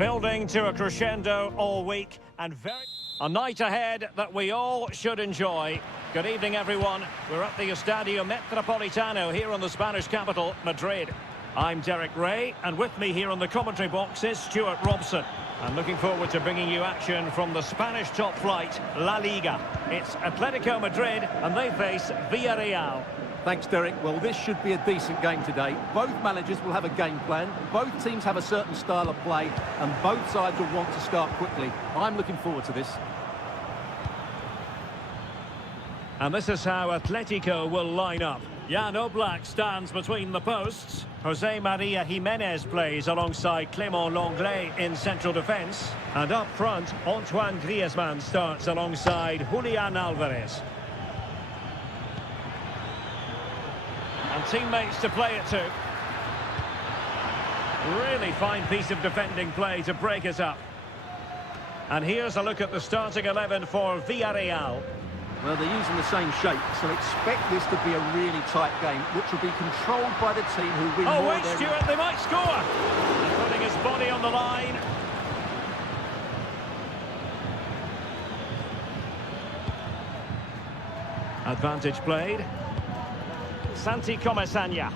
Building to a crescendo all week and a night ahead that we all should enjoy. Good evening, everyone. We're at the Estadio Metropolitano here in the Spanish capital, Madrid. I'm Derek Ray, and with me here on the commentary box is Stuart Robson. I'm looking forward to bringing you action from the Spanish top flight, La Liga. It's Atletico Madrid, and they face Villarreal. Thanks, Derek. Well, this should be a decent game today. Both managers will have a game plan. Both teams have a certain style of play, and both sides will want to start quickly. I'm looking forward to this. And this is how Atletico will line up. Jan Oblak stands between the posts. Jose Maria Jimenez plays alongside Clément Lenglet in central defence. And up front, Antoine Griezmann starts alongside Julian Alvarez. And teammates to play it to. Really fine piece of defending play to break it up. And here's a look at the starting 11 for Villarreal. Well, they're using the same shape, so expect this to be a really tight game, which will be controlled by the team who win more. Oh, wait, Stuart, they might score! Putting his body on the line. Advantage played. Santi Comesaña.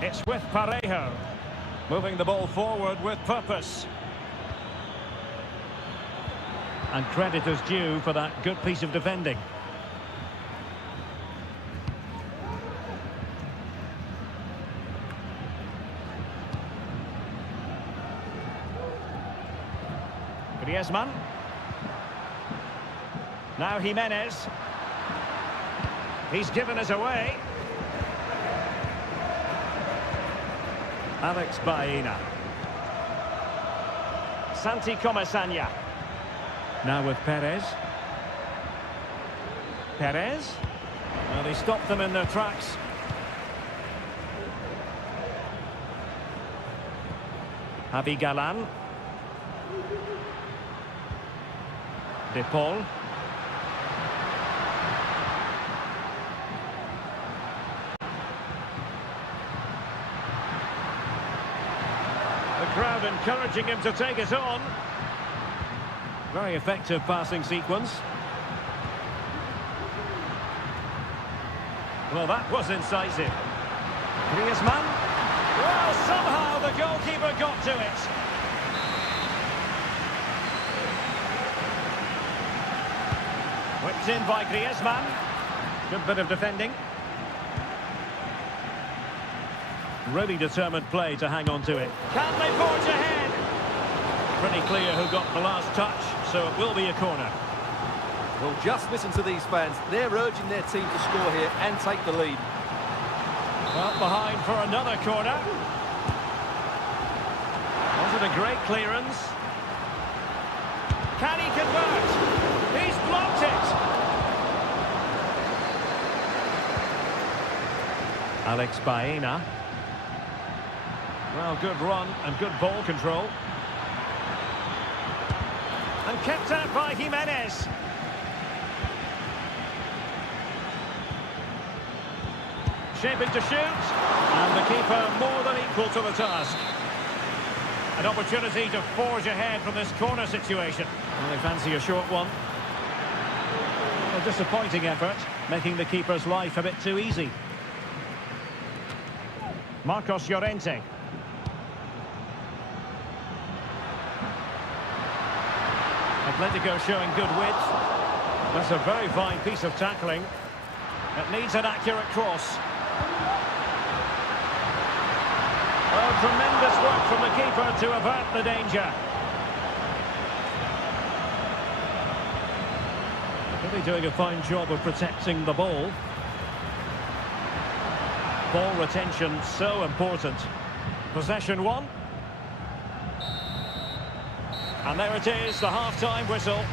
It's with Parejo. Moving the ball forward with purpose. And credit is due for that good piece of defending. Griezmann. Now Jimenez. He's given us away. Alex Baena. Santi Comesaña. Now with Perez. Perez. Well, they stopped them in their tracks. Javi Galan. De Paul. The crowd encouraging him to take it on. Very effective passing sequence. Well, that was incisive. Griezmann. Well, somehow the goalkeeper got to it. Whipped in by Griezmann. Good bit of defending. Really determined play to hang on to it. Can they forge ahead? Pretty clear who got the last touch, so it will be a corner. Well, just listen to these fans. They're urging their team to score here and take the lead. Well, behind for another corner. Was it a great clearance? Can he convert? He's blocked it! Alex Baena. Well, good run and good ball control. And kept out by Jimenez. Shaping to shoot. And the keeper more than equal to the task. An opportunity to forge ahead from this corner situation. Well, they fancy a short one. A disappointing effort, making the keeper's life a bit too easy. Marcos Llorente. Atletico showing good width. That's a very fine piece of tackling. It needs an accurate cross. Oh, tremendous work from the keeper to avert the danger. Really doing a fine job of protecting the ball. Ball retention so important. Possession one. And there it is, the half-time whistle.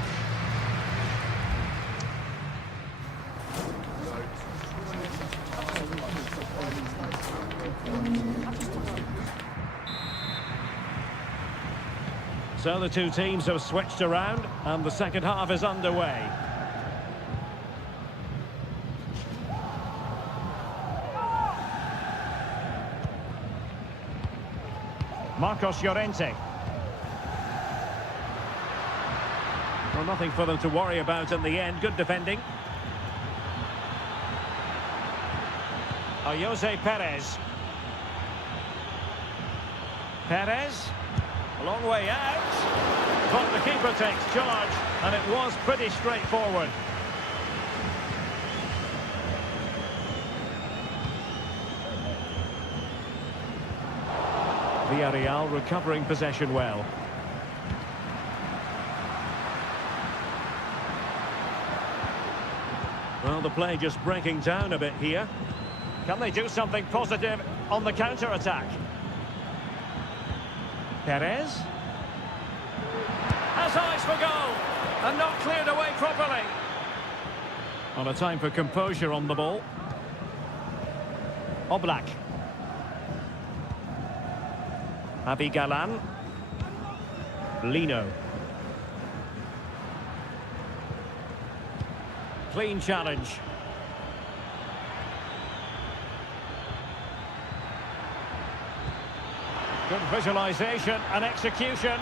So the two teams have switched around and the second half is underway. Marcos Llorente. nothing for them to worry about in the end. Good defending. Jose Perez. Perez. A long way out. But the keeper takes charge, and it was pretty straightforward. Villarreal recovering possession well. Well, the play just breaking down a bit here. Can they do something positive on the counter-attack? Perez. Has eyes for goal, and not cleared away properly. On a time for composure on the ball. Oblak. Javi Galan. Lino. Clean challenge. Good visualization and execution.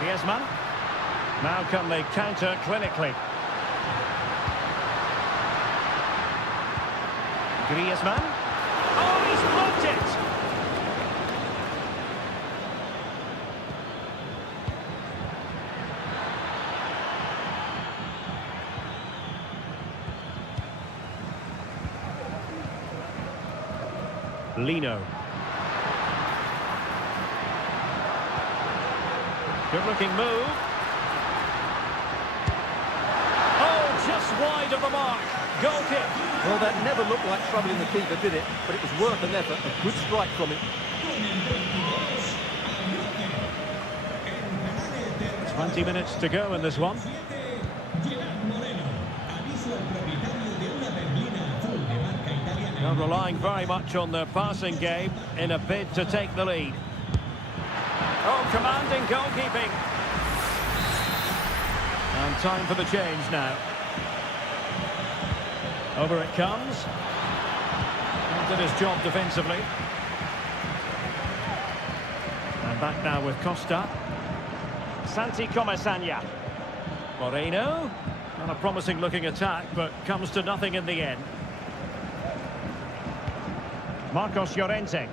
Griezmann. Now can they counter clinically? Griezmann. Oh, he's blocked it! Lino. Good-looking move. Oh, just wide of the mark. Goal kick. Well, that never looked like troubling the keeper, did it? But it was worth an effort. A good strike from him. 20 minutes to go in this one. They're relying very much on their passing game in a bid to take the lead. Oh, commanding goalkeeping. And time for the change now. Over it comes. And did his job defensively. And back now with Costa. Santi Comesaña. Moreno. Not a promising looking attack, but comes to nothing in the end. Marcos Llorente.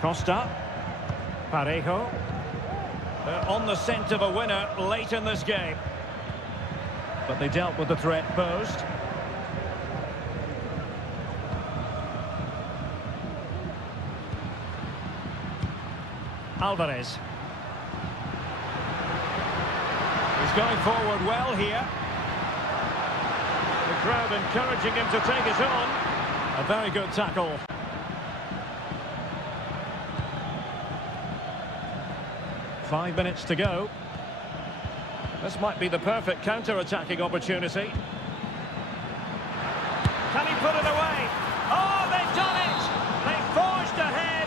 Costa. Parejo. They're on the scent of a winner late in this game. But they dealt with the threat posed. Alvarez. He's going forward well here. The crowd encouraging him to take it on. A very good tackle. Five minutes to go. This might be the perfect counter-attacking opportunity. Can he put it away? Oh, they've done it! They've forged ahead,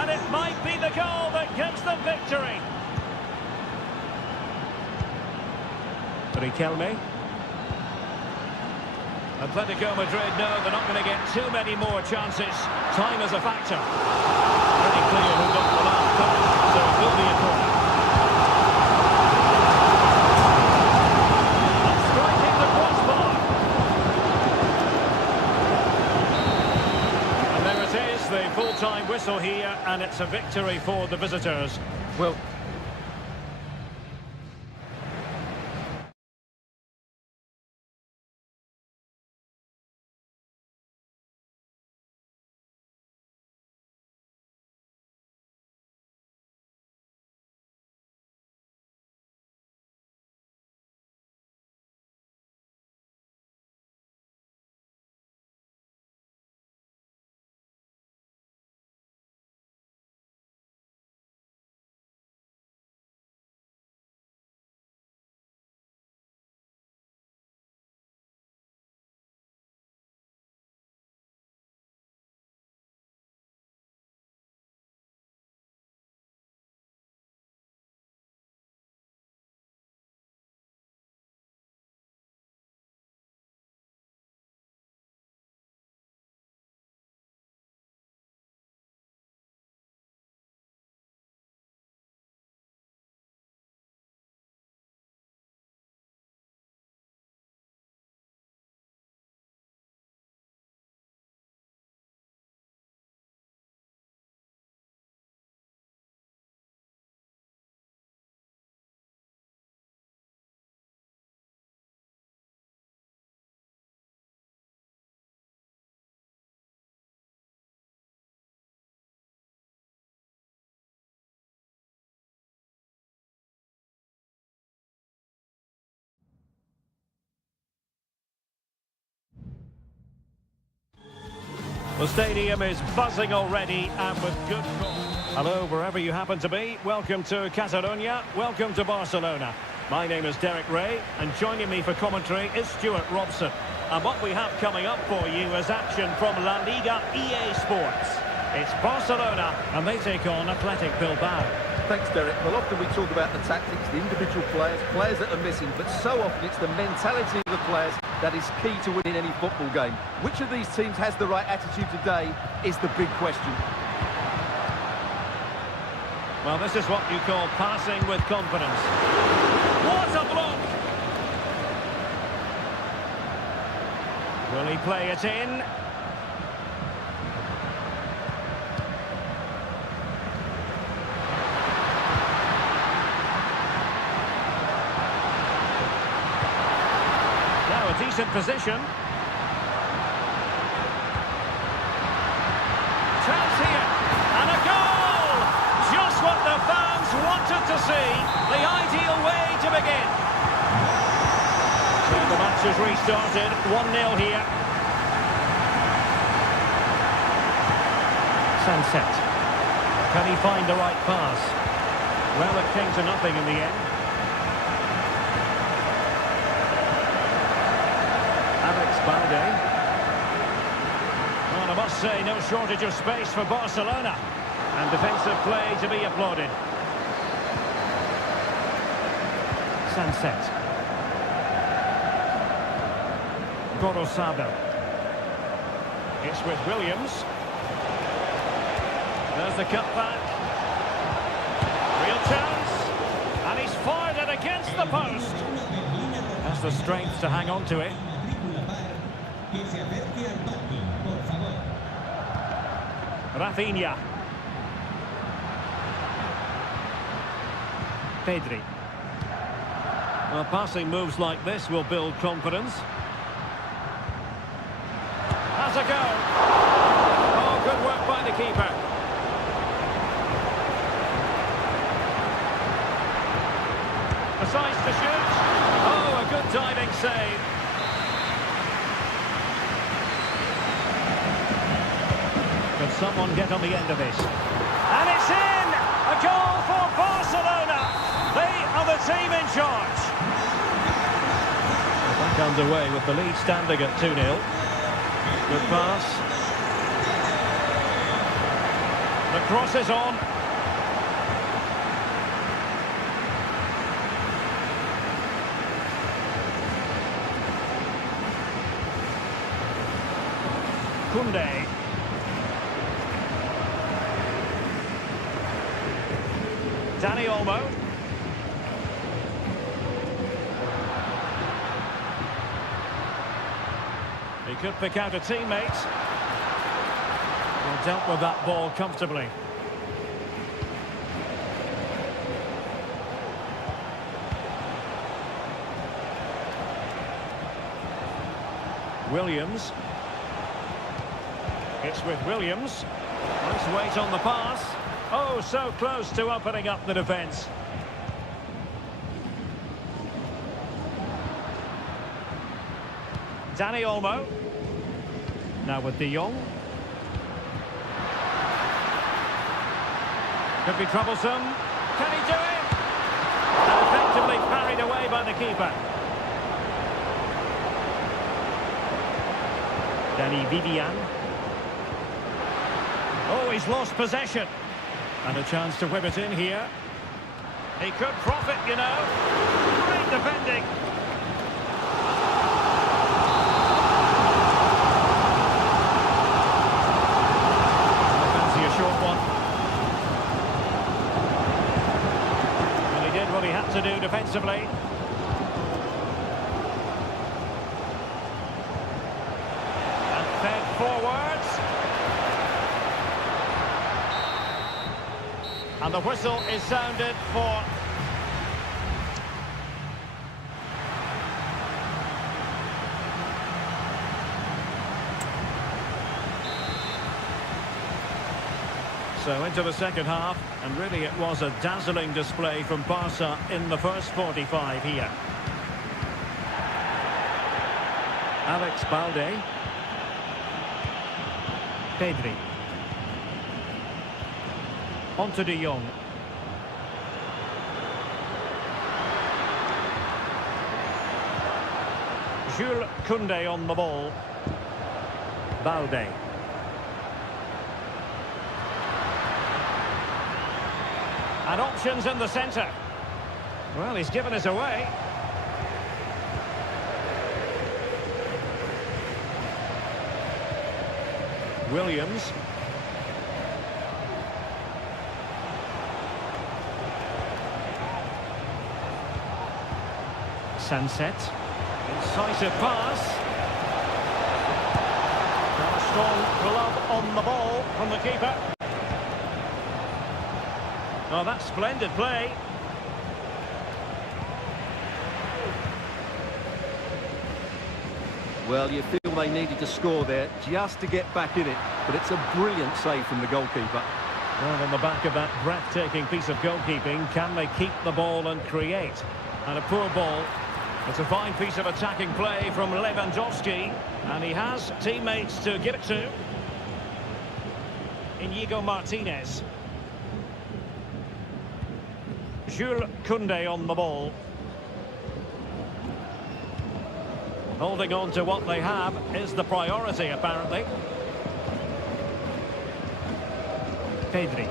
and it might be the goal that gives them victory. Riquelme. Atletico Madrid know they're not going to get too many more chances. Time is a factor. Pretty clear who got the last touch, so it will be a corner. And striking the crossbar. And there it is, the full-time whistle here, and it's a victory for the visitors. Well, The stadium is buzzing already and with good cause. Hello, wherever you happen to be. Welcome to Catalonia. Welcome to Barcelona. My name is Derek Ray, and joining me for commentary is Stuart Robson. And what we have coming up for you is action from La Liga EA Sports. It's Barcelona, and they take on Athletic Bilbao. Thanks, Derek. Well, often we talk about the tactics, the individual players that are missing, but so often it's the mentality of the players that is key to winning any football game. Which of these teams has the right attitude today is the big question. Well, this is what you call passing with confidence. What a block! Will he play it in? Now a decent position. Chance here, and a goal! Just what the fans wanted to see. The ideal way to begin. So the match has restarted. 1-0 here. Sunset. Can he find the right pass? Well, it came to nothing in the end. Balde. Well, I must say, no shortage of space for Barcelona. And defensive play to be applauded. Sunset. Gorosado. It's with Williams. There's the cutback. Real chance. And he's fired it against the post. Has the strength to hang on to it. Rafinha. Pedri. Well, passing moves like this will build confidence. Has a go. Oh, good work by the keeper. Decides to shoot. Oh, a good diving save. Can someone get on the end of this? And it's in! A goal for Barcelona! They are the team in charge. Back underway with the lead standing at 2-0. Good pass. The cross is on. Koundé. Dani Olmo. He could pick out a teammate. Well, dealt with that ball comfortably. Williams. It's with Williams. Nice weight on the pass. Oh, so close to opening up the defence. Dani Olmo. Now with De Jong. Could be troublesome. Can he do it? And effectively parried away by the keeper. Danny Vivian. Oh, he's lost possession. And a chance to whip it in here. He could profit, you know. Great defending. I fancy a short one. And he did what he had to do defensively. And fed forwards. And the whistle is sounded for... So into the second half, and really it was a dazzling display from Barca in the first 45 here. Alex Balde. Pedri. On to De Jong. Jules Koundé on the ball. Balde. And options in the centre. Well, he's given us away. Williams. Sunset. Incisive pass. And a strong glove on the ball from the keeper. Oh, that's splendid play. Well, you feel they needed to score there just to get back in it, but it's a brilliant save from the goalkeeper. Well, on the back of that breathtaking piece of goalkeeping, can they keep the ball and create? And a poor ball. It's a fine piece of attacking play from Lewandowski, and he has teammates to give it to. Inigo Martinez. Jules Koundé on the ball. Holding on to what they have is the priority, apparently. Pedri.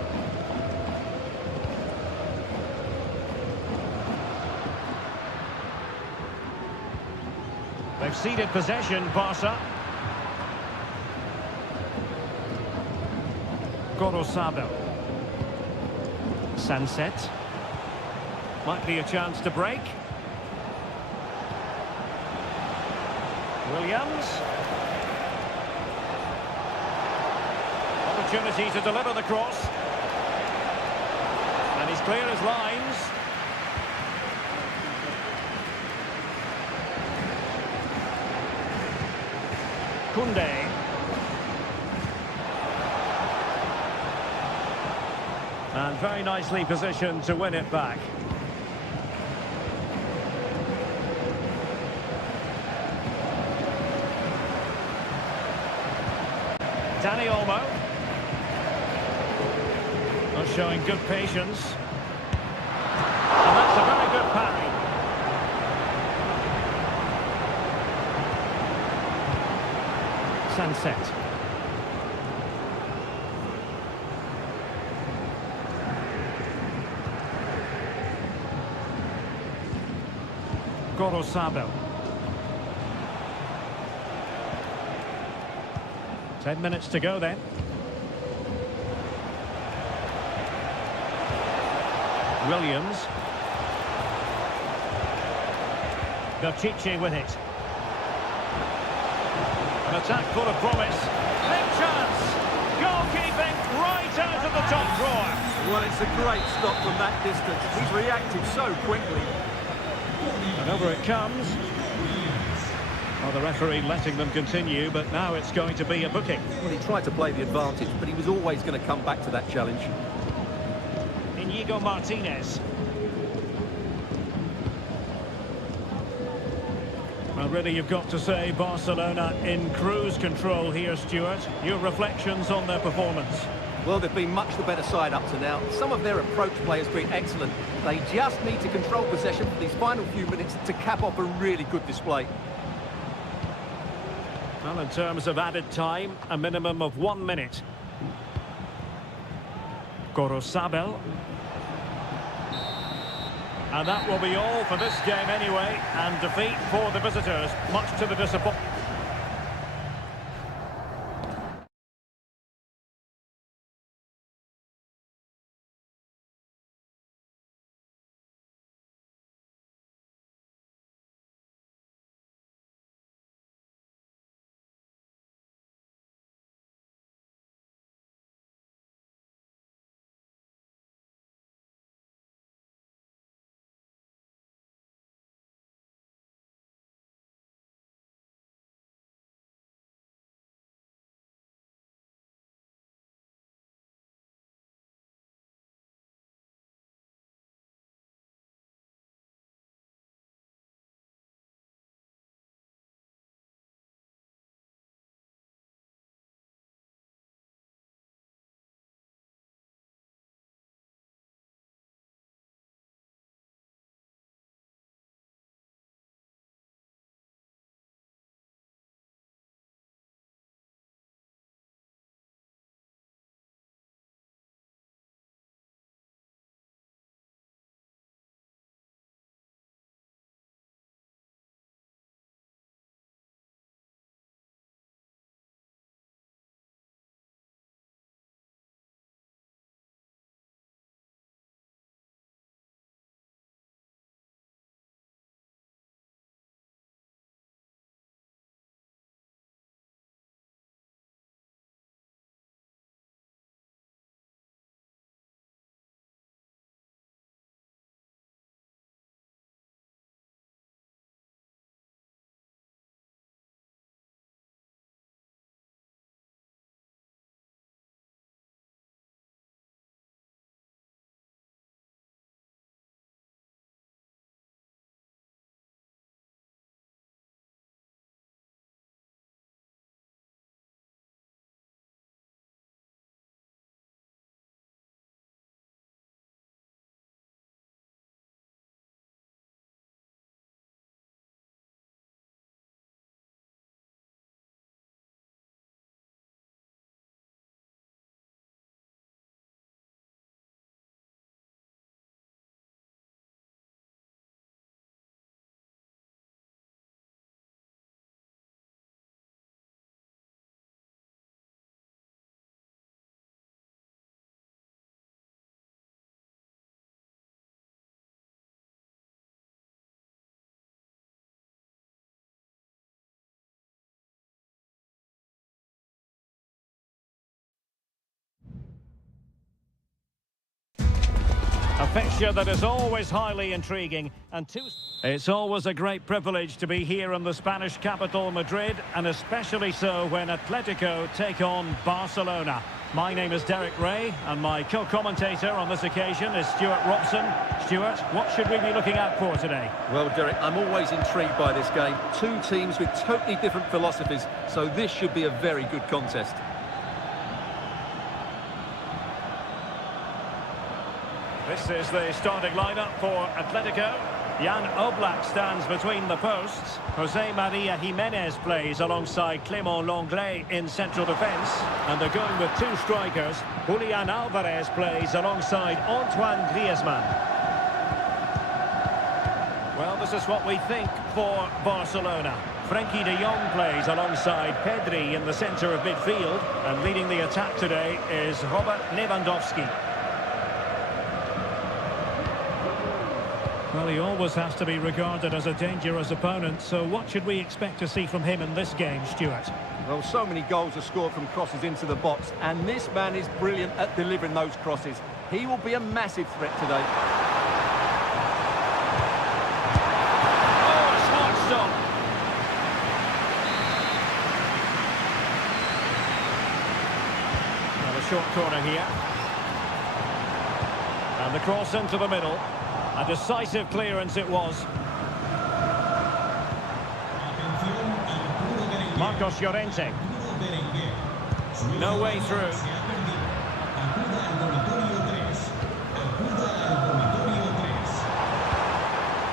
They've ceded possession, Barca. Gorosabel. Sunset. Might be a chance to break. Williams. Opportunity to deliver the cross. And he's clear as lines. Koundé. And very nicely positioned to win it back. Dani Olmo. Not showing good patience. And that's a very good parry. Sunset. Gorosabel. 10 minutes to go then. Williams. Pishit with it. An attack full of promise. Big chance. Goalkeeping right out of the top drawer. Well, it's a great stop from that distance. He's reacted so quickly. And over it comes. Well, the referee letting them continue, but now it's going to be a booking. Well, he tried to play the advantage, but he was always going to come back to that challenge. Inigo Martinez. Well, really, you've got to say Barcelona in cruise control here, Stuart. Your reflections on their performance? Well, they've been much the better side up to now. Some of their approach play has been excellent. They just need to control possession for these final few minutes to cap off a really good display. Well, in terms of added time, a minimum of 1 minute. Gorosabel. And that will be all for this game anyway, and defeat for the visitors, much to the disappointment. fixture that is always highly intriguing, and it's always a great privilege to be here in the Spanish capital, Madrid, and especially so when Atletico take on Barcelona. My name is Derek Ray, and my co-commentator on this occasion is Stuart Robson. Stuart, what should we be looking out for today? Well, Derek, I'm always intrigued by this game. Two teams with totally different philosophies, so this should be a very good contest. This is the starting lineup for Atletico. Jan Oblak stands between the posts. Jose Maria Jimenez plays alongside Clément Lenglet in central defence. And they're going with two strikers. Julian Alvarez plays alongside Antoine Griezmann. Well, this is what we think for Barcelona. Frenkie de Jong plays alongside Pedri in the centre of midfield. And leading the attack today is Robert Lewandowski. Well, he always has to be regarded as a dangerous opponent, so what should we expect to see from him in this game, Stuart? Well, so many goals are scored from crosses into the box, and this man is brilliant at delivering those crosses. He will be a massive threat today. Oh, a smart stop. Well, a short corner here. And the cross into the middle. A decisive clearance it was. Marcos Llorente. No way through.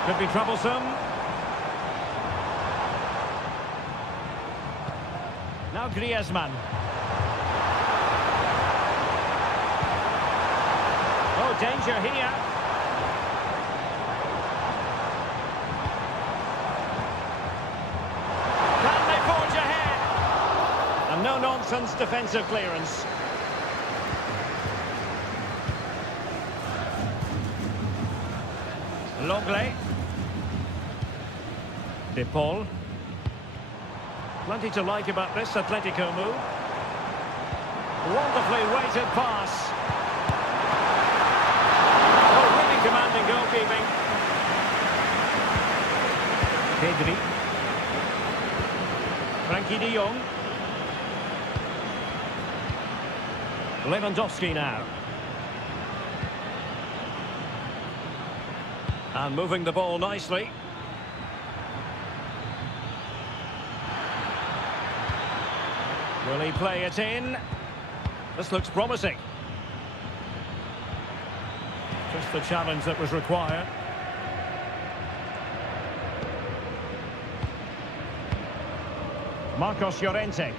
Could be troublesome. Now Griezmann. Oh, danger here. No-nonsense defensive clearance. Lenglet. De Paul. Plenty to like about this Atletico move. Wonderfully weighted pass. Oh, really commanding goalkeeping. Pedri. Frenkie de Jong. Lewandowski now. And moving the ball nicely. Will he play it in? This looks promising. Just the challenge that was required. Marcos Llorente.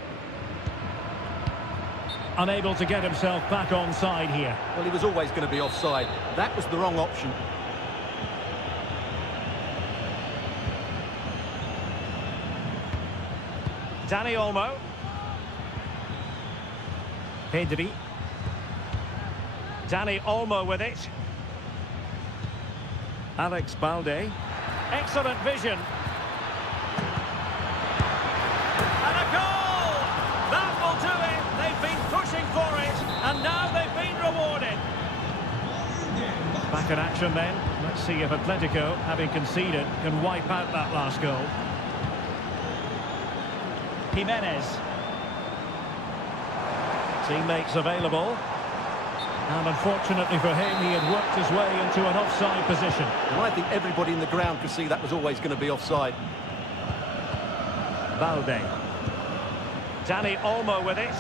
Unable to get himself back onside here. Well, he was always going to be offside. That was the wrong option. Dani Olmo. Pedri. Dani Olmo with it. Alex Balde. Excellent vision. And a goal! That will do it. They've been pushing for it, and now they've been rewarded. Back in action then. Let's see if Atletico, having conceded, can wipe out that last goal. Jimenez. Teammates available. And unfortunately for him, he had worked his way into an offside position. And I think everybody in the ground could see that was always going to be offside. Balde. Dani Olmo with it.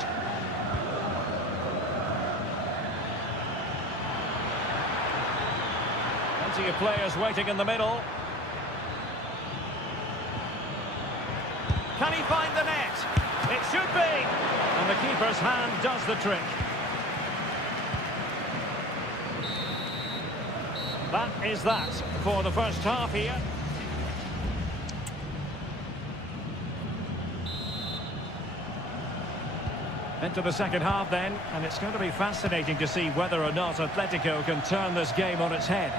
Plenty of players waiting in the middle. Can he find the net? It should be. And the keeper's hand does the trick. That is that for the first half here. Into the second half then, and it's going to be fascinating to see whether or not Atletico can turn this game on its head.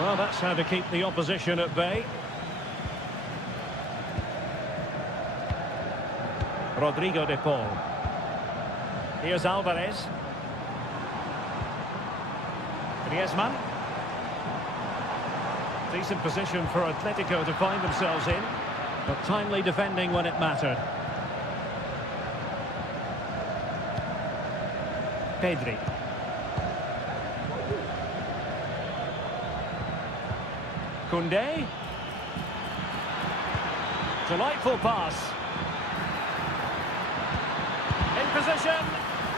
Well, that's how to keep the opposition at bay. Rodrigo de Paul. Here's Alvarez. Griezmann. Decent position for Atletico to find themselves in, but timely defending when it mattered. Pedri. Koundé. Delightful pass. In position.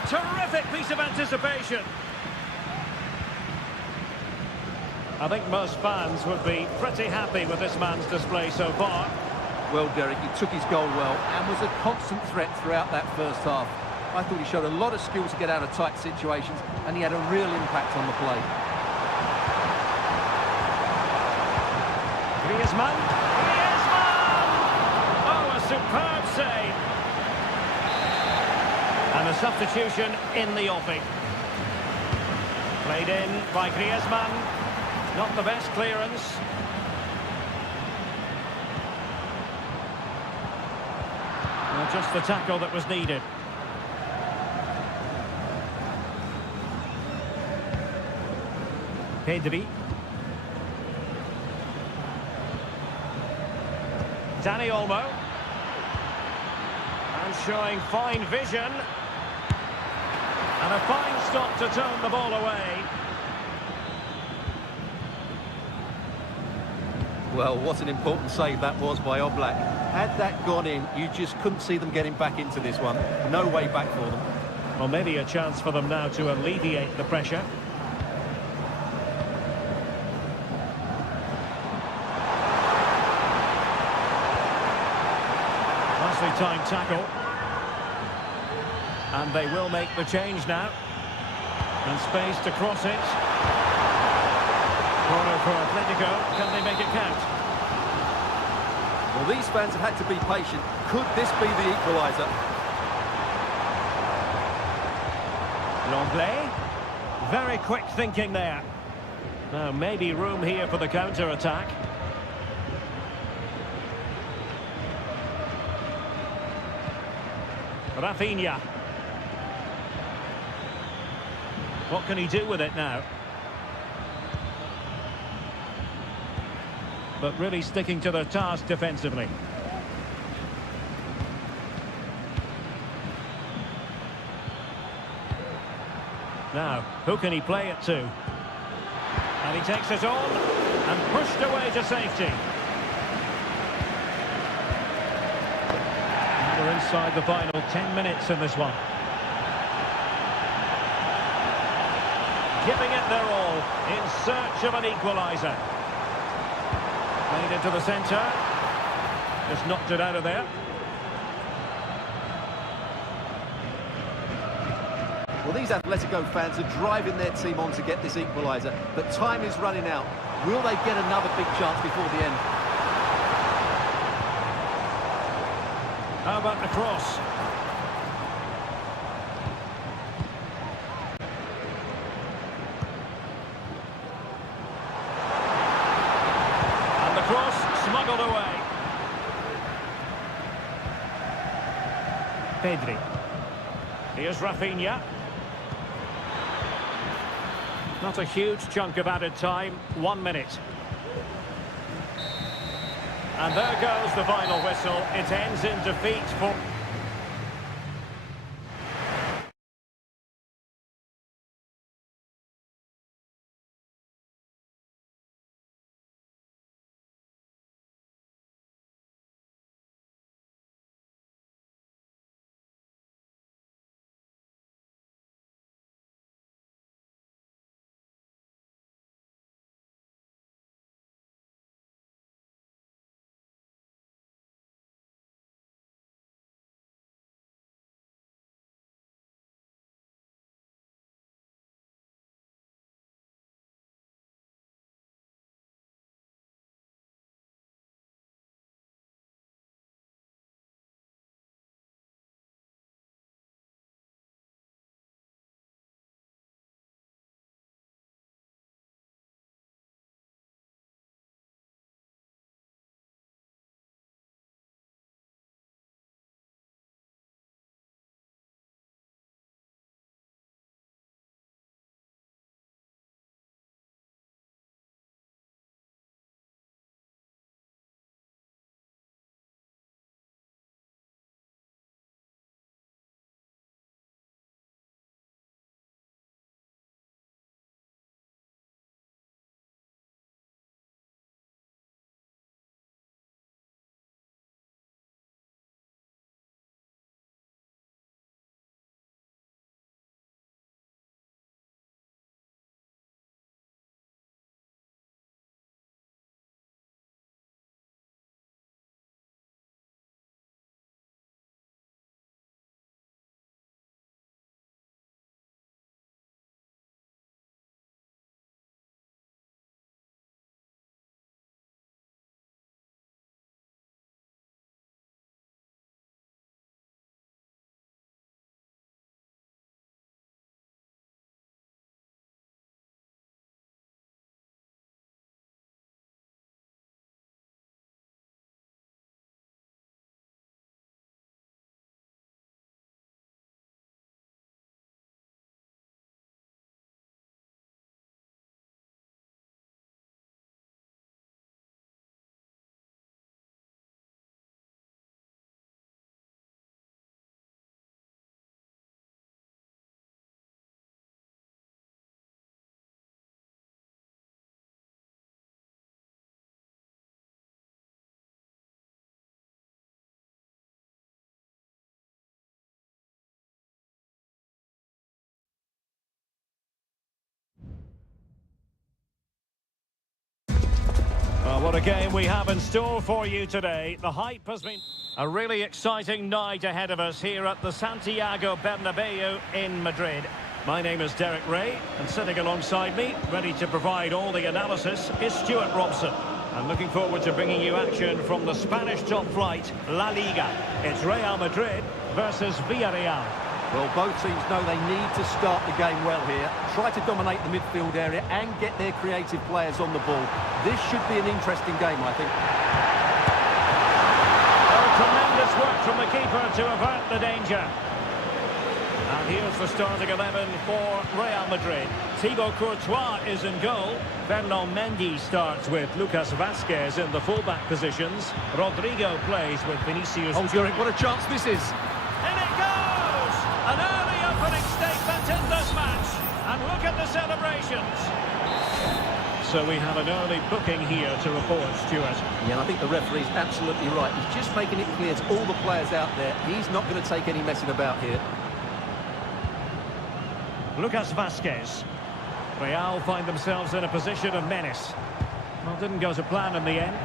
Terrific piece of anticipation. I think most fans would be pretty happy with this man's display so far. Well, Derek, he took his goal well and was a constant threat throughout that first half. I thought he showed a lot of skill to get out of tight situations, and he had a real impact on the play. Griezmann. Griezmann! Oh, a superb save. And a substitution in the offing. Played in by Griezmann. Not the best clearance. Well, just the tackle that was needed. Pedri. Dani Olmo. And showing fine vision. And a fine stop to turn the ball away. Well, what an important save that was by Oblak. Had that gone in, you just couldn't see them getting back into this one. No way back for them. Well, maybe a chance for them now to alleviate the pressure. Nicely timed tackle. And they will make the change now. And space to cross it. Corner for Atletico. Can they make it count? Well, these fans have had to be patient. Could this be the equaliser? Longley. Very quick thinking there. Now, maybe room here for the counter-attack. Rafinha. What can he do with it now? But really sticking to their task defensively. Now, who can he play it to? And he takes it on and pushed away to safety. And we're inside the final 10 minutes in this one. Giving it their all in search of an equaliser. Played into the centre. Just knocked it out of there. Well, these Atletico fans are driving their team on to get this equaliser, but time is running out. Will they get another big chance before the end? How about the cross? And the cross smuggled away. Pedri. Here's Rafinha. Not a huge chunk of added time, 1 minute. And there goes the final whistle. It ends in defeat for... what a game we have in store for you today. The hype has been a really exciting night ahead of us here at the Santiago Bernabeu in Madrid. My name is Derek Ray, and sitting alongside me, ready to provide all the analysis, is Stuart Robson. I'm looking forward to bringing you action from the Spanish top flight, La Liga. It's Real Madrid versus Villarreal. Well, both teams know they need to start the game well here. Try to dominate the midfield area and get their creative players on the ball. This should be an interesting game, I think. Oh, tremendous work from the keeper to avert the danger. And here's the starting 11 for Real Madrid. Thibaut Courtois is in goal. Ferland Mendy starts with Lucas Vazquez in the fullback positions. Rodrigo plays with Vinicius. Oh, Derek, what a chance this is. In it goes! An early opening statement in this match. And look at the celebrations. So we have an early booking here to report, Stuart. Yeah, and I think the referee's absolutely right. He's just making it clear to all the players out there, he's not going to take any messing about here. Lucas Vazquez. Real find themselves in a position of menace. Well, didn't go to plan in the end.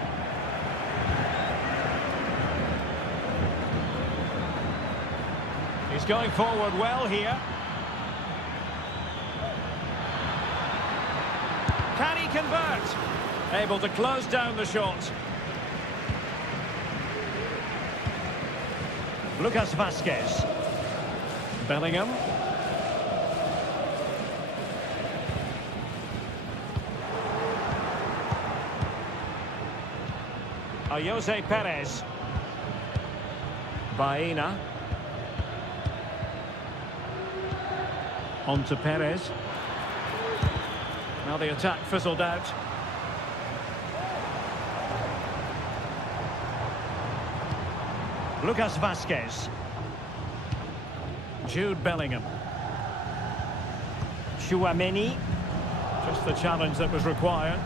He's going forward well here. Can he convert? Able to close down the shot. Lucas Vazquez. Bellingham. Jose Perez. Baena. On to Perez. Now the attack fizzled out. Lucas Vazquez. Jude Bellingham. Tchouaméni. Just the challenge that was required.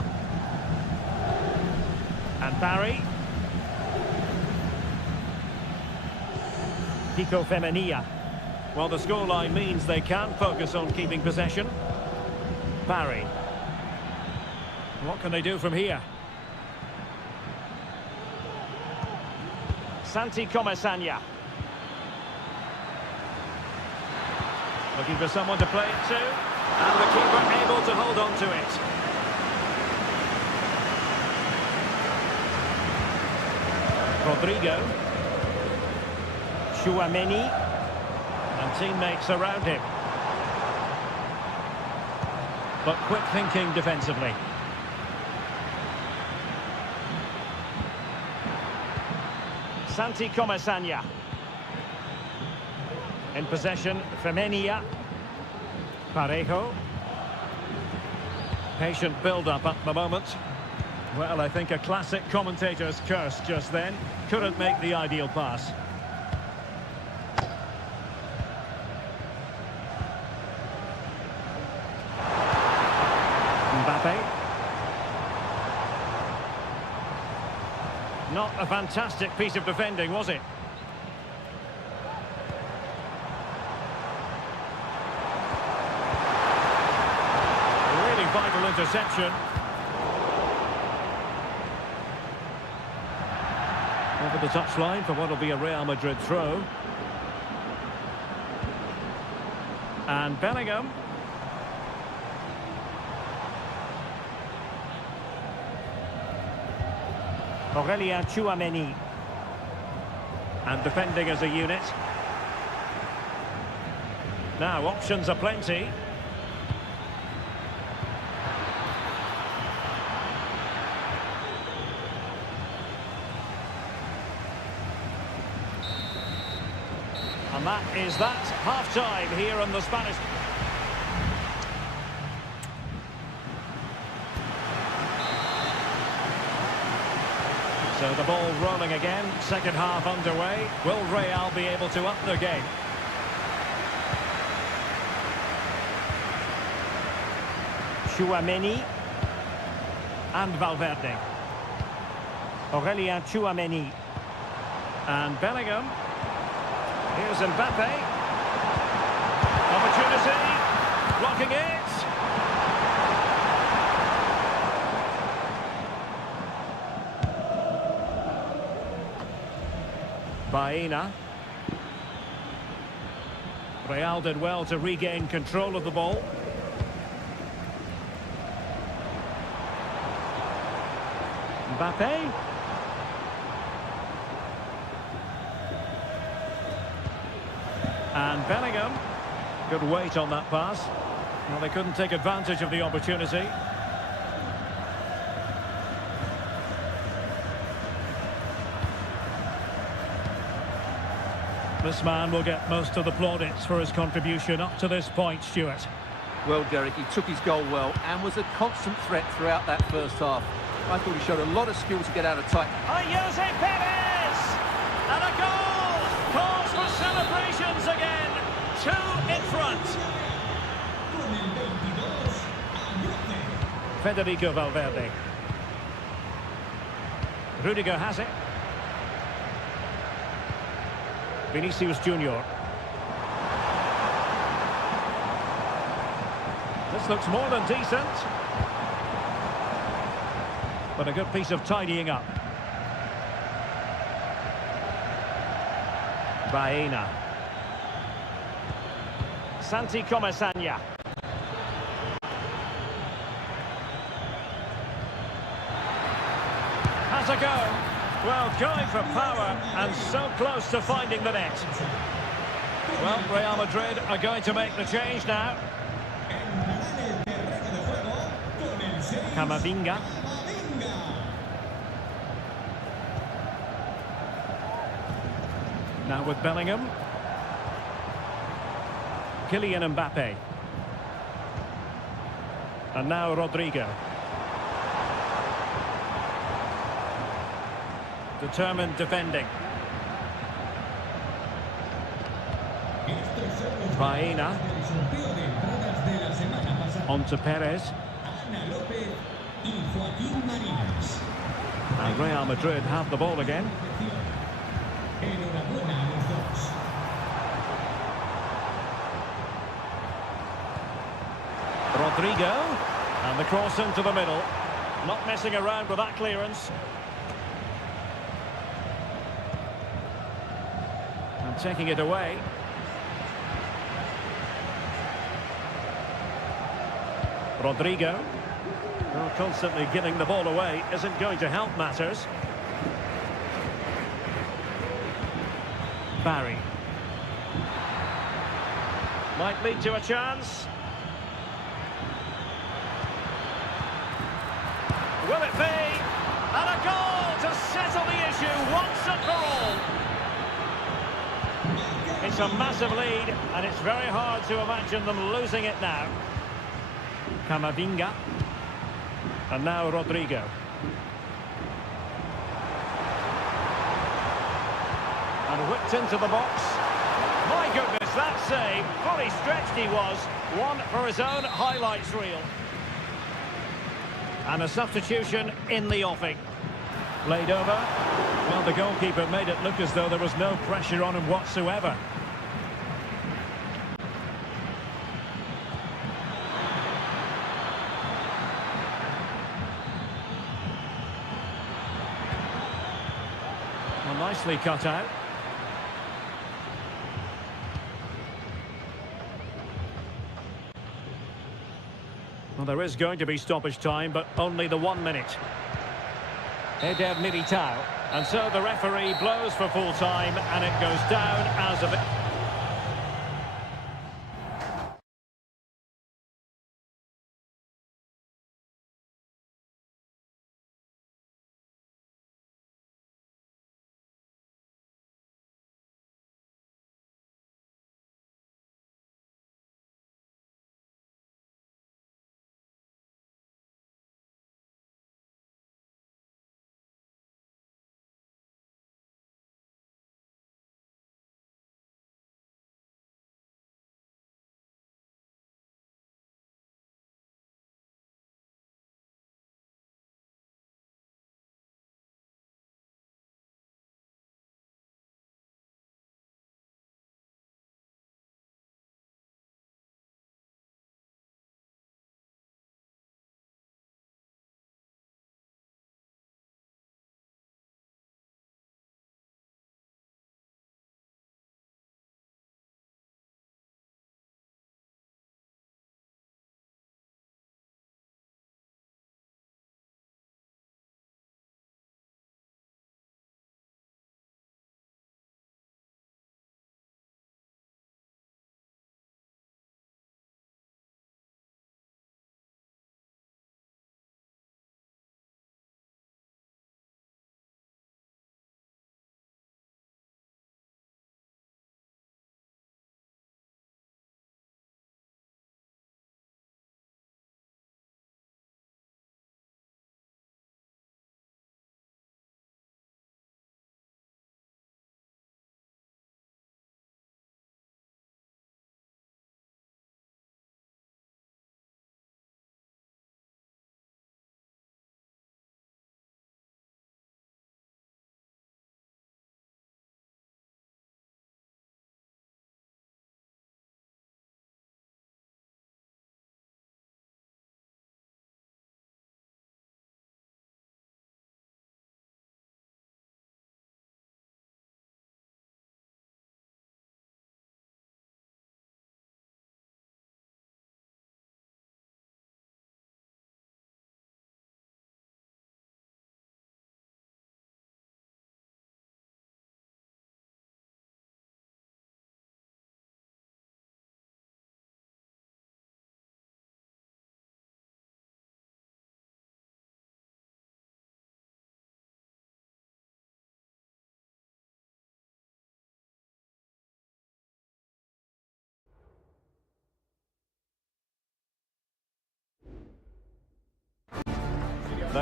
And Barry. Pico Femenia. Well, the scoreline means they can focus on keeping possession. Barry. What can they do from here? Santi Comesaña. Looking for someone to play it to. And the keeper able to hold on to it. Rodrigo. Tchouaméni. And teammates around him. But quick thinking defensively. Santi Comesaña. In possession, Femenia. Parejo. Patient build-up at the moment. Well, I think a classic commentator's curse just then. Couldn't make the ideal pass. Mbappe. Not a fantastic piece of defending, was it? Really vital interception. Over the touchline for what will be a Real Madrid throw. And Bellingham. Aurélien Tchouaméni. And defending as a unit. Now, options are plenty. And that is that. Half-time here on the Spanish. So the ball rolling again, second half underway. Will Real be able to up their game? Tchouaméni and Valverde. Aurélien Tchouaméni and Bellingham. Here's Mbappe. Opportunity, blocking it. Baena. Real did well to regain control of the ball. Mbappe. And Bellingham. Good weight on that pass. Well, they couldn't take advantage of the opportunity. This man will get most of the plaudits for his contribution up to this point, Stuart. Well, Derek, he took his goal well and was a constant threat throughout that first half. I thought he showed a lot of skill to get out of tight. Jose Perez! And a goal! Calls for celebrations again. 2 in front. Federico Valverde. Rudiger has it. Vinicius Junior. This looks more than decent. But a good piece of tidying up. Baena. Santi Comesaña. Has a go. Well, going for power and so close to finding the net. Well, Real Madrid are going to make the change now. Camavinga. Now with Bellingham. Kylian Mbappe. And now Rodrigo. Determined defending. Baena. On to Perez. And Real Madrid have the ball again. Rodrigo. And the cross into the middle. Not messing around with that clearance. And taking it away. Rodrigo. Well, constantly giving the ball away isn't going to help matters. Barry. Might lead to a chance. Will it be? And a goal to settle the issue once and for all. It's a massive lead, and it's very hard to imagine them losing it now. Camavinga. And now Rodrigo. And whipped into the box. My goodness, that save. Fully stretched he was. One for his own highlights reel. And a substitution in the offing. Played over. Well, the goalkeeper made it look as though there was no pressure on him whatsoever. Well, nicely cut out. Well, there is going to be stoppage time, but only the 1 minute. Eder Militao. And so the referee blows for full time, and it goes down as a...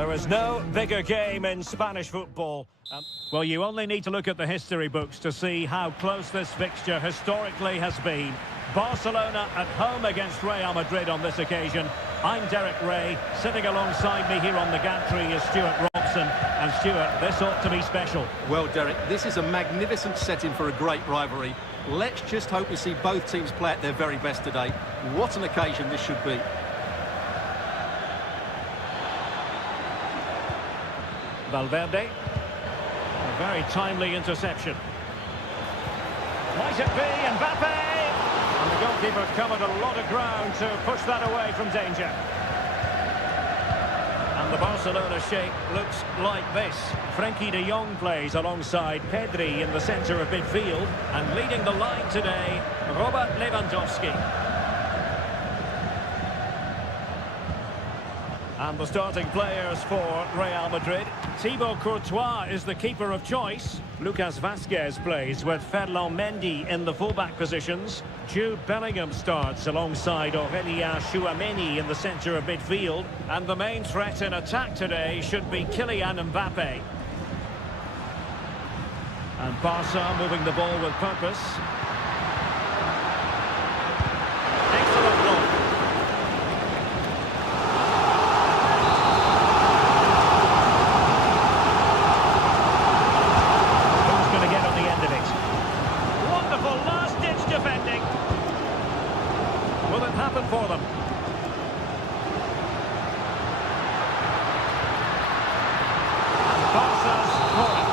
There is no bigger game in Spanish football. Well, you only need to look at the history books to see how close this fixture historically has been. Barcelona at home against Real Madrid on this occasion. I'm Derek Ray. Sitting alongside me here on the gantry is Stuart Robson. And Stuart, this ought to be special. Well, Derek, this is a magnificent setting for a great rivalry. Let's just hope we see both teams play at their very best today. What an occasion this should be. Valverde. A very timely interception. Might it be Mbappe? And the goalkeeper covered a lot of ground to push that away from danger. And the Barcelona shape looks like this. Frenkie de Jong plays alongside Pedri in the centre of midfield. And leading the line today, Robert Lewandowski. And the starting players for Real Madrid. Thibaut Courtois is the keeper of choice. Lucas Vazquez plays with Ferland Mendy in the fullback positions. Jude Bellingham starts alongside Aurélien Tchouameni in the centre of midfield. And the main threat in attack today should be Kylian Mbappe. And Barca moving the ball with purpose. Excellent block. For them. Barca's corner.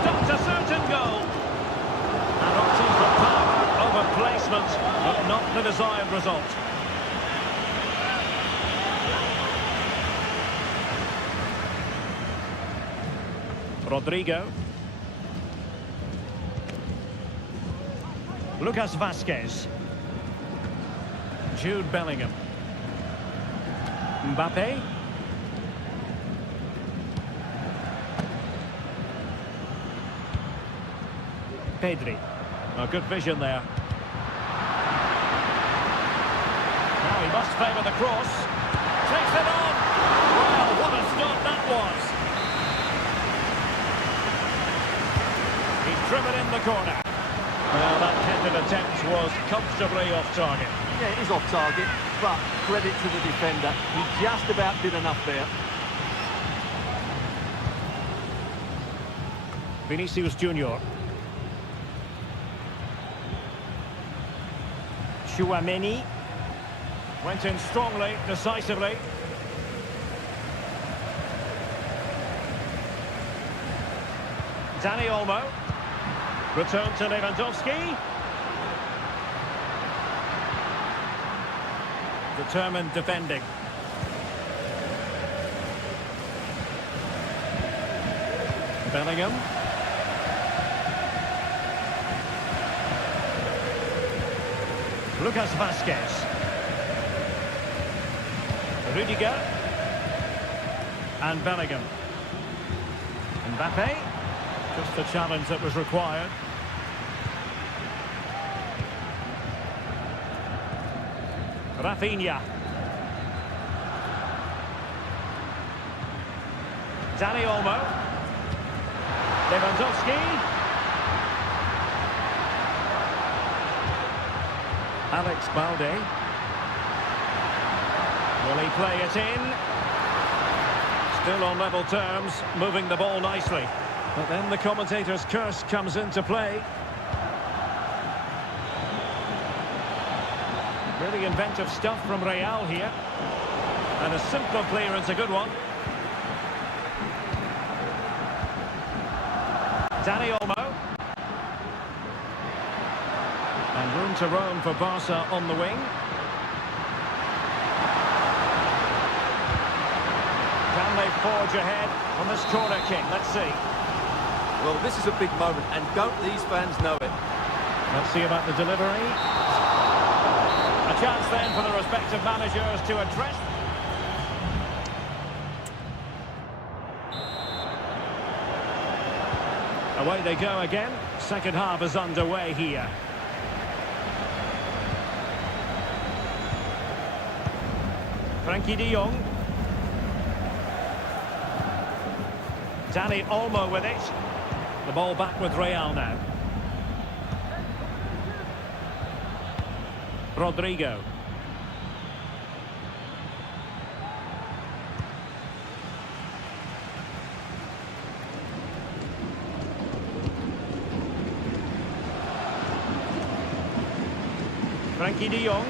Stopped a certain goal. And opting for power over placement, but not the desired result. Rodrigo. Lucas Vazquez. Jude Bellingham. Mbappe. Pedri. A good vision there. Now he must favour the cross. Takes it on. Well, what a start that was. He's driven in the corner. Well, that headed attempt was comfortably off target. Yeah, it is off target, but credit to the defender. He just about did enough there. Vinicius Junior. Tchouameni. Went in strongly, decisively. Dani Olmo. Return to Lewandowski. Determined defending. Bellingham. Lucas Vazquez. Rudiger. And Bellingham. Mbappe. Just the challenge that was required. Rafinha. Dani Olmo. Lewandowski. Alex Balde. Will he play it in? Still on level terms, moving the ball nicely. But then the commentator's curse comes into play. Really inventive stuff from Real here. And a simple clearance, a good one. Dani Olmo. And room to roam for Barca on the wing. Can they forge ahead on this corner kick? Let's see. Well, this is a big moment, and don't these fans know it? Let's see about the delivery. A chance then for the respective managers to address. Away they go again. Second half is underway here. Frankie de Jong. Dani Olmo with it. The ball back with Real now. Rodrigo. Frankie de Jong.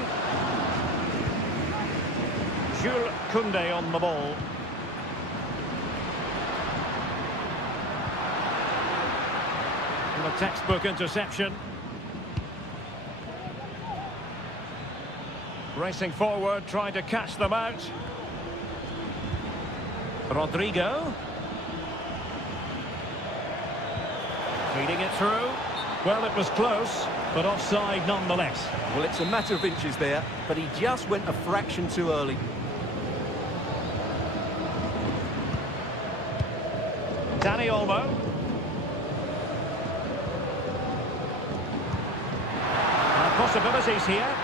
Jules Koundé on the ball. And a textbook interception. Racing forward, trying to catch them out. Rodrigo. Feeding it through. Well, it was close, but offside nonetheless. Well, it's a matter of inches there, but he just went a fraction too early. Dani Olmo. Possibilities here.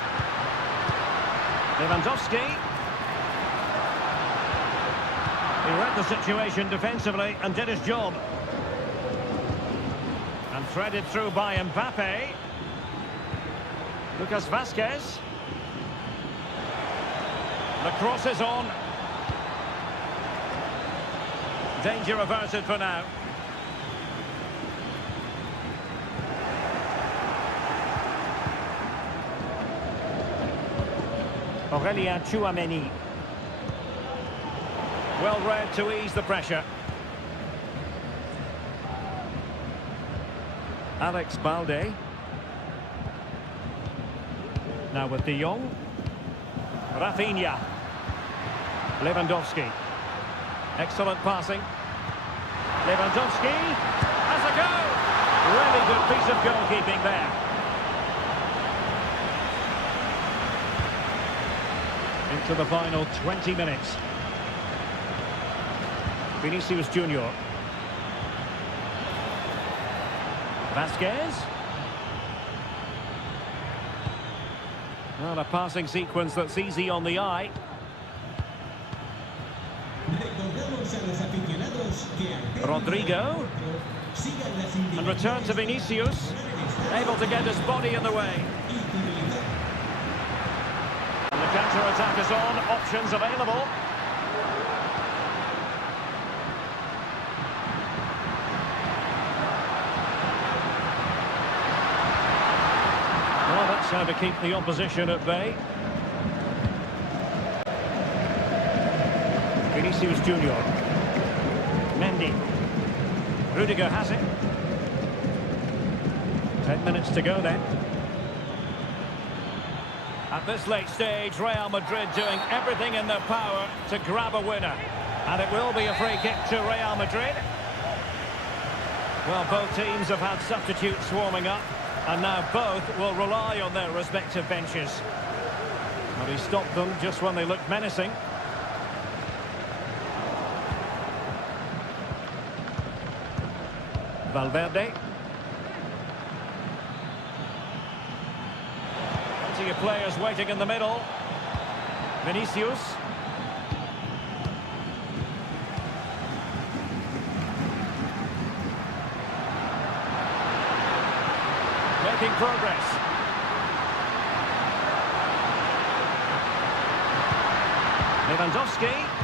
Lewandowski. He read the situation defensively and did his job. And threaded through by Mbappe. Lucas Vazquez. The cross is on. Danger averted for now. Aurélien Tchouameni. Well read to ease the pressure. Alex Balde. Now with de Jong. Rafinha. Lewandowski. Excellent passing. Lewandowski has a go. Really good piece of goalkeeping there. Into the final 20 minutes. Vinicius Junior. Vazquez. Well, a passing sequence that's easy on the eye. Rodrigo. And return to Vinicius. Able to get his body in the way. And the counter-attack is on. Options available. Well, that's how to keep the opposition at bay. Vinicius Junior. Mendy. Rudiger has it. 10 minutes to go then. At this late stage, Real Madrid doing everything in their power to grab a winner. And it will be a free kick to Real Madrid. Well, both teams have had substitutes warming up, and now both will rely on their respective benches. But he stopped them just when they looked menacing. Valverde. Plenty of players waiting in the middle. Vinicius. Making progress. Lewandowski.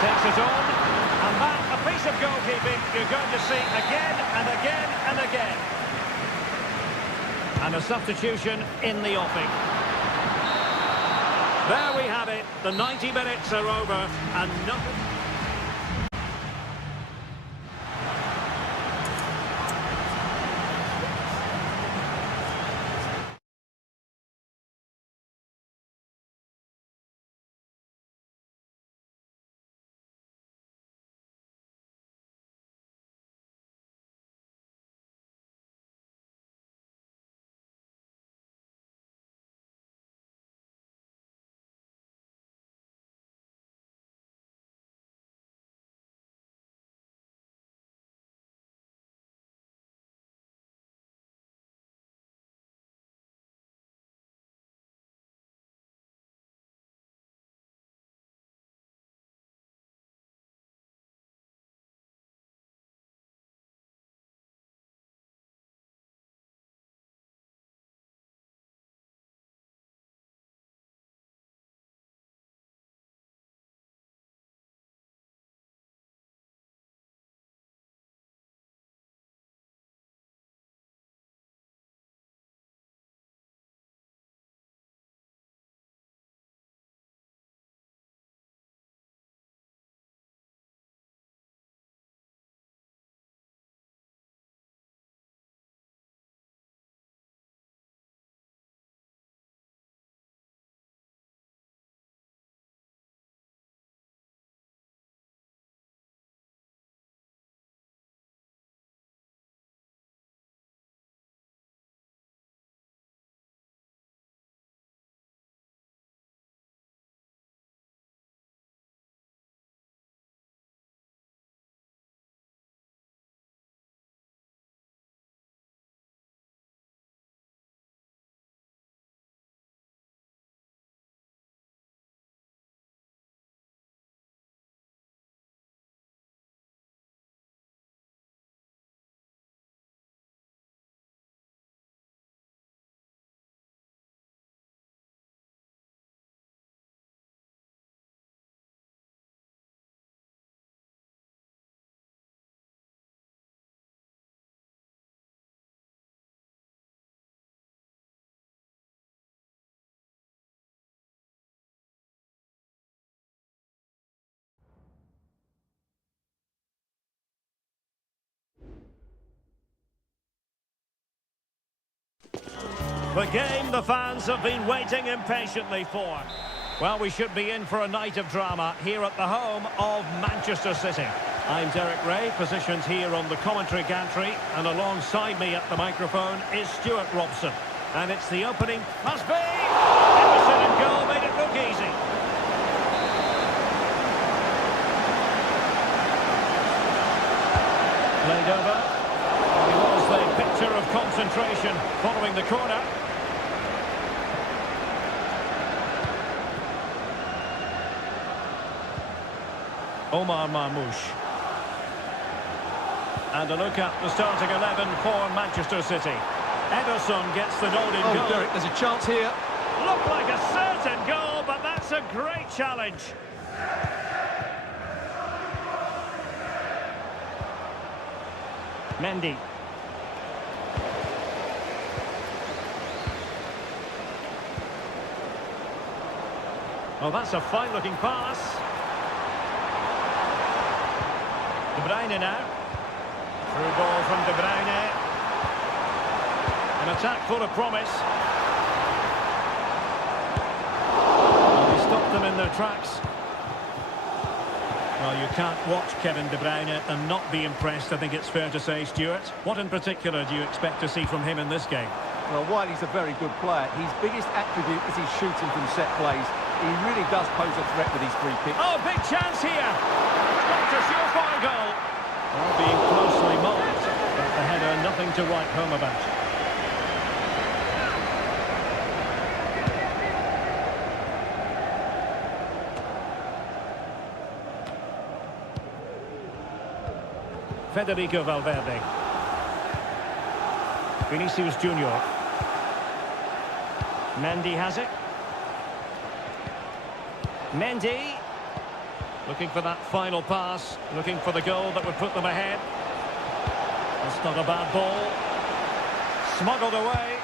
Takes it on, and that, a piece of goalkeeping you're going to see again and again and again. And a substitution in the offing. There we have it, the 90 minutes are over, and nothing... The game the fans have been waiting impatiently for. Well, we should be in for a night of drama here at the home of Manchester City. I'm Derek Ray, positioned here on the commentary gantry, and alongside me at the microphone is Stuart Robson. And it's the opening, must be! Emerson and goal made it look easy. Played over. It was the picture of concentration following the corner. Omar Marmoush. And a look at the starting 11 for Manchester City. Ederson gets the nod in goal. Derek, there's a chance here. Looked like a certain goal, but that's a great challenge. Mendy. Well, that's a fine-looking pass. De Bruyne now. Through ball from De Bruyne. An attack full of promise. Well, he stopped them in their tracks. Well, you can't watch Kevin De Bruyne and not be impressed, I think it's fair to say, Stuart. What in particular do you expect to see from him in this game? Well, while he's a very good player, his biggest attribute is his shooting from set plays. He really does pose a threat with his free kick. Oh, big chance here! That's a surefire goal. Well, being closely marked, but the header nothing to write home about. Federico Valverde. Vinicius Junior. Mendy has it. Mendy. Looking for that final pass. Looking for the goal that would put them ahead. That's not a bad ball. Smuggled away.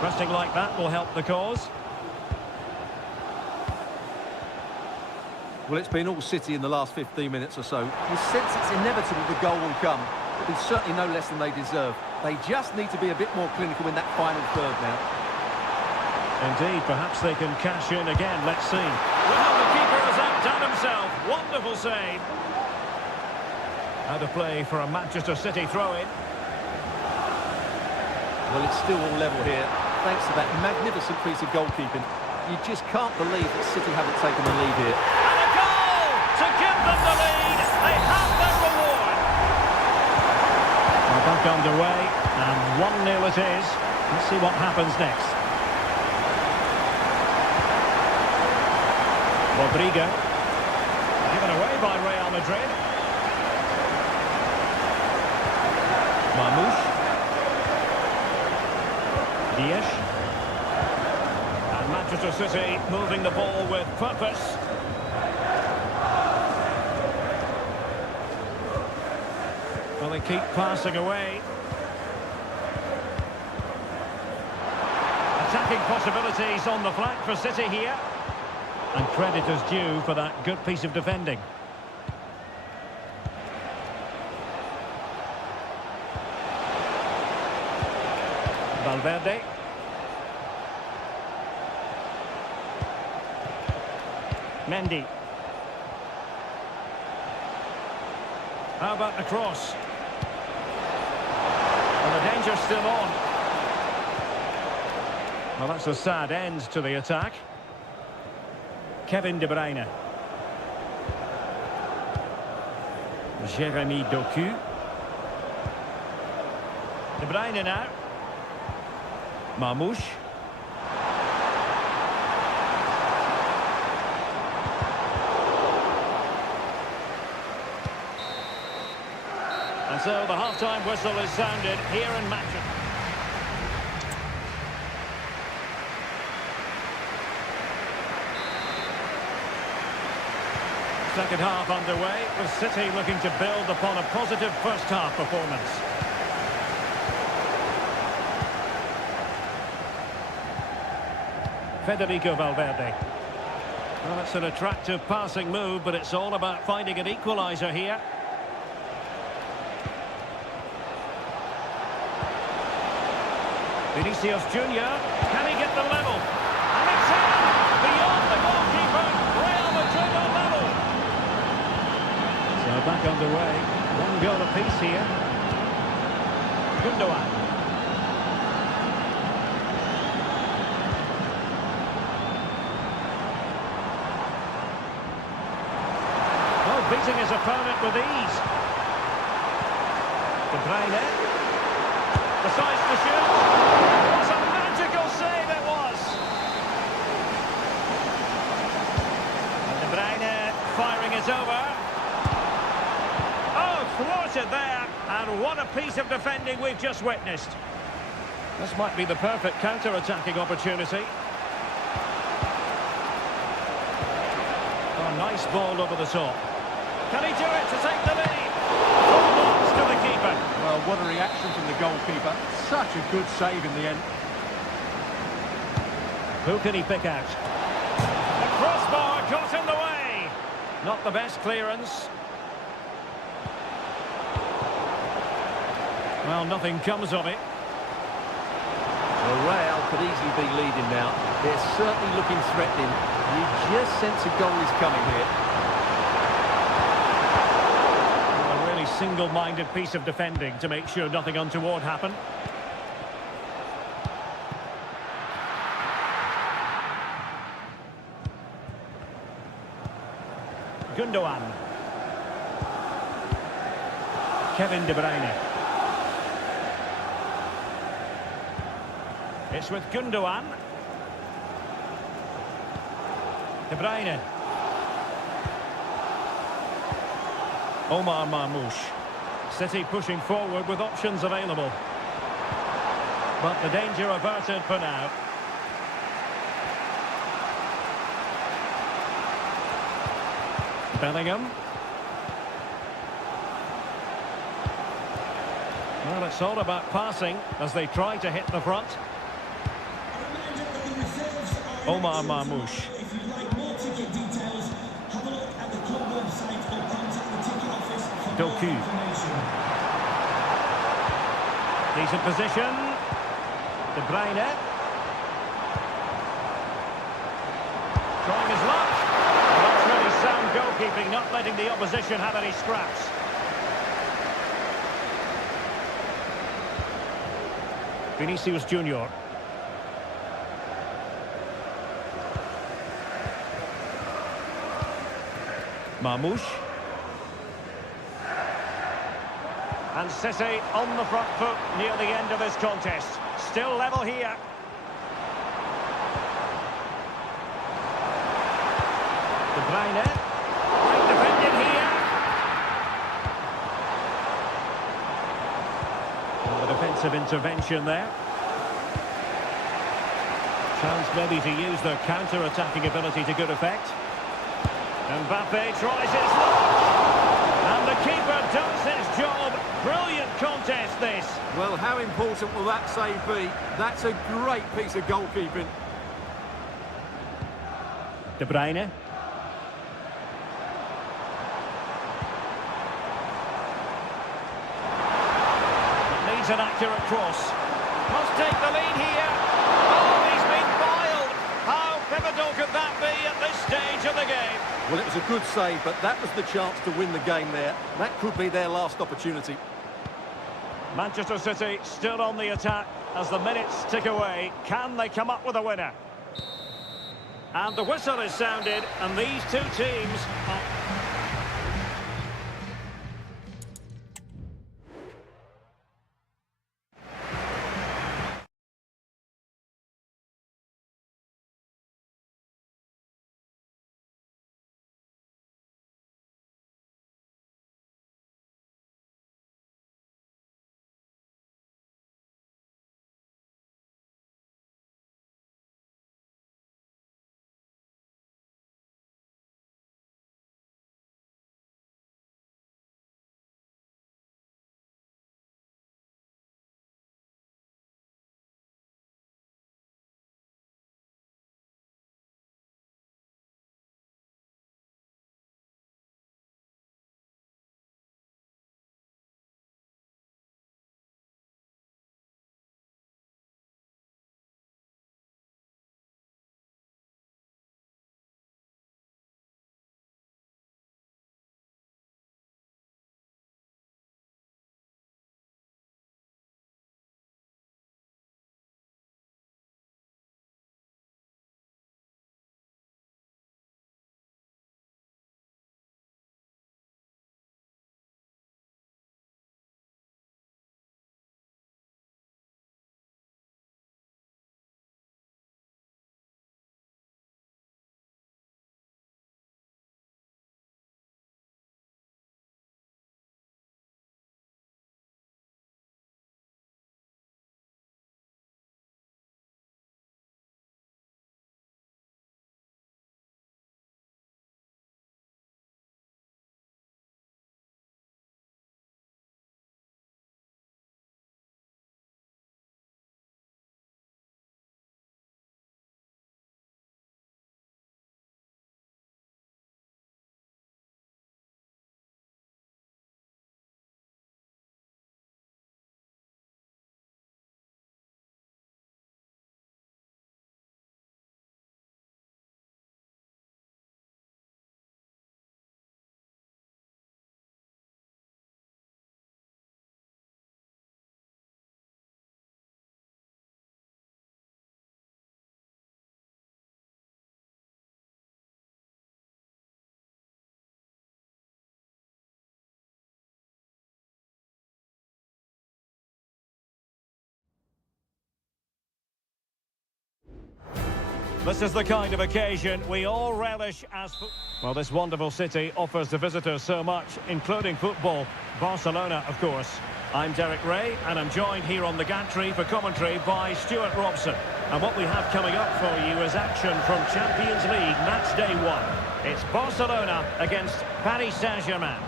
Pressing like that will help the cause. Well, it's been all City in the last 15 minutes or so. You sense it's inevitable the goal will come, but it's certainly no less than they deserve. They just need to be a bit more clinical in that final third now. Indeed, perhaps they can cash in again. Let's see. Well, the keeper has outdone himself. Wonderful save. Out of play for a Manchester City throw-in. Well, it's still all level here, thanks to that magnificent piece of goalkeeping. You just can't believe that City haven't taken the lead here. And a goal to give them the lead. They have their reward. Well, back underway, and 1-0 it is. Let's see what happens next. Rodrigo. Given away by Real Madrid. Marmoush. Diaz. And Manchester City moving the ball with purpose. Well, they keep passing away. Attacking possibilities on the flank for City here. And credit is due for that good piece of defending. Valverde. Mendy. How about the cross? Well, the danger's still on. Well, that's a sad end to the attack. Kevin De Bruyne. Jérémy Doku. De Bruyne now. Marmoush. And so the half-time whistle is sounded here in Manchester. Second half underway, with City looking to build upon a positive first half performance. Federico Valverde. Well, it's an attractive passing move, but it's all about finding an equaliser here. Vinicius Junior, can he get the level? And it's in! Beyond the goalkeeper, Real Madrid on level. So back underway, one goal apiece here. Gundogan. Oh, beating his opponent with ease. De Bruyne. Decides to shoot. What a magical save it was. And De Bruyne firing it over. Oh, thwarted there. And what a piece of defending we've just witnessed. This might be the perfect counter-attacking opportunity. Oh, nice ball over the top. Can he do it to take the lead? Full marks to the keeper. Well, what a reaction from the goalkeeper. Such a good save in the end. Who can he pick out? The crossbar got in the way. Not the best clearance. Well, nothing comes of it. Well, Real could easily be leading now. They're certainly looking threatening. You just sense a goal is coming here. A really single-minded piece of defending to make sure nothing untoward happened. Gundogan. Kevin De Bruyne. It's with Gundogan. De Bruyne. Omar Marmoush. City pushing forward with options available. But the danger averted for now. Bellingham. Well, it's all about passing as they try to hit the front. Omar Marmoush. If you'd like more ticket details, have a look at the club website or contact the ticket office for more Doku. information. Decent position. De Bruyne. Trying his luck. Well, that's really sound goalkeeping, not letting the opposition have any scraps. Vinicius Junior. Marmoush. And City on the front foot near the end of this contest. Still level here. De Bruyne. Great defending here. And the defensive intervention there. Chance maybe to use their counter-attacking ability to good effect. Mbappe tries his luck. And the keeper does his job. Brilliant contest, this. Well, how important will that save be? That's a great piece of goalkeeping. De Bruyne. It needs an accurate cross. Must take the lead here. Oh, he's been foiled. How pivotal could that be at this stage of the game? Well, it was a good save, but that was the chance to win the game there. That could be their last opportunity. Manchester City still on the attack as the minutes tick away. Can they come up with a winner? And the whistle is sounded, and these two teams are... This is the kind of occasion we all relish as... Well, this wonderful city offers the visitors so much, including football. Barcelona, of course. I'm Derek Ray, and I'm joined here on the gantry for commentary by Stuart Robson. And what we have coming up for you is action from Champions League match day 1. It's Barcelona against Paris Saint-Germain.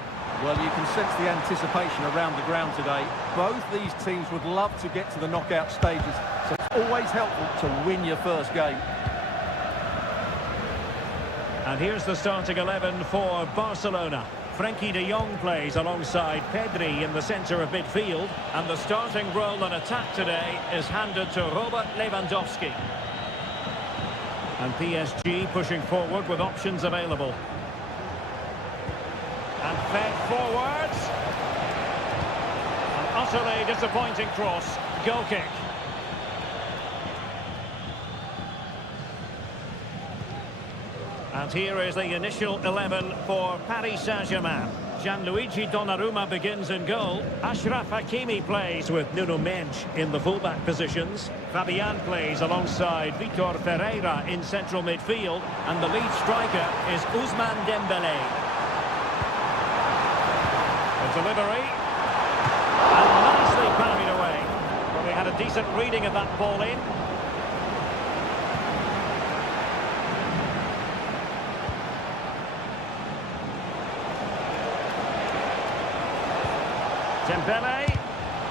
Well, you can sense the anticipation around the ground today. Both these teams would love to get to the knockout stages, so it's always helpful to win your first game. And here's the starting 11 for Barcelona. Frenkie de Jong plays alongside Pedri in the centre of midfield. And the starting role in attack today is handed to Robert Lewandowski. And PSG pushing forward with options available. And fed forwards. An utterly disappointing cross. Goal kick. And here is the initial 11 for Paris Saint-Germain. Gianluigi Donnarumma begins in goal. Achraf Hakimi plays with Nuno Mendes in the fullback positions. Fabian plays alongside Vitor Ferreira in central midfield. And the lead striker is Ousmane Dembélé. The delivery. And nicely parried away. Well, they had a decent reading of that ball in. Dembélé,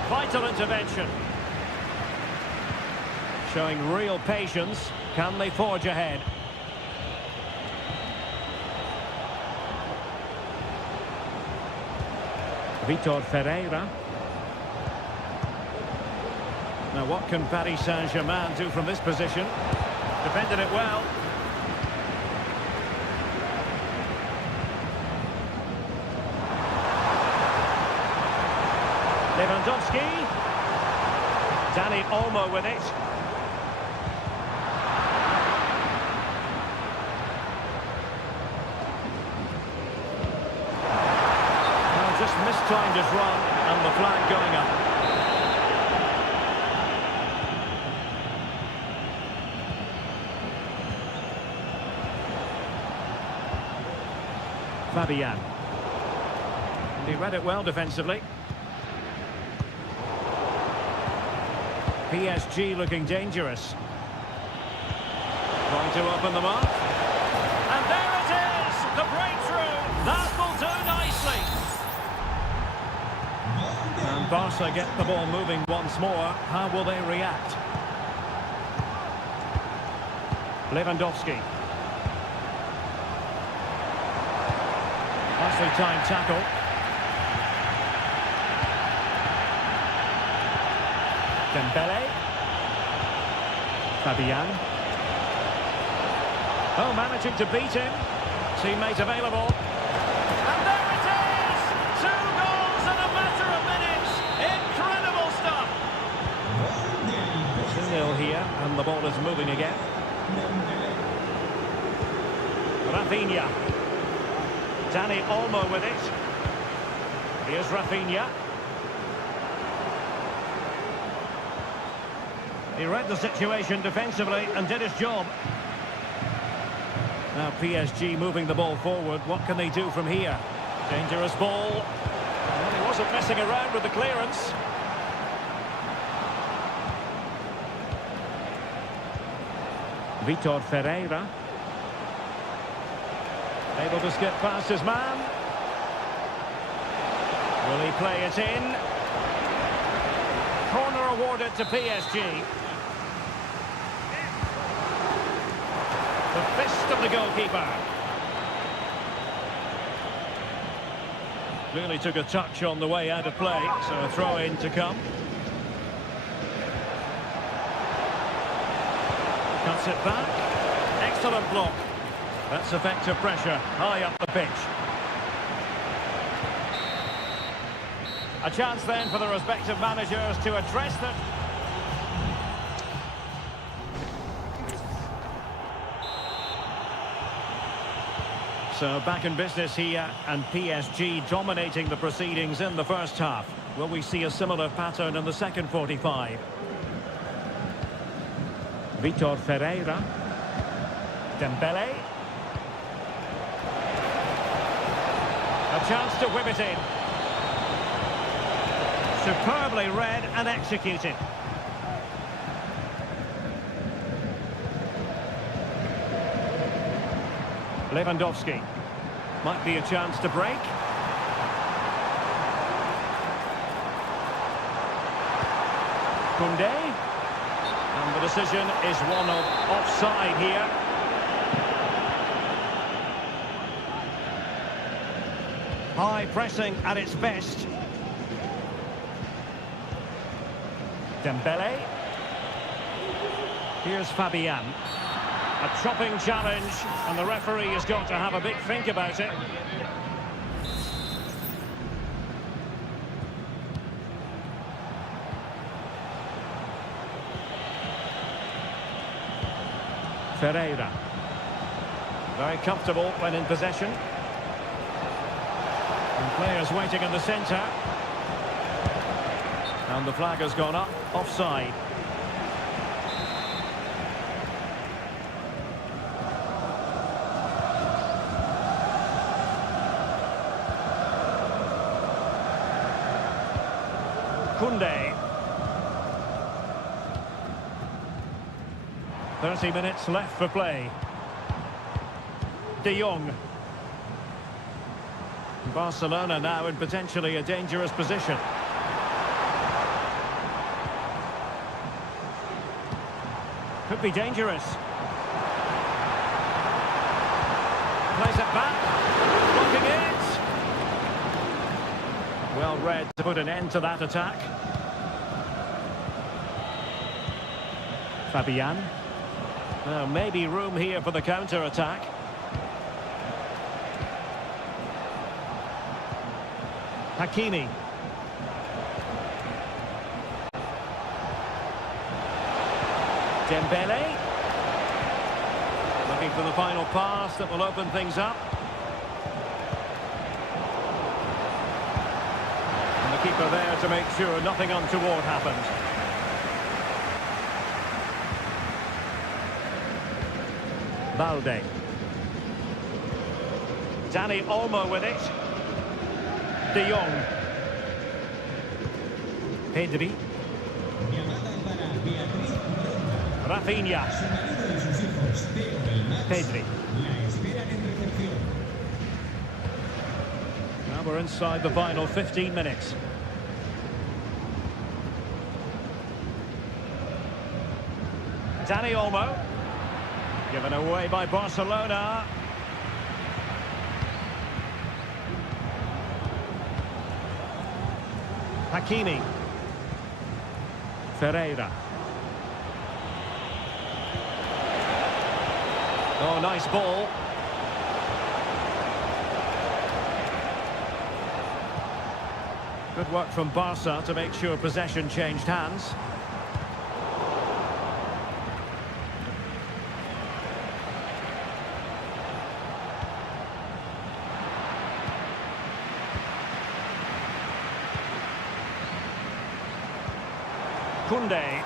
vital intervention. Showing real patience. Can they forge ahead? Vitor Ferreira. Now what can Paris Saint-Germain do from this position? Defended it well. Lewandowski. Dani Olmo with it. Well, just mistimed his run and the flag going up. Fabian. He read it well defensively. PSG looking dangerous. Trying to open them up. And there it is! The breakthrough! That will do nicely! And Barca get the ball moving once more. How will they react? Lewandowski. Nicely timed tackle. Dembélé. Fabian. Oh, managing to beat him. Teammate available. And there it is! 2 goals in a matter of minutes. Incredible stuff. 2-0 here, and the ball is moving again. Rafinha. Dani Olmo with it. Here's Rafinha. He read the situation defensively and did his job. Now PSG moving the ball forward. What can they do from here? Dangerous ball. Well, he wasn't messing around with the clearance. Vitor Ferreira. Able to skip past his man. Will he play it in? Corner awarded to PSG. The fist of the goalkeeper. Really took a touch on the way out of play, so a throw-in to come. Cuts it back. Excellent block. That's effective pressure, high up the pitch. A chance then for the respective managers to address them. So back in business here, and PSG dominating the proceedings in the first half. Will we see a similar pattern in the second 45? Vitor Ferreira. Dembele. A chance to whip it in. Superbly read and executed. Lewandowski. Might be a chance to break. Koundé. And the decision is one of offside here. High pressing at its best. Dembele. Here's Fabian. A chopping challenge, and the referee has got to have a big think about it. Seria. Very comfortable when in possession. And players waiting in the centre. And the flag has gone up, offside. Koundé. 30 minutes left for play. De Jong. Barcelona now in potentially a dangerous position. Could be dangerous. Plays it back. Blocking it. Well read to put an end to that attack. Fabian. Now maybe room here for the counter-attack. Hakimi. Dembele. Looking for the final pass that will open things up. And the keeper there to make sure nothing untoward happens. Balde. Dani Olmo with it. De Jong. Pedri. Rafinha. Pedri. Now we're inside the final 15 minutes. Dani Olmo. Given away by Barcelona. Hakimi. Ferreira. Oh, nice ball. Good work from Barca to make sure possession changed hands. Koundé.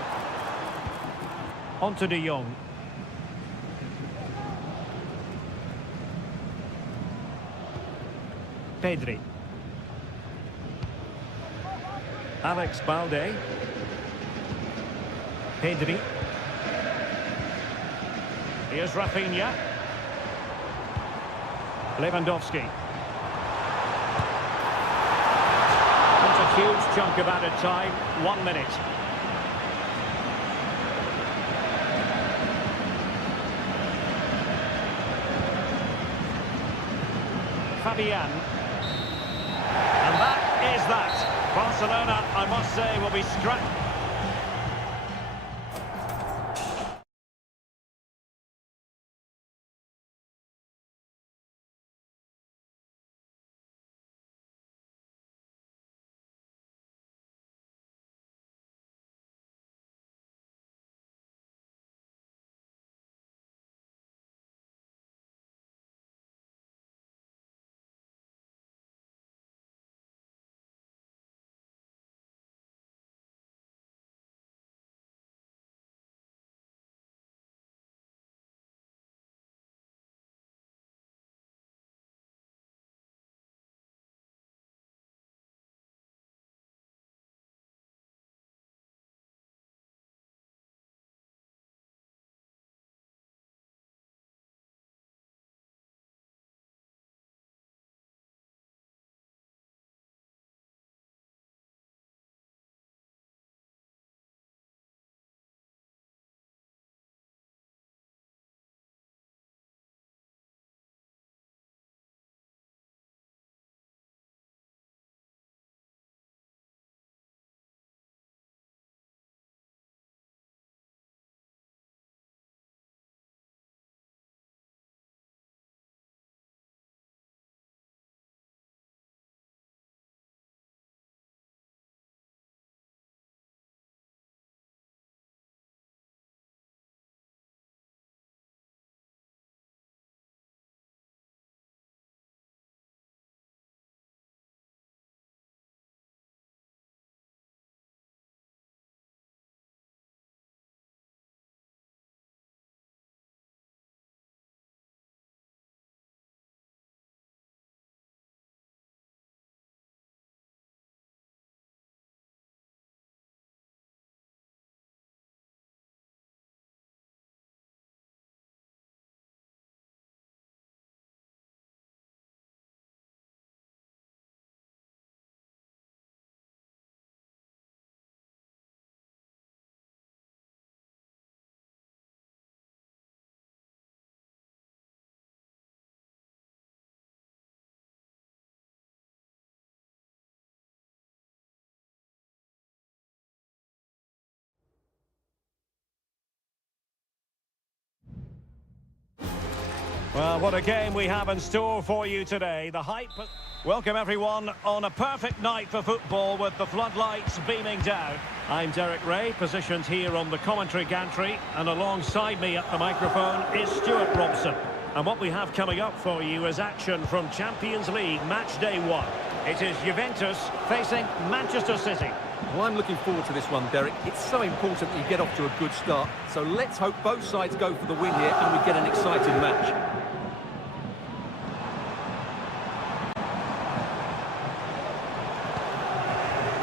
On to De Jong. Pedri. Alex Balde. Pedri. Here's Rafinha. Lewandowski. That's a huge chunk of added time. 1 minute. Fabian. And that is that. Barcelona, I must say, will be struck Well, what a game we have in store for you today. The hype... Welcome, everyone, on a perfect night for football with the floodlights beaming down. I'm Derek Ray, positioned here on the commentary gantry, and alongside me at the microphone is Stuart Robson. And what we have coming up for you is action from Champions League Match Day 1. It is Juventus facing Manchester City. Well, I'm looking forward to this one, Derek. It's so important that you get off to a good start. So let's hope both sides go for the win here and we get an exciting match.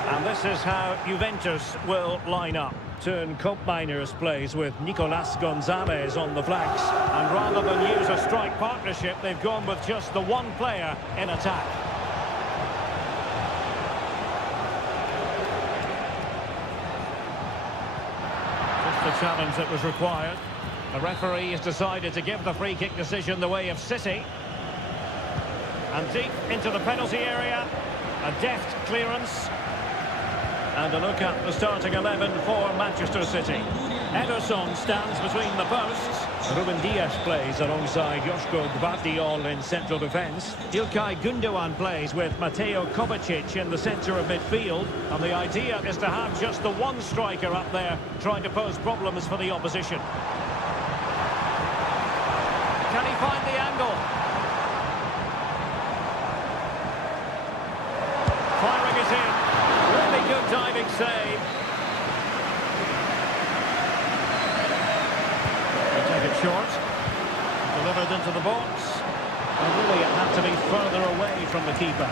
And this is how Juventus will line up. Turn Miners plays with Nicolas Gonzalez on the flanks. And rather than use a strike partnership, they've gone with just the one player in attack. Just the challenge that was required. The referee has decided to give the free kick decision the way of City. And deep into the penalty area. A deft clearance. And a look at the starting 11 for Manchester City. Ederson stands between the posts. Ruben Dias plays alongside Joško Gvardiol in central defence. İlkay Gündoğan plays with Mateo Kovacic in the centre of midfield. And the idea is to have just the one striker up there trying to pose problems for the opposition. Can he find the angle? Firing it in. Really good diving save. They take it short. Delivered into the box. And really it had to be further away from the keeper.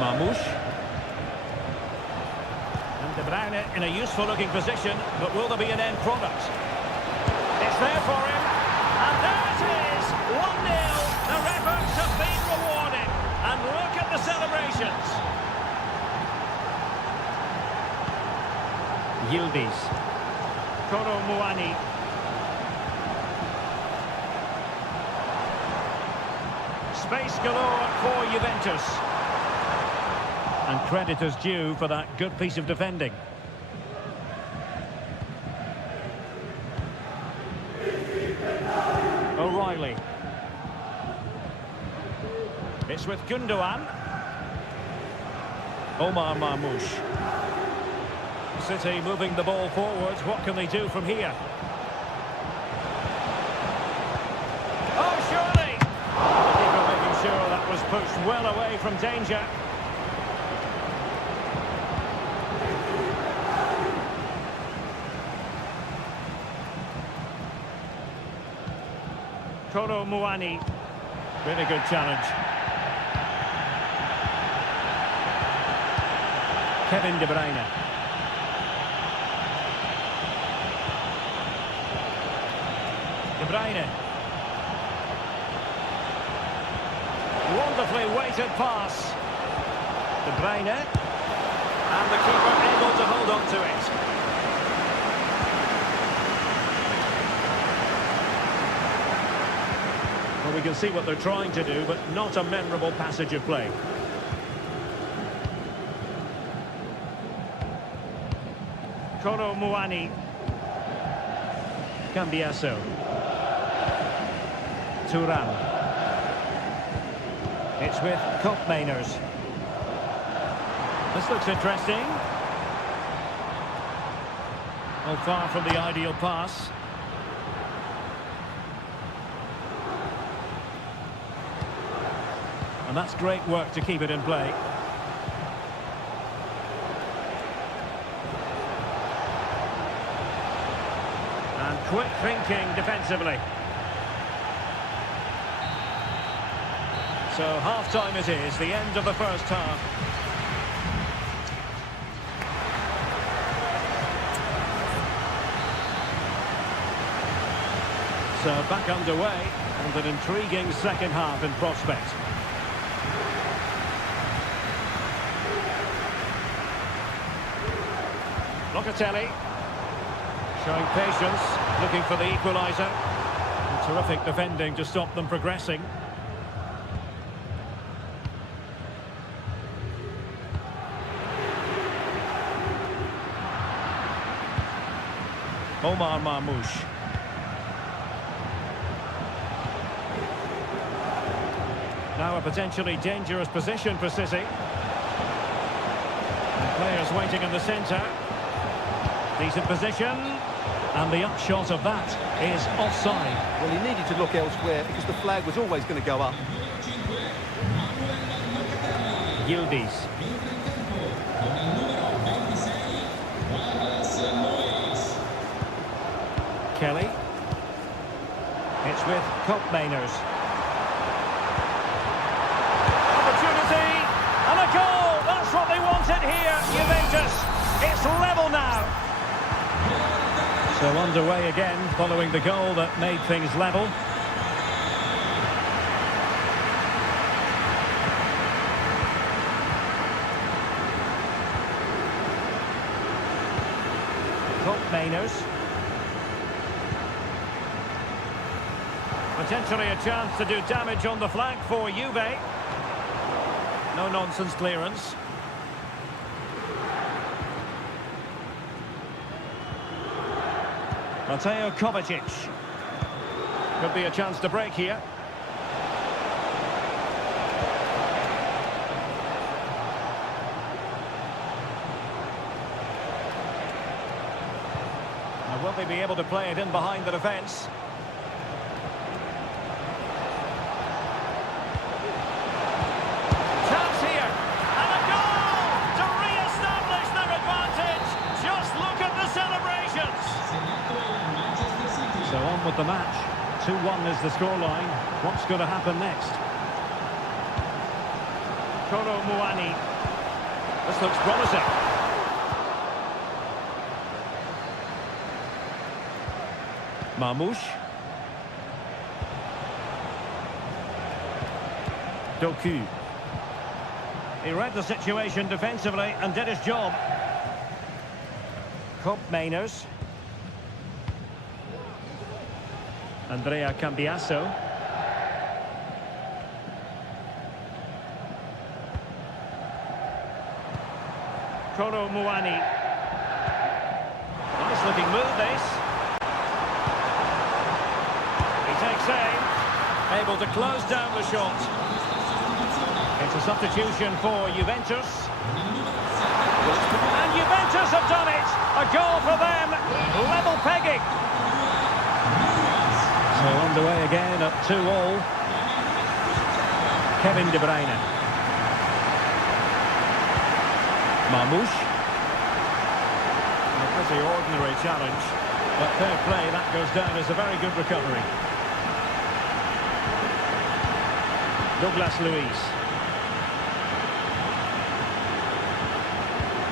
Marmoush. And De Bruyne in a useful looking position, but will there be an end product? It's there for him. And there it is, 1-0. Their efforts have been rewarded. And look at the celebrations. Yildiz. Koro Muani. Space galore for Juventus. And credit is due for that good piece of defending. O'Reilly. It's with Gündoğan. Omar Marmoush. City moving the ball forwards. What can they do from here? Oh, surely! The keeper making sure that was pushed well away from danger. Koro Muani. Really good challenge. Kevin De Bruyne. De Bruyne. Wonderfully weighted pass. De Bruyne. And the keeper able to hold on to it. Well, we can see what they're trying to do, but not a memorable passage of play. Koro Muani. Cambiaso. Turan. It's with Miners. This looks interesting. Oh, far from the ideal pass. And that's great work to keep it in play. And quick thinking defensively. So half-time it is, the end of the first half. So back underway, and an intriguing second half in prospect. Locatelli showing patience, looking for the equaliser. Terrific defending to stop them progressing. Omar Marmoush. Now a potentially dangerous position for City. And players waiting in the centre. Decent position. And the upshot of that is offside. Well, he needed to look elsewhere because the flag was always going to go up. Yildiz. Kelly. It's with Kopmeiners. Opportunity and a goal. That's what they wanted here, Juventus. It's level now. So underway again following the goal that made things level. Kopmeiners. Potentially a chance to do damage on the flank for Juve. No-nonsense clearance. Mateo Kovacic. Could be a chance to break here. Now, will they be able to play it in behind the defence? Chance here. And a goal to re-establish their advantage. Just look at the celebrations. So on with the match. 2-1 is the scoreline. What's going to happen next? Kolo Muani. This looks promising. Marmoush. Doku. He read the situation defensively and did his job. Kopmeiners. Andrea Cambiasso. Kolo Muani. Nice looking move this. He takes aim. Able to close down the shot. It's a substitution for Juventus. And Juventus have done it. A goal for them. Level pegging. So underway again at 2-2. Kevin De Bruyne. Marmoush. A pretty ordinary challenge, but fair play, that goes down as a very good recovery. Douglas Luiz.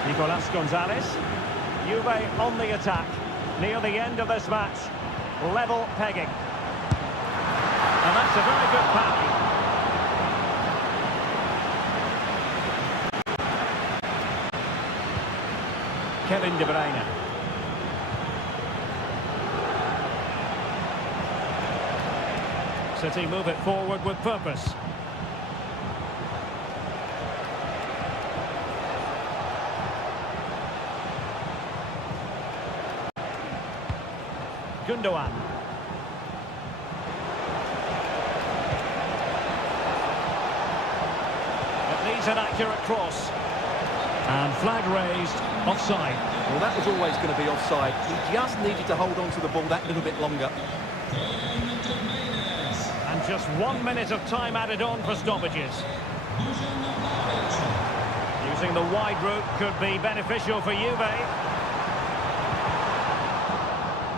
Nicolas Gonzalez. Juve on the attack. Near the end of this match. Level pegging. And that's a very good pass. Kevin De Bruyne. City move it forward with purpose. Gundogan. It needs an accurate cross. And flag raised, offside. Well, that was always going to be offside. He just needed to hold on to the ball that little bit longer. And just 1 minute of time added on for stoppages. Using the wide route could be beneficial for Juve.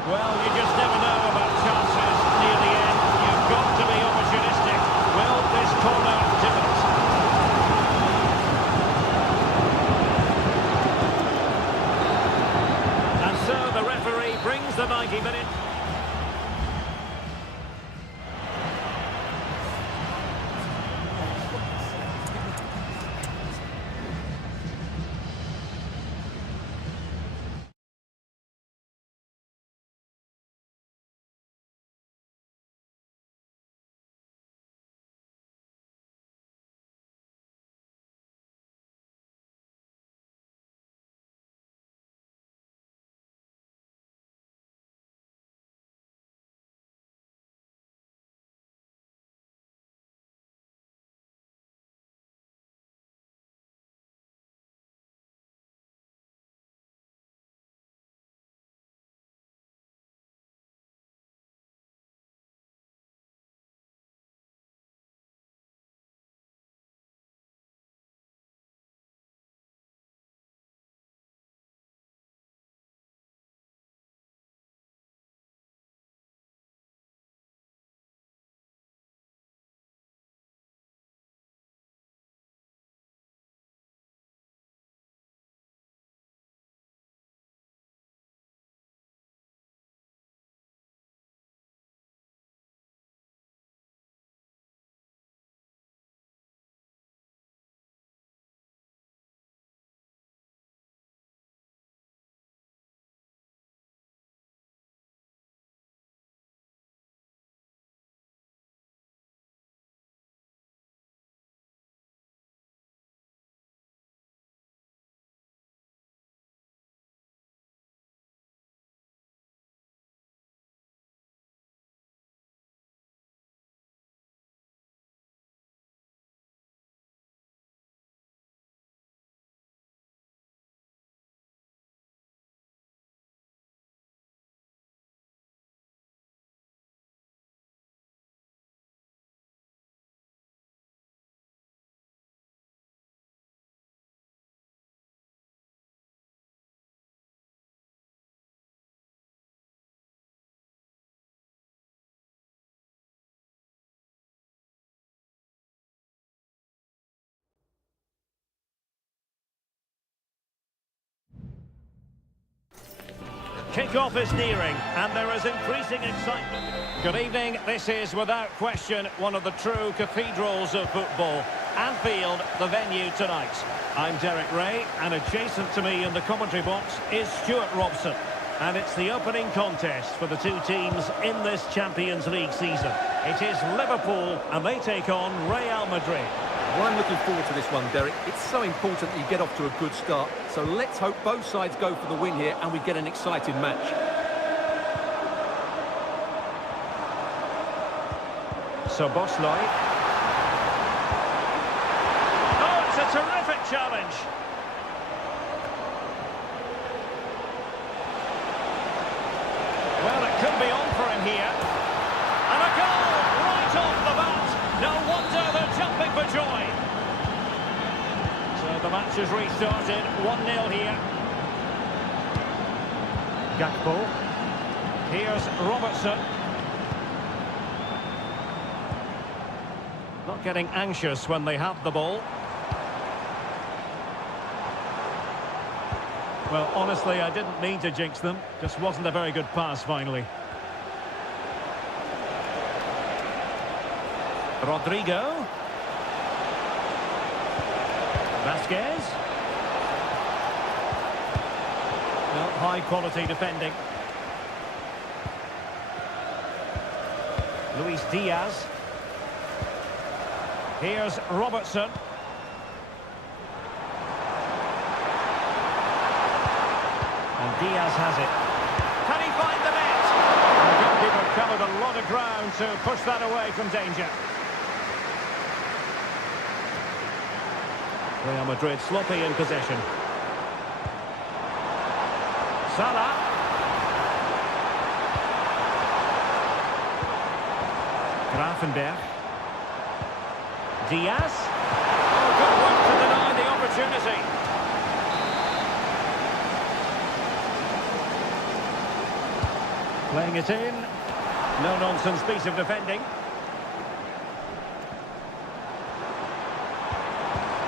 Well, you just never know about chances near the end. You've got to be opportunistic. Will this corner do it? And so the referee brings the 90 minutes. Kick-off is nearing, and there is increasing excitement. Good evening. This is, without question, one of the true cathedrals of football. Anfield, the venue tonight. I'm Derek Ray, and adjacent to me in the commentary box is Stuart Robson. And it's the opening contest for the two teams in this Champions League season. It is Liverpool, and they take on Real Madrid. Well, I'm looking forward to this one, Derek. It's so important that you get off to a good start. So let's hope both sides go for the win here and we get an exciting match. So Bosley. Oh, it's a terrific challenge. Well, it could be on for him here. And a goal right off the bat. No wonder they're jumping for joy. So the match has restarted. 1-0 here. Gakpo. Here's Robertson. Not getting anxious when they have the ball. Well, honestly, I didn't mean to jinx them. Just wasn't a very good pass, finally. Rodrigo. Vasquez. Well, high-quality defending. Luis Diaz. Here's Robertson. And Diaz has it. Can he find the net? The goalkeeper covered a lot of ground to push that away from danger. Real Madrid sloppy in possession. Salah. Grafenberg. Diaz. Oh, good work to deny the opportunity. Playing it in. No-nonsense piece of defending.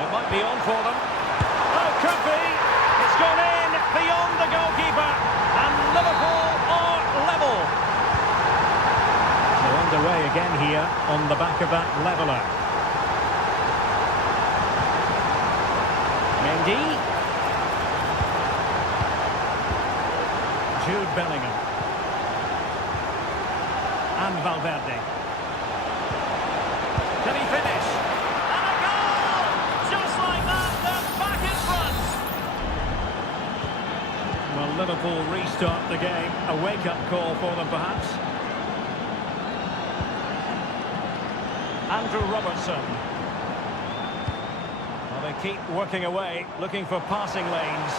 It might be on for them. Oh, could be. It's gone in beyond the goalkeeper. And Liverpool are level. So underway again here on the back of that leveller. Mendy. Jude Bellingham. And Valverde. Can he finish? And a goal! Just like that, they're back in front. Well, Liverpool restart the game. A wake-up call for them, perhaps. Andrew Robertson. Well, they keep working away, looking for passing lanes.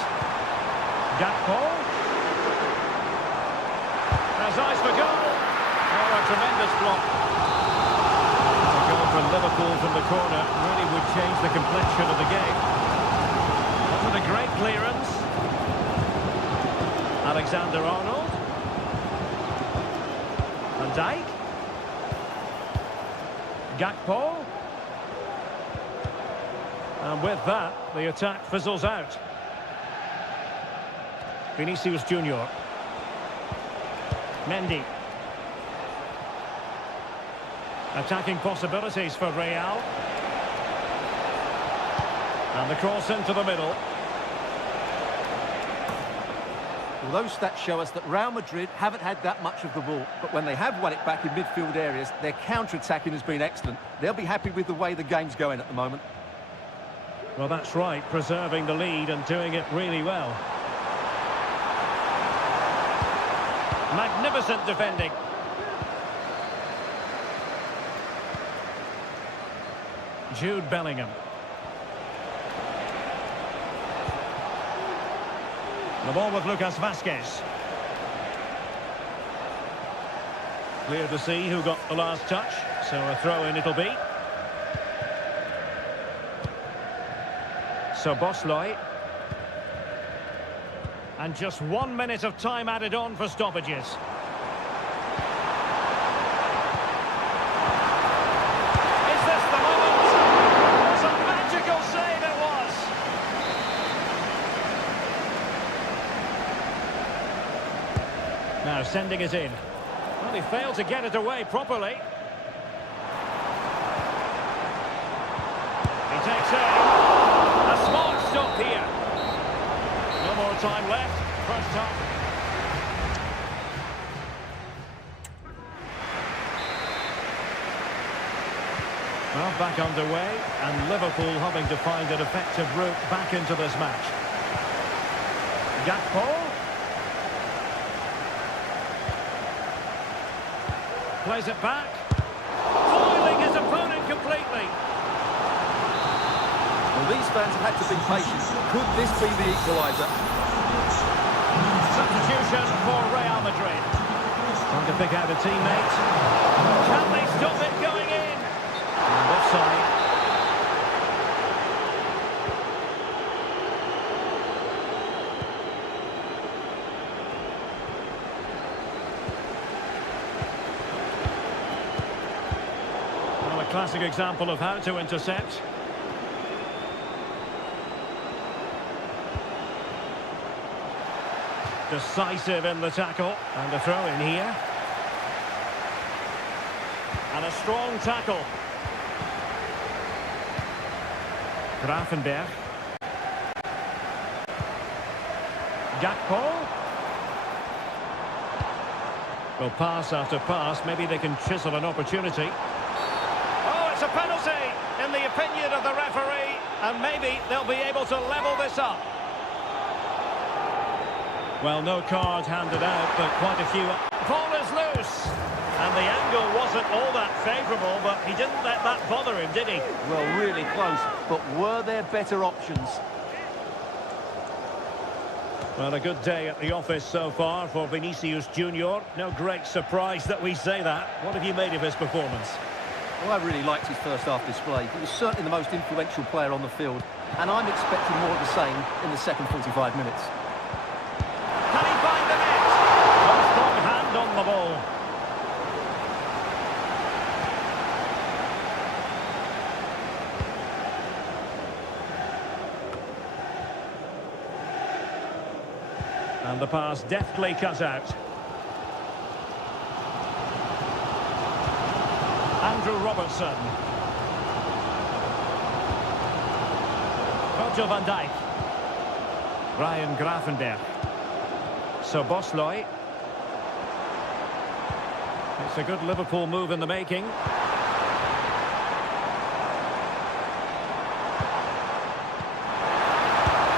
Gakpo. Has eyes for goal. Oh, a tremendous block. A goal from Liverpool from the corner really would change the complexion of the game. Wasn't a great clearance. Alexander-Arnold. Van Dijk. Gakpo. And with that, the attack fizzles out. Vinicius Junior. Mendy. Attacking possibilities for Real. And the cross into the middle. Well, those stats show us that Real Madrid haven't had that much of the ball, but when they have won it back in midfield areas, their counter-attacking has been excellent. They'll be happy with the way the game's going at the moment. Well, that's right, preserving the lead and doing it really well. Magnificent defending. Jude Bellingham. The ball with Lucas Vasquez. Clear to see who got the last touch, so a throw-in it'll be. So Bosley. And just 1 minute of time added on for stoppages. Is this the moment? It's a magical save it was. now, sending it in. Well, he failed to get it away properly. He takes aim. A smart stop here. No more time left. First half. Well, back underway, and Liverpool having to find an effective route back into this match. Gakpo. Plays it back. Foiling his opponent completely. Well, these fans have had to be patient. Could this be the equaliser? Substitution for Real Madrid. Trying to pick out a teammate. Can they stop it going in? And offside. Well, a classic example of how to intercept. Decisive in the tackle, and a throw in here. And a strong tackle. Grafenberg. Gakpo. Well, pass after pass, maybe they can chisel an opportunity. Oh, it's a penalty in the opinion of the referee, and maybe they'll be able to level this up. Well, no card handed out, but quite a few. Ball is loose. And the angle wasn't all that favourable, but he didn't let that bother him, did he? Well, really close, but were there better options? Well, a good day at the office so far for Vinicius Junior. No great surprise that we say that. What have you made of his performance? Well, I really liked his first half display. He was certainly the most influential player on the field, and I'm expecting more of the same in the second 45 minutes. Can he find the net? A strong hand on the ball. And the pass deftly cut out. Andrew Robertson. Virgil van Dijk. Ryan Grafenberg. Sobosloy. It's a good Liverpool move in the making.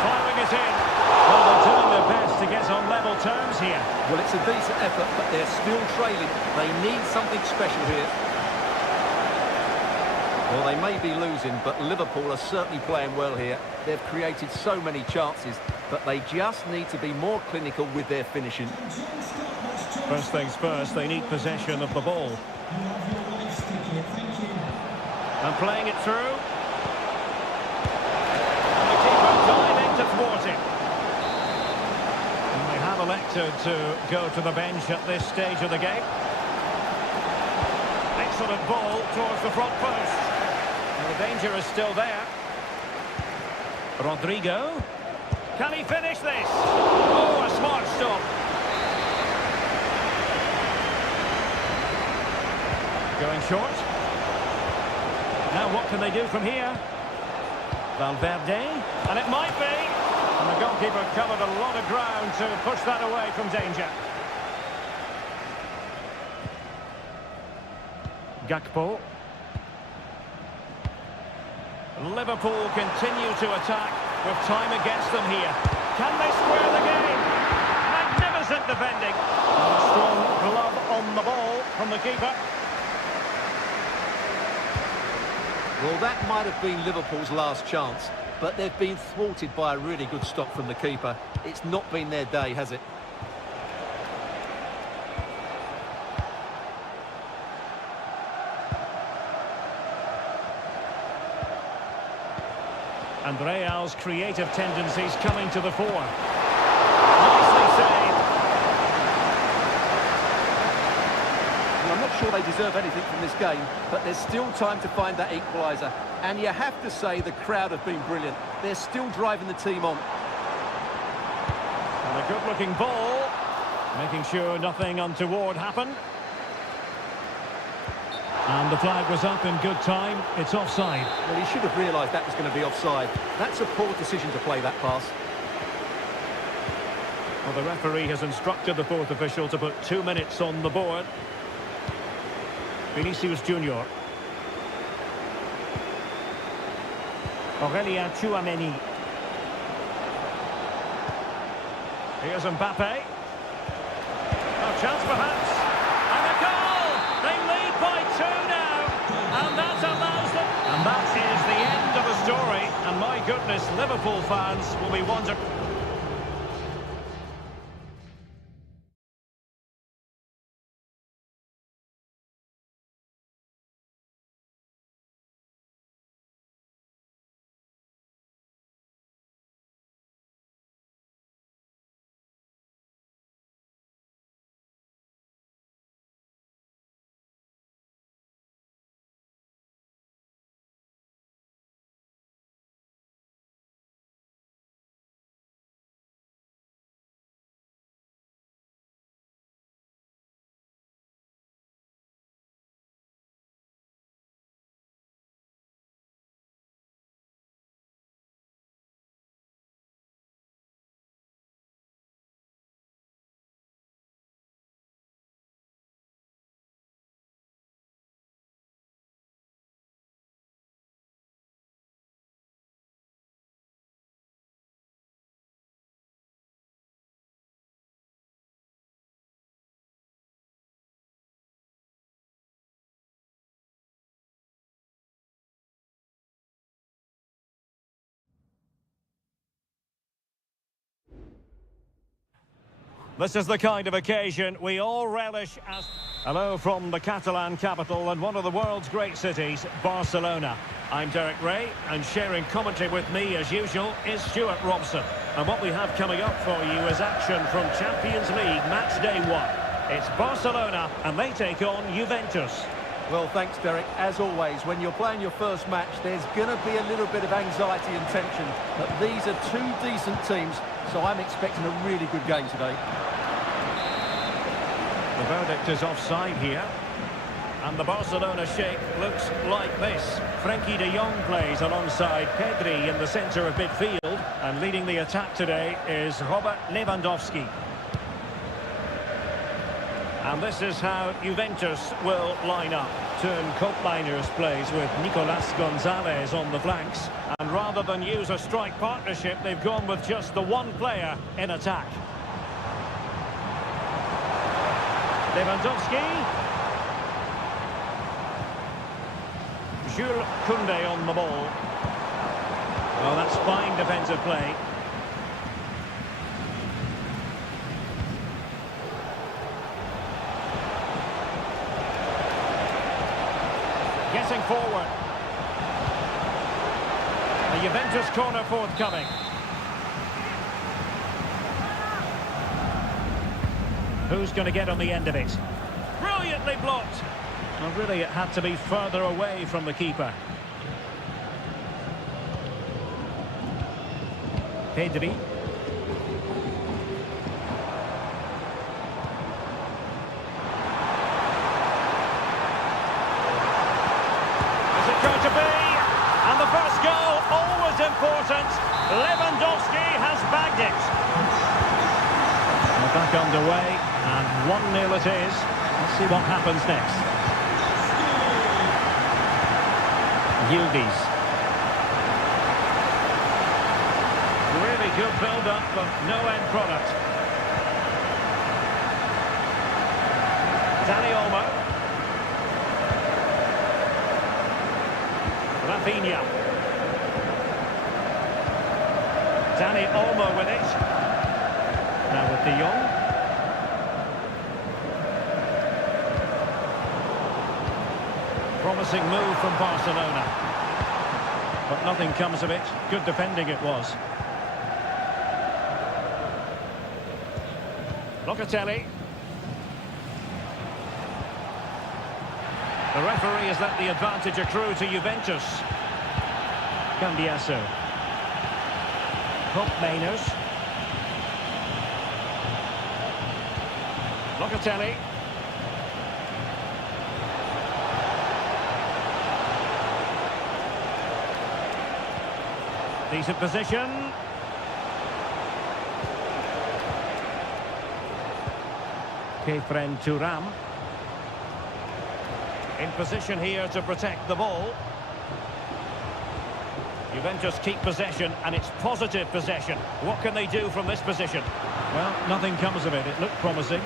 Firing it in. Well, they're doing their best to get on level terms here. Well, it's a decent effort, but they're still trailing. They need something special here. Well, they may be losing, but Liverpool are certainly playing well here. They've created so many chances, but they just need to be more clinical with their finishing. First things first, they need possession of the ball. And playing it through. And the keeper diving to thwart it. And they have elected to go to the bench at this stage of the game. Excellent ball towards the front post. And the danger is still there. Rodrigo. Can he finish this? Oh, a smart stop. Going short. Now what can they do from here? Valverde. And it might be. And the goalkeeper covered a lot of ground to push that away from danger. Gakpo. Liverpool continue to attack with time against them here. Can they square the game? Magnificent defending. And a strong glove on the ball from the keeper. Well, that might have been Liverpool's last chance, but they've been thwarted by a really good stop from the keeper. It's not been their day, has it? And Real's creative tendencies coming to the fore. Nicely saved. I'm not sure they deserve anything from this game, but there's still time to find that equaliser. And you have to say the crowd have been brilliant. They're still driving the team on. And a good-looking ball. Making sure nothing untoward happened. And the flag was up in good time. It's offside. Well, he should have realised that was going to be offside. That's a poor decision to play that pass. Well, the referee has instructed the fourth official to put 2 minutes on the board. Vinicius Junior. Aurelien Tchouameni. Here's Mbappe. A chance perhaps. And a goal! They lead by 2 now. And that allows them. And that is the end of the story. And my goodness, Liverpool fans will be wondering. This is the kind of occasion we all relish as... Hello from the Catalan capital and one of the world's great cities, Barcelona. I'm Derek Ray, and sharing commentary with me, as usual, is Stuart Robson. And what we have coming up for you is action from Champions League Match Day 1. It's Barcelona, and they take on Juventus. Well, thanks, Derek. As always, when you're playing your first match, there's going to be a little bit of anxiety and tension. But these are two decent teams, so I'm expecting a really good game today. The verdict is offside here. And the Barcelona shape looks like this. Frenkie de Jong plays alongside Pedri in the centre of midfield. And leading the attack today is Robert Lewandowski. And this is how Juventus will line up. Turn Koopmeiners plays with Nicolas Gonzalez on the flanks. And rather than use a strike partnership, they've gone with just the one player in attack. Lewandowski. Jules Koundé on the ball. Well, that's fine defensive play. Getting forward. The Juventus corner forthcoming. Who's going to get on the end of it? Brilliantly blocked. Well, really, it had to be further away from the keeper. Pedri. Is it going to be? And the first goal, always important. Lewandowski has bagged it. We're back underway, and 1-0 it is. Let's see what happens next. Yildiz. Really good build-up, but no end product. Dani Olmo. Rafinha. Dani Olmo with it. Now with De Jong. Promising move from Barcelona. But nothing comes of it. Good defending it was. Locatelli. The referee has let the advantage accrue to Juventus. Cambiasso. Koopmeiners. Locatelli. Decent position. Kefren Thuram. In position here to protect the ball. Juventus keep possession, and it's positive possession. What can they do from this position? Well, nothing comes of it. It looked promising.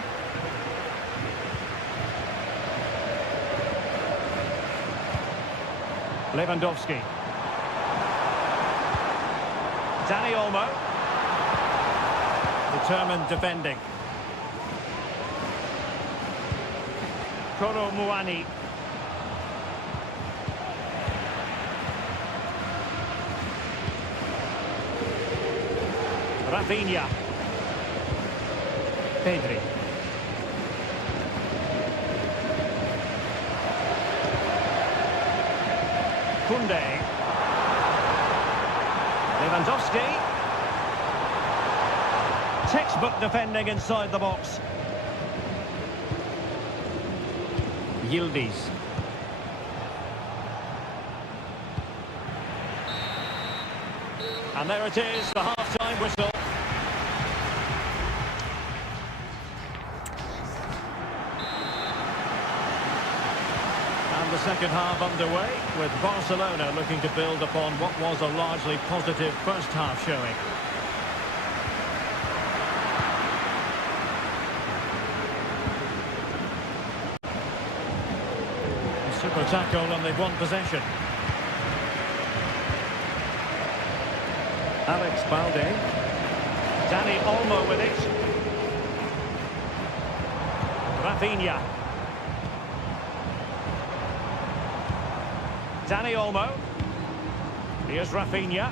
Lewandowski. Dani Olmo. Determined defending. Koro Muani. Rafinha. Pedri. Kunde. Lewandowski. Textbook defending inside the box. Yildiz. And there it is, the half-time whistle. And the second half underway, with Barcelona looking to build upon what was a largely positive first half showing. Super tackle, and they've won possession. Alex Balde. Dani Olmo with it. Rafinha. Dani Olmo. Here's Rafinha.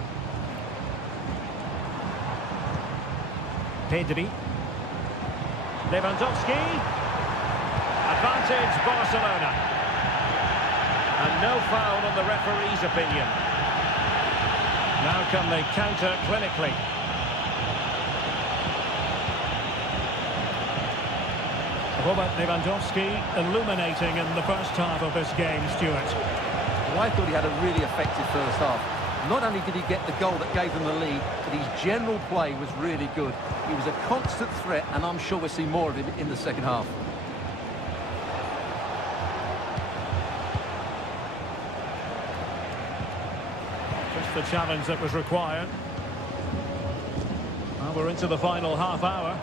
Pedri. Lewandowski. Advantage Barcelona. And no foul on the referee's opinion. Now can they counter clinically? Robert Lewandowski illuminating in the first half of this game, Stuart. Well, I thought he had a really effective first half. Not only did he get the goal that gave them the lead, but his general play was really good. He was a constant threat, and I'm sure we'll see more of him in the second half. The challenge that was required. Well, we're into the final half hour.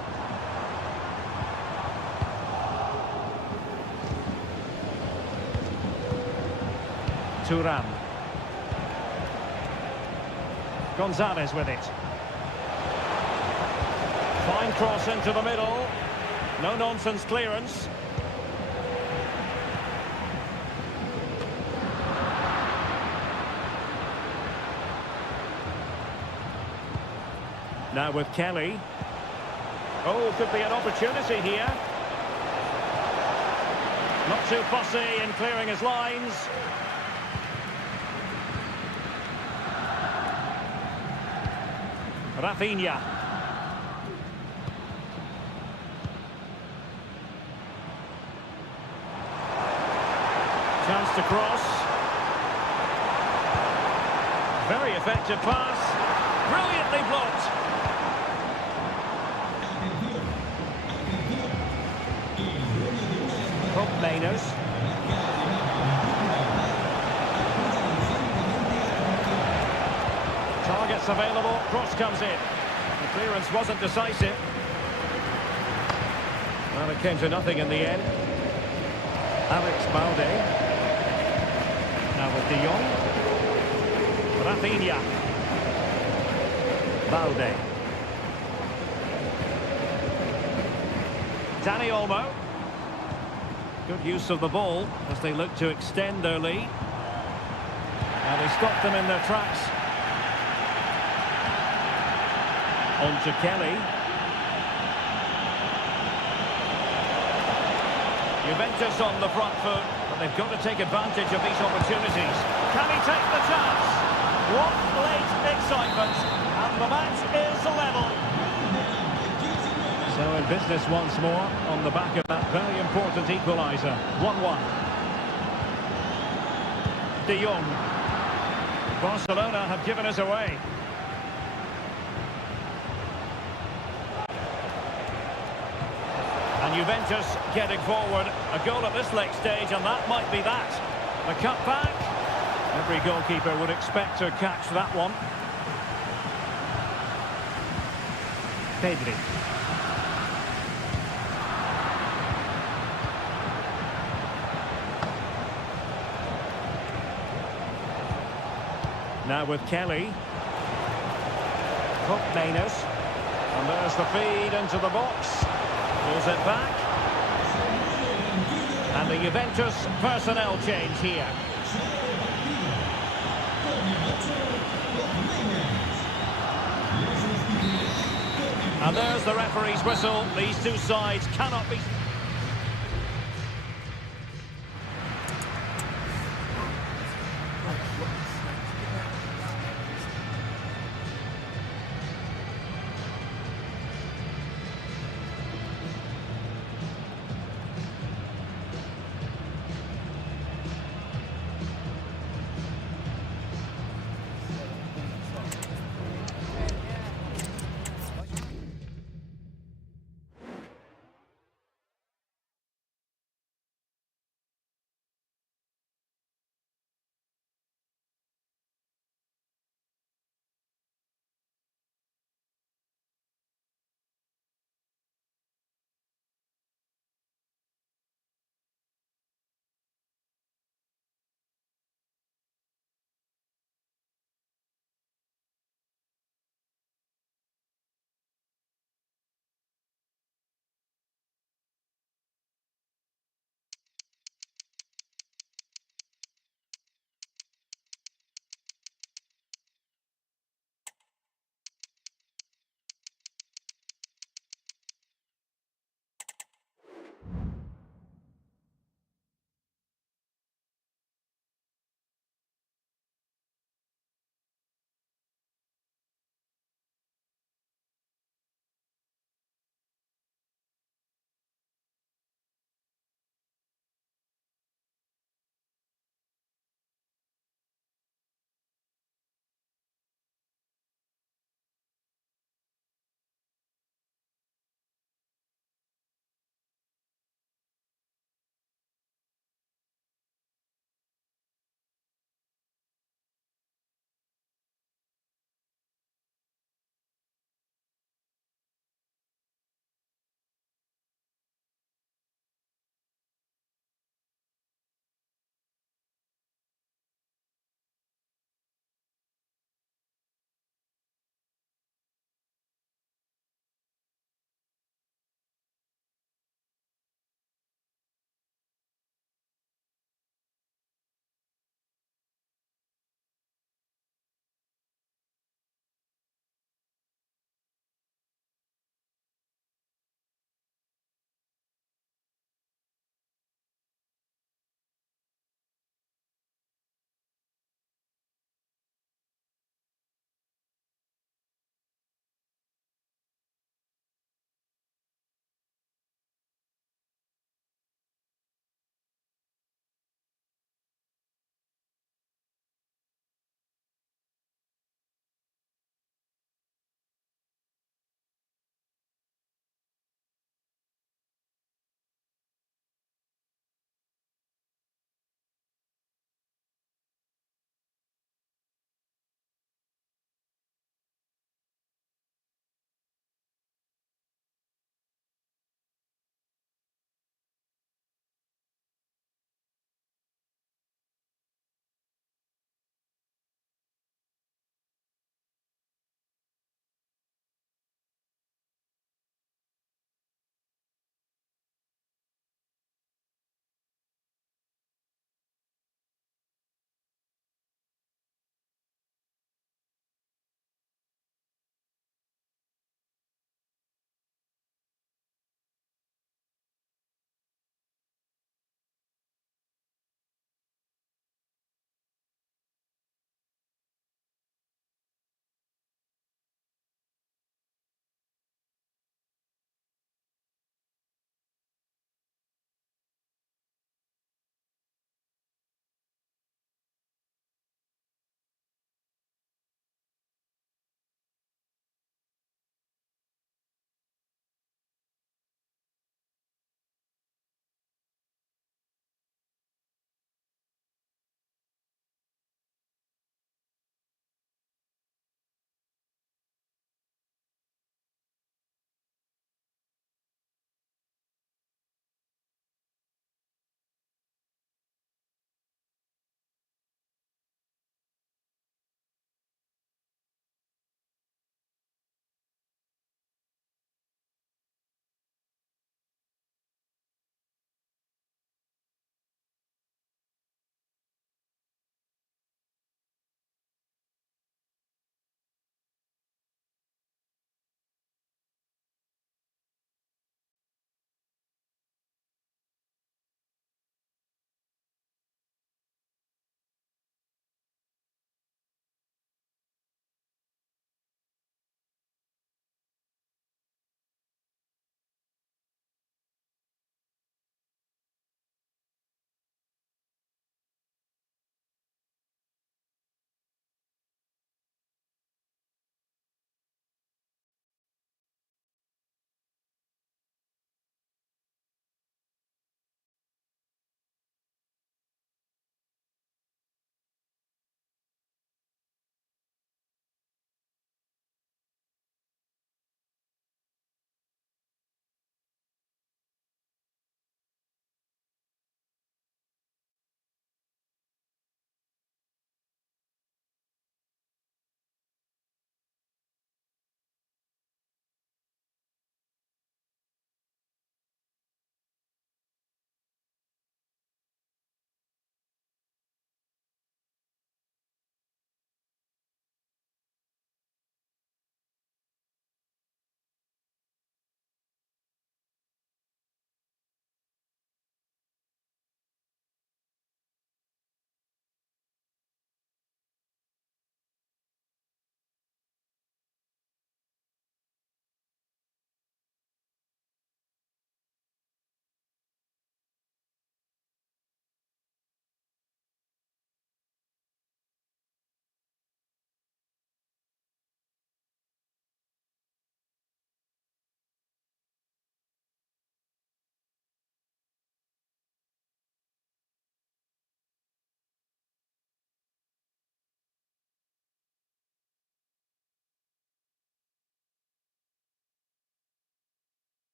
Thuram. Gonzalez with it. Fine cross into the middle. No nonsense clearance. Now with Kelly. Oh, could be an opportunity here. Not too fussy in clearing his lines. Rafinha. Chance to cross. Very effective pass. Brilliantly blocked. Mainers. Targets available, cross comes in. The clearance wasn't decisive. Well, it came to nothing in the end. Alex Balde. Now with De Jong. Rafinha. Balde. Dani Olmo. Good use of the ball as they look to extend their lead. And they stop them in their tracks. On to Kelly. Juventus on the front foot, but they've got to take advantage of these opportunities. Can he take the chance? What late excitement, and the match is level. So So in business once more on the back of that very important equaliser. 1-1. De Jong. Barcelona have given us away. And Juventus getting forward. A goal at this late stage, and that might be that. The cut back. Every goalkeeper would expect to catch that one. Pedri. Now with Kelly. Hook Mainos. And there's the feed into the box. Pulls it back. And the Juventus personnel change here. And there's the referee's whistle. These two sides cannot be...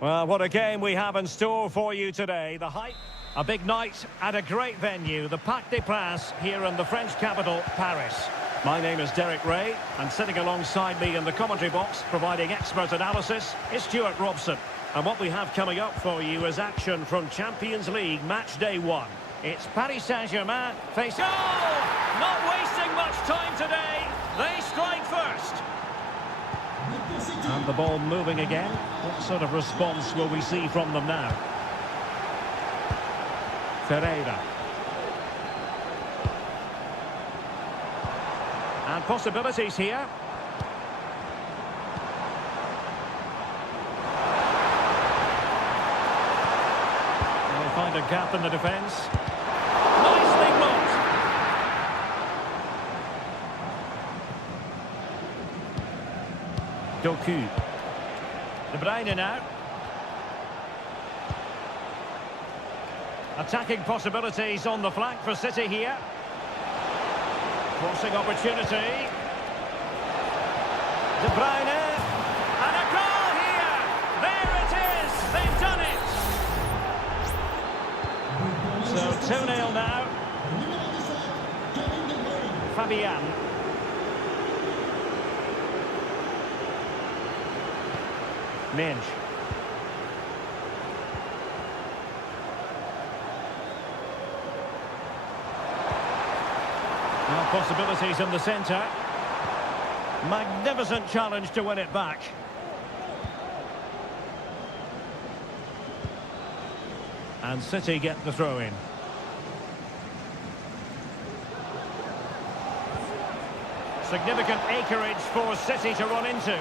Well, what a game we have in store for you today. The hype, a big night at a great venue, the Parc des Princes here in the French capital, Paris. My name is Derek Ray, and sitting alongside me in the commentary box, providing expert analysis, is Stuart Robson. And what we have coming up for you is action from Champions League match day 1. It's Paris Saint-Germain facing... Goal! Not wasting much time today. They strike first. And the ball moving again. What sort of response will we see from them now? Ferreira. And possibilities here. They'll find a gap in the defence. Nicely blocked. Doku. De Bruyne now. Attacking possibilities on the flank for City here. Crossing opportunity. De Bruyne. And a goal here! There it is! They've done it! So 2-0 now. Fabian. Minge. Now possibilities in the centre. Magnificent challenge to win it back. And City get the throw in. Significant acreage for City to run into.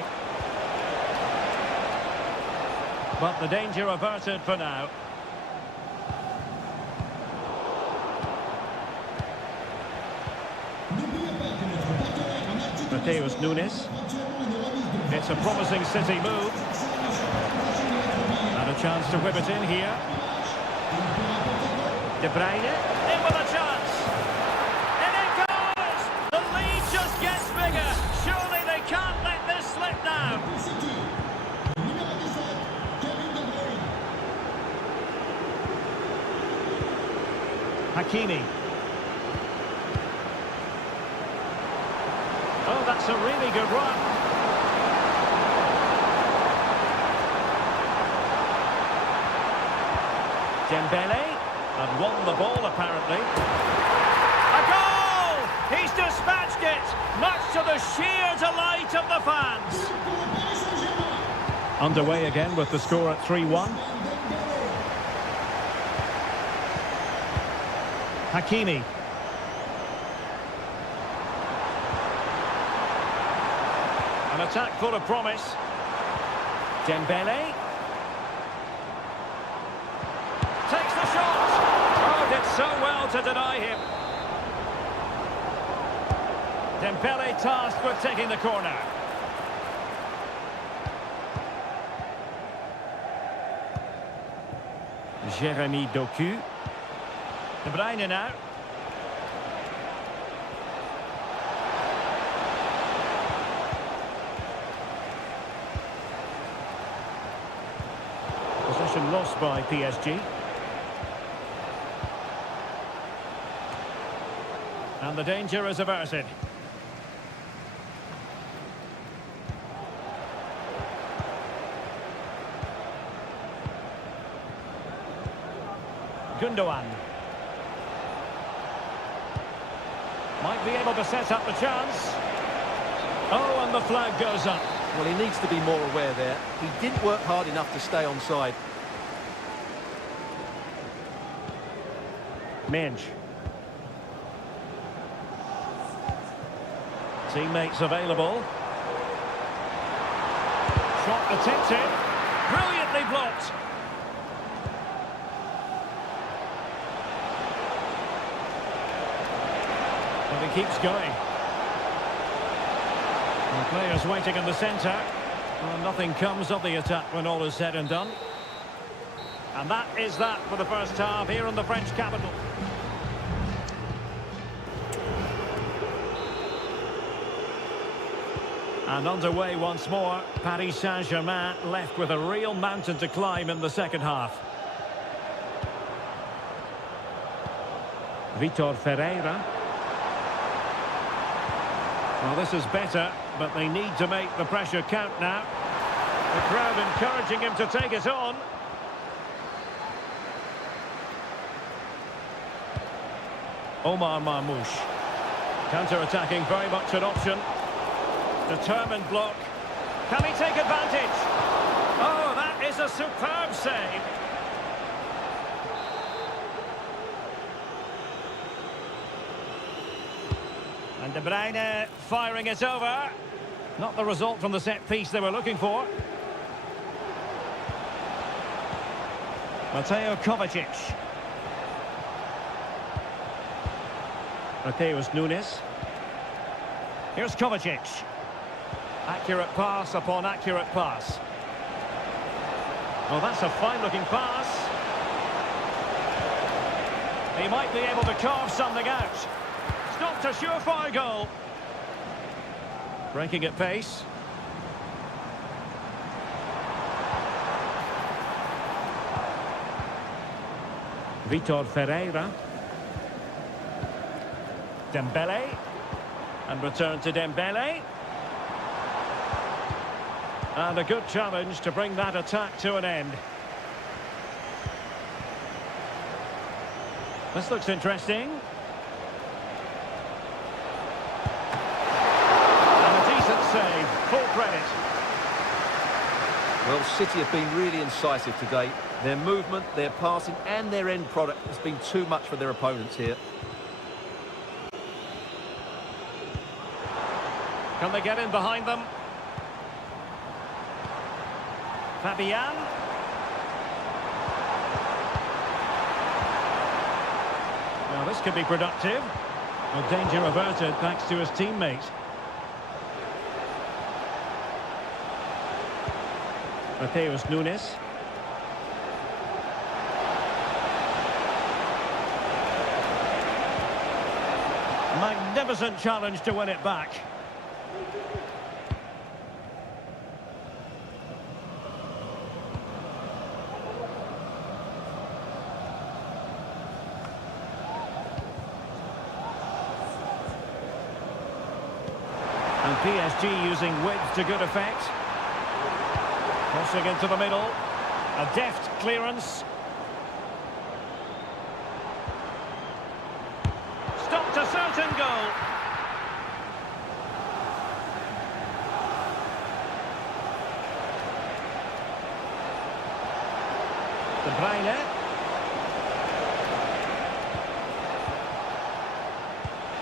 But the danger averted for now. Mateus Nunes. It's a promising City move. And a chance to whip it in here. De Bruyne, in with a chance. And it goes! The lead just gets bigger. Surely they can't let this slip now. Hakimi. Oh, that's a really good run. Dembele, and won the ball apparently. A goal! He's dispatched it, much to the sheer delight of the fans. Underway again with the score at 3-1. Hakimi. An attack full of promise. Dembele. Takes the shot. Oh, did so well to deny him. Dembele tasked with taking the corner. Jeremy Doku. De Bruyne now. Possession lost by PSG. And the danger is averted. Gundogan. Might be able to set up the chance. Oh, and the flag goes up. Well, he needs to be more aware there. He didn't work hard enough to stay onside. Minge. Teammates available. Shot attempted. Brilliantly blocked. But he keeps going. And the players waiting in the centre. Well, nothing comes of the attack when all is said and done. And that is that for the first half here in the French capital. And underway once more. Paris Saint-Germain left with a real mountain to climb in the second half. Vitor Ferreira. Well, this is better, but they need to make the pressure count now. The crowd encouraging him to take it on. Omar Marmoush. Counter-attacking, very much an option. Determined block. Can he take advantage? Oh, that is a superb save. And De Bruyne firing it over. Not the result from the set piece they were looking for. Mateo Kovacic. Mateus Nunes. Here's Kovacic. Accurate pass upon accurate pass. Well, that's a fine-looking pass. He might be able to carve something out. Stopped a surefire goal. Breaking at pace. Vitor Ferreira. Dembele. And return to Dembele. And a good challenge to bring that attack to an end. This looks interesting. And a decent save. Full credit. Well, City have been really incisive today. Their movement, their passing and their end product has been too much for their opponents here. Can they get in behind them? Fabian. Now this could be productive. Well, danger averted thanks to his teammate. Mateus Nunes. Magnificent challenge to win it back. And PSG using width to good effect. Crossing into the middle. A deft clearance. Stopped a certain goal. De Bruyne.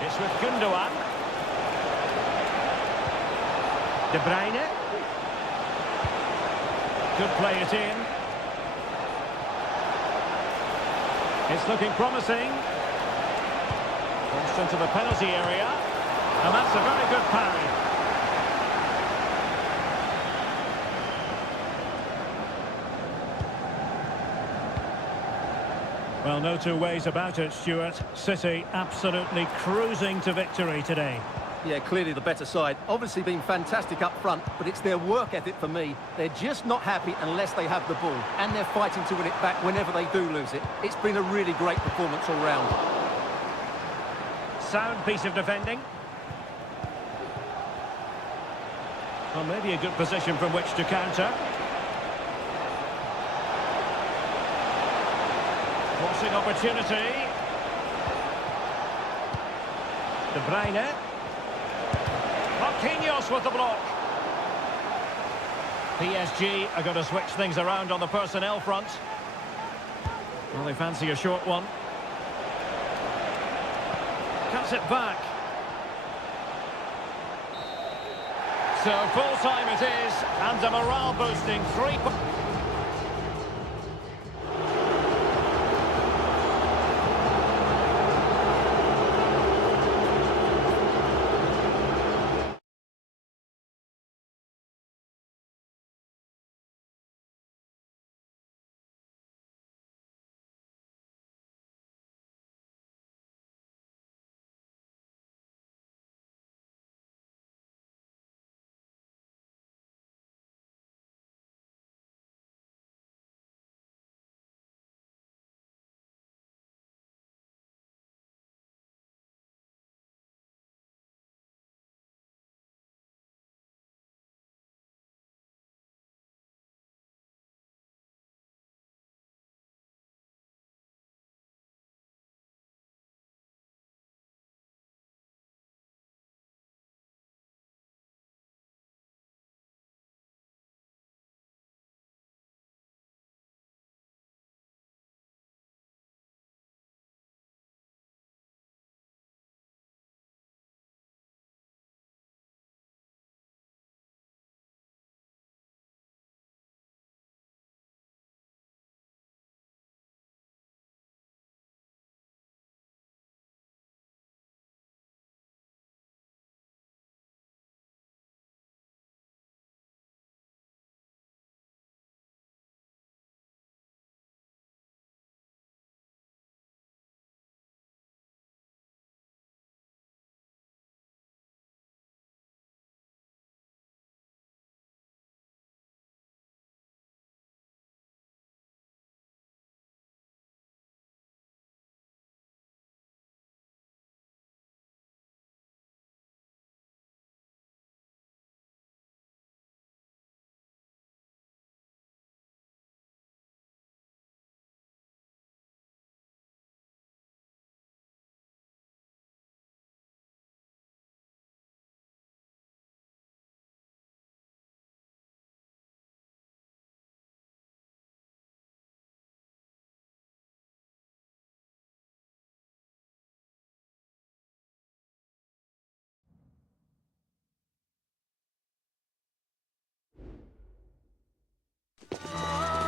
It's with Gundogan. De Bruyne. Could play it in. It's looking promising. Crossed into the penalty area. And that's a very good parry. Well, no two ways about it, Stuart. City absolutely cruising to victory today. Yeah, clearly the better side. Obviously been fantastic up front, but it's their work ethic for me. They're just not happy unless they have the ball, and they're fighting to win it back whenever they do lose it. It's been a really great performance all round. Sound piece of defending. Well, maybe a good position from which to counter. Crossing opportunity. De Bruyne. Marquinhos with the block. PSG are going to switch things around on the personnel front. Well, they fancy a short one. Cuts it back. So full time it is, and a morale boosting 3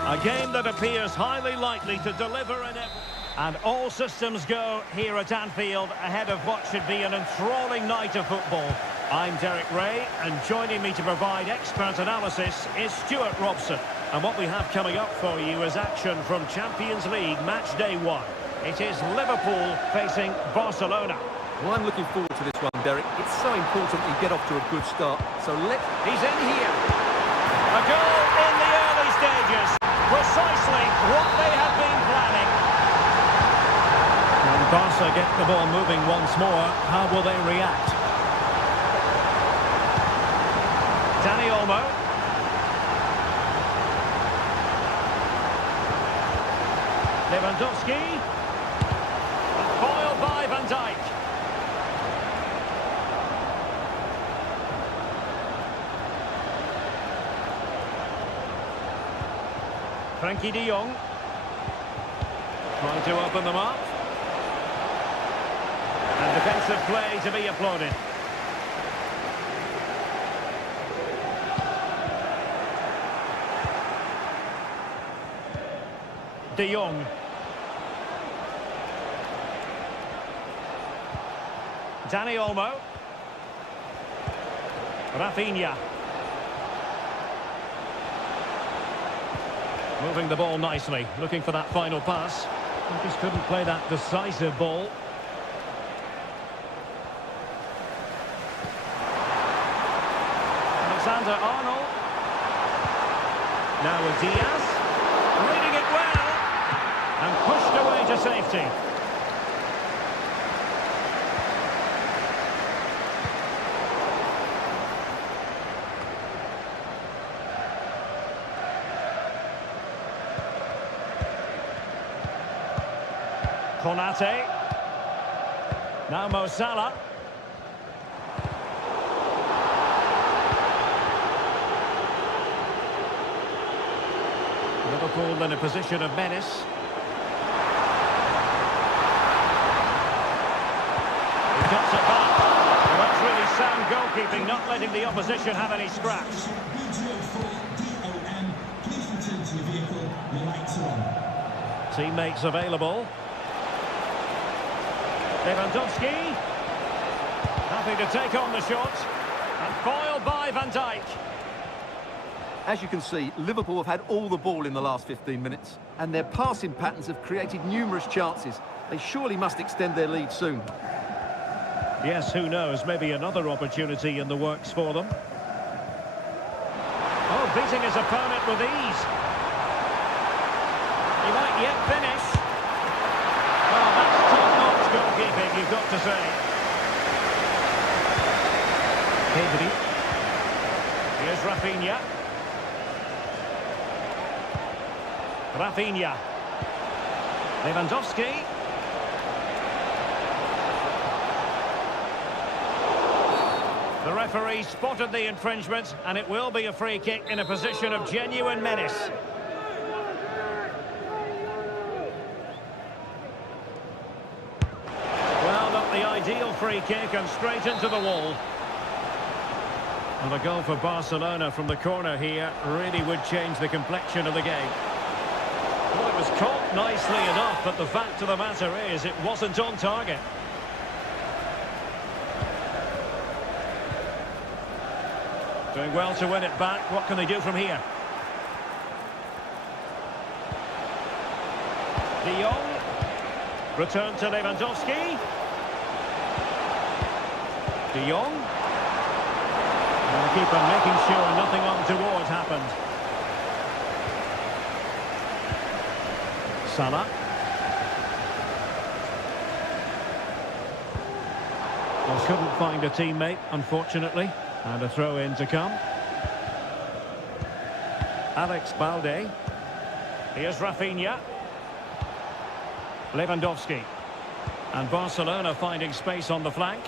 A game that appears highly likely to deliver in every... And all systems go here at Anfield ahead of what should be an enthralling night of football. I'm Derek Ray, and joining me to provide expert analysis is Stuart Robson. And what we have coming up for you is action from Champions League match day 1. It is Liverpool facing Barcelona. Well, I'm looking forward to this one, Derek. It's so important you get off to a good start. So he's in here. A goal in the early stages. Precisely what they have been planning. And Barca get the ball moving once more. How will they react? Dani Olmo. Lewandowski. Foiled by Van Dijk. Frankie de Jong. Trying to open them up. And defensive play to be applauded. De Jong. Dani Olmo. Rafinha. Moving the ball nicely, looking for that final pass. He just couldn't play that decisive ball. Alexander-Arnold. Now with Diaz. Reading it well. And pushed away to safety. Konate. Now Mo Salah. Liverpool in a position of menace. He cuts it back. Well, that's really sound goalkeeping, not letting the opposition have any scraps. Teammates available. Lewandowski, happy to take on the shot, and foiled by Van Dijk. As you can see, Liverpool have had all the ball in the last 15 minutes, and their passing patterns have created numerous chances. They surely must extend their lead soon. Yes, who knows, maybe another opportunity in the works for them. Oh, beating his opponent with ease. He might yet finish. Oh, that's top-notch goalkeeping, you've got to say. Pedri. Here's Rafinha. Rafinha. Lewandowski. The referee spotted the infringement, and it will be a free kick in a position of genuine menace. Well, not the ideal free kick, and straight into the wall. And a goal for Barcelona from the corner here really would change the complexion of the game. Well, it was caught nicely enough, but the fact of the matter is it wasn't on target. Doing well to win it back. What can they do from here? De Jong. Return to Lewandowski. De Jong. And the keeper making sure nothing untoward happened. Salah. Well, couldn't find a teammate, unfortunately. And a throw-in to come. Alex Balde. Here's Rafinha. Lewandowski. And Barcelona finding space on the flank.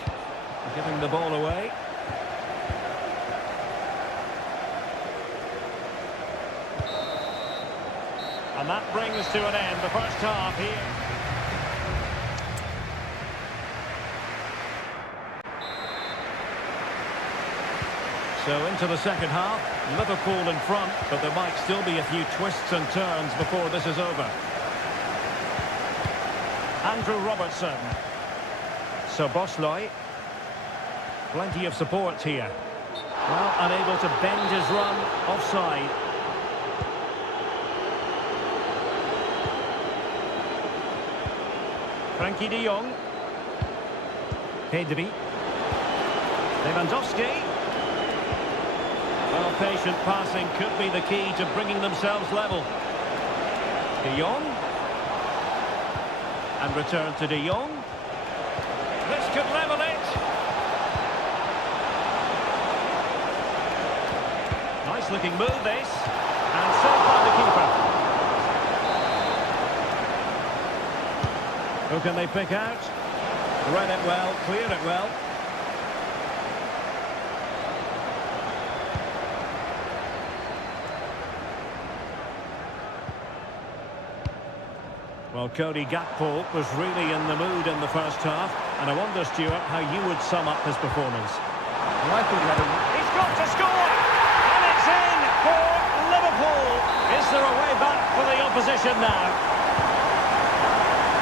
Giving the ball away. And that brings to an end the first half here. So into the second half, Liverpool in front, but there might still be a few twists and turns before this is over. Andrew Robertson. So Bosley. Plenty of support here. Well, unable to bend his run, offside. Frankie de Jong. Pedri. Lewandowski. Well, patient passing could be the key to bringing themselves level. De Jong. And return to De Jong. This could level it. Nice looking move this. And saved by the keeper. Who can they pick out? Read it well, cleared it well. Well, Cody Gakpo was really in the mood in the first half, and I wonder, Stuart, how you would sum up his performance. Well, I thought he had a... He's got to score! And it's in for Liverpool! Is there a way back for the opposition now?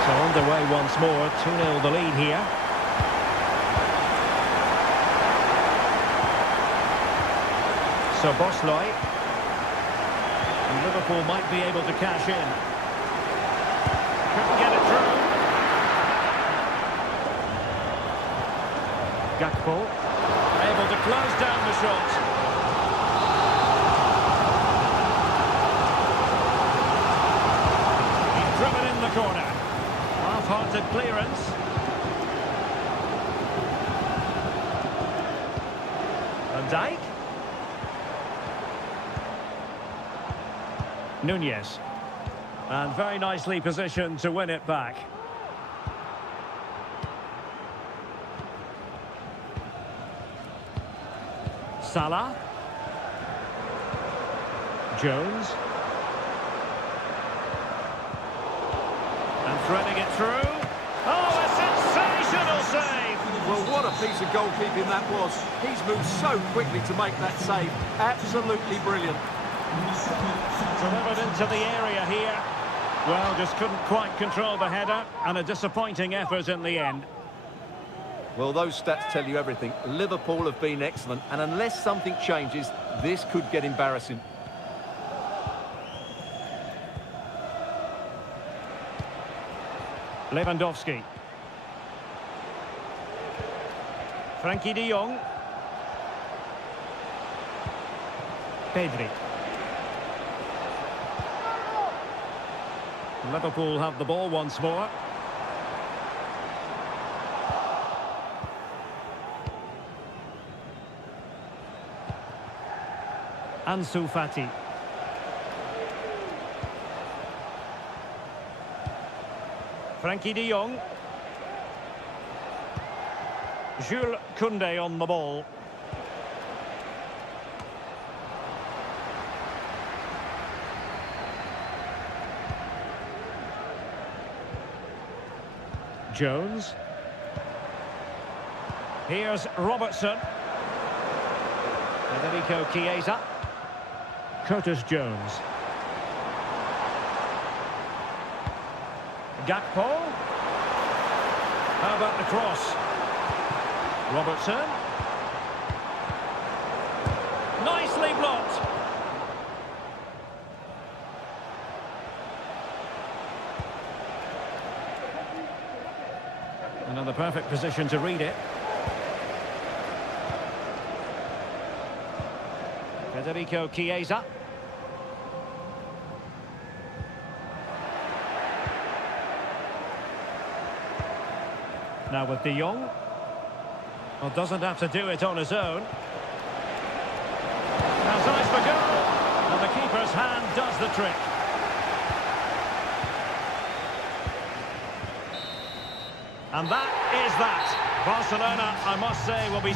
So underway once more, 2-0 the lead here. So Bosley. And Liverpool might be able to cash in. Couldn't get it through. Gakpo. Able to close down the shot. He's driven in the corner. Half-hearted clearance. Van Dijk. Nunez. And very nicely positioned to win it back. Salah. Jones. And threading it through. Oh, a sensational save! Well, what a piece of goalkeeping that was. He's moved so quickly to make that save. Absolutely brilliant. Delivered into the area here. Well, just couldn't quite control the header, and a disappointing effort in the end. Well, those stats tell you everything. Liverpool have been excellent, and unless something changes, this could get embarrassing. Lewandowski. Frankie de Jong. Pedri. Liverpool have the ball once more. Ansu Fati. Frankie de Jong. Jules Koundé on the ball. Jones. Here's Robertson. Federico Chiesa. Curtis Jones. Gakpo. How about the cross? Robertson. Nicely blocked. Another perfect position to read it. Federico Chiesa. Now with De Jong. Well, doesn't have to do it on his own. Has eyes for goal. And the keeper's hand does the trick. And that is that. Barcelona, I must say, will be...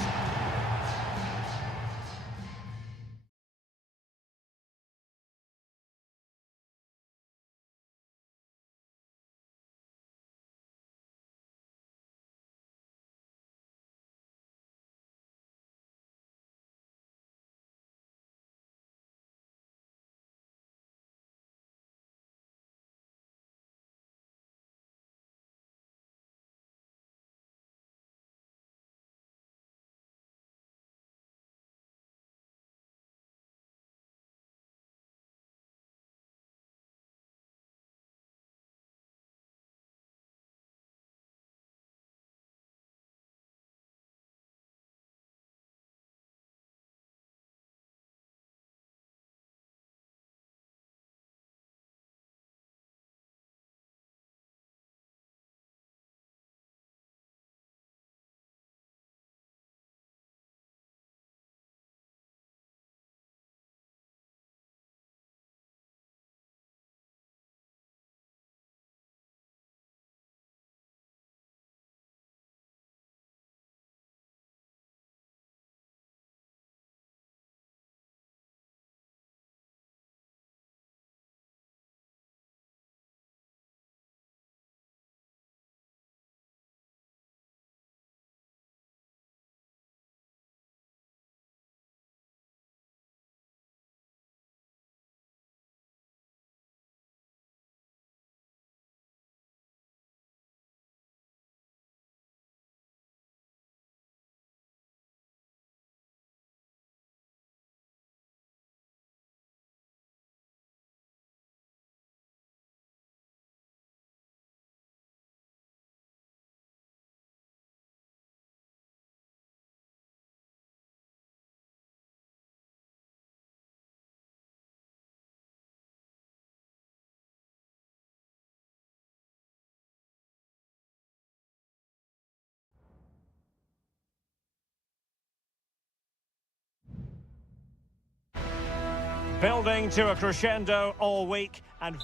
Building to a crescendo all week, and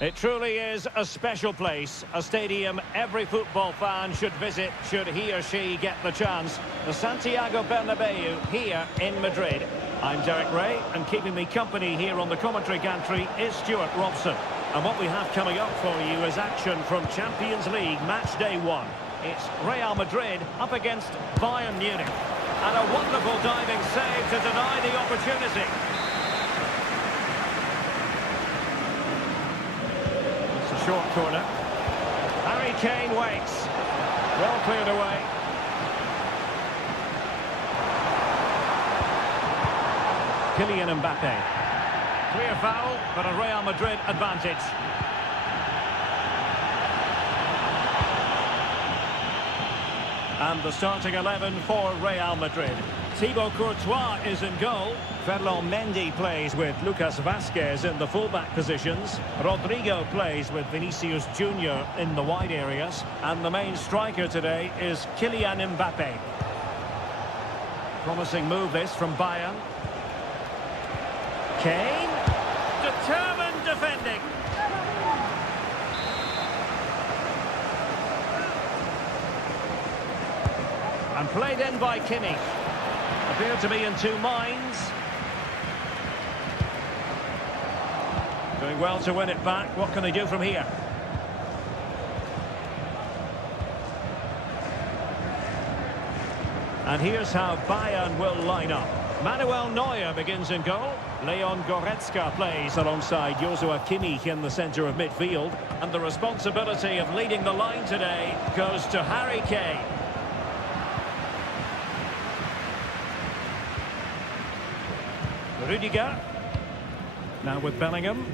it truly is a special place, a stadium every football fan should visit should he or she get the chance. The Santiago Bernabeu here in Madrid. I'm Derek Ray, and keeping me company here on the commentary gantry is Stuart Robson. And what we have coming up for you is action from Champions League match day 1. It's Real Madrid up against Bayern Munich. And a wonderful diving save to deny the opportunity. Short corner. Harry Kane waits. Well cleared away. Kylian Mbappe. Clear foul, but a Real Madrid advantage. And the starting 11 for Real Madrid. Thibaut Courtois is in goal. Ferland Mendy plays with Lucas Vazquez in the fullback positions. Rodrigo plays with Vinicius Junior in the wide areas. And the main striker today is Kylian Mbappe. Promising move this from Bayern. Kane. Determined defending. And played in by Kimmich. Appeared to be in two minds. Doing well to win it back. What can they do from here? And here's how Bayern will line up. Manuel Neuer begins in goal. Leon Goretzka plays alongside Joshua Kimmich in the centre of midfield. And the responsibility of leading the line today goes to Harry Kane. Rudiger. Now with Bellingham.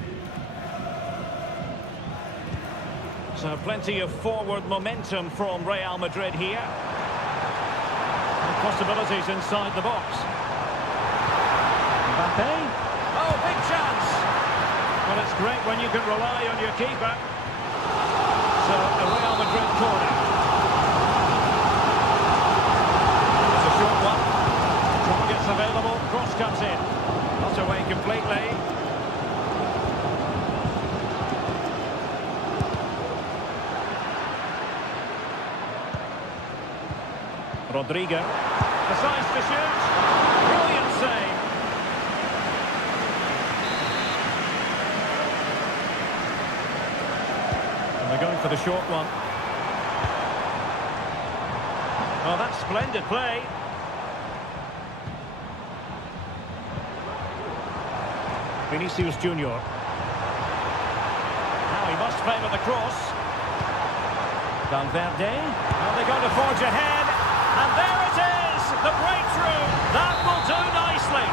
So plenty of forward momentum from Real Madrid here. And possibilities inside the box. Mbappe. Oh, big chance. Well, it's great when you can rely on your keeper. So a Real Madrid corner. It's a short one. Targets available. Cross comes in. Not away completely. Rodrigo decides to shoot. Brilliant save. And they're going for the short one. Oh, that's splendid play. Vinicius Junior. Now he must favour the cross. Valverde. Now they're going to forge ahead. And there it is! The breakthrough! That will do nicely.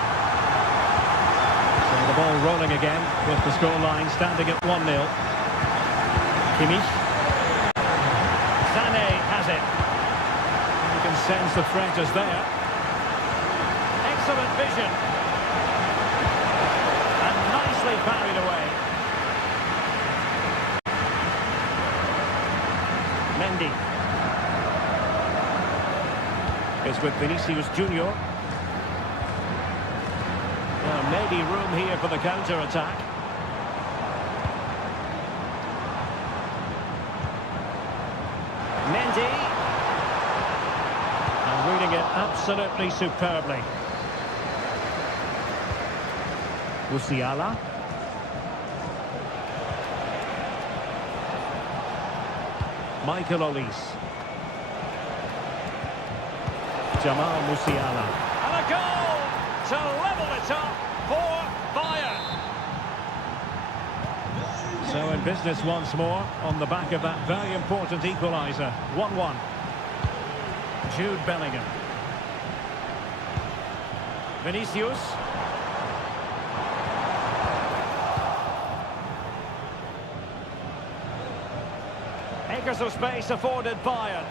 So the ball rolling again with the scoreline standing at 1-0. Kimmich. Sané has it. You can sense the threat is there. Excellent vision. Parried away. Mendy is with Vinicius Junior. Well, maybe room here for the counter-attack. Mendy. And reading it absolutely superbly. Musiala. Michael Olise. Jamal Musiala. And a goal to level it up for Bayern. So in business once more on the back of that very important equaliser. 1-1. Jude Bellingham. Vinicius. Acres of space afforded Bayern.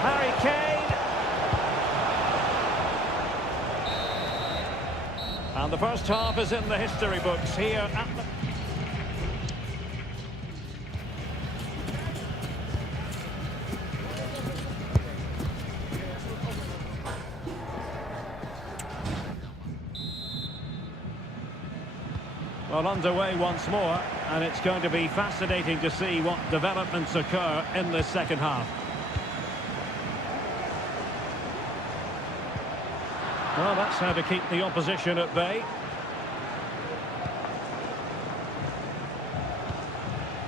Harry Kane. And the first half is in the history books here at the... Well, underway once more, and it's going to be fascinating to see what developments occur in this second half. Well, that's how to keep the opposition at bay.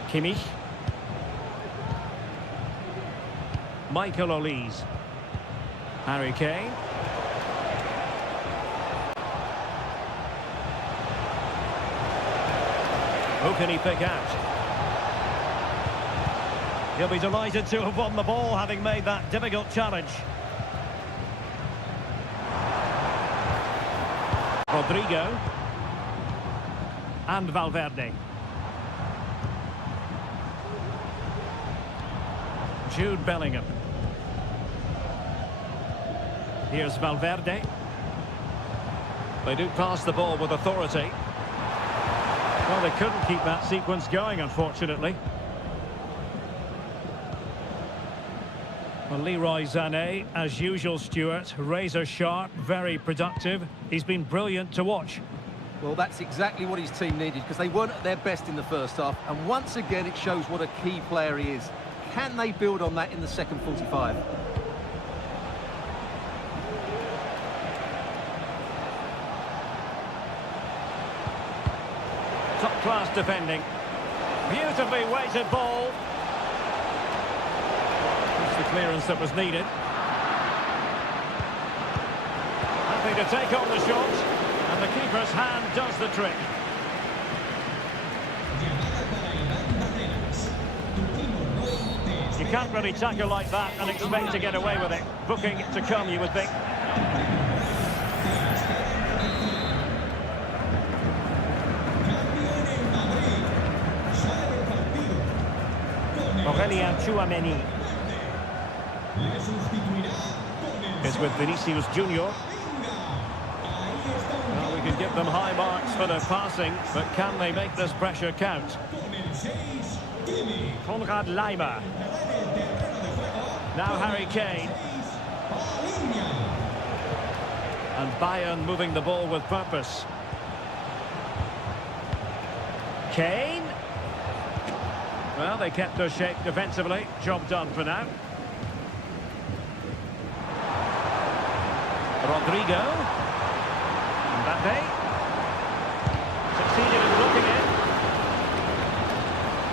Kimmich. Michael Olise. Harry Kane. Who can he pick out? He'll be delighted to have won the ball, having made that difficult challenge. Rodrigo. And Valverde. Jude Bellingham. Here's Valverde. They do pass the ball with authority. Well, they couldn't keep that sequence going, unfortunately. Well, Leroy Sané, as usual, Stuart, razor sharp, very productive. He's been brilliant to watch. Well, that's exactly what his team needed, because they weren't at their best in the first half. And once again, it shows what a key player he is. Can they build on that in the second 45? Top-class defending. Beautifully weighted ball. That's the clearance that was needed. Happy to take on the shot, and the keeper's hand does the trick. You can't really tackle like that and expect to get away with it. Booking to come, you would think. Aurelien Tchouameni is with Vinicius Junior. Well, we can give them high marks for their passing, but can they make this pressure count? Konrad Laimer. Now Harry Kane. And Bayern moving the ball with purpose. Kane. Well, they kept their shape defensively. Job done for now. Rodrigo. Mbappe. Succeeded in looking in.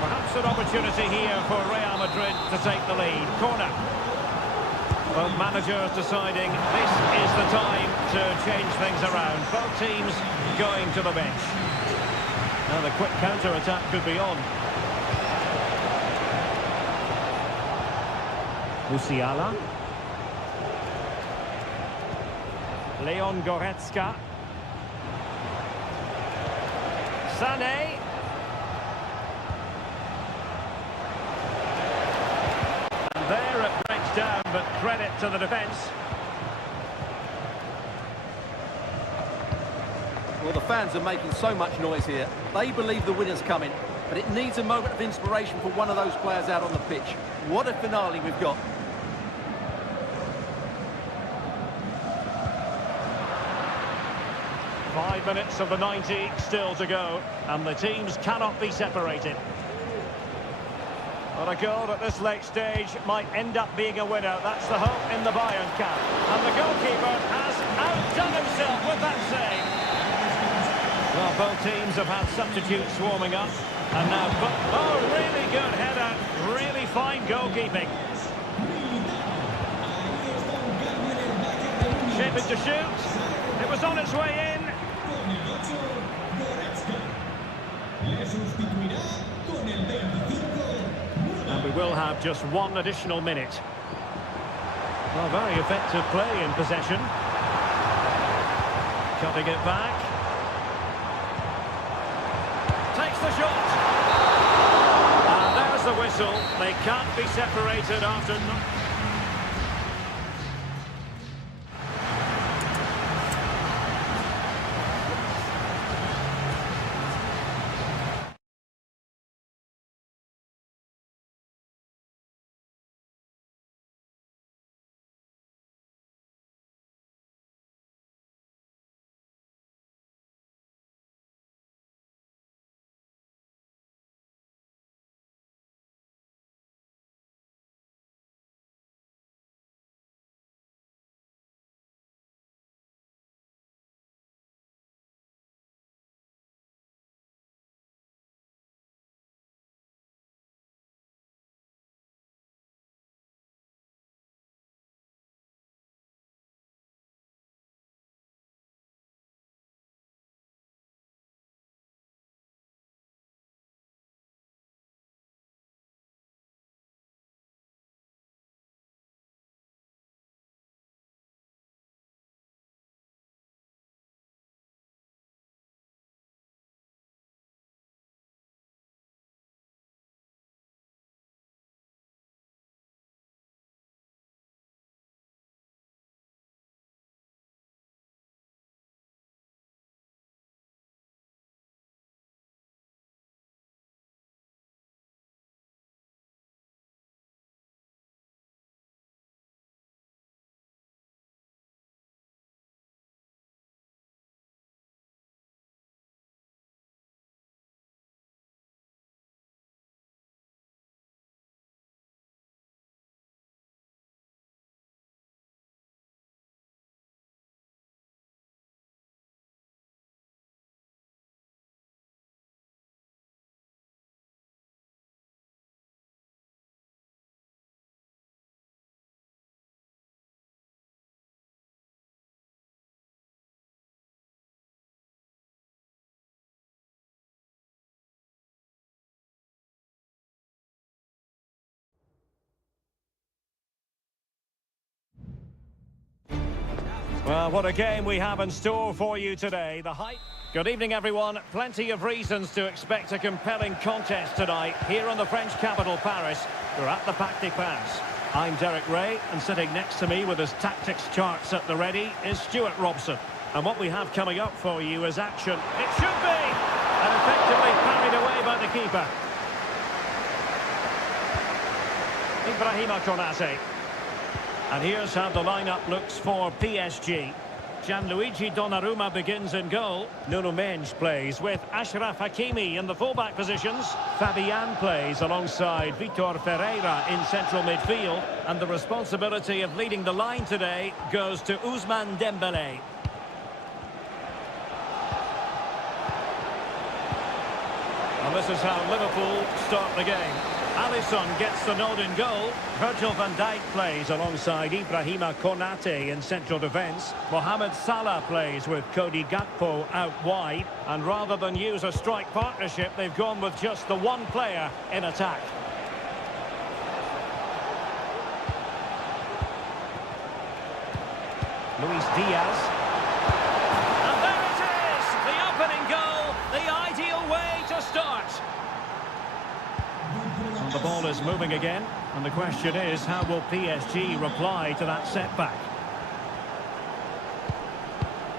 Perhaps an opportunity here for Real Madrid to take the lead. Corner. Both managers deciding this is the time to change things around. Both teams going to the bench. Now the quick counter-attack could be on. Musiala. Leon Goretzka. Sané. And there it breaks down, but credit to the defence. Well, the fans are making so much noise here. They believe the winner's coming, but it needs a moment of inspiration for one of those players out on the pitch. What a finale we've got. Five minutes of the 90 still to go, and the teams cannot be separated. But a goal at this late stage might end up being a winner. That's the hope in the Bayern camp. And the goalkeeper has outdone himself with that save. Well, both teams have had substitutes warming up. And now, oh, really good header. Really fine goalkeeping. Shaping to shoot. It was on its way in. And we will have just one additional minute. Well, very effective play in possession. Cutting it back. Takes the shot. And there's the whistle. They can't be separated after... Well, what a game we have in store for you today. The hype. Good evening, everyone. Plenty of reasons to expect a compelling contest tonight here in the French capital, Paris. We're at the Parc des Princes. I'm Derek Ray, and sitting next to me with his tactics charts at the ready is Stuart Robson. And what we have coming up for you is action. It should be! And effectively parried away by the keeper. Ibrahima Konate. And here's how the lineup looks for PSG. Gianluigi Donnarumma begins in goal. Nuno Mendes plays with Achraf Hakimi in the fullback positions. Fabian plays alongside Vitor Ferreira in central midfield. And the responsibility of leading the line today goes to Ousmane Dembélé. And this is how Liverpool start the game. Alisson gets the nod in goal. Virgil van Dijk plays alongside Ibrahima Konate in central defence. Mohamed Salah plays with Cody Gakpo out wide. And rather than use a strike partnership, they've gone with just the one player in attack. Luis Diaz. And there it is! The opening goal, the ideal way to start. The ball is moving again, and the question is, how will PSG reply to that setback?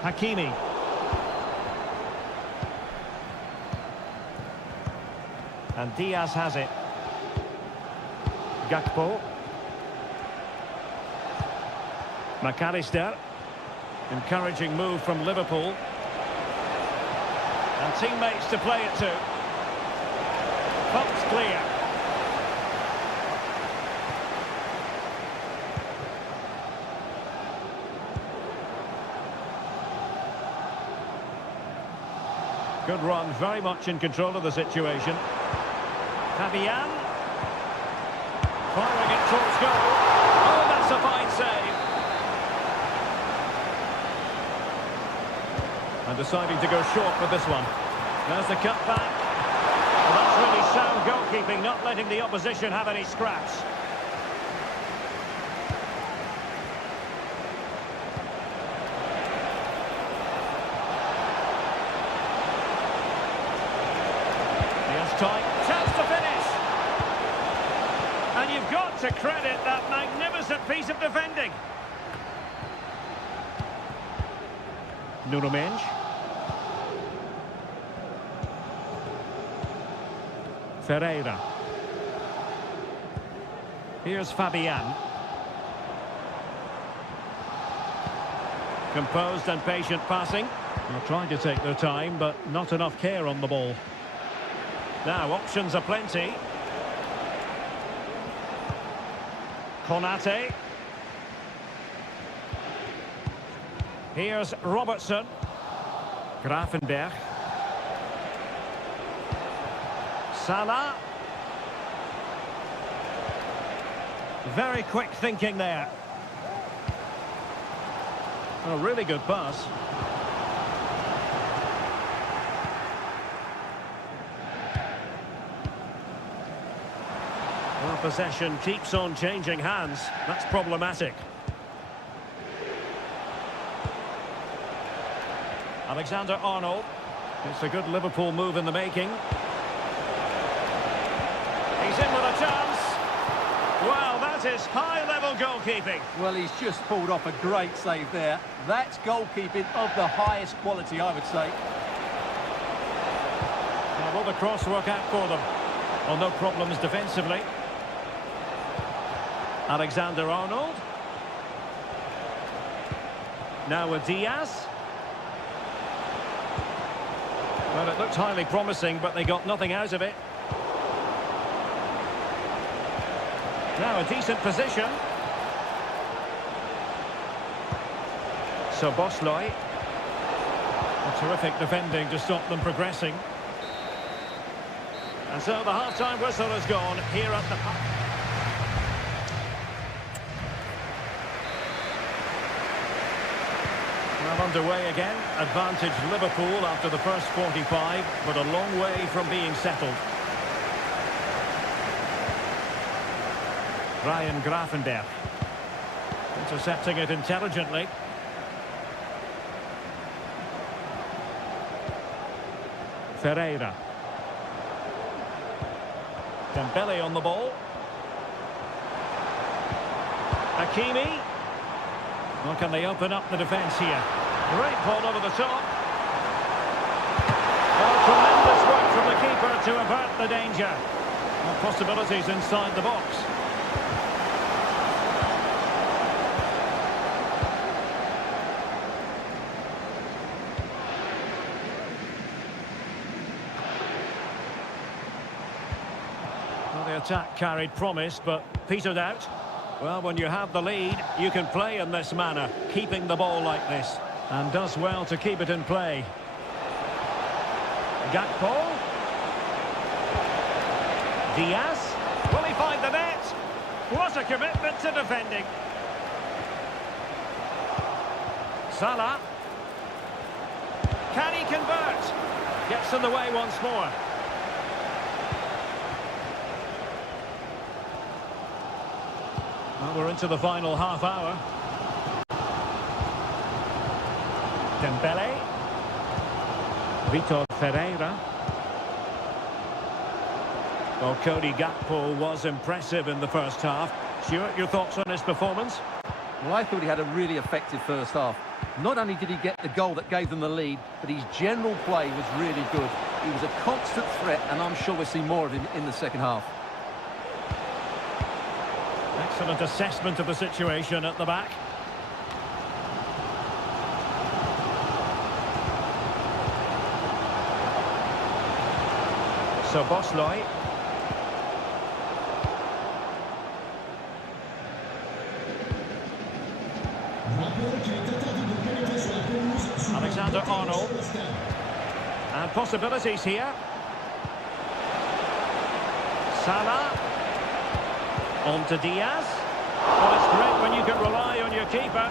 Hakimi. And Diaz has it. Gakpo. McAllister. Encouraging move from Liverpool. And teammates to play it to. Pumped clear. Good run, very much in control of the situation. Fabian. Firing it towards goal. Oh, that's a fine save. And deciding to go short with this one. There's the cutback. Well, that's really sound goalkeeping, not letting the opposition have any scraps. Chance to finish. And you've got to credit that magnificent piece of defending. Nuno Mendes. Ferreira. Here's Fabian. Composed and patient passing. They're trying to take their time, but not enough care on the ball. Now, options are plenty. Konate. Here's Robertson. Gravenberch. Salah. Very quick thinking there. A really good pass. Well, possession keeps on changing hands. That's problematic. Alexander-Arnold. It's a good Liverpool move in the making. He's in with a chance. Well, that is high-level goalkeeping. Well, he's just pulled off a great save there. That's goalkeeping of the highest quality, I would say. Now, will the cross work out for them? Well, no problems defensively. Alexander-Arnold. Now with Diaz. Well, it looked highly promising, but they got nothing out of it. Now a decent position. So Bosley. A terrific defending to stop them progressing. And so the half-time whistle has gone here at the... Well, underway again. Advantage Liverpool after the first 45, but a long way from being settled. Ryan Gravenberch. Intercepting it intelligently. Ferreira. Dembele on the ball. Hakimi. Well, can they open up the defence here? Great ball over the top. Oh, tremendous work from the keeper to avert the danger. Well, possibilities inside the box. Well, the attack carried promise, but petered out. Well, when you have the lead, you can play in this manner, keeping the ball like this. And does well to keep it in play. Gakpo. Diaz. Will he find the net? What a commitment to defending. Salah. Can he convert? Gets in the way once more. Well, we're into the final half hour. Dembele. Vitor Ferreira. Well, Cody Gakpo was impressive in the first half. Stuart, your thoughts on his performance? Well, I thought he had a really effective first half. Not only did he get the goal that gave them the lead, but his general play was really good. He was a constant threat, and I'm sure we'll see more of him in the second half. Excellent assessment of the situation at the back. So Bosley. Alexander-Arnold. And possibilities here. Salah. On to Diaz. Well, it's great when you can rely on your keeper.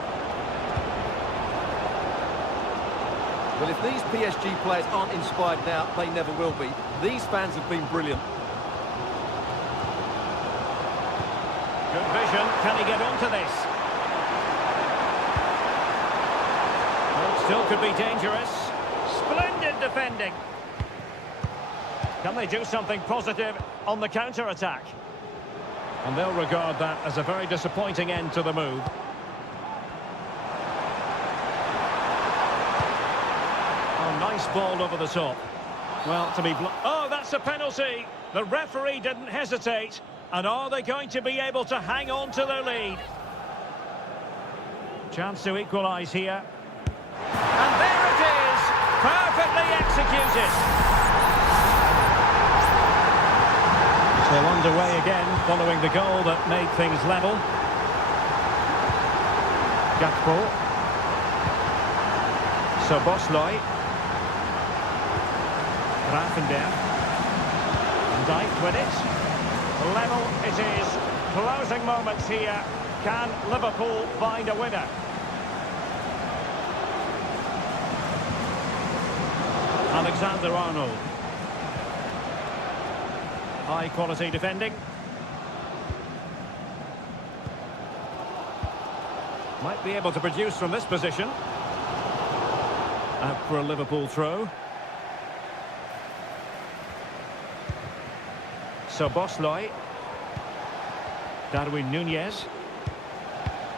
Well, if these PSG players aren't inspired now, they never will be. These fans have been brilliant. Good vision. Can he get onto this? Well, it still could be dangerous. Splendid defending. Can they do something positive on the counter-attack? And they'll regard that as a very disappointing end to the move. Oh, nice ball over the top. Well, to be... Oh, that's a penalty! The referee didn't hesitate. And are they going to be able to hang on to their lead? Chance to equalise here. And there it is! Perfectly executed! So underway again, following the goal that made things level. Gakpo. So Bosley. Raffenberg. Van Dijk with it. Level it is. Closing moments here. Can Liverpool find a winner? Alexander-Arnold. High quality defending. Might be able to produce from this position. Out for a Liverpool throw. So Bosley. Darwin Nunez.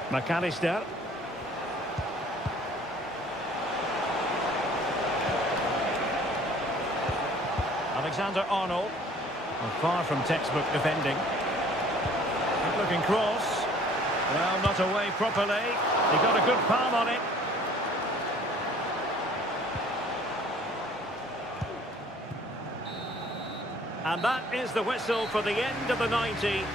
McAllister. Alexander-Arnold. Well, far from textbook defending. Good looking cross. Well, not away properly. He got a good palm on it. And that is the whistle for the end of the 90.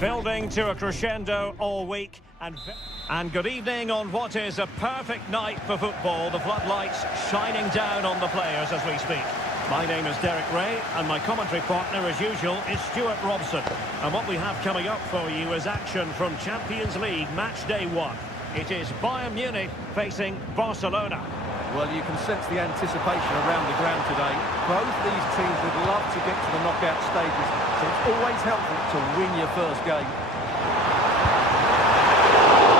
Building to a crescendo all week and good evening on what is a perfect night for football. The floodlights shining down on the players as we speak. My name is Derek Ray and my commentary partner as usual is Stuart Robson. And what we have coming up for you is action from Champions League match day 1. It is Bayern Munich facing Barcelona. Well, you can sense the anticipation around the ground today. Both these teams would love to get to the knockout stages, so it's always helpful to win your first game.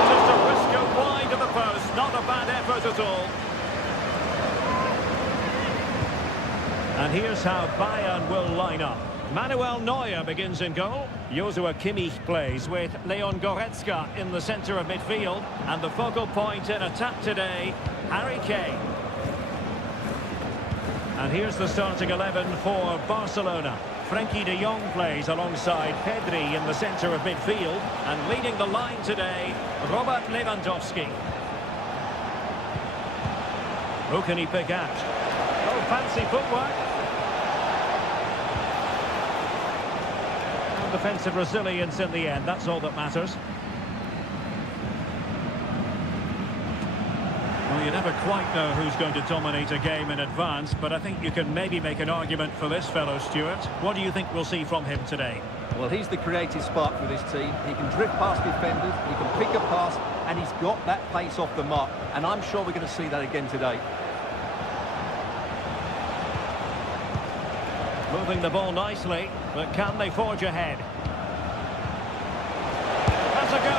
Just a whisker wide of the post, not a bad effort at all. And here's how Bayern will line up. Manuel Neuer begins in goal. Joshua Kimmich plays with Leon Goretzka in the centre of midfield. And the focal point in attack today, Harry Kane. And here's the starting 11 for Barcelona. Frenkie de Jong plays alongside Pedri in the centre of midfield. And leading the line today, Robert Lewandowski. Who can he pick out? Oh, fancy footwork. Defensive resilience in the end, that's all that matters. Well, you never quite know who's going to dominate a game in advance, but I think you can maybe make an argument for this fellow, Stuart. What do you think we'll see from him today? Well, he's the creative spark for this team. He can drift past defenders, he can pick a pass, and he's got that pace off the mark. And I'm sure we're going to see that again today. Moving the ball nicely, but can they forge ahead? That's a go!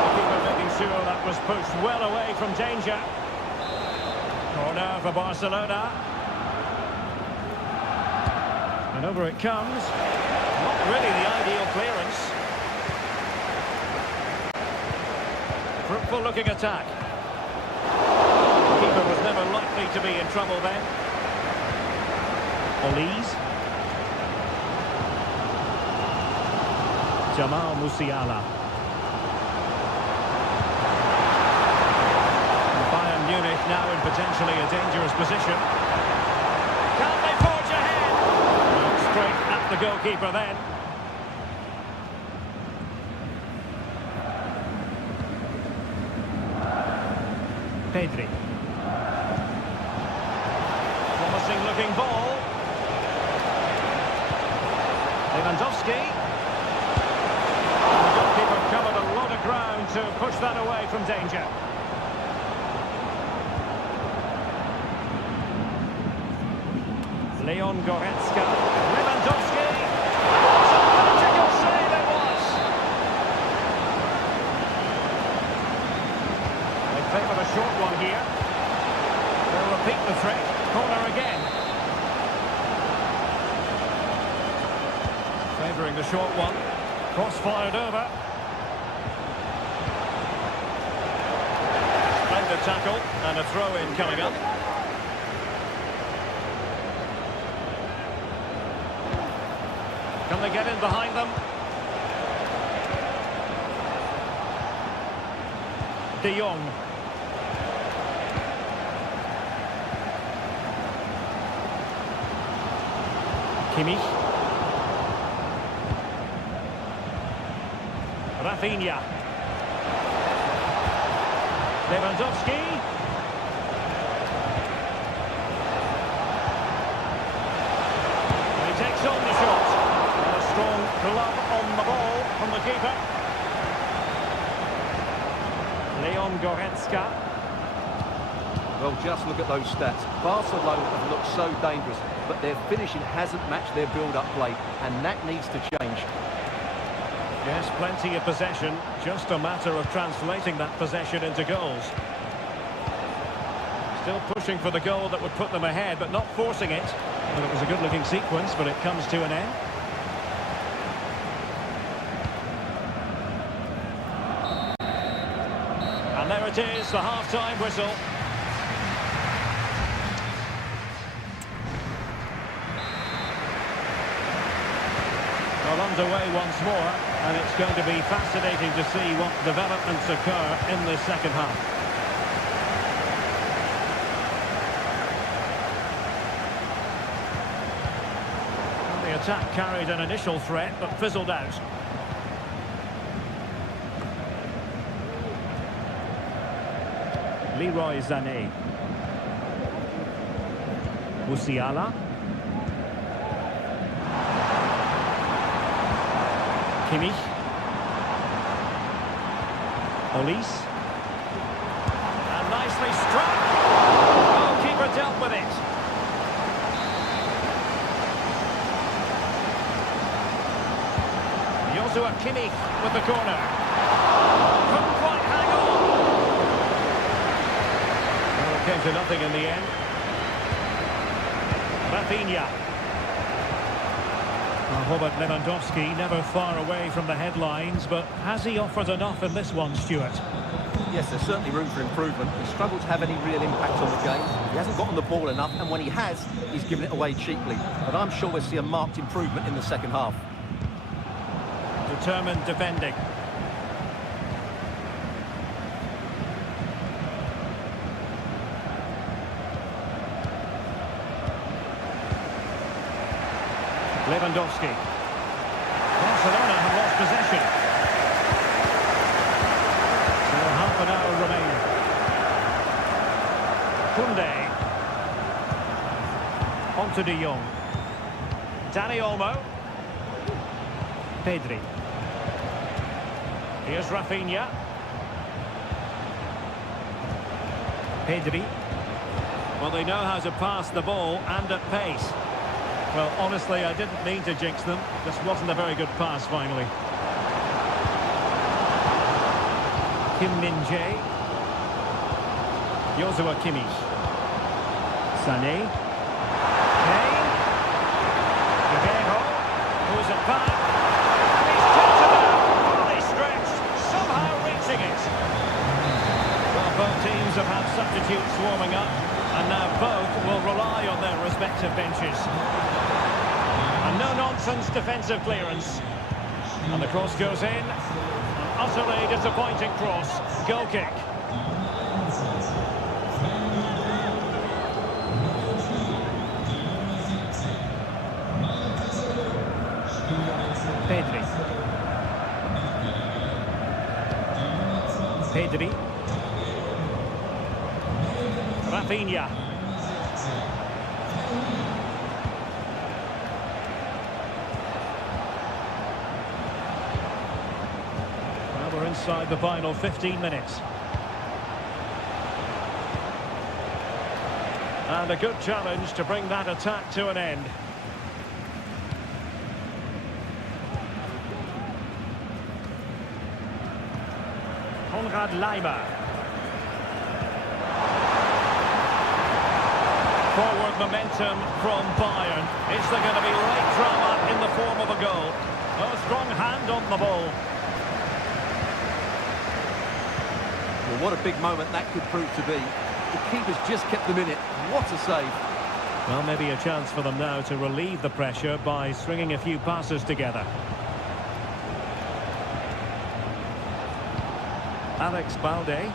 The keeper making sure that was pushed well away from danger. Corner for Barcelona. And over it comes. Not really the ideal clearance. Fruitful looking attack. The keeper was never likely to be in trouble then. Olise. Jamal Musiala. Bayern Munich now in potentially a dangerous position. Can they forge ahead? Straight at the goalkeeper then. Pedri. Promising looking ball. Lewandowski. The goalkeeper covered a lot of ground to push that away from danger. Leon Goretzka. Lewandowski. What a magical save it was! They favour the short one here. They'll repeat the threat. Corner again. Favouring the short one. Cross fired over. Splendid tackle and a throw-in coming up. Can they get in behind them? De Jong. Kimmich. Rafinha. Lewandowski. He takes on the shot. A strong glove on the ball from the keeper. Leon Goretzka. Well, just look at those stats. Barcelona have looked so dangerous, but their finishing hasn't matched their build-up play, and that needs to change. Yes, plenty of possession. Just a matter of translating that possession into goals. Still pushing for the goal that would put them ahead, but not forcing it. Well, it was a good-looking sequence, but it comes to an end. And there it is, the half-time whistle. Well, underway once more, and it's going to be fascinating to see what developments occur in this second half. The attack carried an initial threat, but fizzled out. Leroy Sané. Musiala. Kimmich. Olise. And nicely struck. Goalkeeper dealt with it. Joshua Kimmich with the corner. Couldn't quite hang on. Well, it came to nothing in the end. Rafinha. Robert Lewandowski never far away from the headlines, but has he offered enough in this one, Stuart? Yes, there's certainly room for improvement. He's struggled to have any real impact on the game. He hasn't gotten the ball enough, and when he has, he's given it away cheaply. But I'm sure we'll see a marked improvement in the second half. Determined defending. Lewandowski. Barcelona have lost possession. So half an hour remaining. Koundé. On to De Jong. Dani Olmo. Pedri. Here's Rafinha. Pedri. Well, they know how to pass the ball and at pace. Well, honestly, I didn't mean to jinx them. Just wasn't a very good pass, finally. Kim Min-jae. Joshua Kimmich. Sané. Kane. Guerrero. Who's it back? And he's touched it out. Fully stretched. Somehow reaching it. Well, both teams have had substitutes warming up. And now both will rely on their respective benches. And no-nonsense defensive clearance. And the cross goes in. An utterly disappointing cross. Goal kick. Pedri. Pedri. Rafinha. Well, we're inside the final 15 minutes. And a good challenge to bring that attack to an end. Konrad Laimer. Forward momentum from Bayern. Is there going to be late drama in the form of a goal? A strong hand on the ball. Well, what a big moment that could prove to be. The keeper's just kept them in it. What a save. Well, maybe a chance for them now to relieve the pressure by stringing a few passes together. Alex Balde.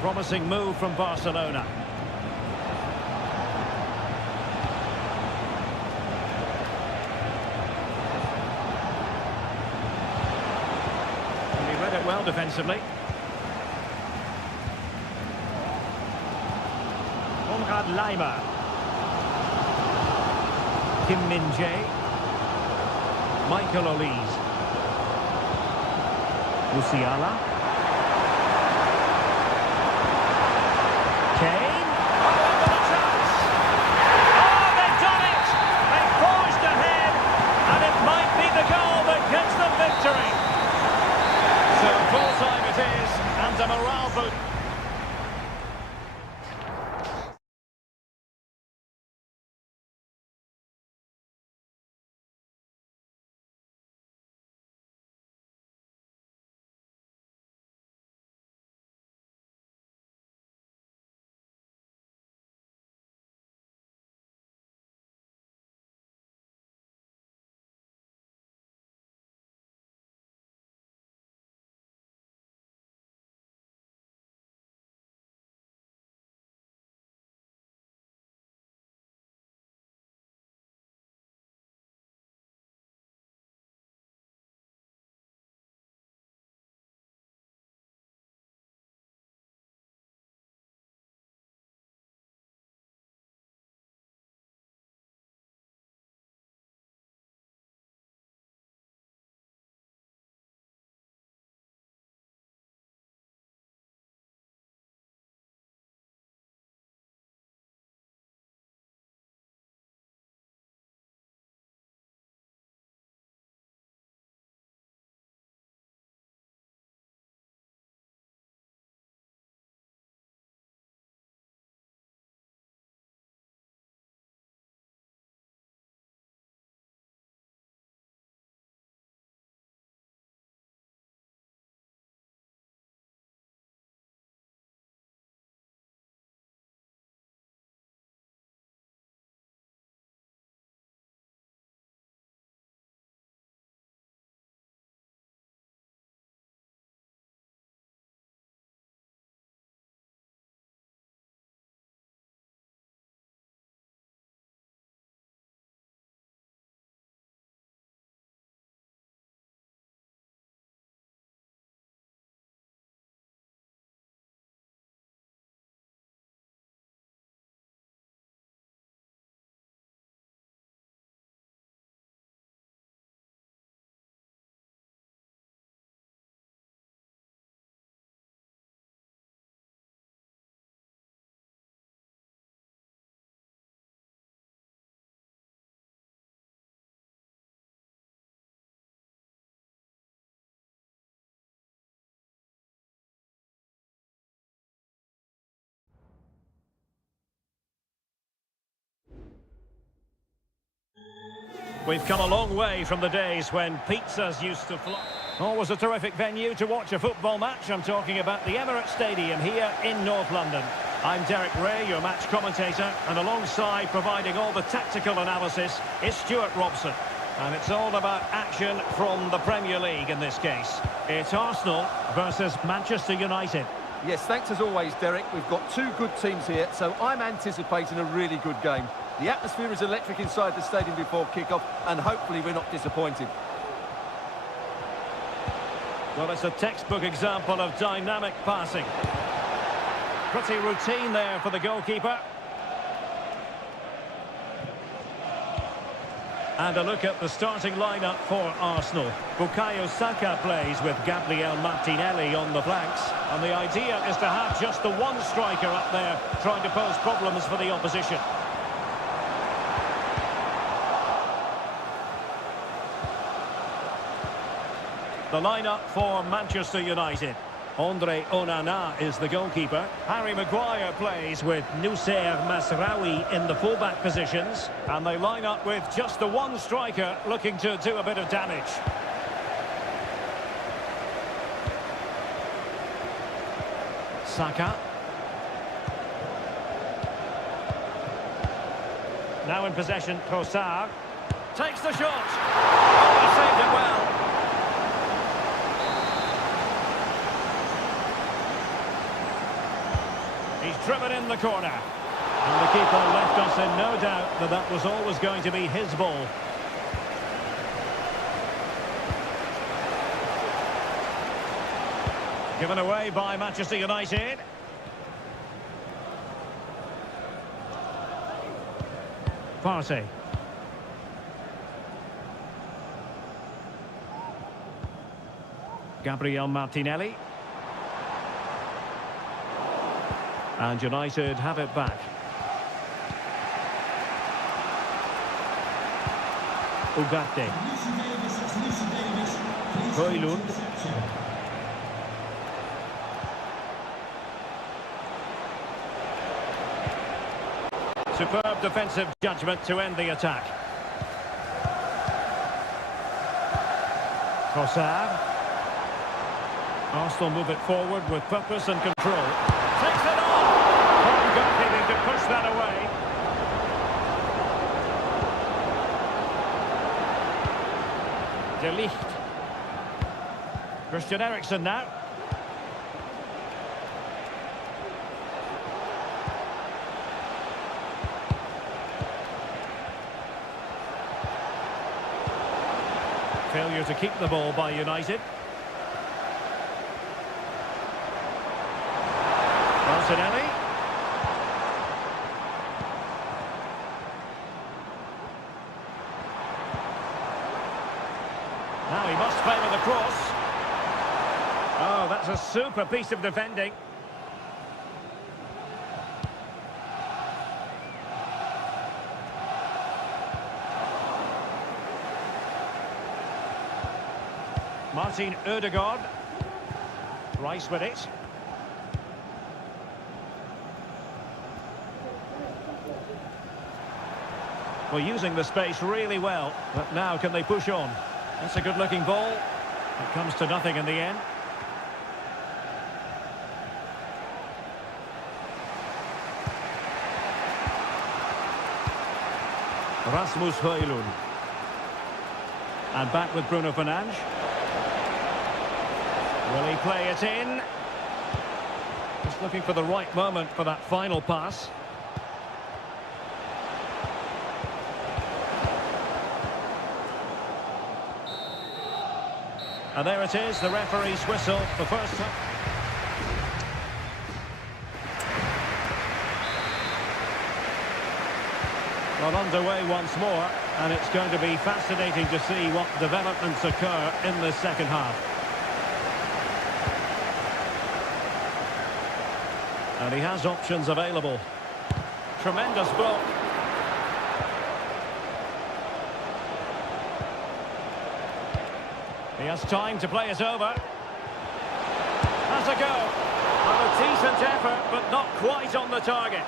Promising move from Barcelona. Well defensively. Konrad Laimer. Kim Min-jae. Michael Olise. Musiala. Kane. Oh, what a chance! Oh, they've done it! They've forged ahead, and it might be the goal that gets them victory. So full time it is, and a morale boost. We've come a long way from the days when pizzas used to fly. Always a terrific venue to watch a football match. I'm talking about the Emirates Stadium here in North London. I'm Derek Ray, your match commentator, and alongside providing all the tactical analysis is Stuart Robson. And it's all about action from the Premier League in this case. It's Arsenal versus Manchester United. Yes, thanks as always, Derek. We've got two good teams here, so I'm anticipating a really good game. The atmosphere is electric inside the stadium before kick-off, and hopefully we're not disappointed. Well, it's a textbook example of dynamic passing. Pretty routine there for the goalkeeper. And a look at the starting lineup for Arsenal. Bukayo Saka plays with Gabriel Martinelli on the flanks. And the idea is to have just the one striker up there trying to pose problems for the opposition. The lineup for Manchester United. Andre Onana is the goalkeeper. Harry Maguire plays with Noussair Masraoui in the fullback positions. And they line up with just the one striker looking to do a bit of damage. Saka. Now in possession, Trossard. Takes the shot. Oh, he saved it well. He's driven in the corner. And the keeper left us in no doubt that that was always going to be his ball. Given away by Manchester United. Partey. Gabriel Martinelli. And United have it back. Ugarte. Højlund. Superb defensive judgment to end the attack. Trossard. Arsenal move it forward with purpose and control. Takes it on! Goalkeeping to push that away. De Ligt. Christian Eriksen now. Failure to keep the ball by United. Martinelli. Now he must favour the cross. Oh, that's a super piece of defending. Martin Ødegaard. Rice with it. Well, using the space really well, but now can they push on? That's a good-looking ball. It comes to nothing in the end. Rasmus Højlund. And back with Bruno Fernandes. Will he play it in? Just looking for the right moment for that final pass. And there it is, the referee's whistle, the first time. Well, underway once more, and it's going to be fascinating to see what developments occur in the second half. And he has options available. Tremendous block. He has time to play it over. Has a go. Well, a decent effort, but not quite on the target.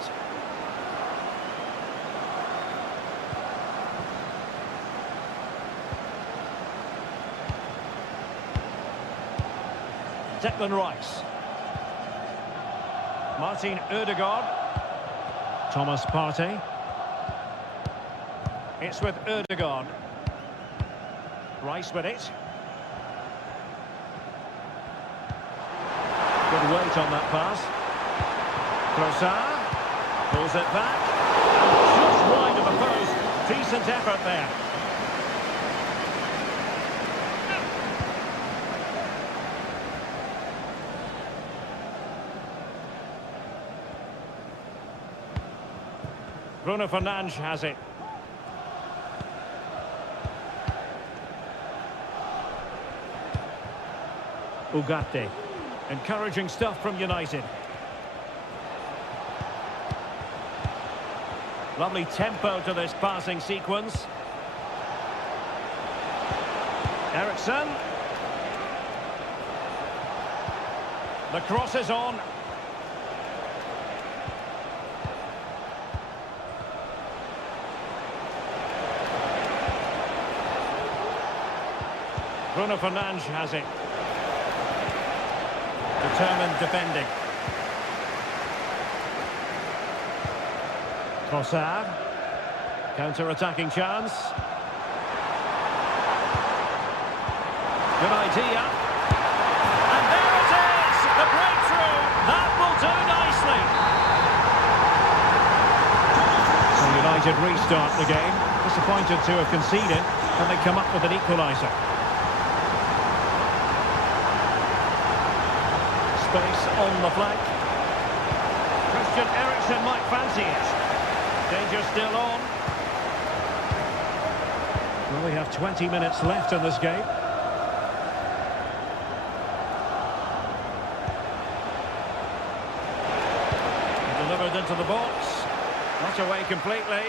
Declan Rice. Martin Ødegaard. Thomas Partey. It's with Ødegaard. Rice with it. Good weight on that pass. Trossard pulls it back. Just wide of the post. Decent effort there. Bruno Fernandes has it. Ugarte. Encouraging stuff from United. Lovely tempo to this passing sequence. Eriksson. The cross is on. Bruno Fernandes has it. Determined defending. Trossard. Counter-attacking chance. Good idea. And there it is! The breakthrough! That will do nicely. So United restart the game. Disappointed to have conceded. Can they come up with an equaliser? Space on the flank. Christian Eriksen might fancy it. Danger still on. Well, we have 20 minutes left in this game. Delivered into the box. Not away completely.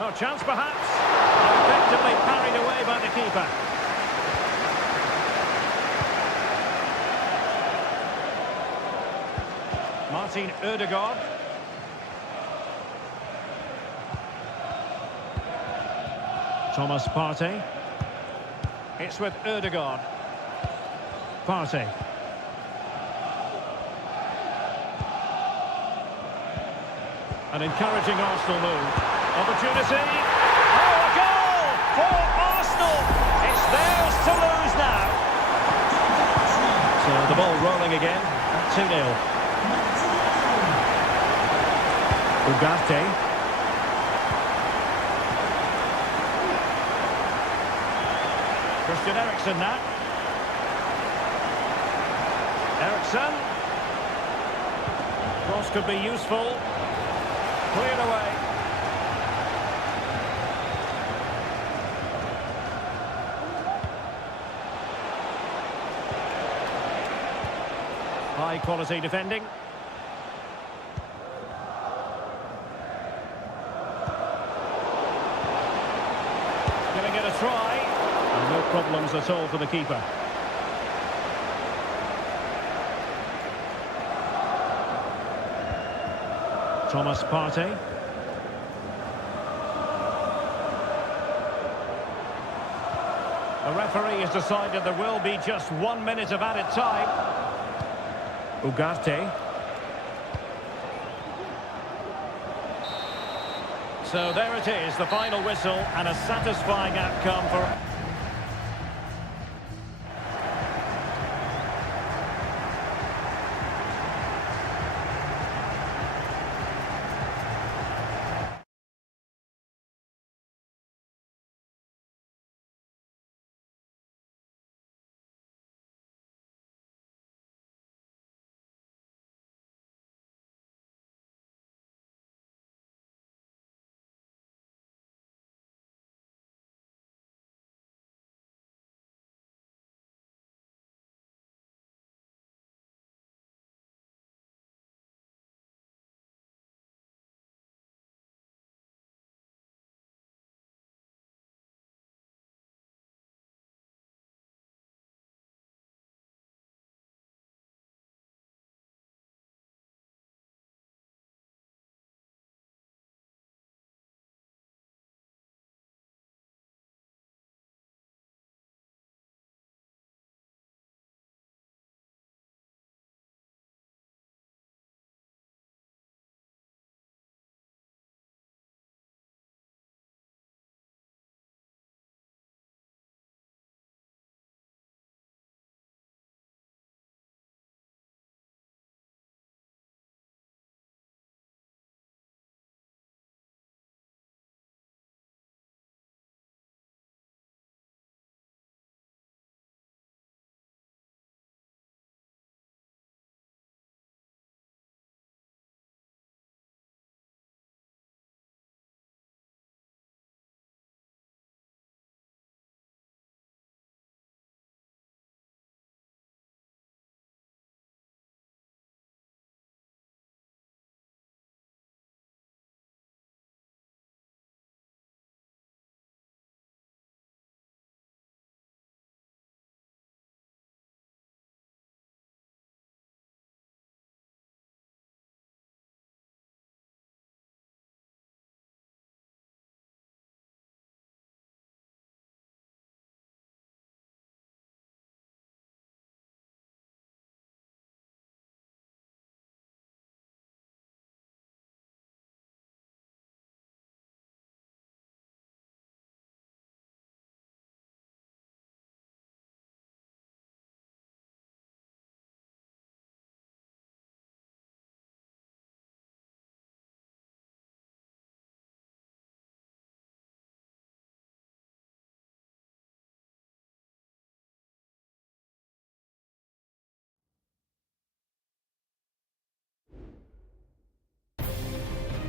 Oh, chance perhaps. Effectively parried away by the keeper. Martin Ødegaard. Thomas Partey. It's with Ødegaard. Partey. An encouraging Arsenal move. Opportunity. Oh, a goal for Arsenal. It's theirs to lose now. So the ball rolling again at 2-0. Ugarte. Christian Eriksen now. Eriksen. Cross could be useful. Cleared away. High quality defending. Giving it a try. And no problems at all for the keeper. Thomas Partey. The referee has decided there will be just 1 minute of added time. Ugarte. So there it is, the final whistle, and a satisfying outcome for...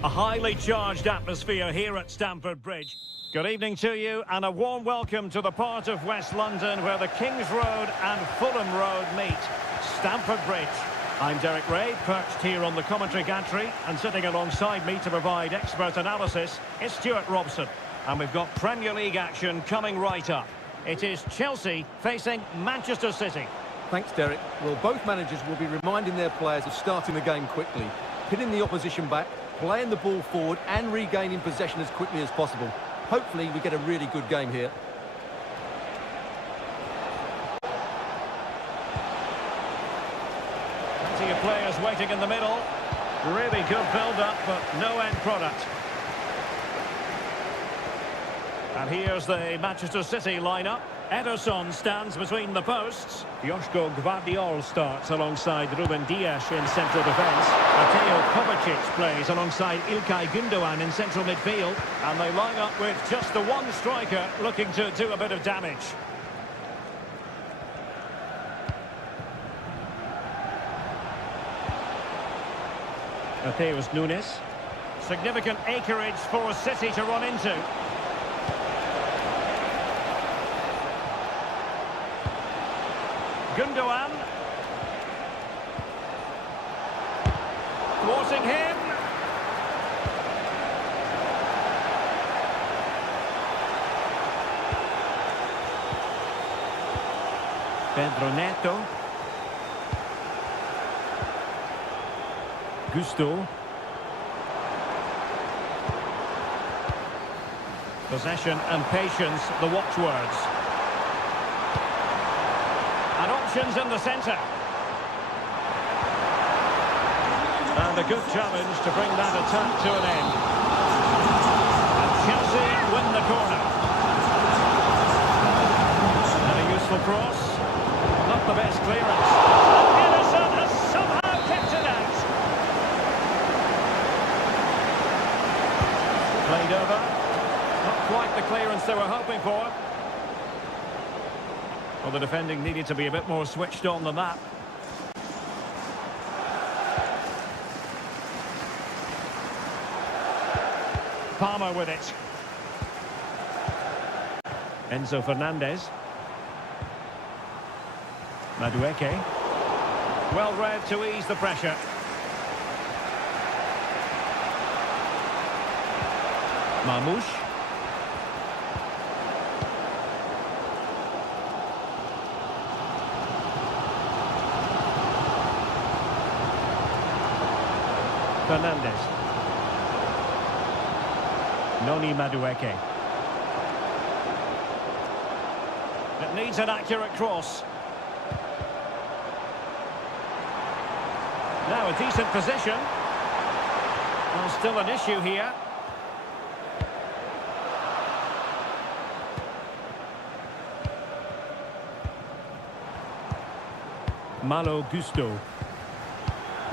A highly charged atmosphere here at Stamford Bridge. Good evening to you and a warm welcome to the part of West London where the King's Road and Fulham Road meet. Stamford Bridge. I'm Derek Ray, perched here on the commentary gantry, and sitting alongside me to provide expert analysis is Stuart Robson. And we've got Premier League action coming right up. It is Chelsea facing Manchester City. Thanks, Derek. Well, both managers will be reminding their players of starting the game quickly, pinning the opposition back, playing the ball forward and regaining possession as quickly as possible. Hopefully we get a really good game here. Plenty of players waiting in the middle. Really good build-up, but no end product. And here's the Manchester City lineup. Ederson stands between the posts. Joško Gvardiol starts alongside Ruben Dias in central defence. Mateo Kovacic plays alongside Ilkay Gundogan in central midfield. And they line up with just the one striker looking to do a bit of damage. Mateus Nunes. Significant acreage for City to run into. Gundogan. Thwarting him. Pedro Neto. Gusto. Possession and patience, the watchwords. And options in the centre. And a good challenge to bring that attack to an end. And Chelsea win the corner. And a useful cross. Not the best clearance. And Ederson has somehow kept it out. Played over. Not quite the clearance they were hoping for. Well, the defending needed to be a bit more switched on than that. Palmer with it. Enzo Fernandez. Madueke. Well read to ease the pressure. Marmoush. Fernandez. Noni Madueke. It needs an accurate cross. Now a decent position. Well, still an issue here. Malo Gusto.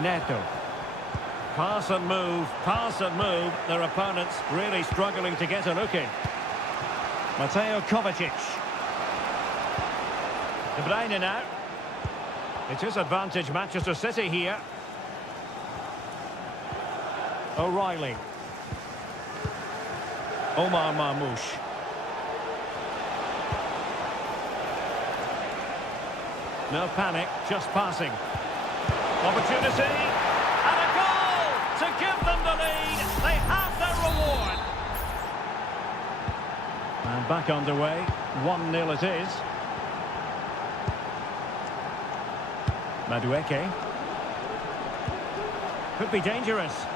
Neto. Pass and move, their opponents really struggling to get a look in. Mateo Kovacic. De Bruyne now. It is advantage Manchester City here. O'Reilly. Omar Marmoush. No panic, just passing. Opportunity. To give them the lead, they have their reward. And back underway, 1-0 it is. Madueke. Could be dangerous.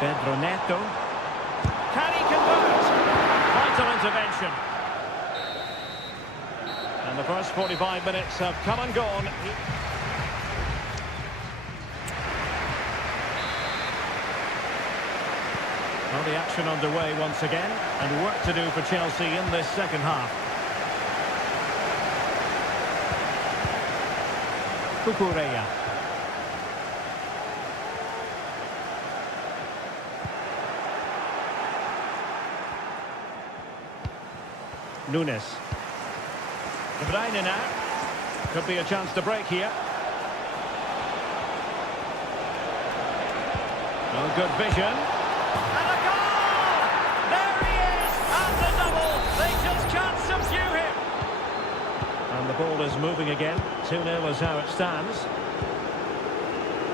Pedro Neto. Can he convert? Vital intervention. And the first 45 minutes have come and gone. Well, the action underway once again, and work to do for Chelsea in this second half. Cucurella. Nunes. De Bruyne now. Could be a chance to break here. Oh, good vision. And a goal! There he is! And the double! They just can't subdue him! And the ball is moving again. 2-0 is how it stands.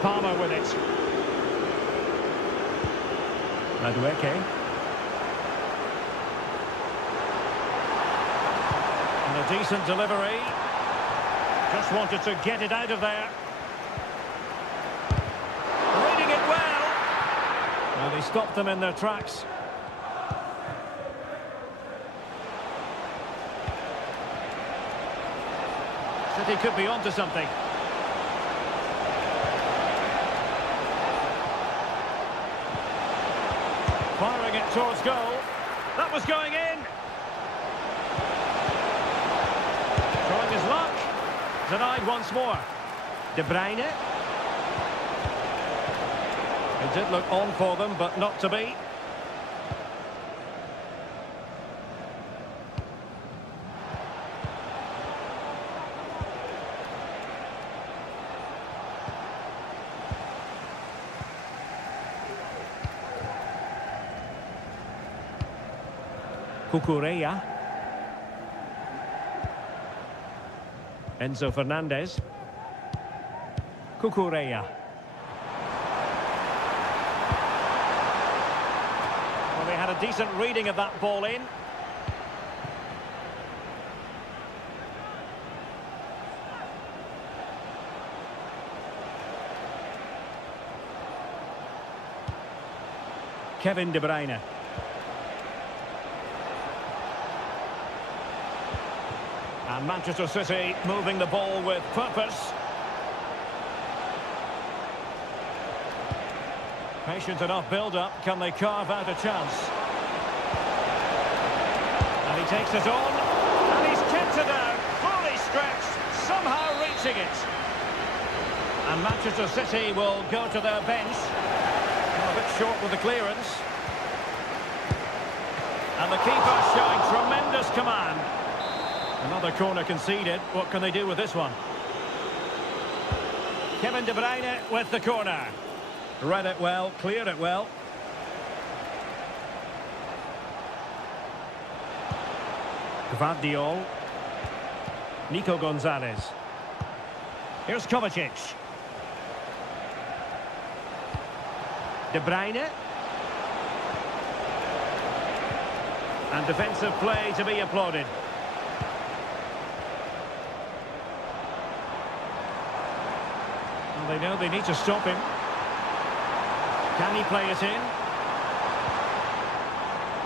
Palmer with it. Madueke. And a decent delivery. Just wanted to get it out of there. Reading it well. Well, he stopped them in their tracks. City could be onto something. Firing it towards goal. That was going in. Showing his luck. Denied once more. De Bruyne. It did look on for them, but not to be. Cucurella. Enzo Fernandez. Cucurella. Well, they had a decent reading of that ball in. Kevin De Bruyne. And Manchester City moving the ball with purpose. Patient enough build-up. Can they carve out a chance? And he takes it on. And he's kept it down. Fully stretched. Somehow reaching it. And Manchester City will go to their bench. A bit short with the clearance. And the keeper showing tremendous command. Another corner conceded. What can they do with this one? Kevin De Bruyne with the corner. Read it well, cleared it well. Gvardiol. Nico Gonzalez. Here's Kovacic. De Bruyne. And defensive play to be applauded. They know they need to stop him. Can he play it in?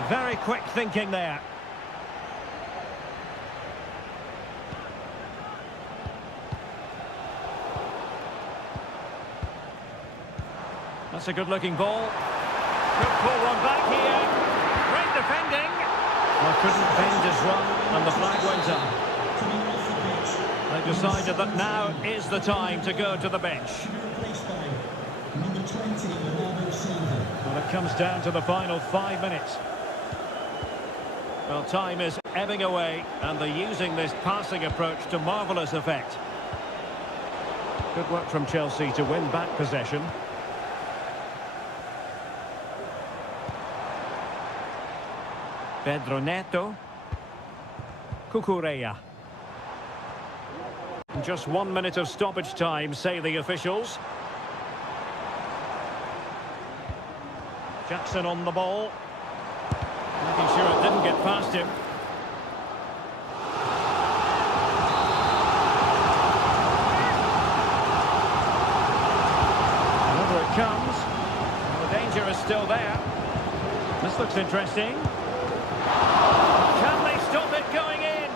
Very quick thinking there. That's a good-looking ball. Could pull one back here. Great defending. Well, couldn't bend his run, and the flag went up. They decided that now is the time to go to the bench. Well, it comes down to the final 5 minutes. Well, time is ebbing away, and they're using this passing approach to marvellous effect. Good work from Chelsea to win back possession. Pedro Neto. Cucurella. Just 1 minute of stoppage time, say the officials. Jackson on the ball. Making sure it didn't get past him. And over it comes. Well, the danger is still there. This looks interesting. Can they stop it going in?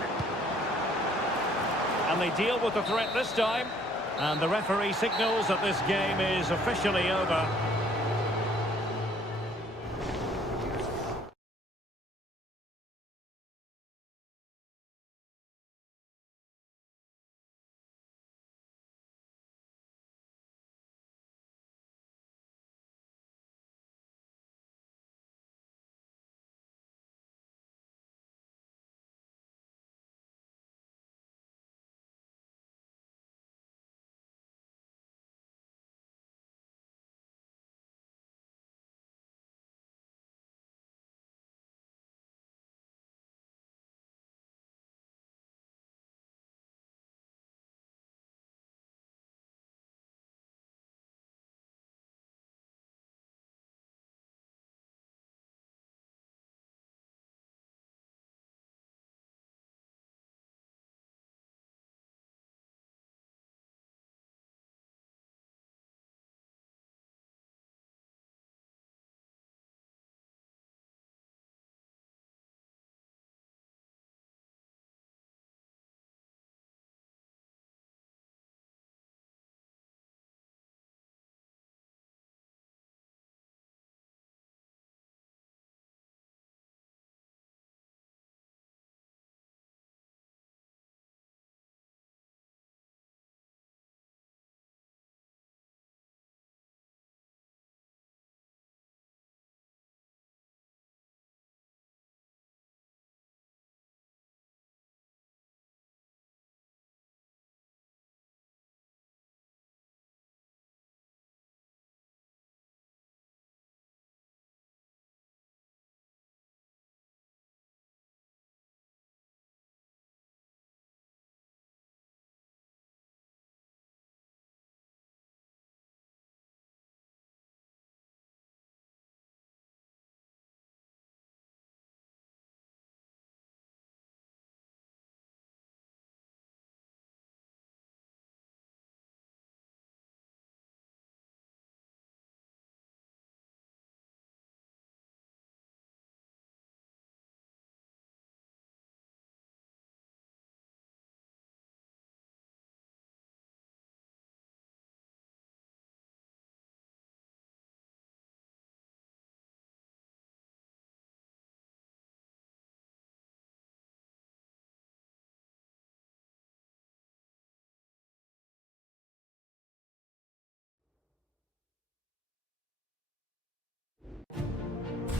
And they deal with the threat this time. And the referee signals that this game is officially over.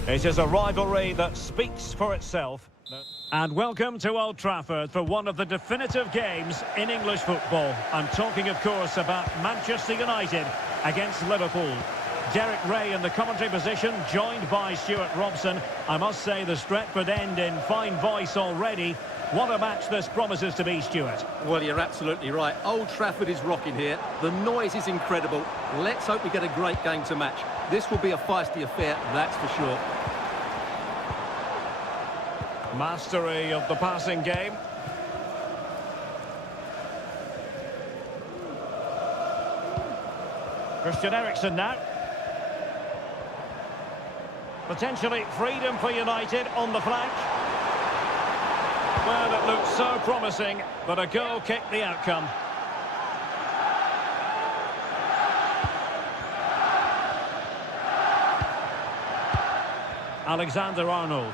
It is a rivalry that speaks for itself. And welcome to Old Trafford for one of the definitive games in English football. I'm talking, of course, about Manchester United against Liverpool. Derek Ray in the commentary position, joined by Stuart Robson. I must say the Stretford end in fine voice already. What a match this promises to be, Stuart. Well, you're absolutely right. Old Trafford is rocking here. The noise is incredible. Let's hope we get a great game to match. This will be a feisty affair, that's for sure. Mastery of the passing game. Christian Eriksen now. Potentially freedom for United on the flank. Well, it looked so promising, but a goal kicked the outcome. Alexander-Arnold.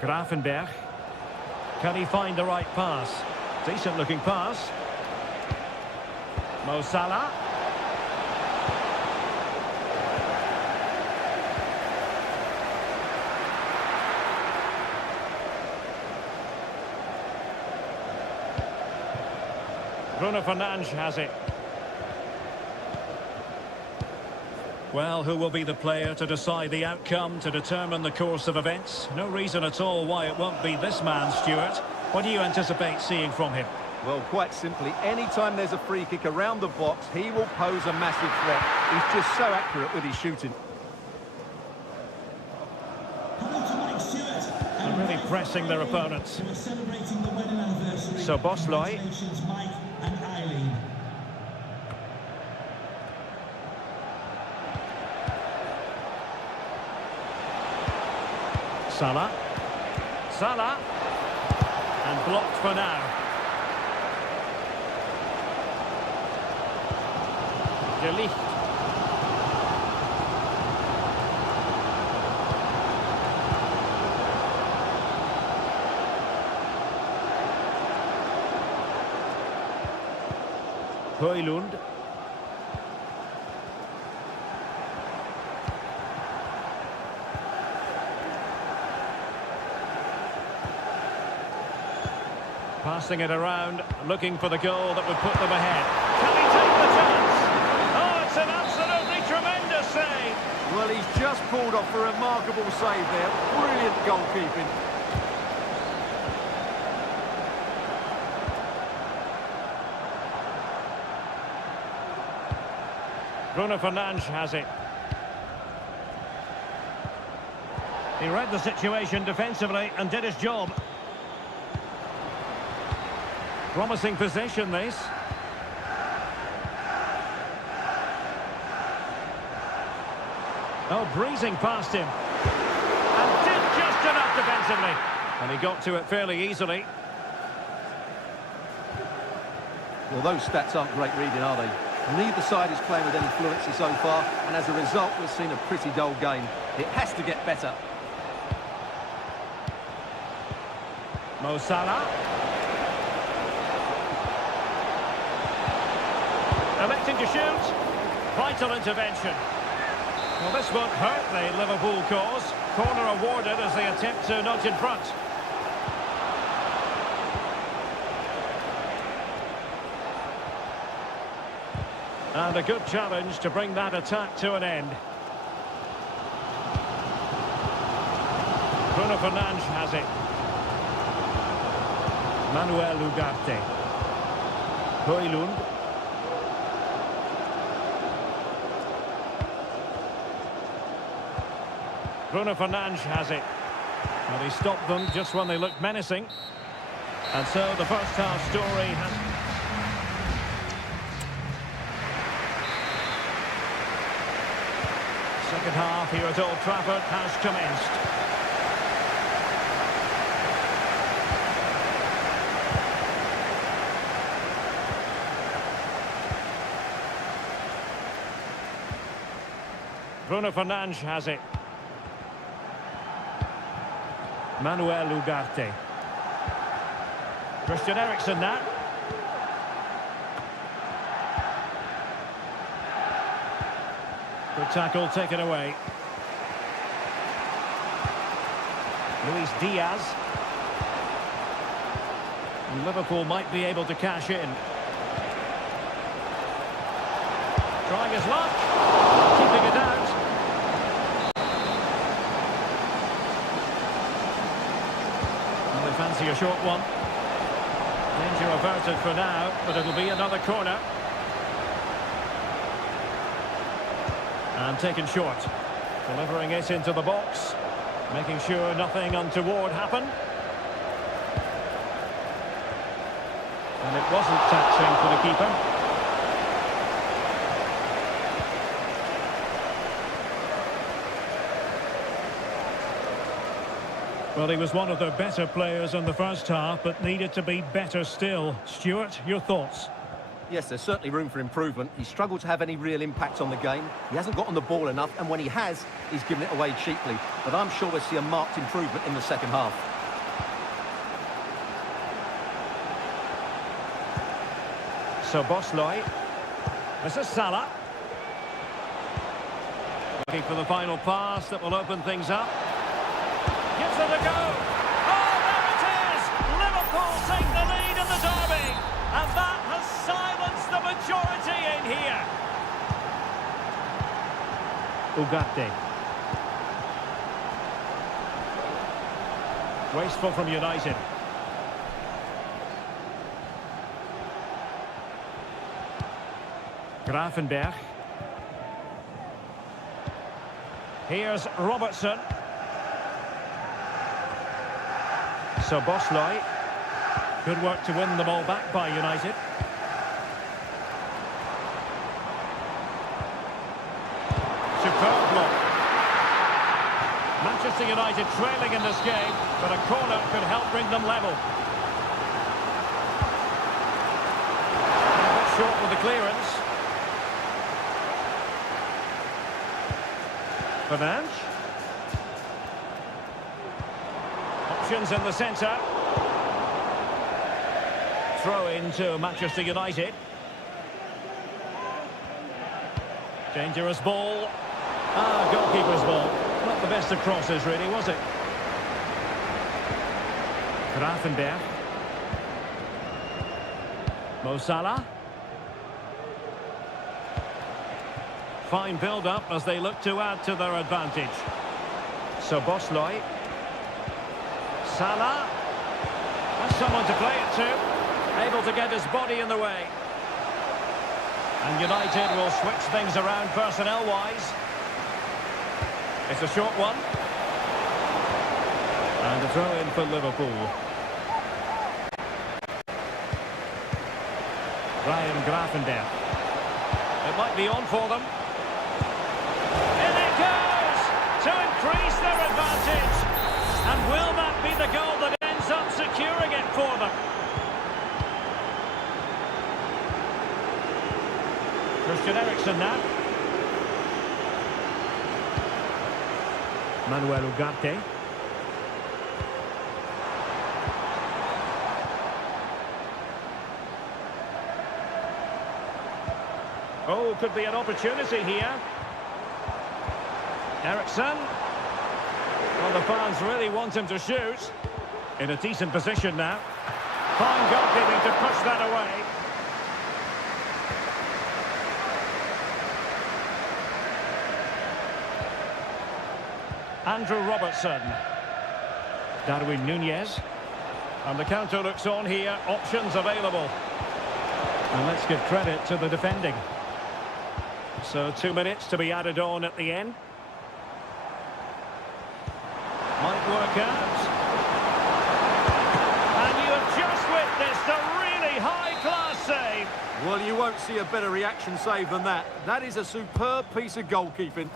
Grafenberg. Can he find the right pass? Decent looking pass. Mo Salah. Bruno Fernandes has it. Well, who will be the player to decide the outcome, to determine the course of events? No reason at all why it won't be this man, Stuart. What do you anticipate seeing from him? Well, quite simply, anytime there's a free kick around the box, he will pose a massive threat. He's just so accurate with his shooting. And really pressing their opponents. So Bosloy. Salah. Salah. And blocked for now. De Ligt. Højlund. Passing it around, looking for the goal that would put them ahead. Can he take the chance? Oh, it's an absolutely tremendous save. Well, he's just pulled off a remarkable save there. Brilliant goalkeeping. Bruno Fernandes has it. He read the situation defensively and did his job. Promising possession, this. Oh, breezing past him. And did just enough defensively. And he got to it fairly easily. Well, those stats aren't great reading, are they? Neither side is playing with any fluency so far, and as a result, we've seen a pretty dull game. It has to get better. Mo Salah. Electing to shoot. Vital intervention. Well, this won't hurt the Liverpool cause. Corner awarded as they attempt to nudge in front. And a good challenge to bring that attack to an end. Bruno Fernandes has it. Manuel Ugarte. Højlund. Bruno Fernandes has it. Well, he stopped them just when they looked menacing. And so the first half story has... Second half here at Old Trafford has commenced. Bruno Fernandes has it. Manuel Ugarte. Christian Eriksen now. Good tackle taken away. Luis Diaz. And Liverpool might be able to cash in. Trying his luck. Keeping it out. And they fancy a short one. Danger averted for now, but it'll be another corner. And taken short. Delivering it into the box. Making sure nothing untoward happened. And it wasn't touching for the keeper. Well, he was one of the better players in the first half, but needed to be better still. Stuart, your thoughts? Yes, there's certainly room for improvement. He struggled to have any real impact on the game. He hasn't got on the ball enough, and when he has, he's given it away cheaply. But I'm sure we'll see a marked improvement in the second half. So Bosley. This is Salah. Looking for the final pass that will open things up. Gives it a go. Oh, there it is! Liverpool take the lead in the derby. And that has silenced the majority in here. Ugarte. Wasteful from United. Grafenberg. Here's Robertson. So Bosley. Good work to win the ball back by United. Superb block. Manchester United trailing in this game, but a corner could help bring them level. A bit short with the clearance. Fernandes. Options in the centre. Throw into Manchester United. Dangerous ball. Goalkeeper's ball. Not the best of crosses, really, was it? Grafenberg. Mo Salah. Fine build-up as they look to add to their advantage. So Bosley. Salah. That's someone to play it to. Able to get his body in the way. And United will switch things around personnel-wise. It's a short one. And a throw-in for Liverpool. Ryan Grafenberg. It might be on for them. In it goes! To increase their advantage. And will that be the goal that ends up securing it for them? Christian Eriksen now. Manuel Ugarte. Oh, could be an opportunity here. Eriksen. Well, the fans really want him to shoot. In a decent position now. Fine goalkeeping to push that away. Andrew Robertson. Darwin Nunez. And the counter looks on here. Options available. And let's give credit to the defending. So 2 minutes to be added on at the end. Might work out. And you have just witnessed a really high-class save. Well, you won't see a better reaction save than that. That is a superb piece of goalkeeping.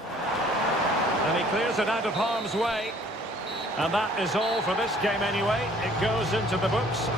And he clears it out of harm's way. And that is all for this game anyway. It goes into the books.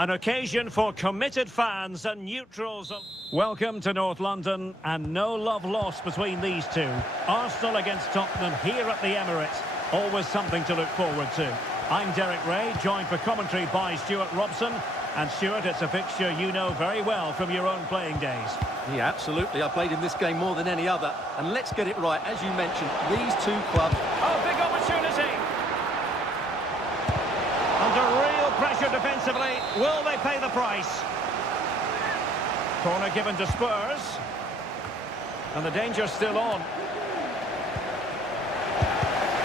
An occasion for committed fans and neutrals. Welcome to North London, and no love lost between these two. Arsenal against Tottenham here at the Emirates. Always something to look forward to. I'm Derek Ray, joined for commentary by Stuart Robson. And Stuart, it's a fixture you know very well from your own playing days. Yeah, absolutely. I played in this game more than any other. And let's get it right. As you mentioned, these two clubs... Oh, big opportunity! Under real pressure defensively. Will they pay the price? Corner given to Spurs. And the danger's still on.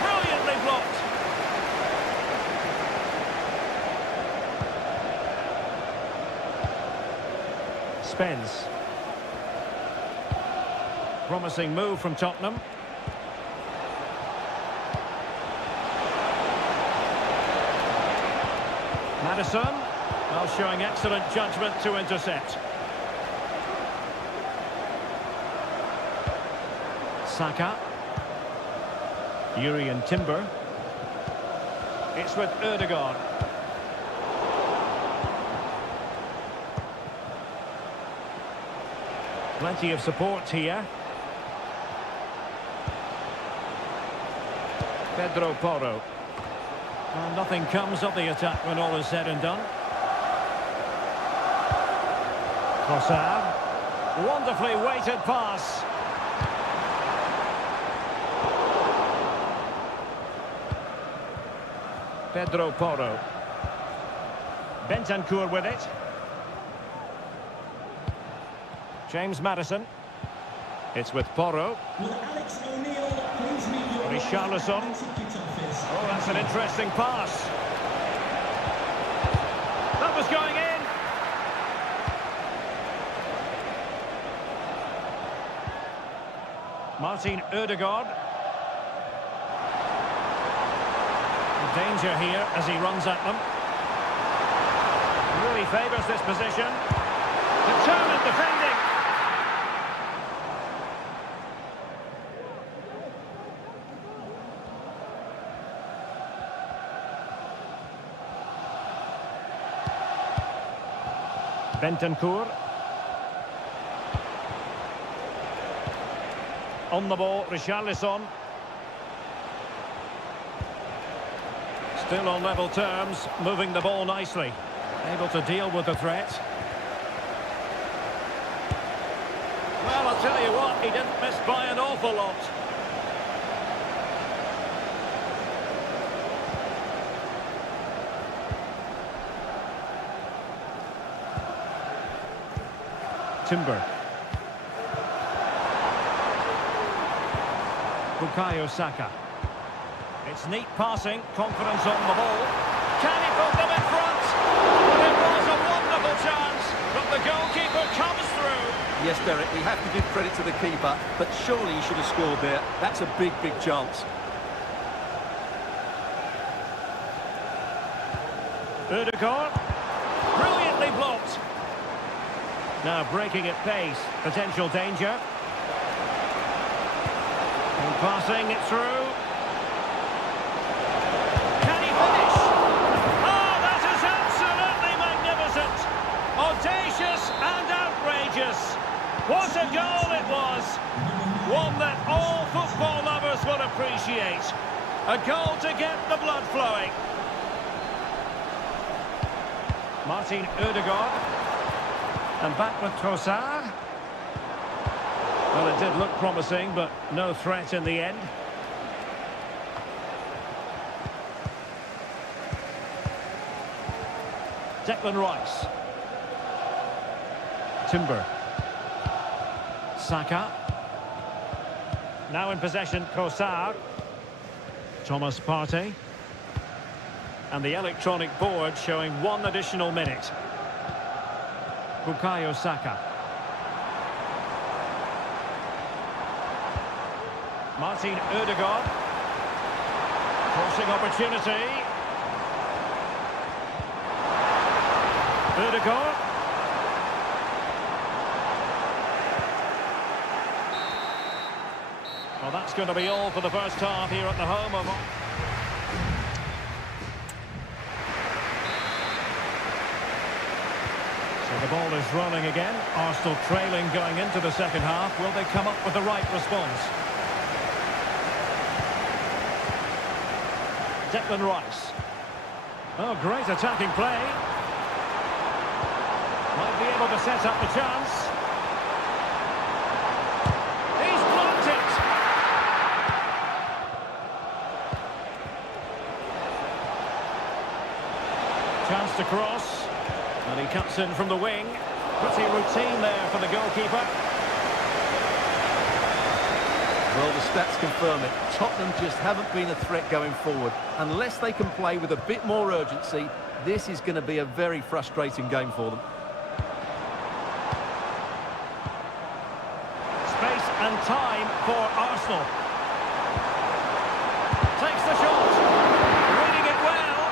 Brilliantly blocked. Spence. Promising move from Tottenham. Madison, well, showing excellent judgment to intercept. Saka. Yuri and Timber. It's with Erdogan. Plenty of support here. Pedro Porro. Well, nothing comes of the attack when all is said and done. Trossard. Wonderfully weighted pass. Pedro Porro. Bentancur with it. James Madison. It's with Porro. Richarlison. Oh, that's an interesting pass. That was going in. Martin Ødegaard. Danger here as he runs at them. Really favours this position. Determined defending. Bentancur. On the ball, Richarlison. Still on level terms, moving the ball nicely. Able to deal with the threat. Well, I'll tell you what, he didn't miss by an awful lot. Timber. Bukayo Saka. It's neat passing, confidence on the ball. Can he put them in front? It was a wonderful chance, but the goalkeeper comes through. Yes, Derek, we have to give credit to the keeper, but surely he should have scored there. That's a big, big chance. Ødegaard. Brilliantly blocked. Now breaking at pace, potential danger. And passing it through. Can he finish? Oh, that is absolutely magnificent. Audacious and outrageous. What a goal it was. One that all football lovers will appreciate. A goal to get the blood flowing. Martin Ødegaard. And back with Trossard. Well, it did look promising, but no threat in the end. Declan Rice. Timber. Saka. Now in possession, Trossard. Thomas Partey. And the electronic board showing one additional minute. Bukayo Saka. Martin Ødegaard. Crossing opportunity. Ødegaard. Well, that's going to be all for the first half here at the home of... So the ball is rolling again. Arsenal trailing going into the second half. Will they come up with the right response? Declan Rice. Oh, great attacking play. Might be able to set up the chance. He's blocked it. Chance to cross. And he cuts in from the wing. Pretty routine there for the goalkeeper. Well, the stats confirm it. Tottenham just haven't been a threat going forward. Unless they can play with a bit more urgency, this is going to be a very frustrating game for them. Space and time for Arsenal. Takes the shot. Reading it well.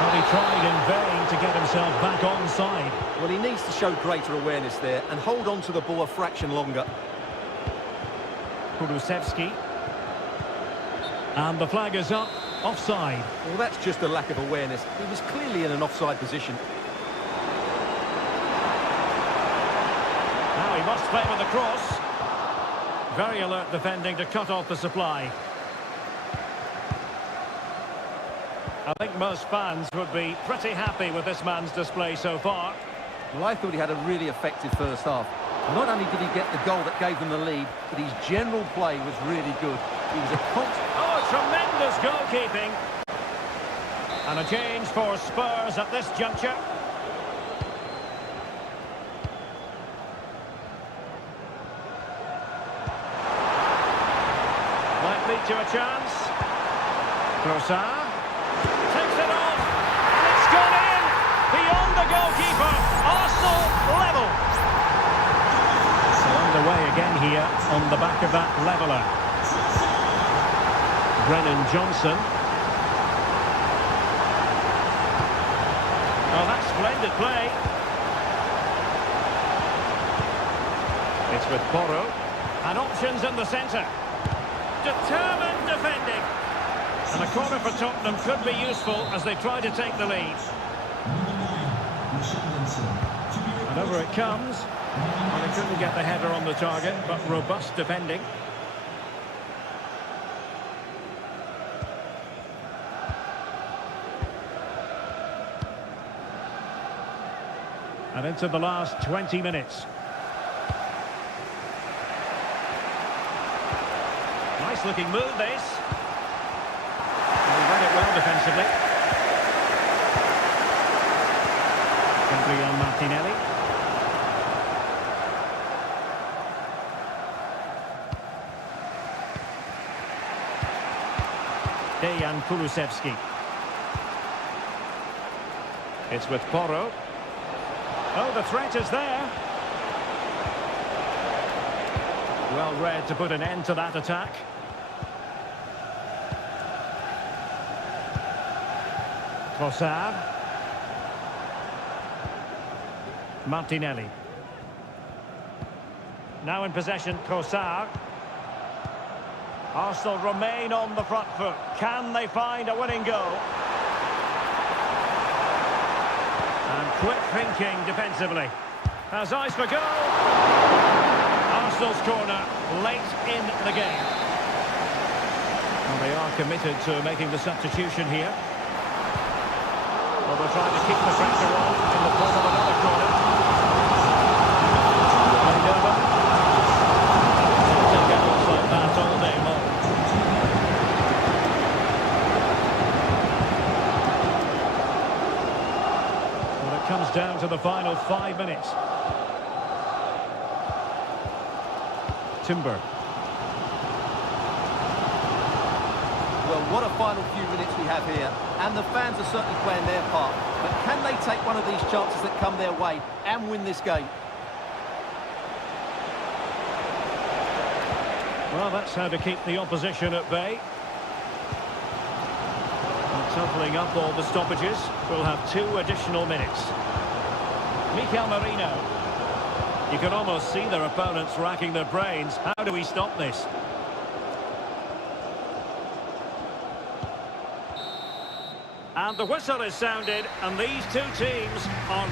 But he tried in vain to get himself back onside. Well, he needs to show greater awareness there and hold on to the ball a fraction longer. Kulusevski. And the flag is up. Offside. Well, that's just a lack of awareness. He was clearly in an offside position. Now he must play with the cross. Very alert defending to cut off the supply. I think most fans would be pretty happy with this man's display so far. Well, I thought he had a really effective first half. Not only did he get the goal that gave them the lead, but his general play was really good. He was a constant... Oh, tremendous goalkeeping. And a change for Spurs at this juncture. Might lead to a chance. Trossard. Takes it off. And it's gone in. Beyond the goalkeeper. Arsenal level. Underway again here on the back of that leveller. Brennan Johnson. Oh, that's splendid play. It's with Porro. And options in the centre. Determined defending. And a corner for Tottenham could be useful as they try to take the lead. And over it comes. Well, they couldn't get the header on the target, but robust defending. And into the last 20 minutes. Nice looking move, this. And he read it well defensively. Gabriel Martinelli. Dejan Kulusevski. It's with Porro. Oh, the threat is there. Well read to put an end to that attack. Trossard. Martinelli. Now in possession, Trossard. Arsenal remain on the front foot. Can they find a winning goal? And quick thinking defensively. Has eyes for goal. Arsenal's corner late in the game. Well, they are committed to making the substitution here. Well, they're trying to keep the pressure on in the form of another corner. Take outs like that all day long. Well, it comes down to the final 5 minutes. Timber. Well, what a final few minutes we have here. And the fans are certainly playing their part. But can they take one of these chances that come their way and win this game? Well, that's how to keep the opposition at bay. And totaling up all the stoppages, we'll have 2 additional minutes. Mikel Merino. You can almost see their opponents racking their brains. How do we stop this? And the whistle is sounded, and these two teams are...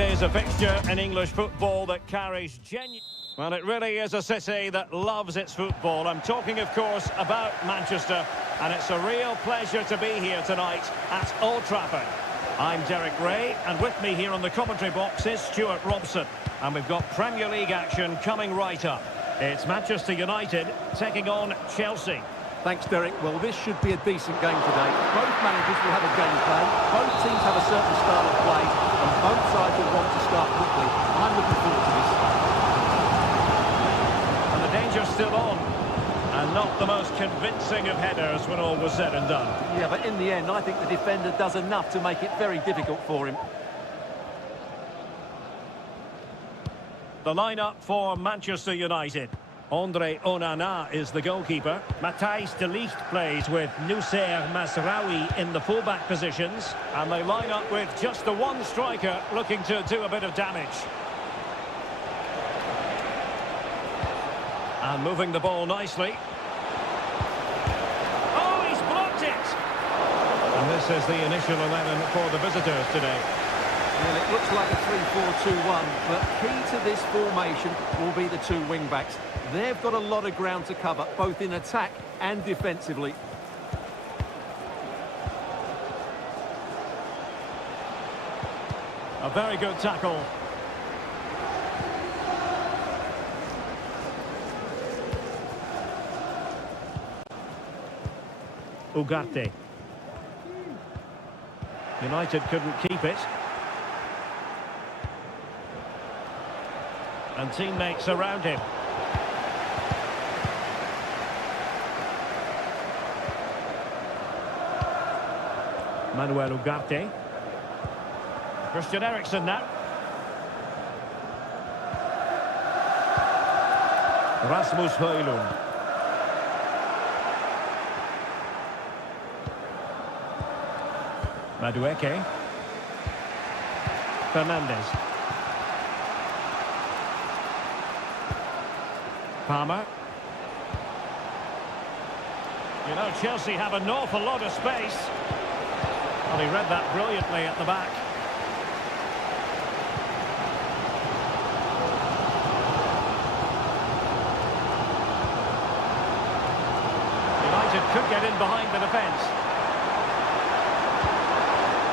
is a fixture in English football that carries genuine... Well, it really is a city that loves its football. I'm talking, of course, about Manchester, and it's a real pleasure to be here tonight at Old Trafford. I'm Derek Ray, and with me here on the commentary box is Stuart Robson. And we've got Premier League action coming right up. It's Manchester United taking on Chelsea. Thanks, Derek. Well, this should be a decent game today. Both managers will have a game plan. Both teams have a certain style of play, and both sides will want to start quickly. I'm looking forward to this. And the danger's still on. And not the most convincing of headers when all was said and done. Yeah, but in the end, I think the defender does enough to make it very difficult for him. The lineup for Manchester United. Andre Onana is the goalkeeper. Matthijs de Ligt plays with Noussair Masraoui in the fullback positions. And they line up with just the one striker looking to do a bit of damage. And moving the ball nicely. Oh, he's blocked it! And this is the initial 11 for the visitors today. Well, it looks like a 3-4-2-1, but key to this formation will be the two wing-backs. They've got a lot of ground to cover, both in attack and defensively. A very good tackle. Ugarte. United couldn't keep it. And teammates around him. Manuel Ugarte. Christian Eriksen now. Rasmus Højlund. Madueke. Fernandes. Palmer. You know, Chelsea have an awful lot of space. Well, he read that brilliantly at the back. United could get in behind the defence.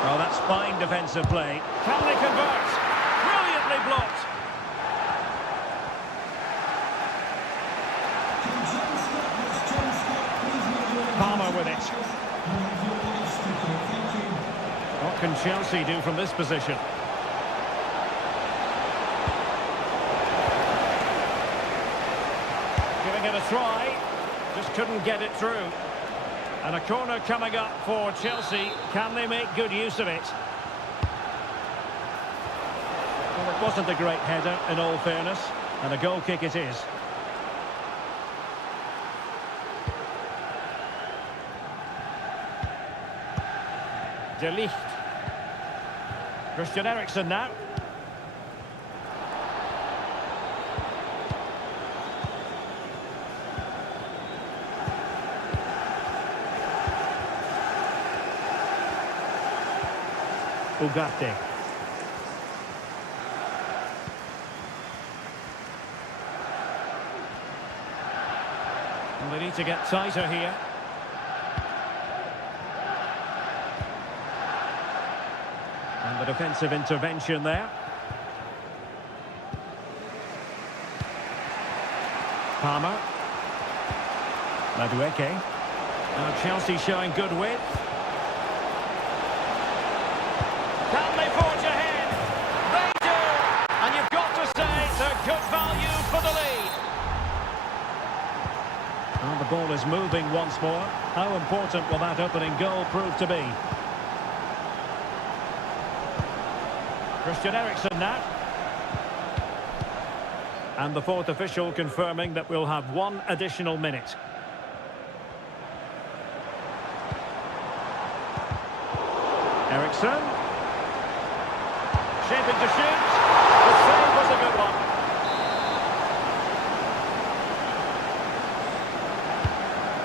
Well, that's fine defensive play. Can they convert? Brilliantly blocked. Palmer with it. What can Chelsea do from this position? Giving it a try. Just couldn't get it through. And a corner coming up for Chelsea. Can they make good use of it? Well, it wasn't a great header, in all fairness. And a goal kick it is. De Ligt. Christian Eriksen now. Ugarte. And they need to get tighter here. And the defensive intervention there. Palmer. Madueke. Now Chelsea showing good width. Can they forge ahead? They do! And you've got to say they're good value for the lead. Well, the ball is moving once more. How important will that opening goal prove to be? Christian Eriksen now. And the fourth official confirming that we'll have one additional minute. Eriksen. Shaping to shoot. The save was a good one.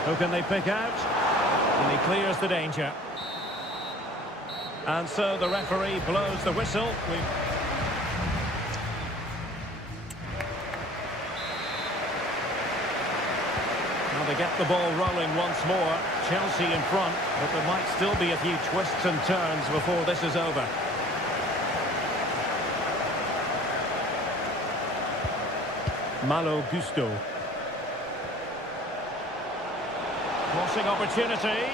Who can they pick out? And he clears the danger. And so the referee blows the whistle. Well, they get the ball rolling once more. Chelsea in front, but there might still be a few twists and turns before this is over. Malo Gusto. Crossing opportunity.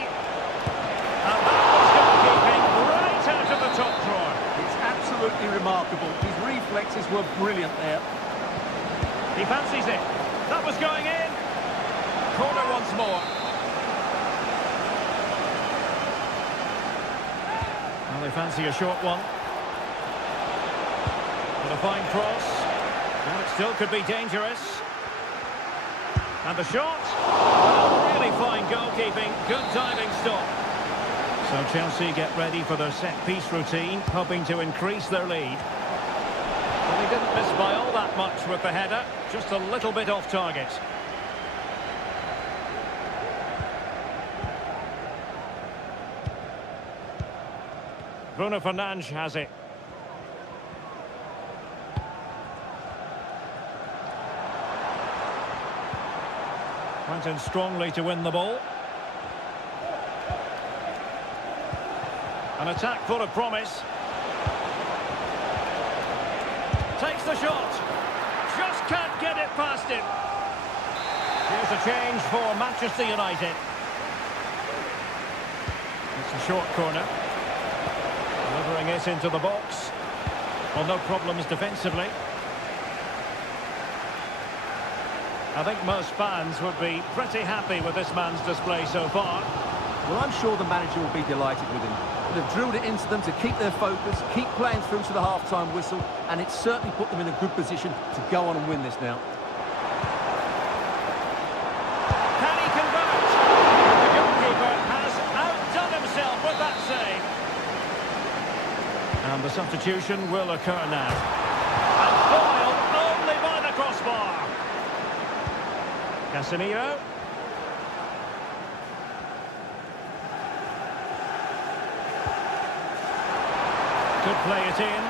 And that was goalkeeping right out of the top drawer. It's absolutely remarkable. His reflexes were brilliant there. He fancies it. That was going in. Corner once more. Well, they fancy a short one. But a fine cross. Well, it still could be dangerous. And the shot. Well, really fine goalkeeping. Good diving stop. So Chelsea get ready for their set-piece routine, hoping to increase their lead. Well, he didn't miss by all that much with the header. Just a little bit off target. Bruno Fernandes has it. Went in strongly to win the ball. An attack full of promise. Takes the shot. Just can't get it past him. Here's a change for Manchester United. It's a short corner. Delivering it into the box. Well, no problems defensively. I think most fans would be pretty happy with this man's display so far. Well, I'm sure the manager will be delighted with him. They've drilled it into them to keep their focus, keep playing through to the half-time whistle, and it's certainly put them in a good position to go on and win this now. Can he convert? The goalkeeper has outdone himself with that save. And the substitution will occur now. And foiled only by the crossbar. Casemiro. Could play it in.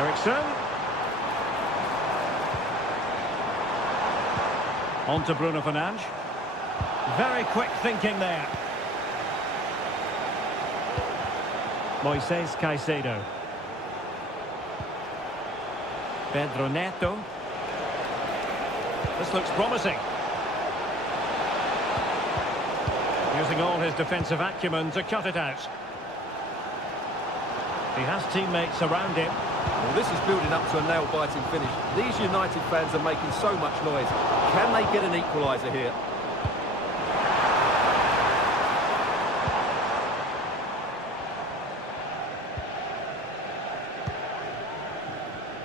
Eriksson. On to Bruno Fernandes. Very quick thinking there. Moises Caicedo. Pedro Neto. This looks promising. Using all his defensive acumen to cut it out. He has teammates around him. Well, this is building up to a nail-biting finish. These United fans are making so much noise. Can they get an equaliser here?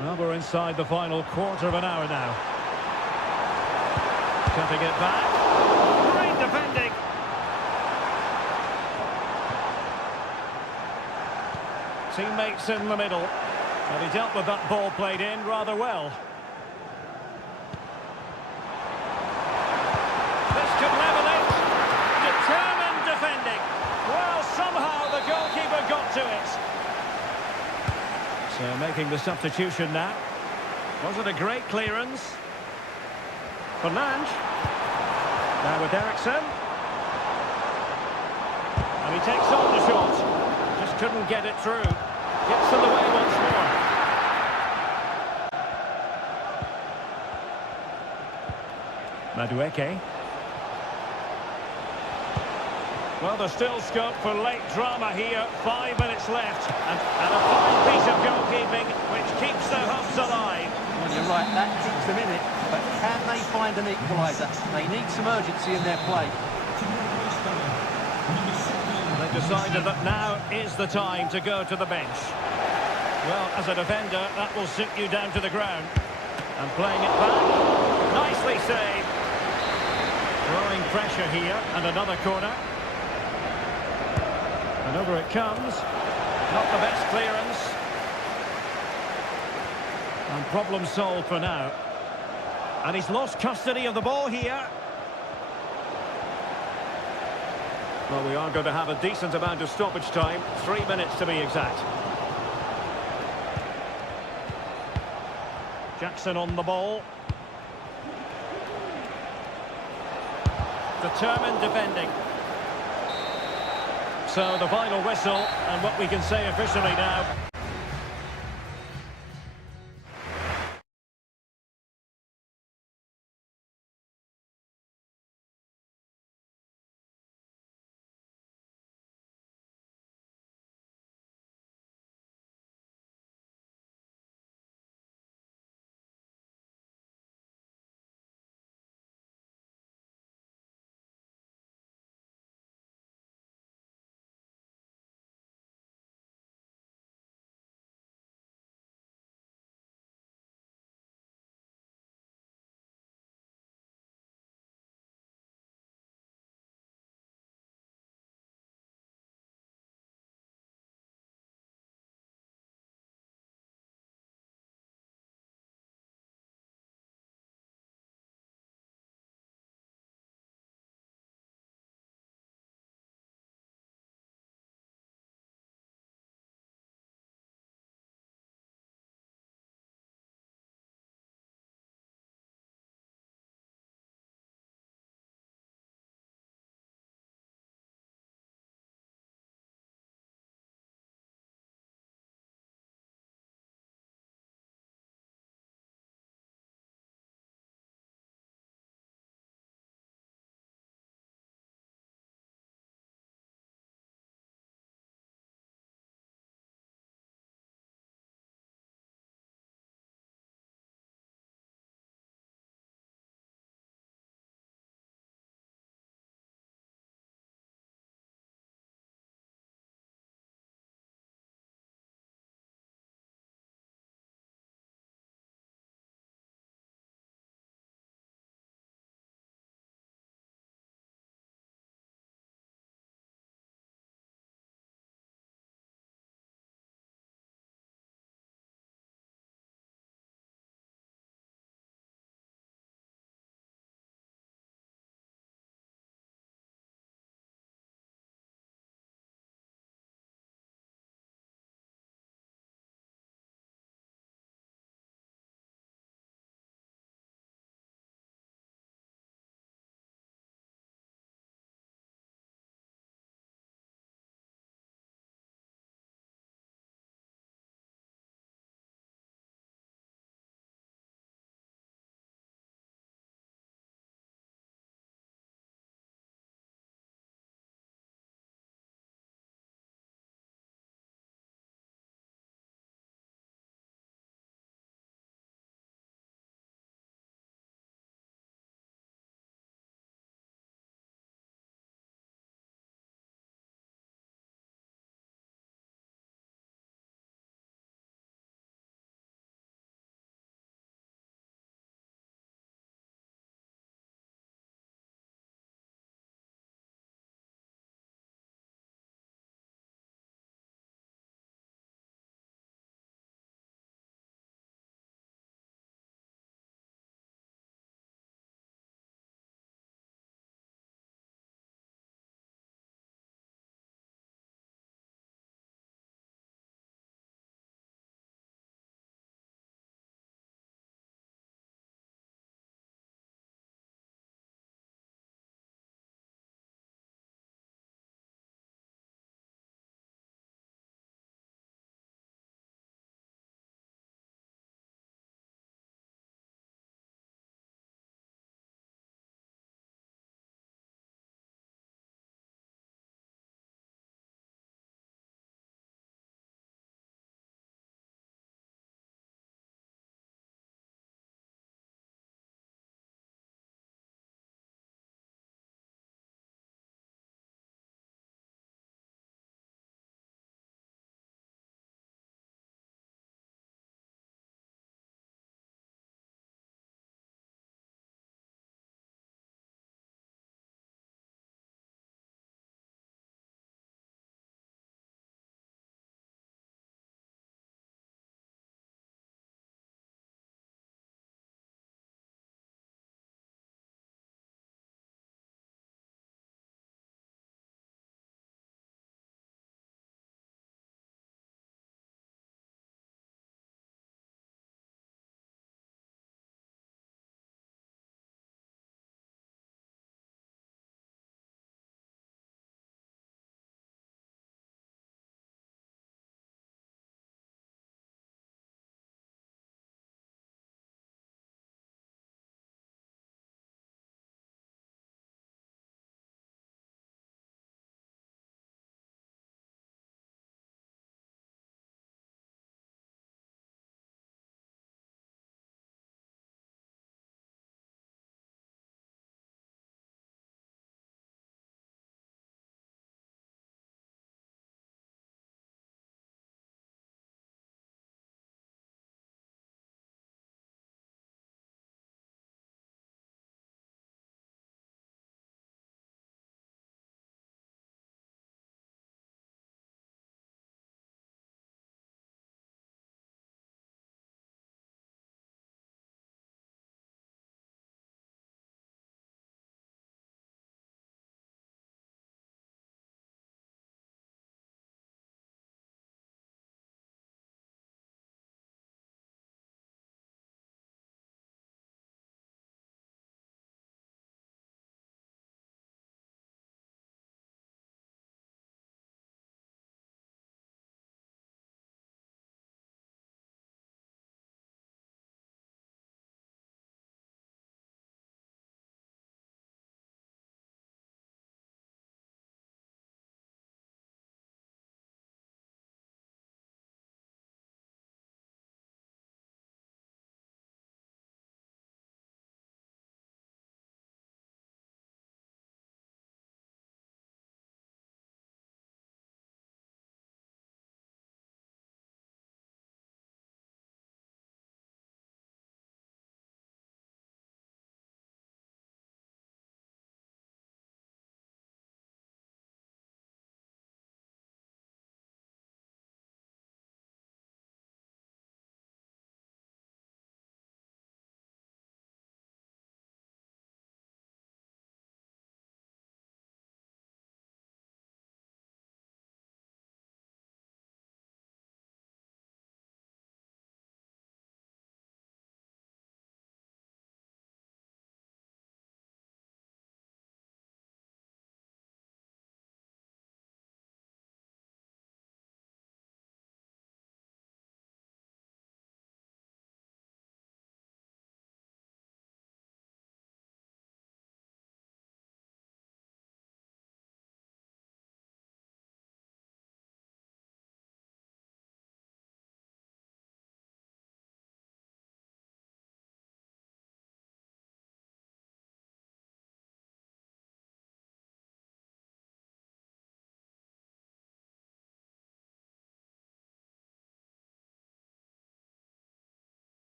Well, we're inside the final quarter of an hour now. Cutting it back. Great defending. Teammates in the middle. And he dealt with that ball played in rather well. This could level it. Determined defending. Well, somehow the goalkeeper got to it. So making the substitution now. Was it a great clearance? Fernandes. Now with Eriksson. And he takes on the shot. Just couldn't get it through. Gets in the way once more. Madueke. Well, there's still scope for late drama here. 5 minutes left. And a fine piece of goalkeeping which keeps their hopes alive. Well, you're right, that keeps them in it. But can they find an equaliser? They need some urgency in their play. They've decided that now is the time to go to the bench. Well, as a defender, that will sit you down to the ground. And playing it back. Nicely saved. Growing pressure here, and another corner. And over it comes. Not the best clearance. And problem solved for now. And he's lost custody of the ball here. Well, we are going to have a decent amount of stoppage time. 3 minutes to be exact. Jackson on the ball. Determined defending. So the final whistle, and what we can say officially now.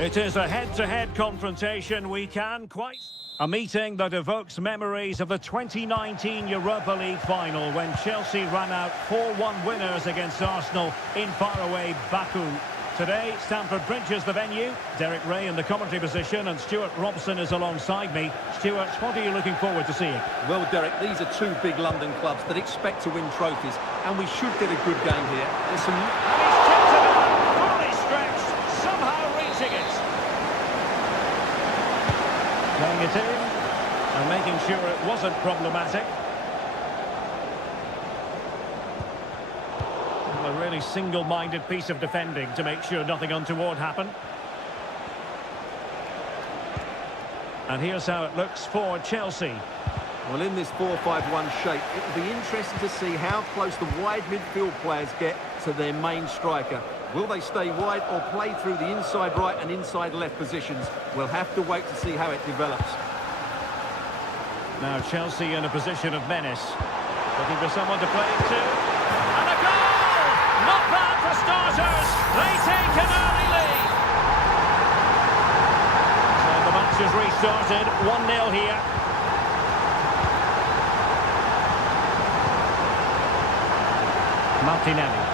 It is a head-to-head confrontation. We can quite... A meeting that evokes memories of the 2019 Europa League final when Chelsea ran out 4-1 winners against Arsenal in faraway Baku. Today, Stamford Bridge is the venue. Derek Ray in the commentary position and Stuart Robson is alongside me. Stuart, what are you looking forward to seeing? Well, Derek, these are two big London clubs that expect to win trophies, and we should get a good game here. There's some... And he's tipped it out, fully stretched, somehow reaching it. Playing it in and making sure it wasn't problematic. A really single-minded piece of defending to make sure nothing untoward happened. And here's how it looks for Chelsea. Well, in this 4-5-1 shape, it will be interesting to see how close the wide midfield players get to their main striker. Will they stay wide or play through the inside right and inside left positions? We'll have to wait to see how it develops. Now Chelsea in a position of menace. Looking for someone to play it to. And a goal! Not bad for starters. They take an early lead. So the match has restarted. 1-0 here. Martinelli.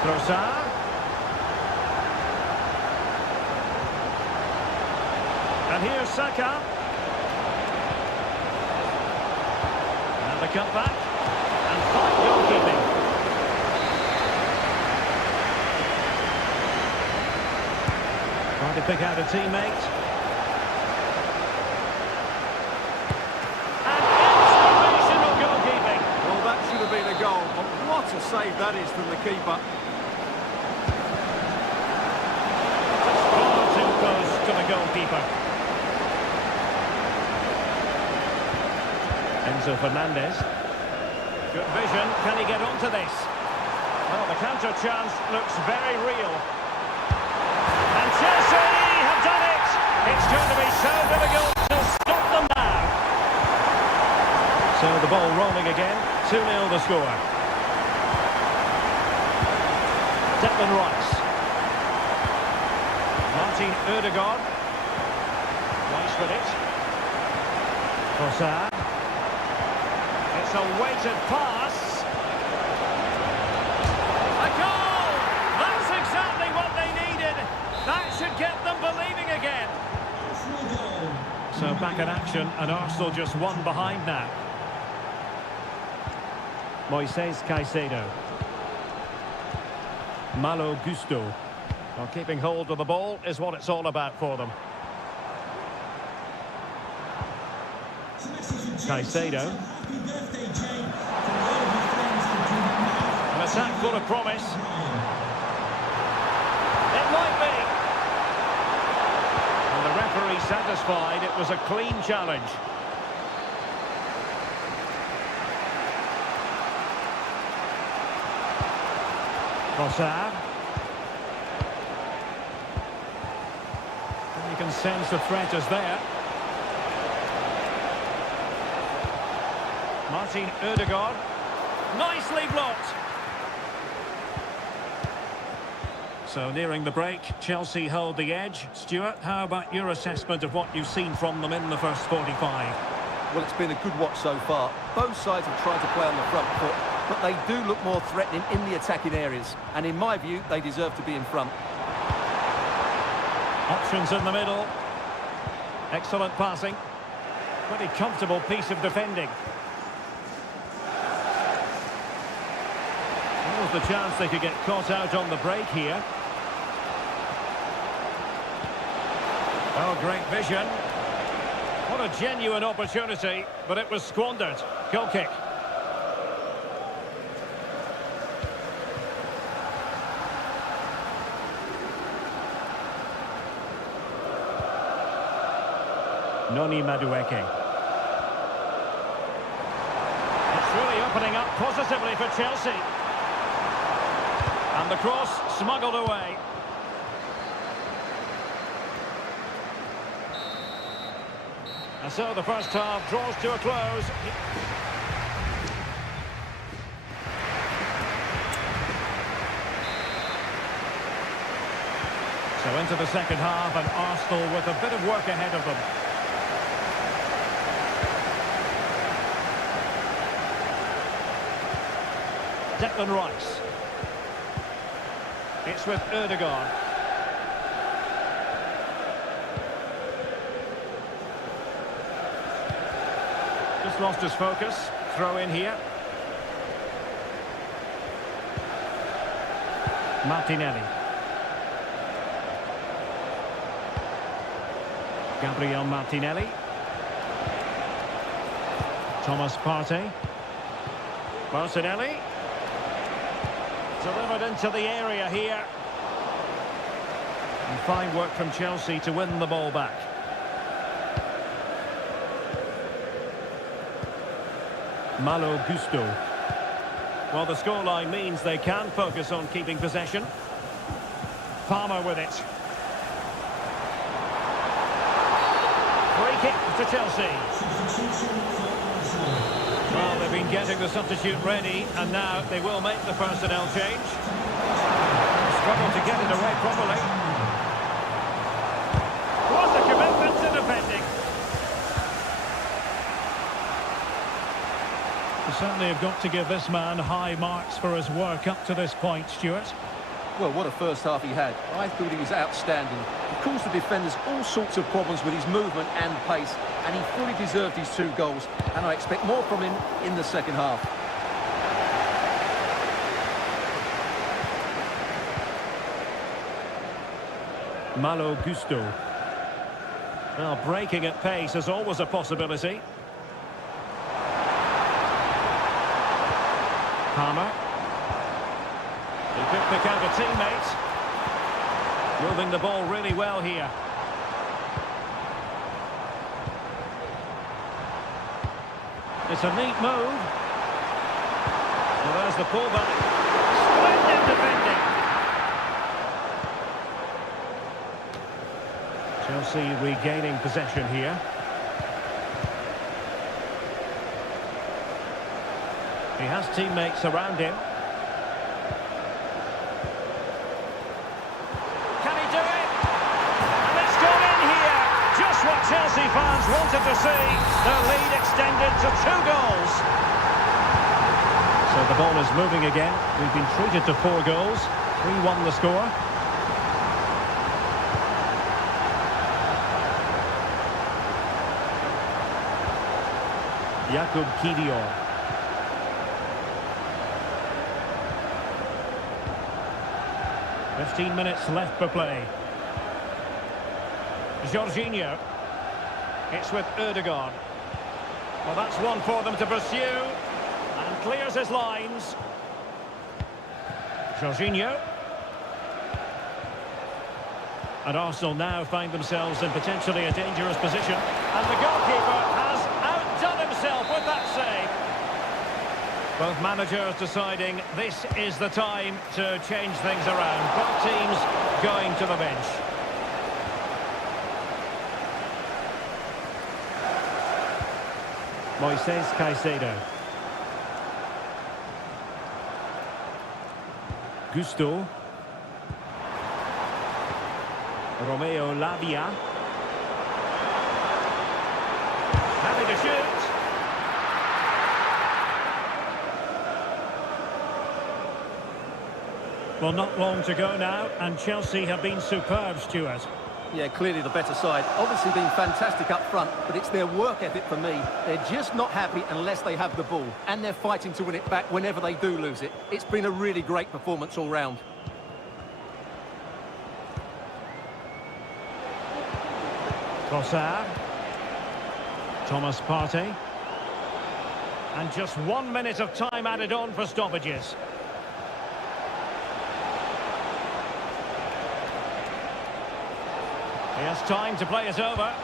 Trossard. And here's Saka. And the cutback. And fine goalkeeping. Trying to pick out a teammate. And inspirational goalkeeping. Well, that should have been a goal, but what a save that is from the keeper. Far too close to the goalkeeper. Enzo Fernandez. Good vision. Can he get onto this? Well, the counter chance looks very real. And Chelsea have done it. It's going to be so difficult to stop them now. So the ball rolling again. 2-0 the score. Declan Rice. Martin Ødegaard. Rice with it. Trossard. It's a weighted pass. A goal! That's exactly what they needed. That should get them believing again. So back in action, and Arsenal just one behind now. Moises Caicedo. Malo Gusto. Well, keeping hold of the ball is what it's all about for them. Caicedo. An attack full of promise. It might be. And the referee satisfied it was a clean challenge. Trossard. You can sense the threat is there. Martin Ødegaard. Nicely blocked. So nearing the break, Chelsea hold the edge. Stuart, how about your assessment of what you've seen from them in the first 45? Well, it's been a good watch so far. Both sides have tried to play on the front foot, but they do look more threatening in the attacking areas. And in my view, they deserve to be in front. Options in the middle. Excellent passing. Pretty comfortable piece of defending. There was the chance they could get caught out on the break here. Oh, great vision. What a genuine opportunity, but it was squandered. Goal kick. Noni Madueke. It's really opening up positively for Chelsea. And the cross smuggled away. And so the first half draws to a close. into the second half, and Arsenal with a bit of work ahead of them. Declan Rice. It's with Erdogan. Just lost his focus. Throw in here. Martinelli. Gabriel Martinelli. Thomas Partey. Martinelli. Delivered into the area here. And fine work from Chelsea to win the ball back. Malo Gusto. Well, the scoreline means they can focus on keeping possession. Palmer with it. Free kick to Chelsea. Well, they've been getting the substitute ready, and now they will make the personnel change. Struggle to get it away properly. What a commitment to defending. You certainly have got to give this man high marks for his work up to this point, Stuart. Well, what a first half he had. I thought he was outstanding. He caused the defenders all sorts of problems with his movement and pace, and he fully deserved his 2 goals, and I expect more from him in the second half. Malo Gusto. Well, breaking at pace is always a possibility. Palmer. He could pick out a teammate. Moving the ball really well here. It's a neat move. Well, there's the pullback. Splendid defending. Chelsea regaining possession here. He has teammates around him. Can he do it? And it's gone in here. Just what Chelsea fans wanted to see. Their lead extended to 2 goals. So the ball is moving again. We've been treated to 4 goals. 3-1 the score. Jakub Kiwior. "15 minutes left for play. Jorginho. It's with Erdogan. Well, that's one for them to pursue. And clears his lines. Jorginho. And Arsenal now find themselves in potentially a dangerous position. And the goalkeeper has outdone himself with that save. Both managers deciding this is the time to change things around. Both teams going to the bench. Moises Caicedo. Gusto. Romeo Lavia. Happy to shoot. Well, not long to go now, and Chelsea have been superb, Stuart. Yeah, clearly the better side. Obviously been fantastic up front, but it's their work ethic for me. They're just not happy unless they have the ball, and they're fighting to win it back whenever they do lose it. It's been a really great performance all round. Trossard. Thomas Partey. And just 1 minute of time added on for stoppages. He has time to play it over.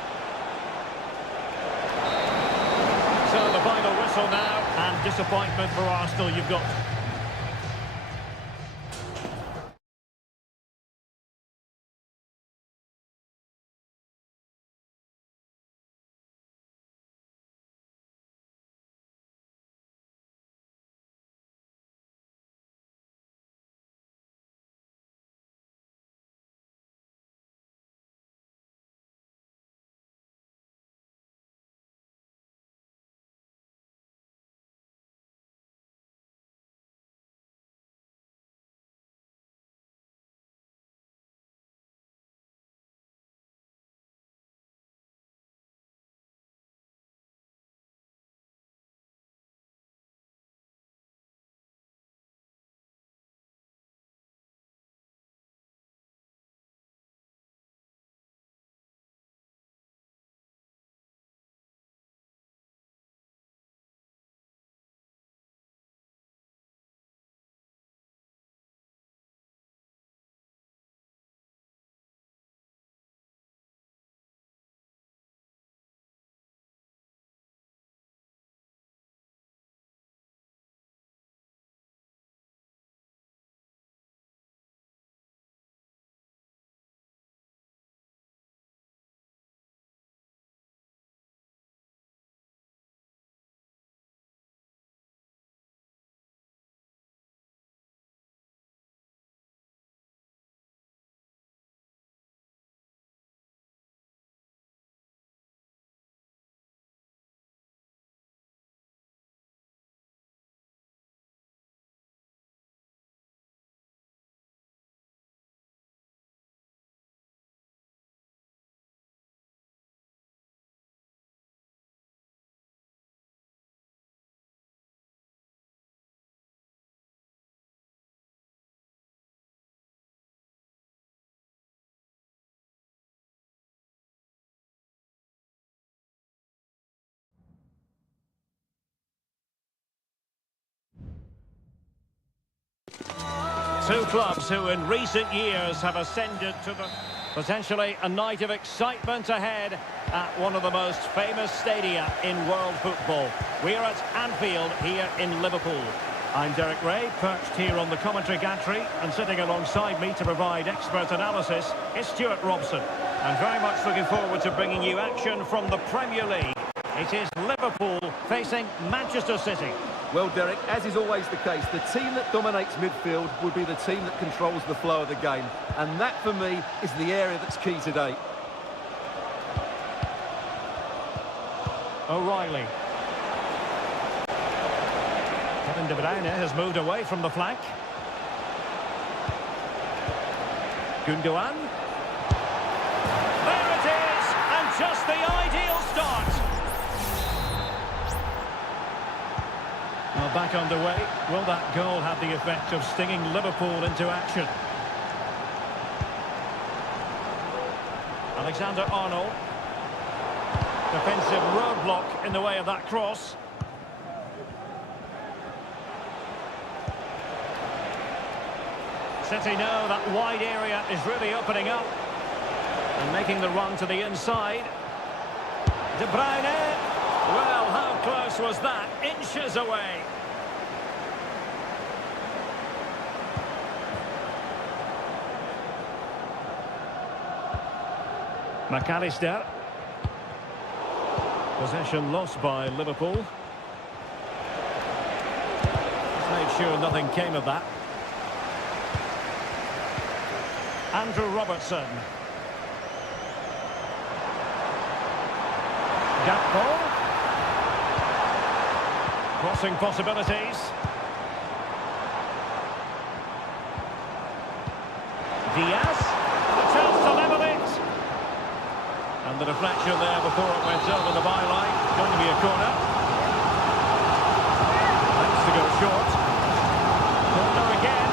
So the final whistle now, and disappointment for Arsenal you've got. Two clubs who in recent years have ascended to the... Potentially a night of excitement ahead at one of the most famous stadia in world football. We're at Anfield here in Liverpool. I'm Derek Ray, perched here on the commentary gantry, and sitting alongside me to provide expert analysis is Stuart Robson. I'm very much looking forward to bringing you action from the Premier League. It is Liverpool facing Manchester City. Well, Derek, as is always the case, the team that dominates midfield will be the team that controls the flow of the game. And that, for me, is the area that's key today. O'Reilly. Kevin De Bruyne has moved away from the flank. Gundogan. There it is! And just the ideal start. Well, back underway. Will that goal have the effect of stinging Liverpool into action? Alexander-Arnold. Defensive roadblock in the way of that cross. City know that wide area is really opening up. And making the run to the inside. De Bruyne. Well, how close was that? Inches away. McAllister. Possession lost by Liverpool. He's made sure nothing came of that. Andrew Robertson. Gakpo. Crossing possibilities. Diaz. And a chance to level it. And the deflection there before it went over the byline. Going to be a corner. Thanks to go short. Corner again.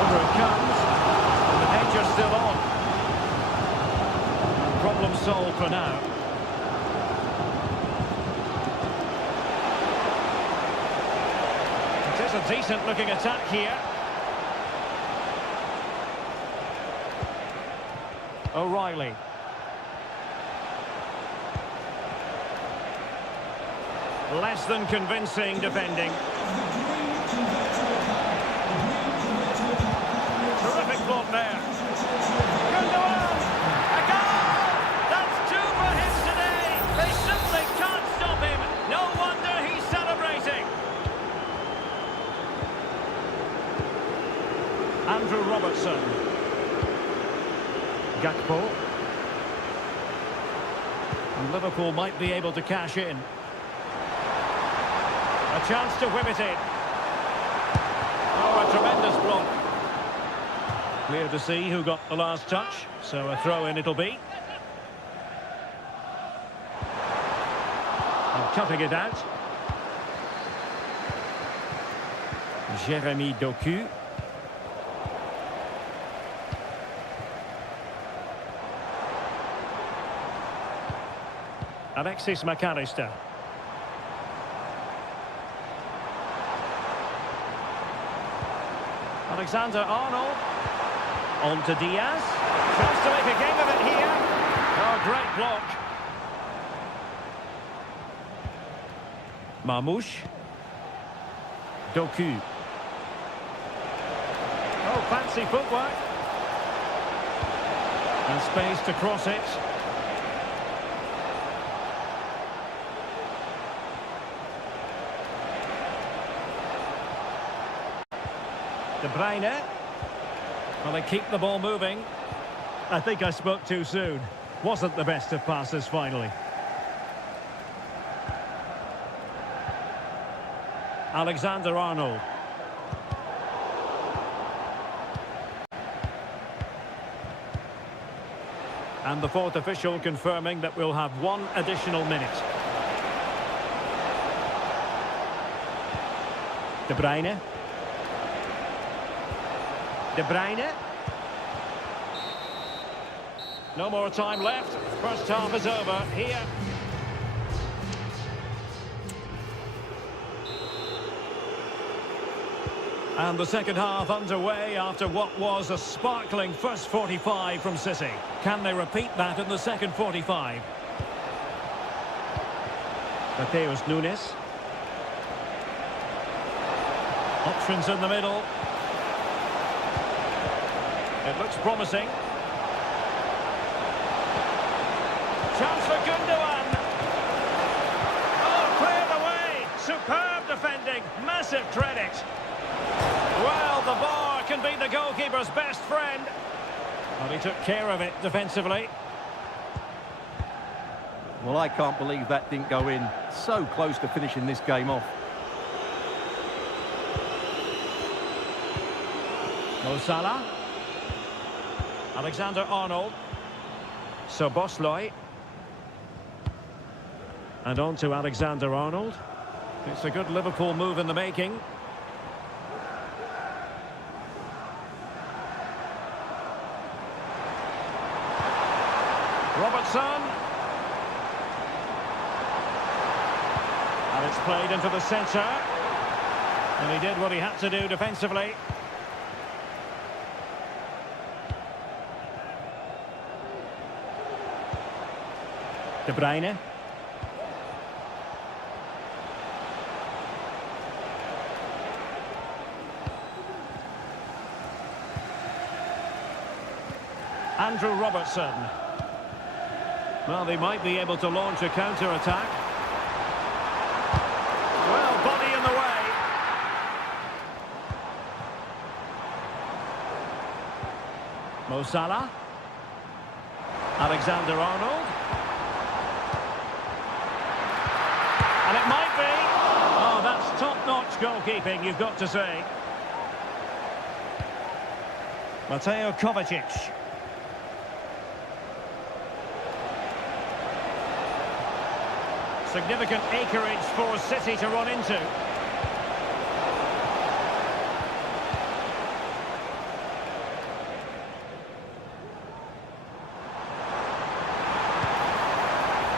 Over it comes. And the danger's still on. Problem solved for now. It is a decent looking attack here. O'Reilly. Less than convincing defending. Terrific block there. Gundogan! A goal! That's two for him today. They simply can't stop him. No wonder he's celebrating. Andrew Robertson. Gakpo. And Liverpool might be able to cash in. A chance to whip it in. Oh, a tremendous block. Clear to see who got the last touch, so a throw-in it'll be. And cutting it out. Jeremy Doku. Alexis McAllister. Alexander-Arnold. On to Diaz. Chance to make a game of it here. Oh, great block. Marmoush. Doku. Oh, fancy footwork. And space to cross it. De Bruyne. Well, they keep the ball moving. I think I spoke too soon. Wasn't the best of passes finally. Alexander-Arnold. And the fourth official confirming that we'll have one additional minute. De Bruyne. De Bruyne. No more time left. First half is over here. And the second half underway after what was a sparkling first 45 from City. Can they repeat that in the second 45? Mateus Nunes. Options in the middle. It looks promising. Chance for Gundogan. Oh, cleared away. Superb defending. Massive credit. Well, the bar can be the goalkeeper's best friend. But he took care of it defensively. Well, I can't believe that didn't go in. So close to finishing this game off. Mo Salah. Alexander-Arnold. Szoboszlai. And on to Alexander-Arnold. It's a good Liverpool move in the making. Robertson. And it's played into the centre. And he did what he had to do defensively. De Bruyne. Andrew Robertson. Well, they might be able to launch a counter-attack. Well, body in the way. Mo Salah. Alexander-Arnold. And it might be. Oh, that's top-notch goalkeeping, you've got to say. Mateo Kovacic. Significant acreage for City to run into.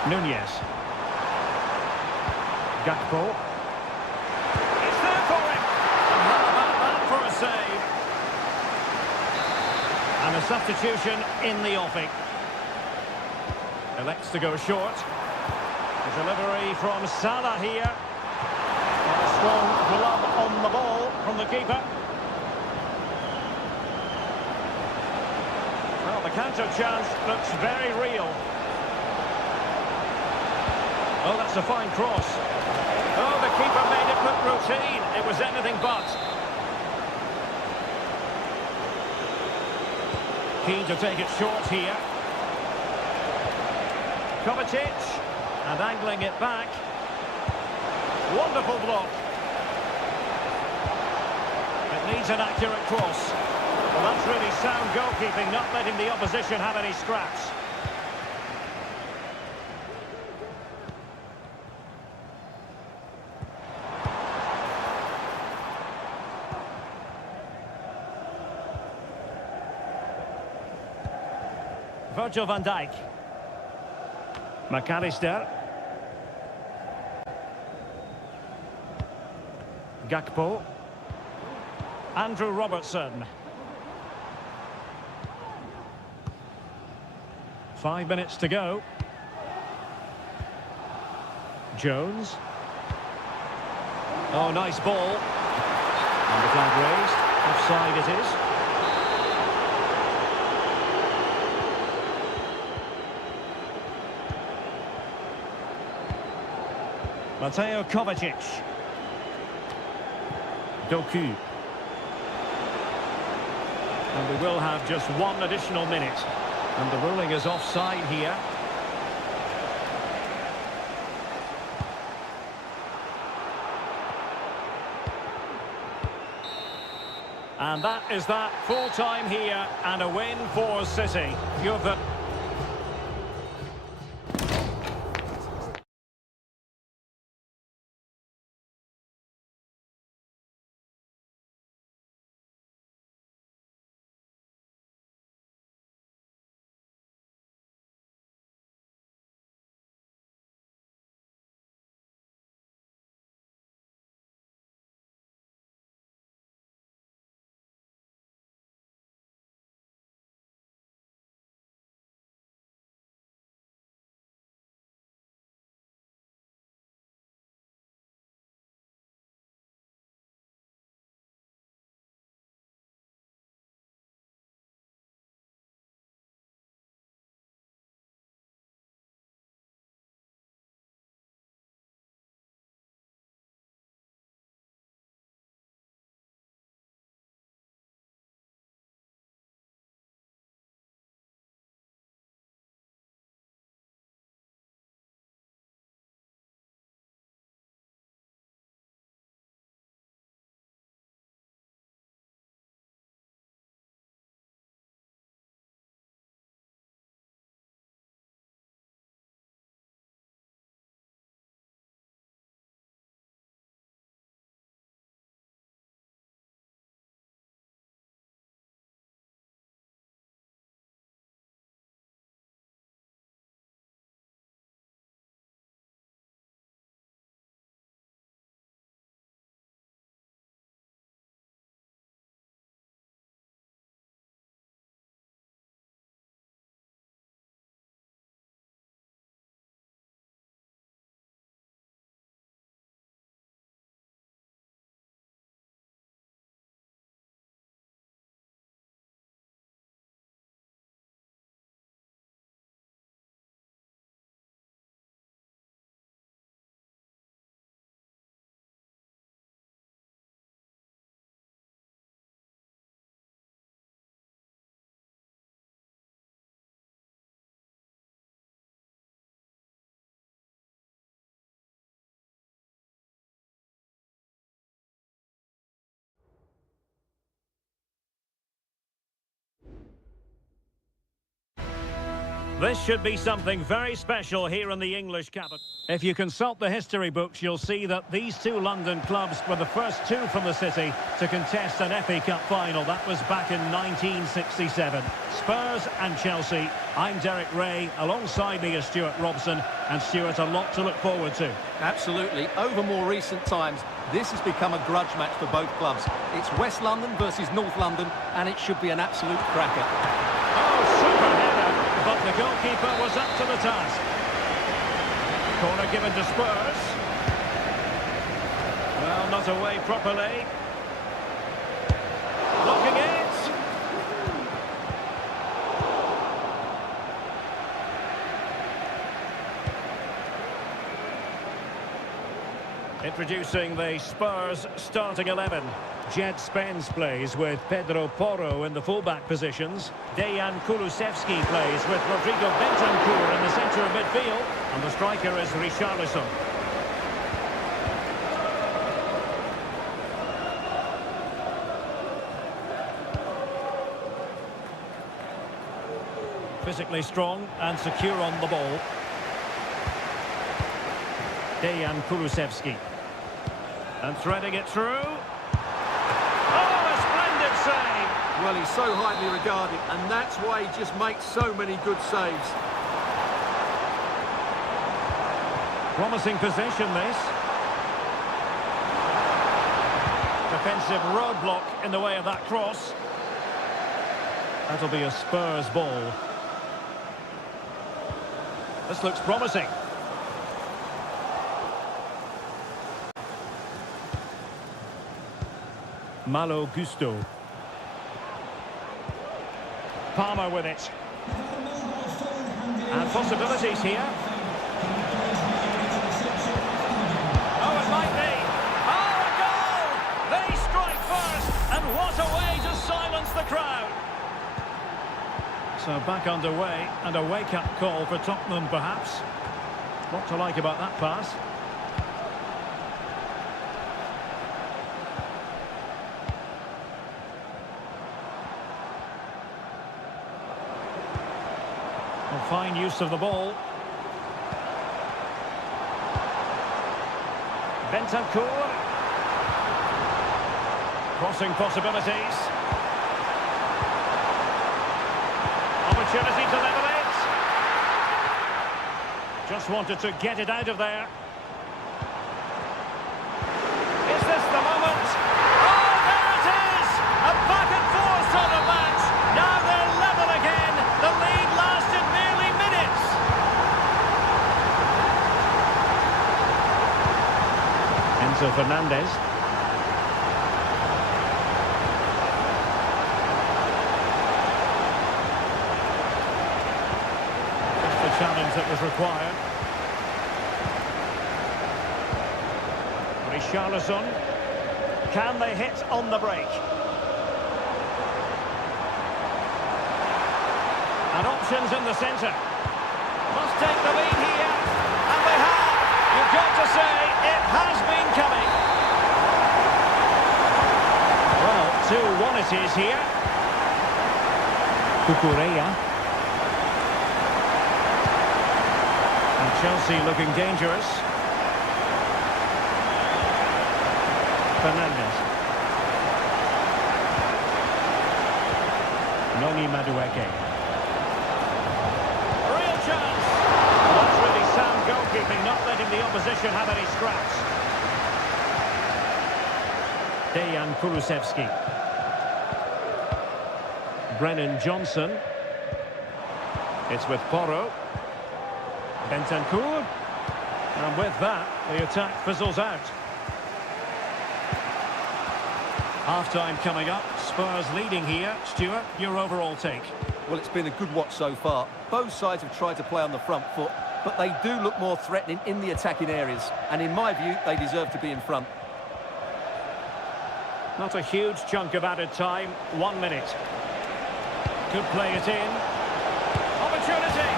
Nunez. Gakpo. It's there for him. And how about that for a save? And a substitution in the offing. Elects to go short. The delivery from Salah here. And a strong glove on the ball from the keeper. Well, the counter chance looks very real. Oh, that's a fine cross. Oh, the keeper made it look routine. It was anything but. Keen to take it short here. Kovacic. And angling it back. Wonderful block. It needs an accurate cross. Well, that's really sound goalkeeping, not letting the opposition have any scraps. Virgil van Dijk. McAllister. Gakpo. Andrew Robertson. 5 minutes to go. Jones. Oh, nice ball. And the flag raised. Offside it is. Mateo Kovacic. Doku. And we will have just one additional minute. And the ruling is offside here. And that is that, full time here and a win for City. You've the This should be something very special here in the English capital. If you consult the history books, you'll see that these two London clubs were the first two from the city to contest an FA Cup final. That was back in 1967. Spurs and Chelsea. I'm Derek Ray. Alongside me is Stuart Robson. And Stuart, a lot to look forward to. Absolutely. Over more recent times, this has become a grudge match for both clubs. It's West London versus North London, and it should be an absolute cracker. Oh, super header, but the goalkeeper was up to the task. Corner given to Spurs. Well, not away properly. Blocking it. Introducing the Spurs starting 11. Jed Spence plays with Pedro Porro in the fullback positions. Dejan Kulusevski plays with Rodrigo Bentancur in the centre of midfield. And the striker is Richarlison. Physically strong and secure on the ball. Dejan Kulusevski. And threading it through. Oh, a splendid save! Well, he's so highly regarded, and that's why he just makes so many good saves. Promising possession, this. Defensive roadblock in the way of that cross. That'll be a Spurs ball. This looks promising. Malo Gusto. Palmer with it. And possibilities here. Oh, it might be. Oh, a goal! They strike first, and what a way to silence the crowd. So back underway, and a wake-up call for Tottenham, perhaps. What to like about that pass? Fine use of the ball. Bentancur. Crossing possibilities. Opportunity to level it. Just wanted to get it out of there. Is this the moment? Oh, there it is! A back and forth sort of match. Now they're level again. The lead lasted merely minutes. Enzo Fernandez. Just the challenge that was required. Richarlison. Can they hit on the break? And options in the centre. Must take the lead here. And they have. You've got to say, it has been coming. Well, 2-1 it is here. Cucurella. And Chelsea looking dangerous. Fernandez. Noni Madueke. Chance. Well, that's really sound goalkeeping, not letting the opposition have any scraps. Dejan Kulusevski. Brennan Johnson. It's with Porro. Bentancur. And with that, the attack fizzles out. Half-time coming up. Spurs leading here. Stuart, your overall take? Well, it's been a good watch so far. Both sides have tried to play on the front foot, but they do look more threatening in the attacking areas. And in my view, they deserve to be in front. Not a huge chunk of added time. 1 minute. Could play it in. Opportunity.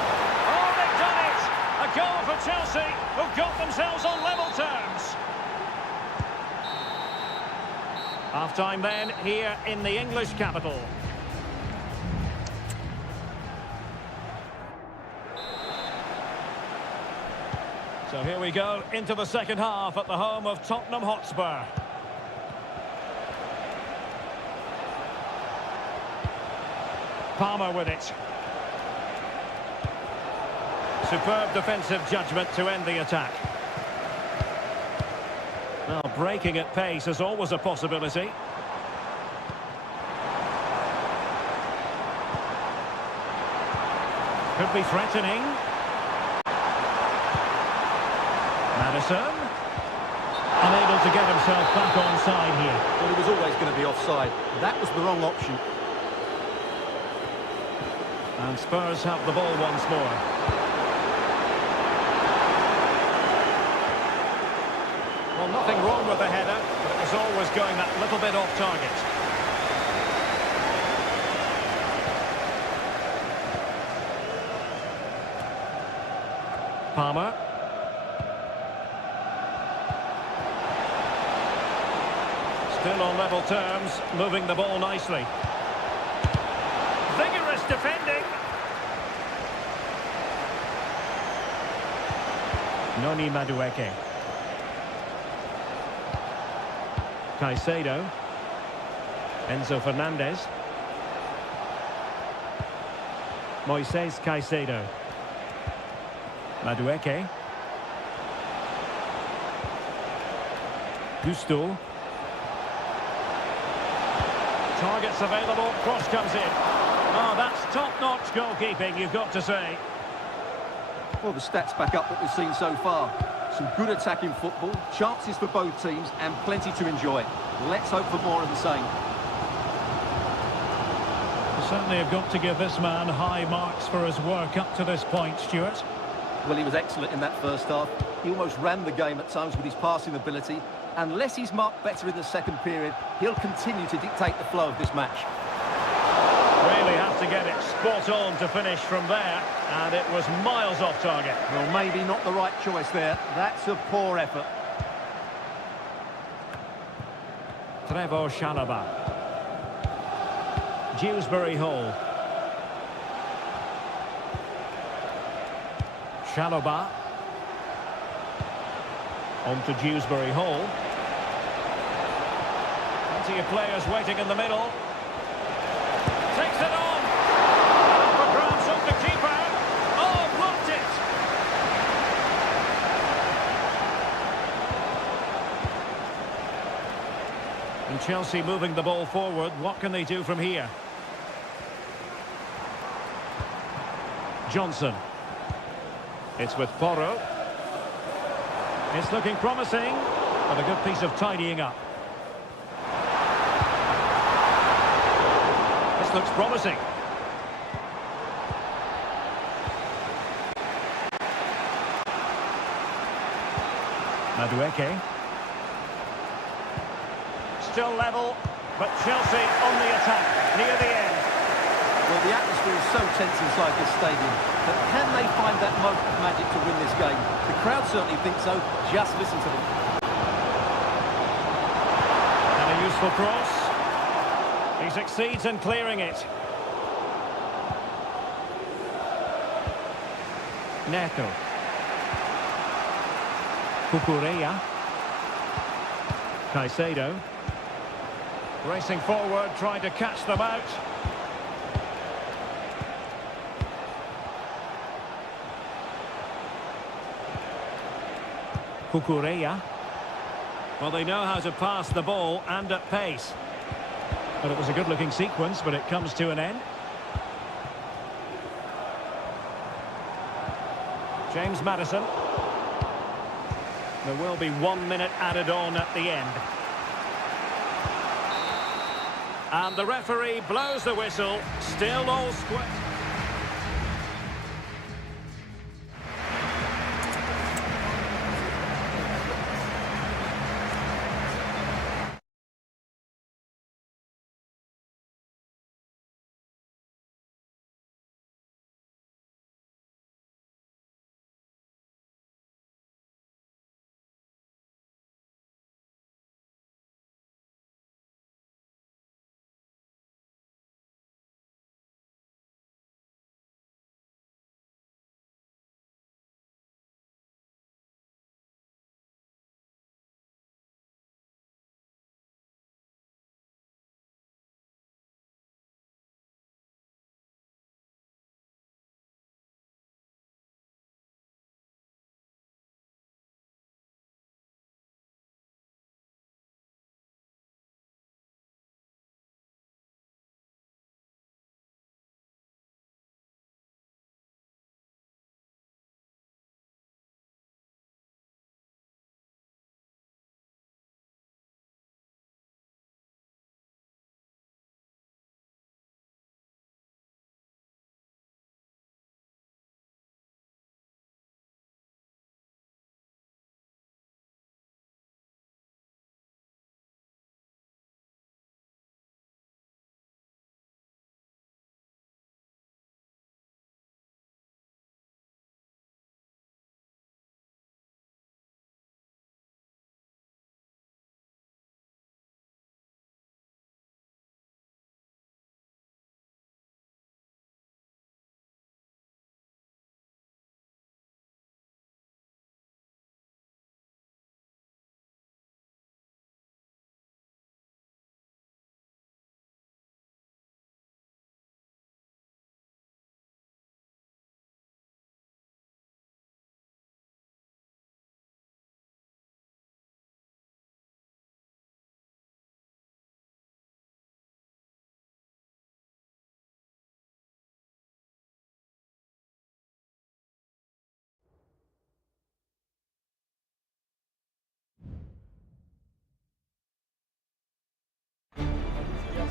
Oh, they've done it. A goal for Chelsea, who've got themselves on level terms. Half-time then, here in the English capital. So here we go into the second half at the home of Tottenham Hotspur. Palmer with it. Superb defensive judgment to end the attack. Now, breaking at pace is always a possibility. Could be threatening. Maddison. Unable to get himself back onside here. Well, he was always going to be offside. That was the wrong option. And Spurs have the ball once more. Well, nothing wrong with the header, but it was always going that little bit off target. Palmer. Still on level terms, moving the ball nicely. Vigorous defending. Noni Madueke. Caicedo. Enzo Fernandez. Moises Caicedo. Madueke. Gusto. Targets available, cross comes in. Oh, that's top-notch goalkeeping, you've got to say. Well, the stats back up what we've seen so far. Some good attacking football, chances for both teams, and plenty to enjoy. Let's hope for more of the same. You certainly have got to give this man high marks for his work up to this point, Stuart. Well, he was excellent in that first half. He almost ran the game at times with his passing ability. Unless he's marked better in the second period, he'll continue to dictate the flow of this match. Really has to get it spot on to finish from there, and it was miles off target. Well, maybe not the right choice there. That's a poor effort. Trevor Chalobah. Dewsbury Hall. Chalobah. On to Dewsbury Hall. Plenty of players waiting in the middle. Takes it on. For grabs off the keeper. Oh, blocked it. And Chelsea moving the ball forward. What can they do from here? Johnson. It's with Porro. It's looking promising, but a good piece of tidying up. This looks promising. Madueke. Still level, but Chelsea on the attack, near the end. Well, the atmosphere is so tense inside this stadium, but can they find that moment of magic to win this game? The crowd certainly think so. Just listen to them. And a useful cross. He succeeds in clearing it. Neto. Cucurella. Caicedo. Racing forward, trying to catch them out. Cucurella. Well, they know how to pass the ball and at pace. But it was a good-looking sequence, but it comes to an end. James Maddison. There will be 1 minute added on at the end. And the referee blows the whistle. Still all square.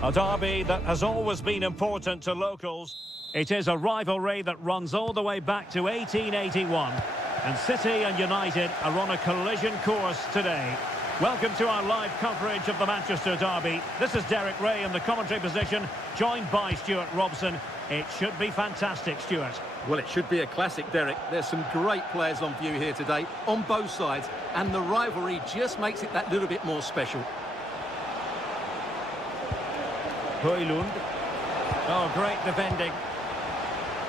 A derby that has always been important to locals. It is a rivalry that runs all the way back to 1881. And City and United are on a collision course today. Welcome to our live coverage of the Manchester derby. This is Derek Ray in the commentary position, joined by Stuart Robson. It should be fantastic, Stuart. Well, it should be a classic, Derek. There's some great players on view here today, on both sides, and the rivalry just makes it that little bit more special. Højlund. Oh, great defending.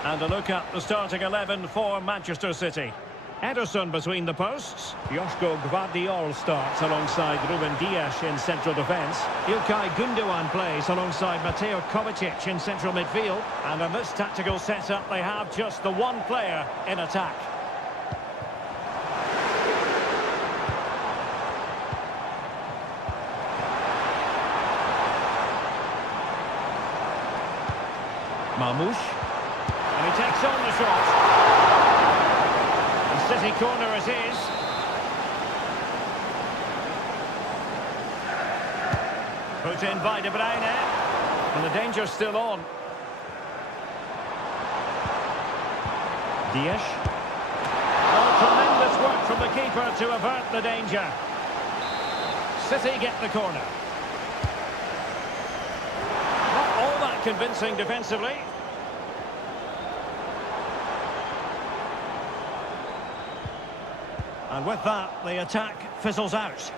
And a look at the starting 11 for Manchester City. Ederson between the posts. Joško Gvardiol starts alongside Ruben Dias in central defence. İlkay Gündoğan plays alongside Mateo Kovacic in central midfield. And in this tactical setup, they have just the one player in attack. Marmoush. And he takes on the shot. City corner it is. Put in by De Bruyne. And the danger's still on. Dias. Oh, tremendous work from the keeper to avert the danger. City get the corner. Not all that convincing defensively. And with that, the attack fizzles out.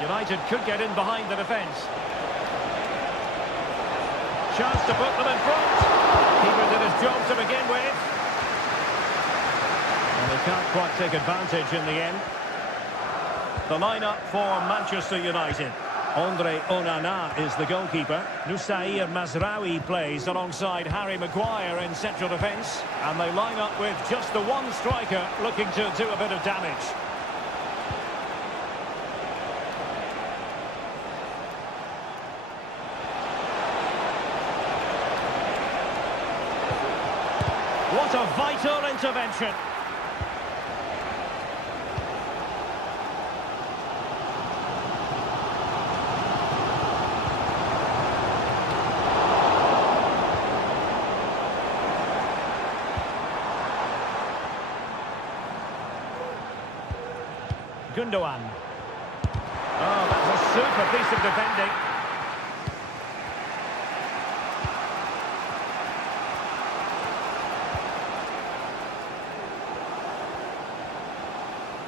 United could get in behind the defence. Chance to put them in front. Keeper did his job to begin with. And they can't quite take advantage in the end. The lineup for Manchester United. Andre Onana is the goalkeeper. Nusair Mazraoui plays alongside Harry Maguire in central defence. And they line up with just the one striker looking to do a bit of damage. What a vital intervention. Gündoğan. Oh, that's a super piece of defending.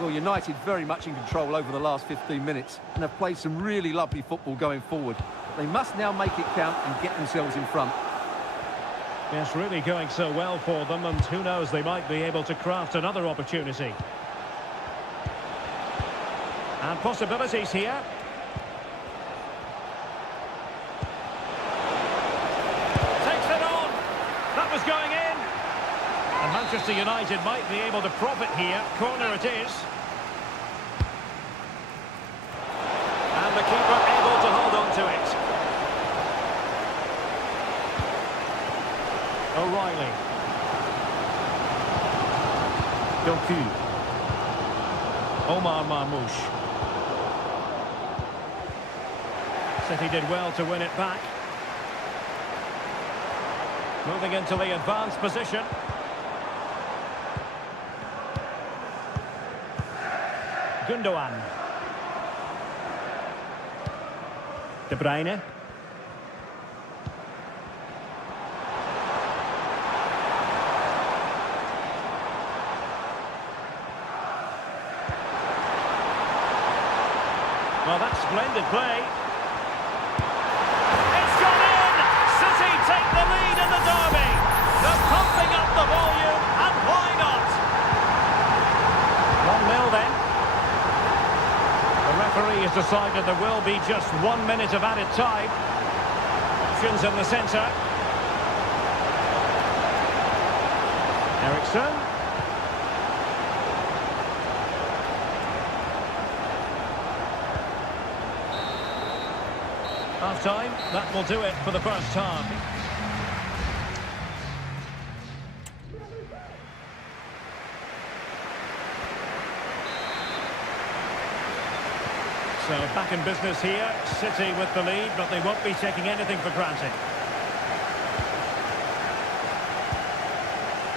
Well, United very much in control over the last 15 minutes and have played some really lovely football going forward. They must now make it count and get themselves in front. Yes, really going so well for them, and who knows, they might be able to craft another opportunity. And possibilities here. Takes it on. That was going in. And Manchester United might be able to profit here. Corner it is. And the keeper able to hold on to it. O'Reilly. Doku. Omar Marmoush. City did well to win it back. Moving into the advanced position. Gündoğan. De Bruyne. Well, that's splendid play. It's gone in! City take the lead in the derby. They're pumping up the volume, and why not? 1-0 then. The referee has decided there will be just 1 minute of added time. Options in the centre. Eriksson. Half-time, that will do it for the first half. So back in business here, City with the lead, but they won't be taking anything for granted.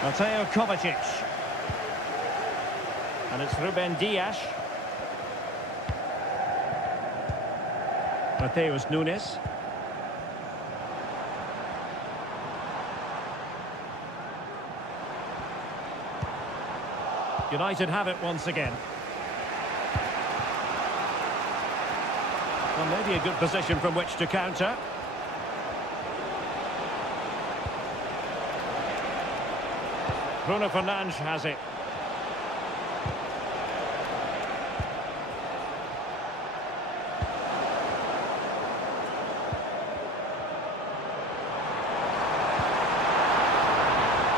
Mateo Kovacic. And it's Ruben Dias. Mateus Nunes. United have it once again. Well, maybe a good position from which to counter. Bruno Fernandes has it.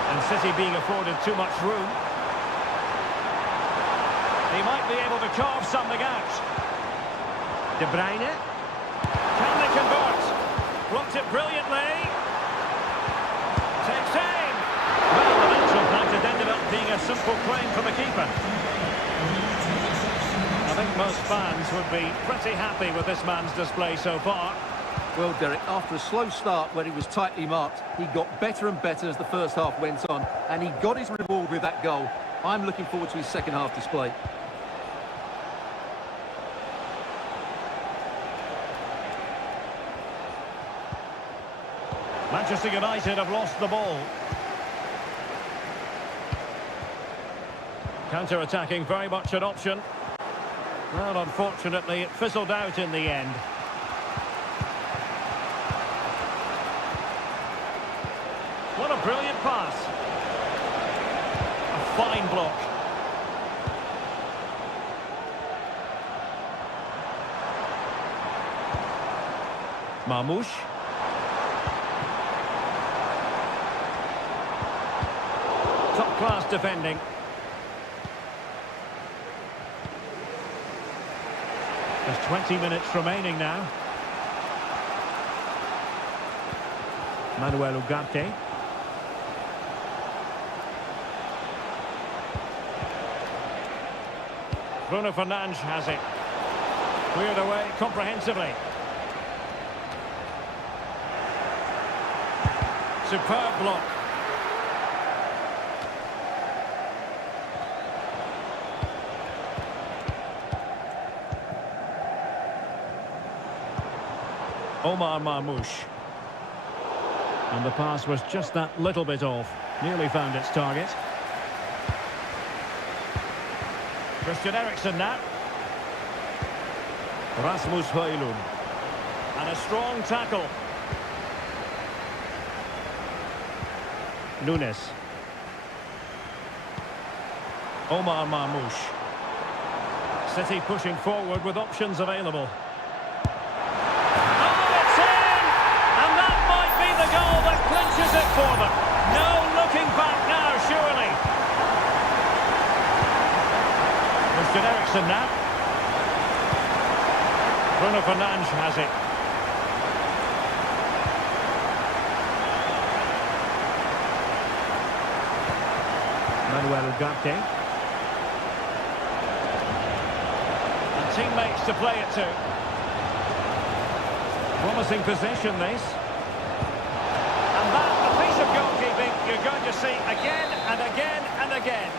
And City being afforded too much room. He might be able to carve something out. De Bruyne. Can they convert? Blocked it brilliantly. Takes aim. Well, the eventual point had ended up being a simple claim for the keeper. I think most fans would be pretty happy with this man's display so far. Well, Derek, after a slow start when he was tightly marked, he got better and better as the first half went on, and he got his reward with that goal. I'm looking forward to his second half display. Manchester United have lost the ball. Counter-attacking, very much an option. Well, unfortunately, it fizzled out in the end. What a brilliant pass. A fine block. Marmoush. Top-class defending. There's 20 minutes remaining now. Manuel Ugarte. Bruno Fernandes has it. Cleared away comprehensively. Superb block. Omar Marmoush. And the pass was just that little bit off. Nearly found its target. Christian Eriksen now. Rasmus Højlund. And a strong tackle. Nunes. Omar Marmoush. City pushing forward with options available. Goal that clinches it for them. No looking back now, surely. Christian Eriksen now. Bruno Fernandes has it. Manuel Ugarte. And teammates to play it to. Promising possession, this. Of goalkeeping you're going to see again and again and again.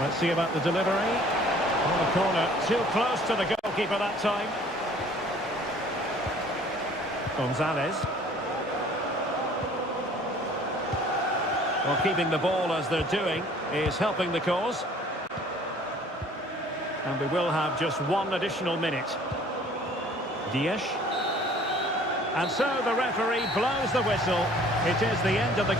Let's see about the delivery. On the corner, too close to the goalkeeper that time. Gonzalez. Well, keeping the ball as they're doing is helping the cause. And we will have just one additional minute. Dias. And so the referee blows the whistle. It is the end of the...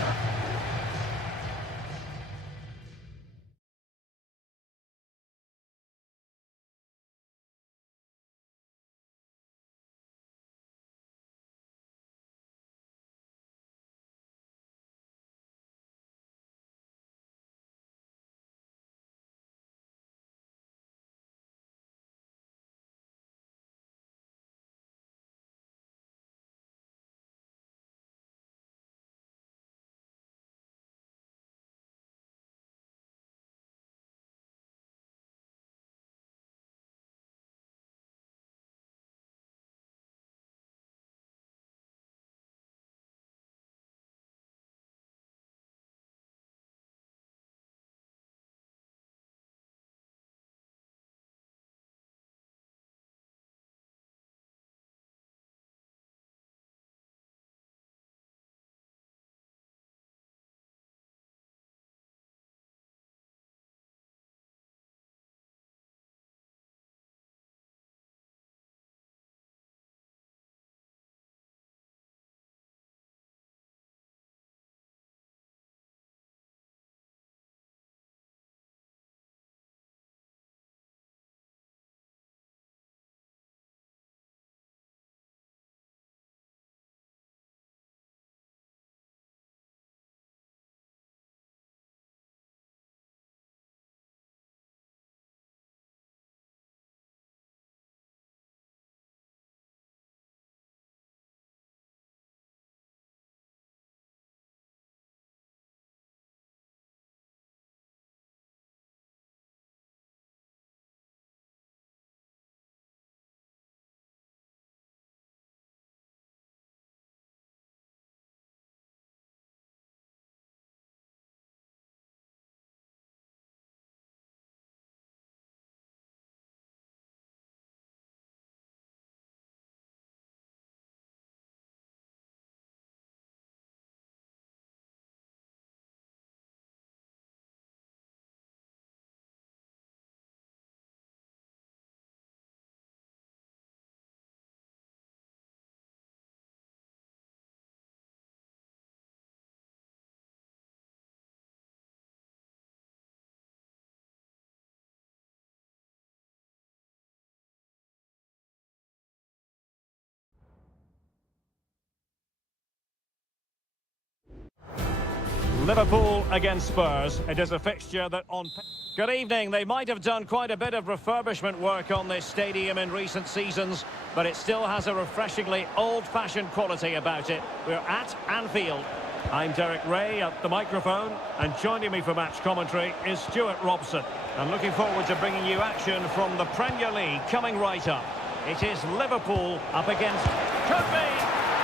Liverpool against Spurs. It is a fixture that on... Good evening. They might have done quite a bit of refurbishment work on this stadium in recent seasons, but it still has a refreshingly old-fashioned quality about it. We're at Anfield. I'm Derek Ray at the microphone, and joining me for match commentary is Stuart Robson. I'm looking forward to bringing you action from the Premier League coming right up. It is Liverpool up against... Could be!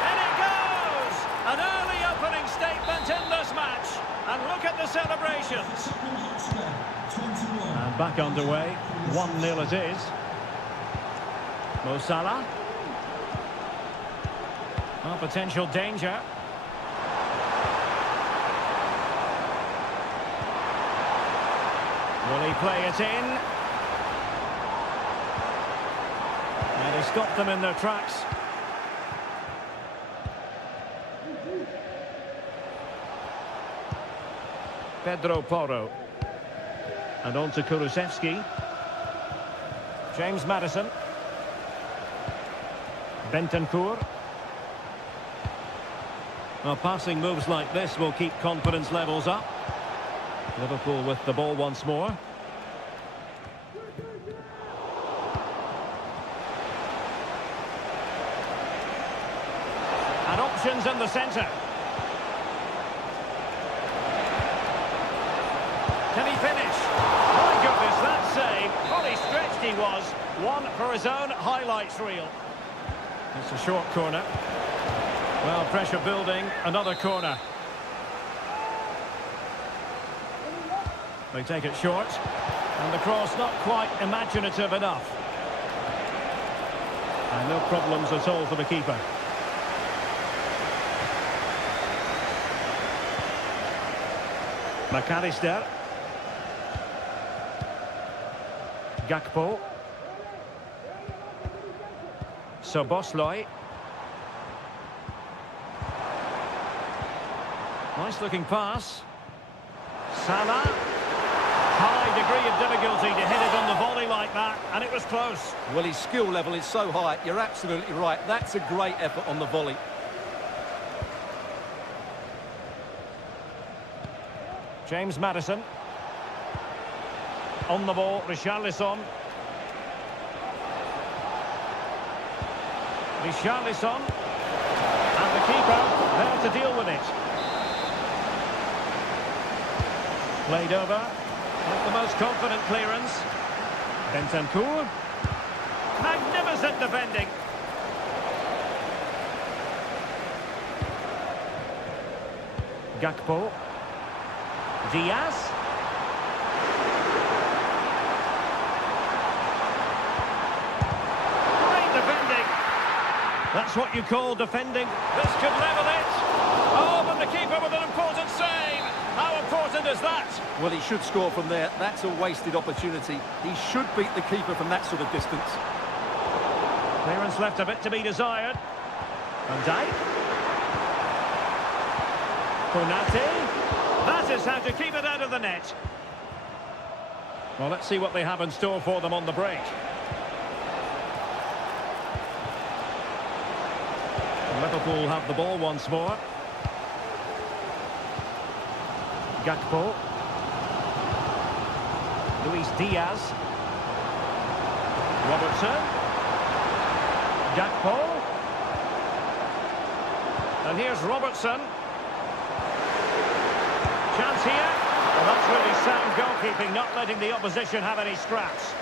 And it goes! An early opening statement in this match. And look at the celebrations. And back underway. 1-0 it is. Mo Salah. Oh, potential danger. Will he play it in? And he stopped them in their tracks. Pedro Porro. And on to Kulusevski. James Maddison. Bentancur. Well, passing moves like this will keep confidence levels up. Liverpool with the ball once more. And options in the centre. Can he finish? My goodness, that save. Fully stretched he was. One for his own highlights reel. It's a short corner. Well, pressure building. Another corner. They take it short. And the cross not quite imaginative enough. And no problems at all for the keeper. McAllister. Gakpo. Soboslai. Nice looking pass. Salah. High degree of difficulty to hit it on the volley like that, and it was close. Well, his skill level is so high, you're absolutely right. That's a great effort on the volley. James Maddison. On the ball, Richarlison. Richarlison. And the keeper there to deal with it. Played over. Not the most confident clearance. Bentancur. Magnificent defending. Gakpo. Diaz. Great defending. That's what you call defending. This could level it. Oh, but the keeper with an important save. How important is that? Well, he should score from there. That's a wasted opportunity. He should beat the keeper from that sort of distance. Clearance left a bit to be desired. Van Dijk. Konate. That is how to keep it out of the net. Well, let's see what they have in store for them on the break. Liverpool have the ball once more. Gakpo. Luis Diaz. Robertson. Gakpo. And here's Robertson. Chance here. Well, that's really sound goalkeeping, not letting the opposition have any scraps.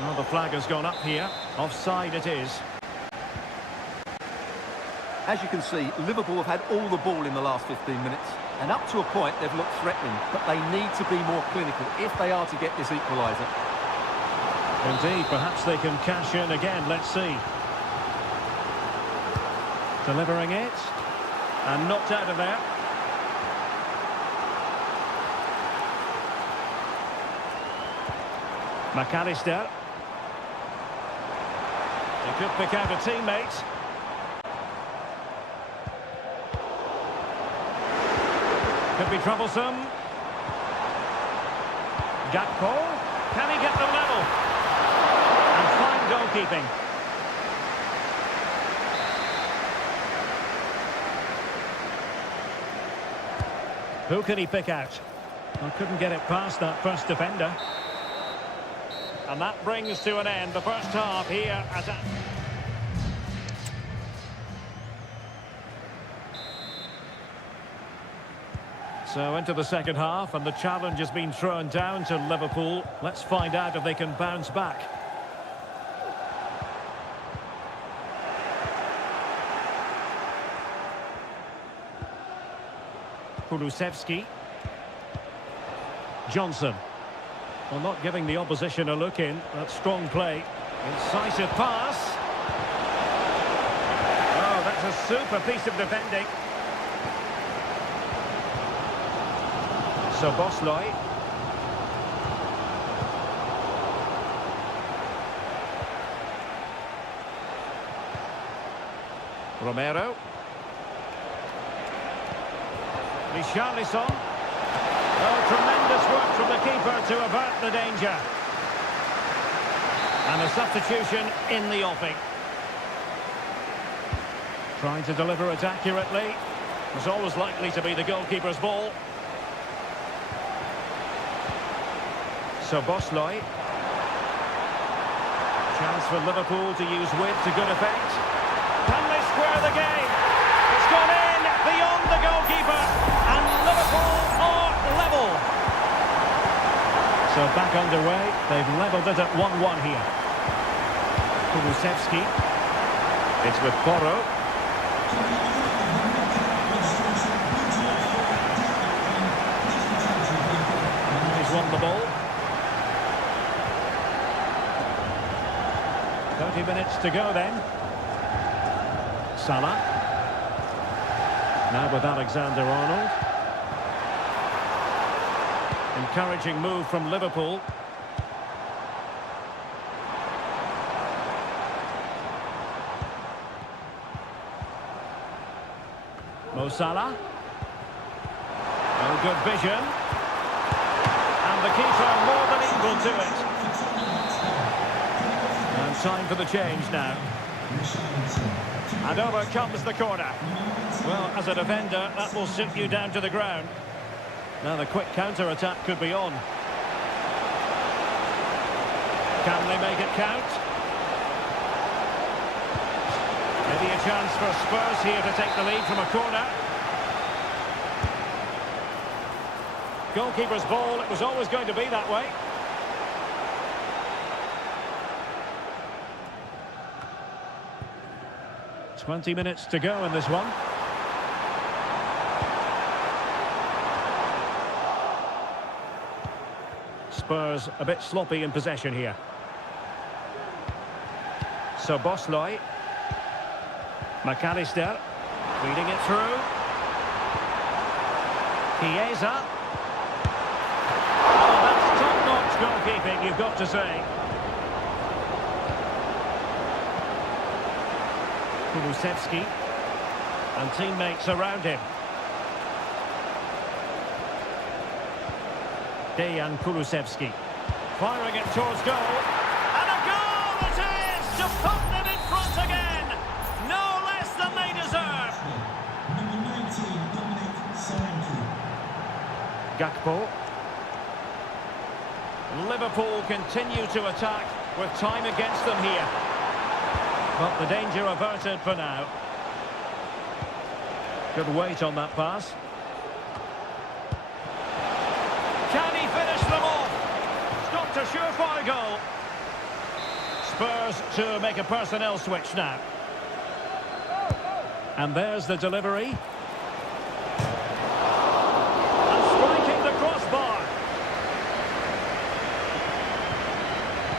Well, the flag has gone up here. Offside it is. As you can see, Liverpool have had all the ball in the last 15 minutes. And up to a point, they've looked threatening. But they need to be more clinical if they are to get this equaliser. Indeed, perhaps they can cash in again. Let's see. Delivering it. And knocked out of there. McAllister. He could pick out a teammate. Could be troublesome. Gakpo. Can he get them level? And fine goalkeeping. Who can he pick out? Well, couldn't get it past that first defender. And that brings to an end the first half here at a... So into the second half, and the challenge has been thrown down to Liverpool. Let's find out if they can bounce back. Kulusevski. Johnson. Well, not giving the opposition a look in. That's strong play. Incisive pass. Oh, that's a super piece of defending. So Bosley. Romero. Richarlison. Oh, tremendous work from the keeper to avert the danger. And a substitution in the offing. Trying to deliver it accurately. It's always likely to be the goalkeeper's ball. So Bosley. Chance for Liverpool to use width to good effect. Can they square the game? It's gone in beyond the goalkeeper. And Liverpool are level. So back underway. They've levelled it at 1-1 here. Kulusevski. It's with Porro. He's won the ball. 30 minutes to go then. Salah. Now with Alexander-Arnold. Encouraging move from Liverpool. Mo Salah. Oh, good vision. And the keeper more than equal to it. And time for the change now. And over comes the corner. Well, as a defender, that will suit you down to the ground. Now the quick counter-attack could be on. Can they make it count? Maybe a chance for Spurs here to take the lead from a corner. Goalkeeper's ball, it was always going to be that way. Twenty minutes to go in this one. Spurs a bit sloppy in possession here. So Bosley. McAllister. Reading it through. Chiesa. Oh, that's top-notch goalkeeping, you've got to say. Kulusevski. And teammates around him. Dejan Kulusevski. Firing it towards goal. And a goal it is to put them in front again. No less than they deserve. Number 19, Gakpo. Liverpool continue to attack with time against them here. But the danger averted for now. Good weight on that pass. Can he finish them off? Stopped a surefire goal. Spurs to make a personnel switch now. And there's the delivery. And striking the crossbar.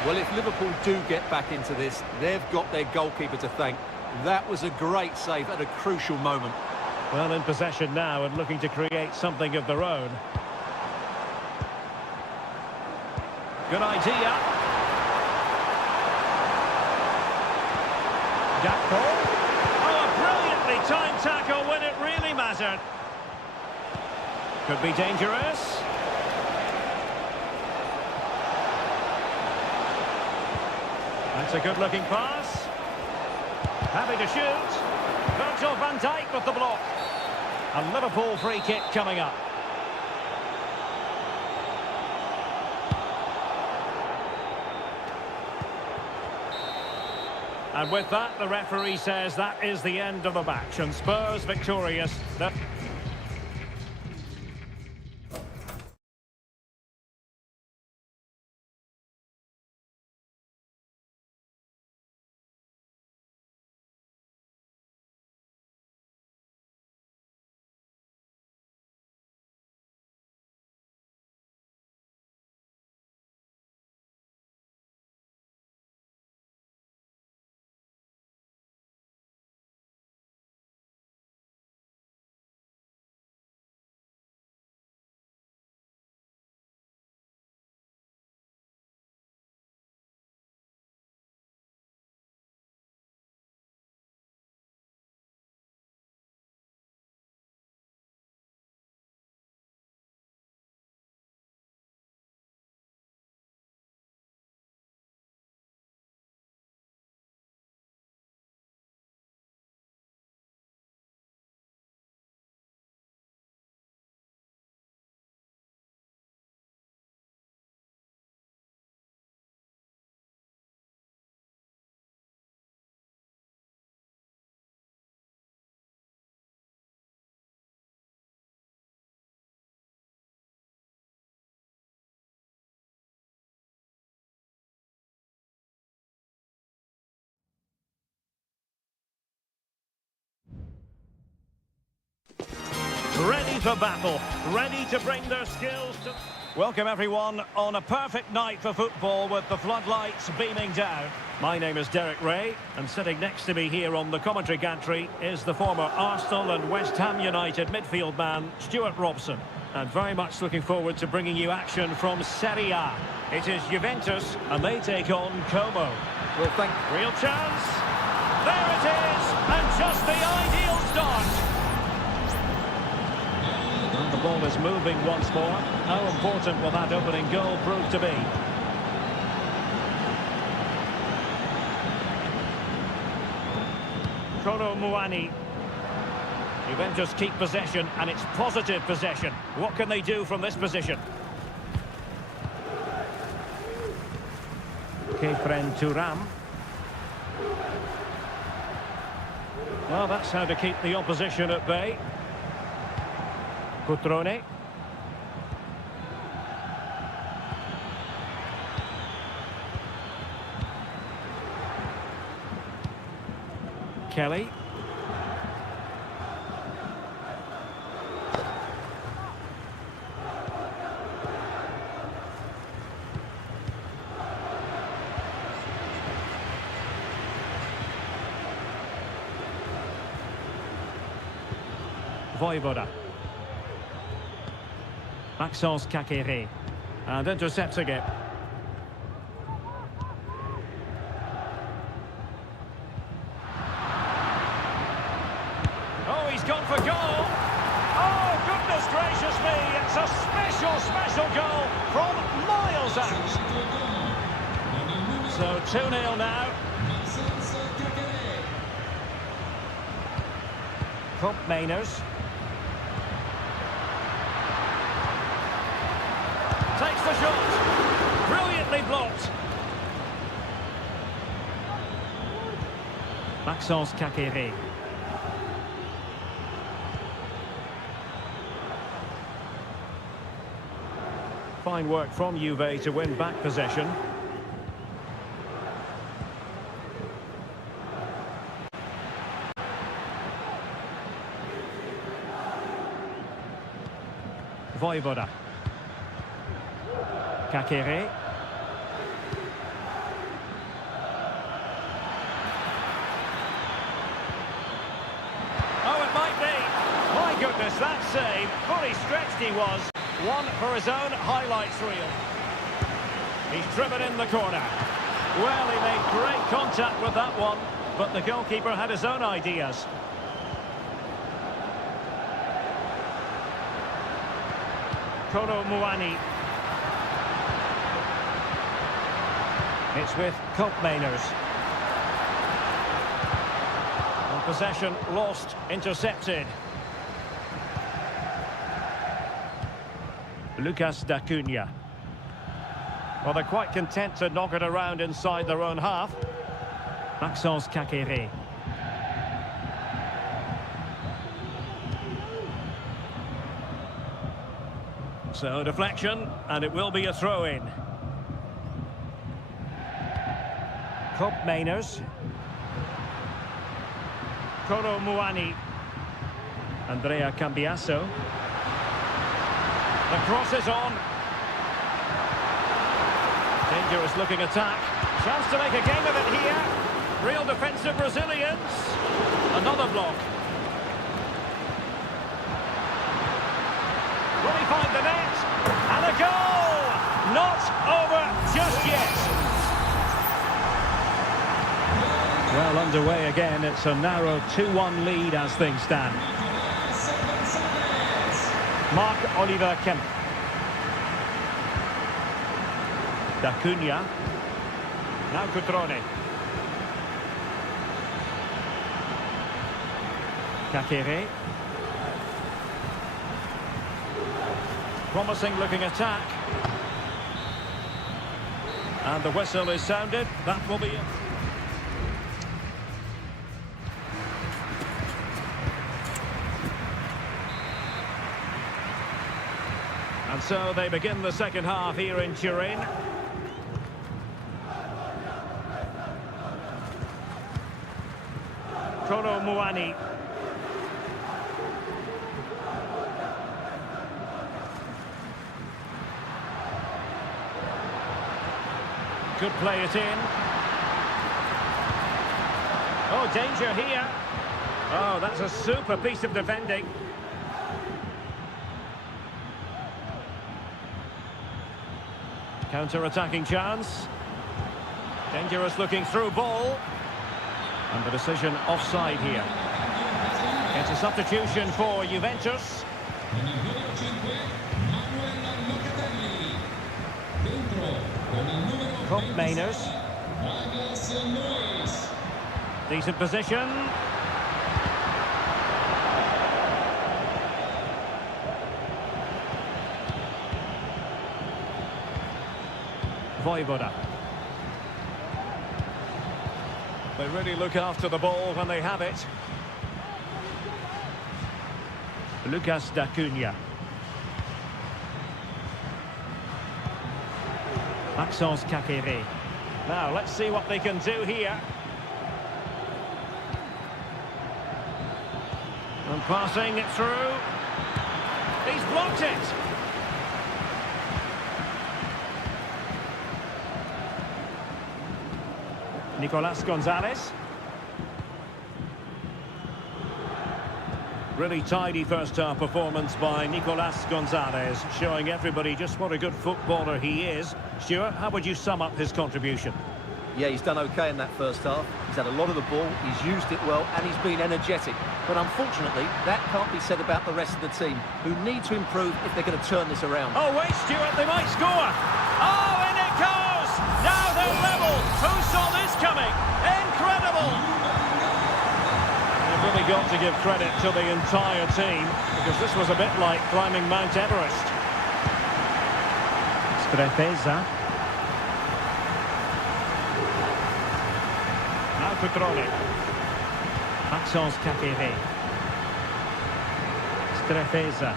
Well, if Liverpool do get back into this, they've got their goalkeeper to thank. That was a great save at a crucial moment. Well, in possession now and looking to create something of their own. Good idea. Gakpo. Oh, a brilliantly timed tackle when it really mattered. Could be dangerous. That's a good-looking pass. Happy to shoot. Virgil van Dijk with the block. A Liverpool free kick coming up. And with that, the referee says that is the end of the match, and Spurs victorious. Ready for battle, ready to bring their skills to... Welcome everyone on a perfect night for football with the floodlights beaming down. My name is Derek Ray, and sitting next to me here on the commentary gantry is the former Arsenal and West Ham United midfield man, Stuart Robson. And very much looking forward to bringing you action from Seria. It is Juventus, and they take on Como. Well, Real chance. There it is, and just the ideal start. And the ball is moving once more. How important will that opening goal prove to be? Kolo Muani. Juventus keep possession, and it's positive possession. What can they do from this position? Kefren Turam. Well, that's how to keep the opposition at bay. Cutrone. Kelly. Voivoda. Maxence Kakere. And intercepts again. Oh, he's gone for goal. Oh, goodness gracious me. It's a special, special goal from miles out. So 2-0 now. Comp Mainers. Takes the shot. Brilliantly blocked. Maxence Kakere. Fine work from Juve to win back possession. Voivoda. Kakere. Oh, it might be. My goodness, that save. Fully stretched he was. One for his own highlights reel. He's driven in the corner. Well, he made great contact with that one, but the goalkeeper had his own ideas. Kolo Muani. It's with Mainers. And possession lost, intercepted. Lucas D'Acunha. Well, they're quite content to knock it around inside their own half. Maxence Kakere. So deflection, and it will be a throw-in. Cop Mainers. Koro Muani. Andrea Cambiasso. The cross is on. Dangerous looking attack. Chance to make a game of it here. Real defensive resilience. Another block. Will he find the net? And a goal! Not over just yet. Well underway again. It's a narrow 2-1 lead as things stand. Marc-Oliver Kemp. D'Acunha. Now Cutrone. Kakere. Promising looking attack. And the whistle is sounded. That will be it. And so they begin the second half here in Turin. Koro Muani. Could play it in. Oh, danger here. Oh, that's a super piece of defending. Counter-attacking chance. Dangerous looking through ball. And the decision offside here. It's a substitution for Juventus. Cop Mainers. Decent position. Vojvoda. They really look after the ball when they have it. Lucas D'Acunha. Maxence Kakere. Now, let's see what they can do here. And passing it through. He's blocked it. Nicolas Gonzalez. Really tidy first-half performance by Nicolas Gonzalez, showing everybody just what a good footballer he is. Stuart, how would you sum up his contribution? Yeah, he's done okay in that first half. He's had a lot of the ball, he's used it well, and he's been energetic. But unfortunately, that can't be said about the rest of the team, who need to improve if they're going to turn this around. Oh, wait, Stuart, they might score. Oh, in it goes! Now they're level. Who saw this coming? Incredible! They've really got to give credit to the entire team, because this was a bit like climbing Mount Everest. Strefeza. Now Cutrone. Maxence Kakere. Strefeza.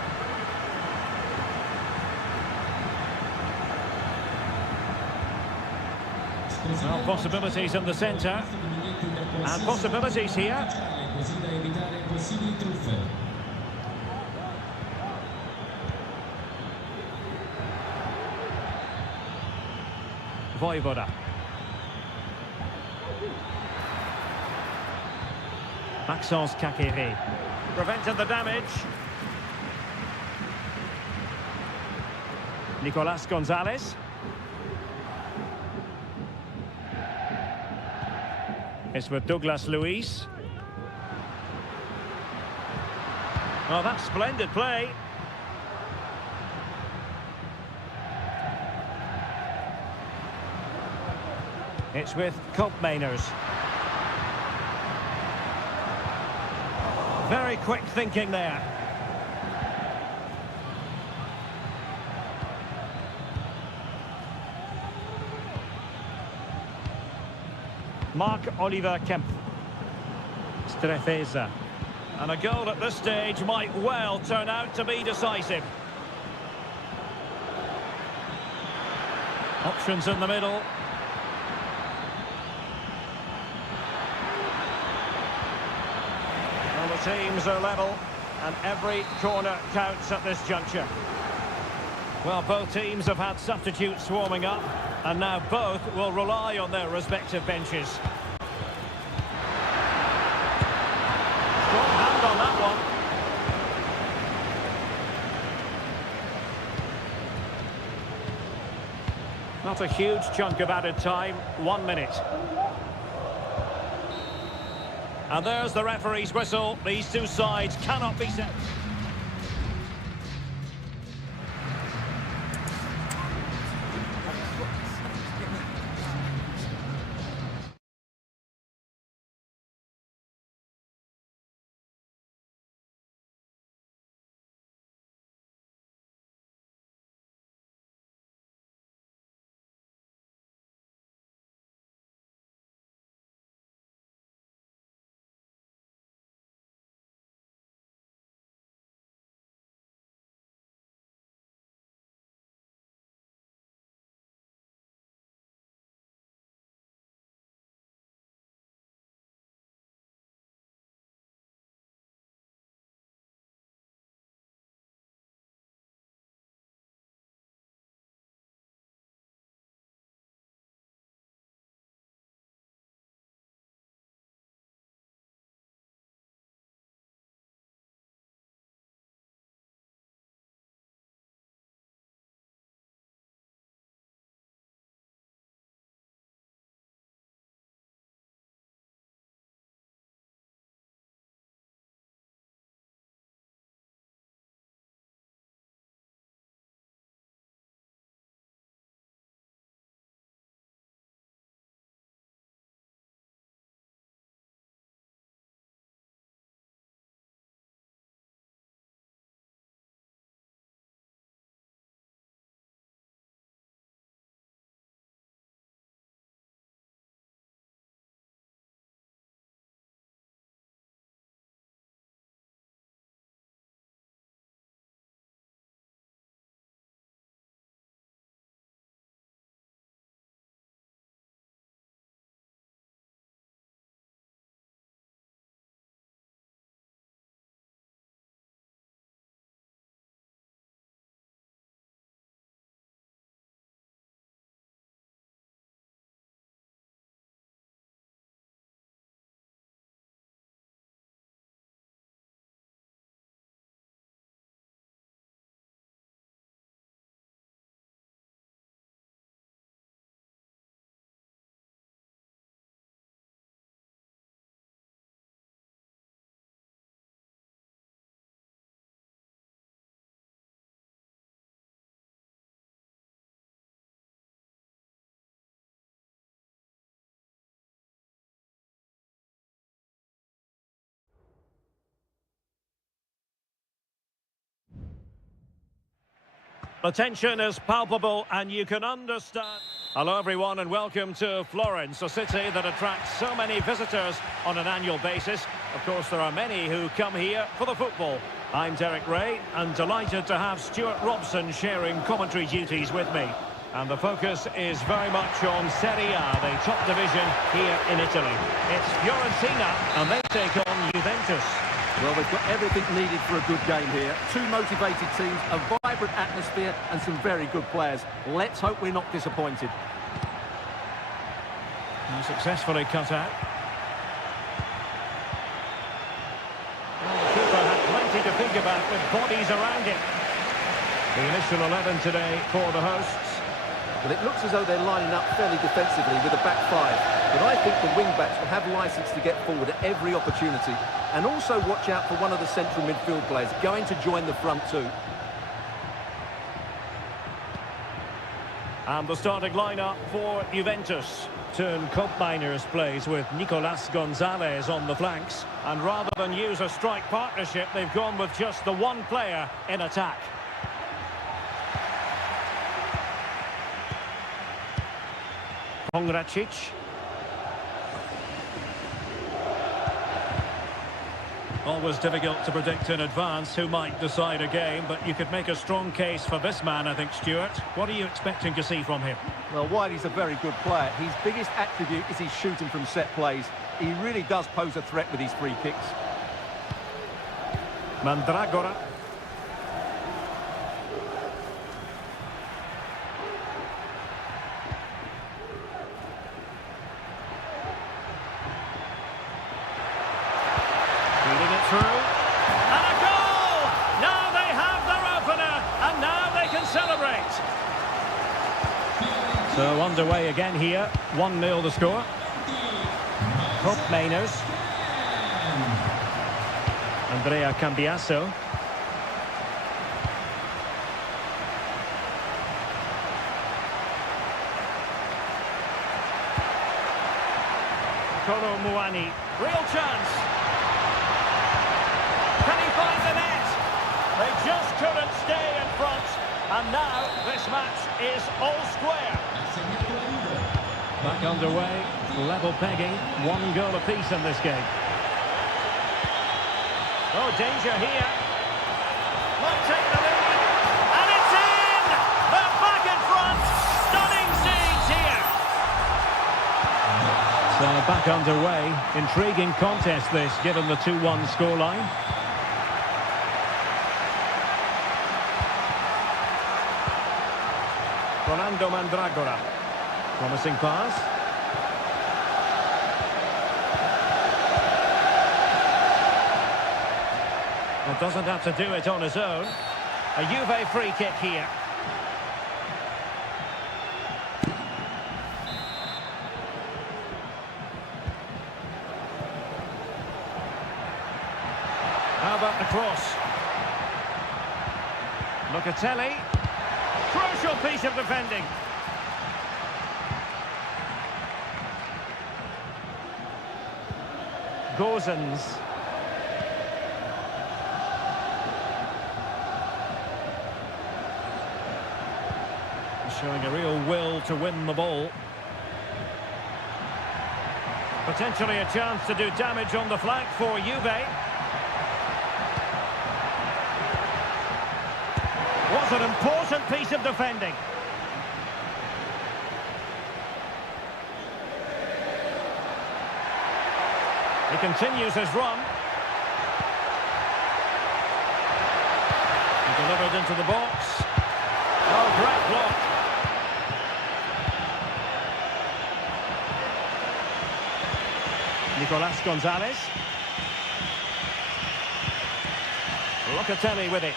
Well, possibilities in the centre. And possibilities here. Vojvoda. Maxence Kakere. Prevented the damage. Nicolas Gonzalez. It's with Douglas Luiz. Oh, that's splendid play. It's with Cop Mainers. Very quick thinking there. Mark Oliver Kemp. Strefeza. And a goal at this stage might well turn out to be decisive. Options in the middle. Well, the teams are level, and every corner counts at this juncture. Well, both teams have had substitutes warming up, and now both will rely on their respective benches. Strong hand on that one. Not a huge chunk of added time, 1 minute. And there's the referee's whistle. These two sides cannot be set. The tension is palpable and you can understand. Hello everyone and welcome to Florence, a city that attracts so many visitors on an annual basis. Of course there are many who come here for the football. I'm Derek Ray and delighted to have Stuart Robson sharing commentary duties with me. And the focus is very much on Seria, the top division here in Italy. It's Fiorentina and they take on Juventus. Well, they've got everything needed for a good game here. Two motivated teams, a vibrant atmosphere and some very good players. Let's hope we're not disappointed. And successfully cut out. Well, the keeper had plenty to think about with bodies around him. The initial 11 today for the hosts. Well, it looks as though they're lining up fairly defensively with a back five. But I think the wing-backs will have licence to get forward at every opportunity. And also watch out for one of the central midfield players going to join the front two. And the starting lineup for Juventus. Turn Koopmeiners plays with Nicolas Gonzalez on the flanks. And rather than use a strike partnership, they've gone with just the one player in attack. Pongracic. Always difficult to predict in advance who might decide a game, but you could make a strong case for this man, I think, Stuart. What are you expecting to see from him? Well, Wiley's a very good player. His biggest attribute is his shooting from set plays. He really does pose a threat with his free kicks. Mandragora. Feeding it through. And a goal! Now they have their opener, and now they can celebrate. So underway again here. 1-0 the score. Hope Mainers. Andrea Cambiasso. Kolo Muani. Real chance. Can he find the net? They just couldn't stay in front. And now this match is all square. Back underway. Level pegging. 1 goal apiece in this game. Oh, danger here. Might take the lead. And it's in! They're back in front. Stunning scenes here. So back underway. Intriguing contest this, given the 2-1 scoreline. Rolando Mandragora. Promising pass. Well, doesn't have to do it on his own. A Juve free kick here. How about the cross? Locatelli. Crucial piece of defending. Gozens. Showing a real will to win the ball. Potentially a chance to do damage on the flank for Juve. Was an important piece of defending. He continues his run. He delivered into the box. Oh, great block. Nicolas Gonzalez. Locatelli with it.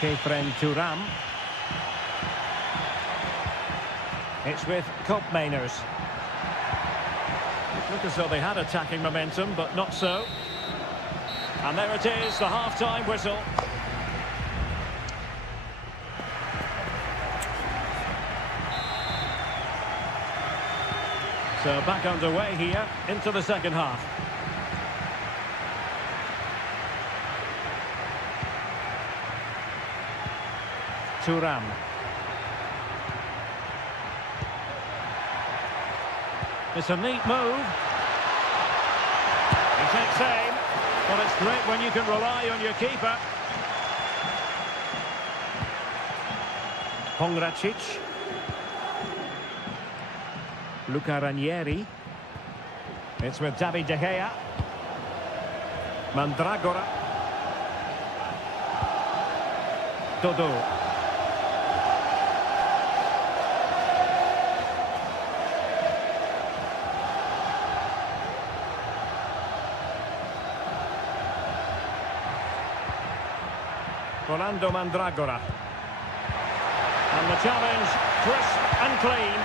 Kefren Thuram. It's with Koopmeiners. Look as though they had attacking momentum, but not so. And there it is, the half-time whistle. So back underway here into the second half. Thuram. It's a neat move. He takes aim. Well, it's great when you can rely on your keeper. Pongracic. Luca Ranieri. It's with David De Gea. Mandragora. Dodo. Rolando Mandragora. And the challenge, crisp and clean.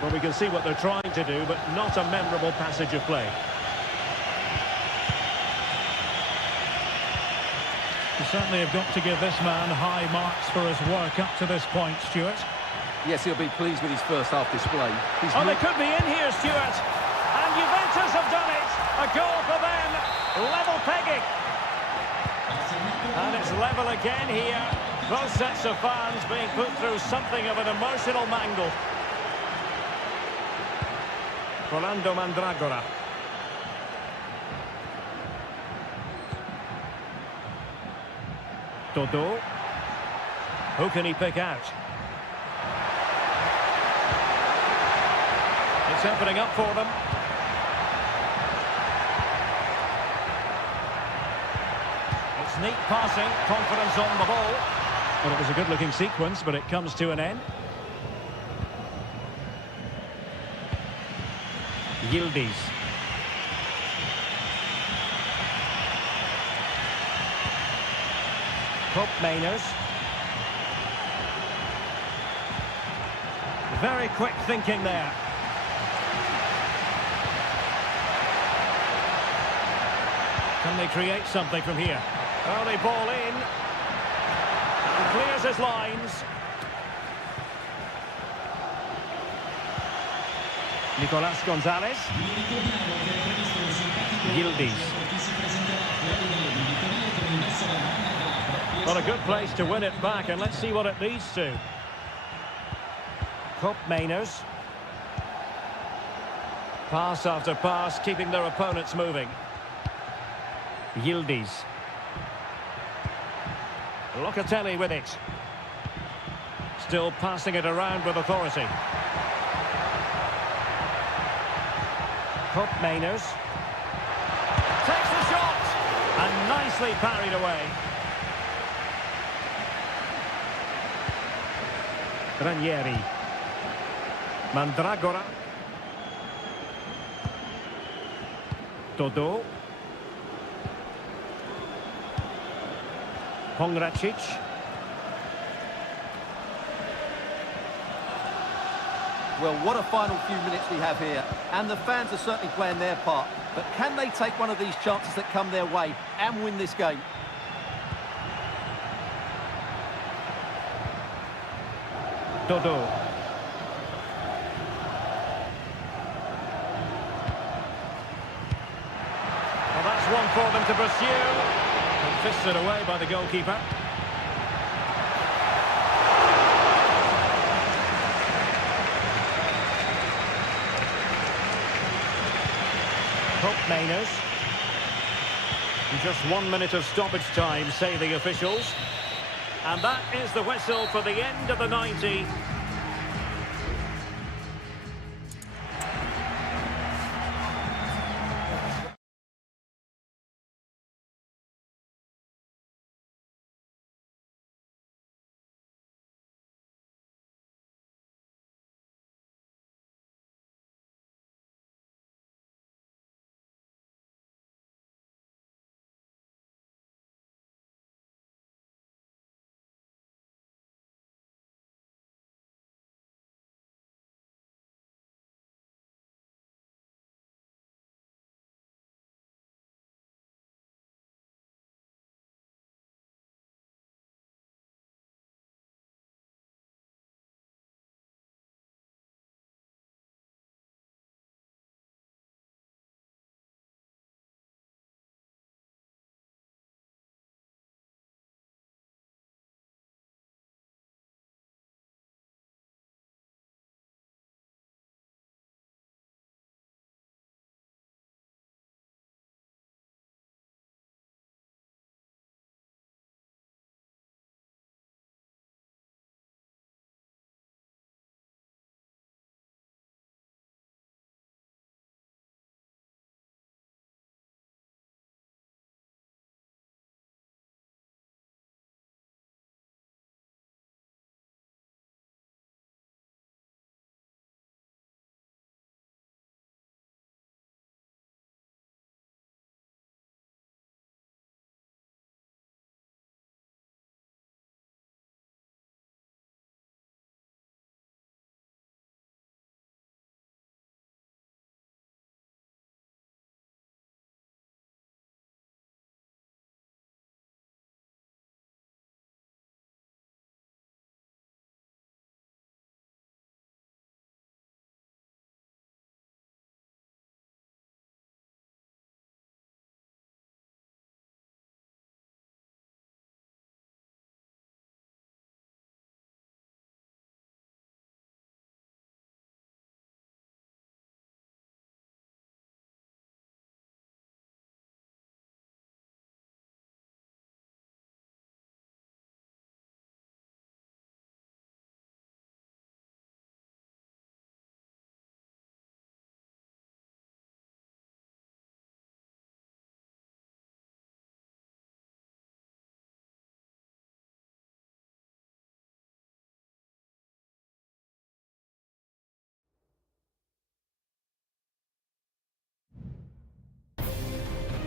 Well, we can see what they're trying to do, but not a memorable passage of play. You certainly have got to give this man high marks for his work up to this point, Stuart. Yes, he'll be pleased with his first half display. They could be in here, Stuart. And Juventus have done it. A goal for them. Level pegging. And it's level again here. Both sets of fans being put through something of an emotional mangle. Rolando Mandragora. Dodo. Who can he pick out? It's opening up for them. It's neat passing, confidence on the ball. Well, it was a good-looking sequence, but it comes to an end. Yildiz. Mainers. Very quick thinking there. Can they create something from here? Early ball in. And clears his lines. Nicolas Gonzalez. Yildiz. Well, a good place to win it back, and let's see what it leads to. Mainers. Pass after pass, keeping their opponents moving. Yildiz. Locatelli with it. Still passing it around with authority. Mainers. Takes the shot! And nicely parried away. Ranieri. Mandragora. Dodo. Pongracic. Well, what a final few minutes we have here. And the fans are certainly playing their part. But can they take one of these chances that come their way and win this game? Dodo. Well, that's one for them to pursue. And fisted away by the goalkeeper. Mainers. Just 1 minute of stoppage time, say the officials. And that is the whistle for the end of the 90.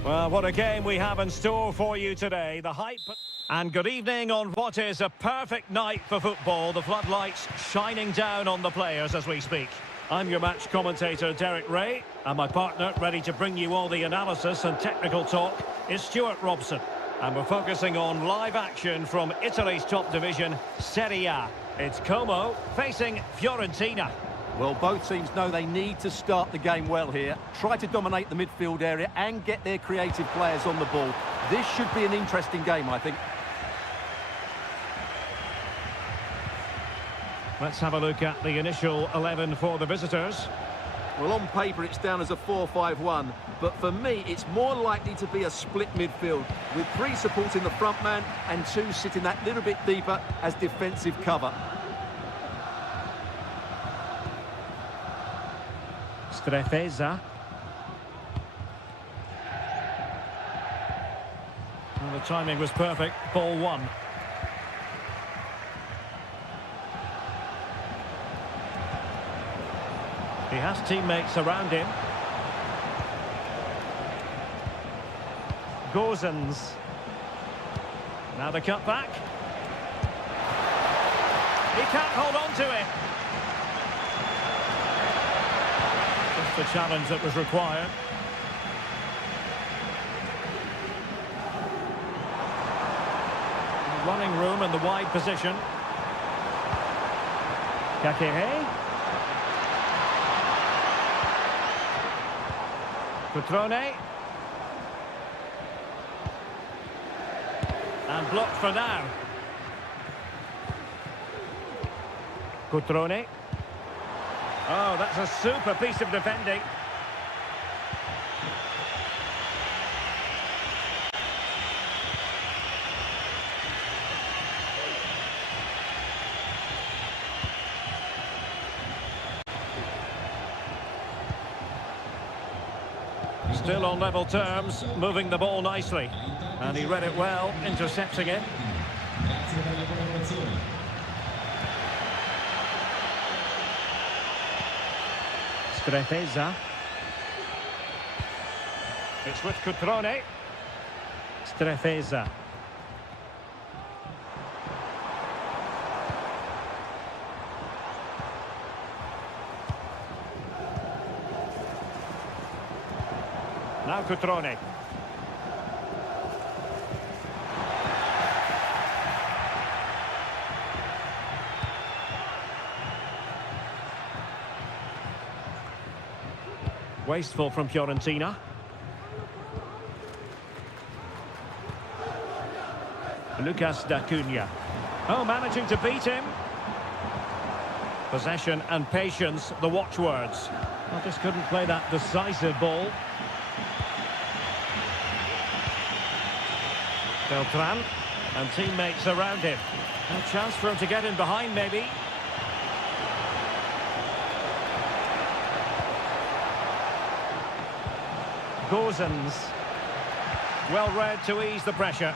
Well, what a game we have in store for you today. The hype... And good evening on what is a perfect night for football. The floodlights shining down on the players as we speak. I'm your match commentator, Derek Ray, and my partner, ready to bring you all the analysis and technical talk, is Stuart Robson. And we're focusing on live action from Italy's top division, Seria. It's Como facing Fiorentina. Well, both teams know they need to start the game well here. Try to dominate the midfield area and get their creative players on the ball. This should be an interesting game, I think. Let's have a look at the initial 11 for the visitors. Well, on paper, it's down as a 4-5-1, but for me, it's more likely to be a split midfield, with 3 supporting the front man and 2 sitting that little bit deeper as defensive cover. Strefeza. Well, the timing was perfect. Ball 1. He has teammates around him. Gozens. Now the cut back. He can't hold on to it. Just the challenge that was required. Running room in the wide position. Kakere. Cutrone. And blocked for now. Cutrone. Oh, that's a super piece of defending. Still on level terms, moving the ball nicely. And he read it well, intercepting it. Strefeza. It's with Cutrone. Strefeza. Now Cutrone. Wasteful from Fiorentina. Lucas d'Acunha. Oh, managing to beat him. Possession and patience, the watchwords. I just couldn't play that decisive ball. Beltran and teammates around him. A chance for him to get in behind, maybe. Gozens. Well read to ease the pressure.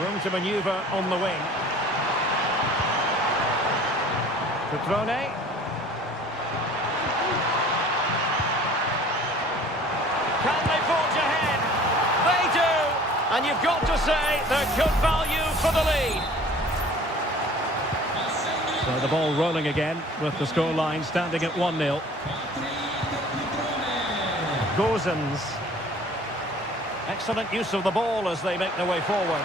Room to manoeuvre on the wing. Cutrone. Can they forge ahead? They do! And you've got to say they're good value for the lead. So the ball rolling again with the scoreline standing at 1-0. Gozens. Excellent use of the ball as they make their way forward.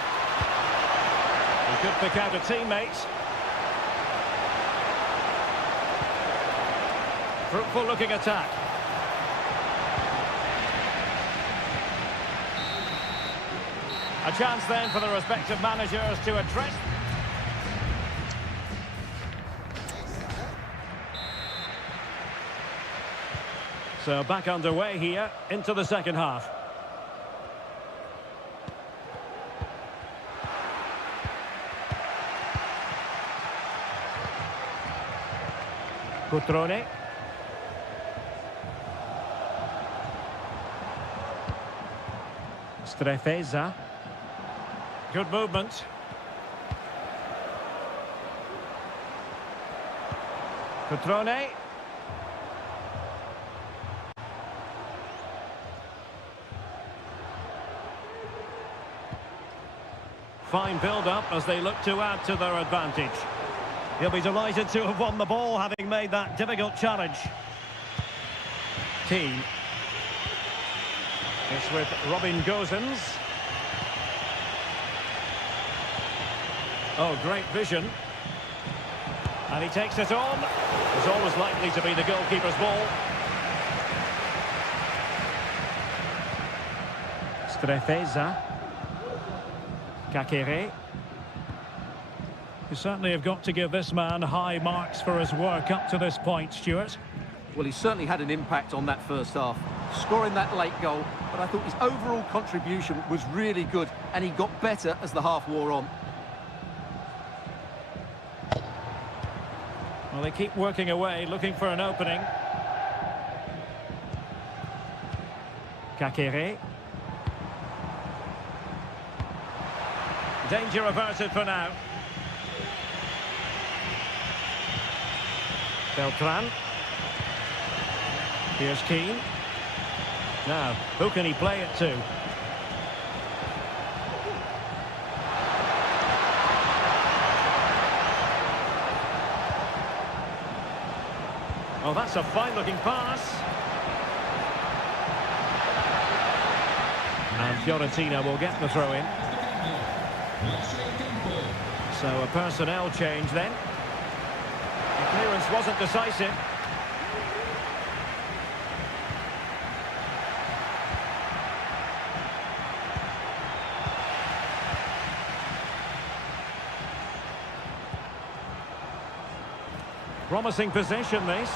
He could pick out a teammate. Fruitful looking attack. A chance then for the respective managers to address. So back underway here into the second half. Cutrone. Strefeza. Good movement. Cutrone. Fine build-up as they look to add to their advantage. He'll be delighted to have won the ball, having made that difficult challenge. Keane. It's with Robin Gosens. Oh, great vision. And he takes it on. It's always likely to be the goalkeeper's ball. Strefeza. Kakere. You certainly have got to give this man high marks for his work up to this point, Stuart. Well, he certainly had an impact on that first half, scoring that late goal, but I thought his overall contribution was really good, and he got better as the half wore on. Well, they keep working away, looking for an opening. Kakere. Danger averted for now. Beltran. Here's Keane. Now, who can he play it to? Oh, that's a fine-looking pass. And Fiorentina will get the throw-in. So a personnel change then. The clearance wasn't decisive. Promising possession, this.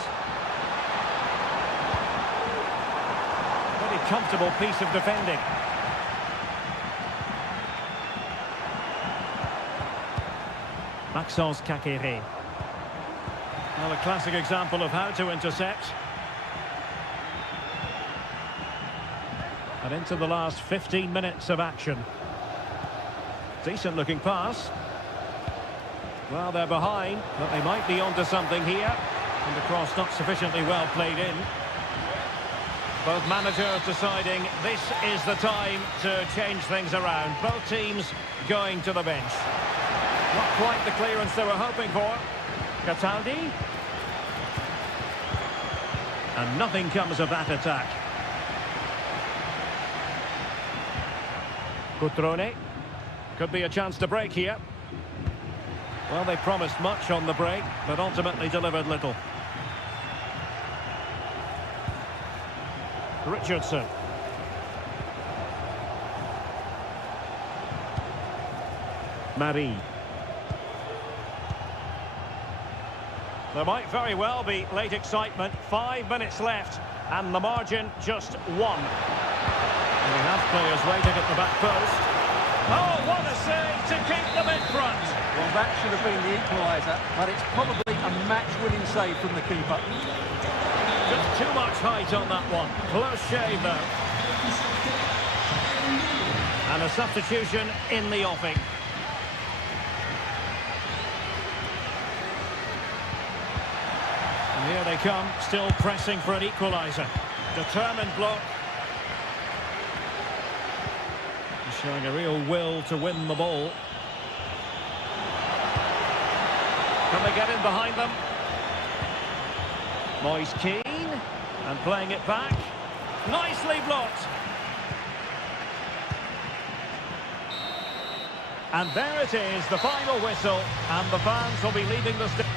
Very comfortable piece of defending. Maxence Kakere. Well, a classic example of how to intercept. And into the last 15 minutes of action. Decent looking pass. Well, they're behind, but they might be onto something here. And the cross not sufficiently well played in. Both managers deciding this is the time to change things around. Both teams going to the bench. Not quite the clearance they were hoping for. Cataldi. And nothing comes of that attack. Cutrone. Could be a chance to break here. Well, they promised much on the break, but ultimately delivered little. Richardson. Marie. There might very well be late excitement. 5 minutes left, and the margin just 1. And we have players waiting at the back post. Oh, what a save to keep them in front! Well, that should have been the equaliser, but it's probably a match-winning save from the keeper. Just too much height on that one. Close shave, though. And a substitution in the offing. And here they come, still pressing for an equaliser. Determined block. Showing a real will to win the ball. Can they get in behind them? Moise Keane. And playing it back. Nicely blocked. And there it is, the final whistle. And the fans will be leaving the stadium.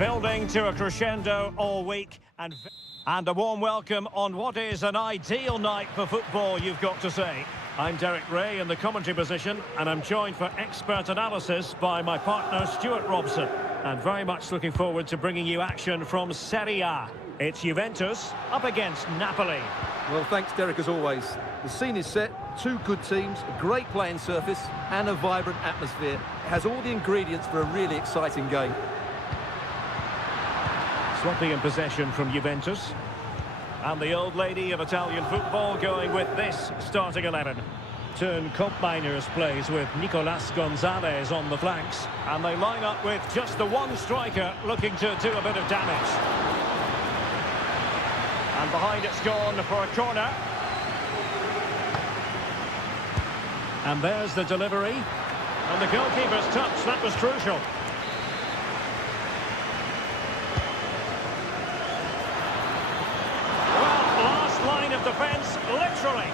Building to a crescendo all week and a warm welcome on what is an ideal night for football, you've got to say. I'm Derek Ray in the commentary position, and I'm joined for expert analysis by my partner Stuart Robson. And very much looking forward to bringing you action from Seria. It's Juventus up against Napoli. Well, thanks, Derek, as always. The scene is set, two good teams, a great playing surface and a vibrant atmosphere. It has all the ingredients for a really exciting game. Sloppy in possession from Juventus. And the old lady of Italian football going with this starting 11. Turn Miners plays with Nicolas Gonzalez on the flanks. And they line up with just the one striker looking to do a bit of damage. And behind it's gone for a corner. And there's the delivery. And the goalkeeper's touch, that was crucial. Well, last line of defence, literally.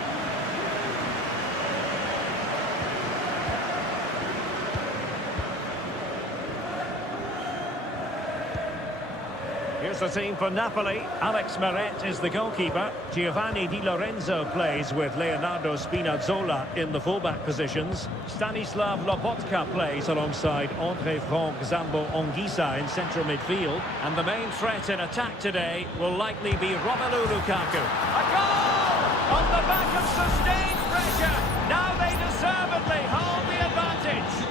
Here's the team for Napoli. Alex Meret is the goalkeeper. Giovanni Di Lorenzo plays with Leonardo Spinazzola in the fullback positions. Stanislav Lobotka plays alongside André Franck Zambo Anguissa in central midfield. And the main threat in attack today will likely be Romelu Lukaku. A goal! On the back of sustained pressure. Now they deservedly hold the advantage.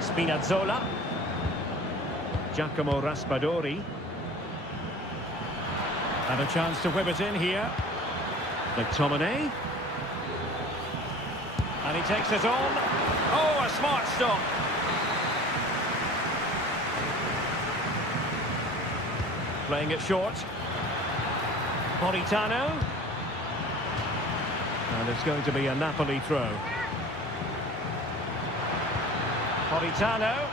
Spinazzola, Giacomo Raspadori, and a chance to whip it in here. McTominay, and he takes it on. Oh, a smart stop. Playing it short. Politano, and it's going to be a Napoli throw. Politano.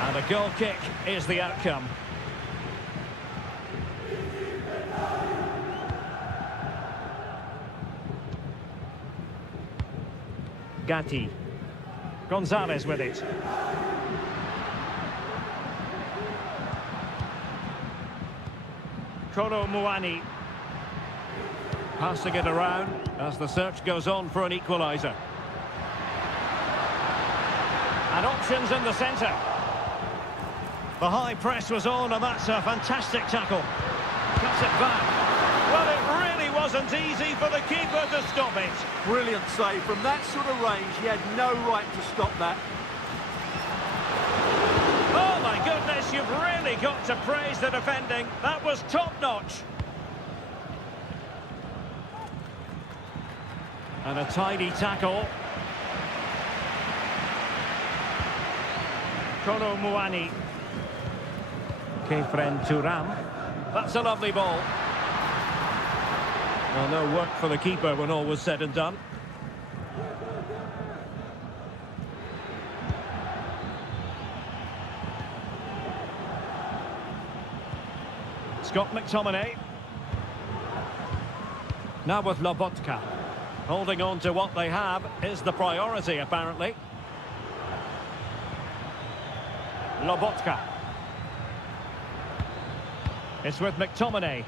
And a goal kick is the outcome. Gatti. Gonzalez with it. Kolo Muani. Passing it around as the search goes on for an equaliser. And options in the centre. The high press was on, and that's a fantastic tackle. Cuts it back. Well, it really wasn't easy for the keeper to stop it. Brilliant save. From that sort of range, he had no right to stop that. Oh my goodness, you've really got to praise the defending. That was top-notch. And a tidy tackle. Kolo Muani. Kefren Turam. That's a lovely ball. Well, no work for the keeper when all was said and done. Scott McTominay. Now with Lobotka. Holding on to what they have is the priority, apparently. Lobotka. It's with McTominay.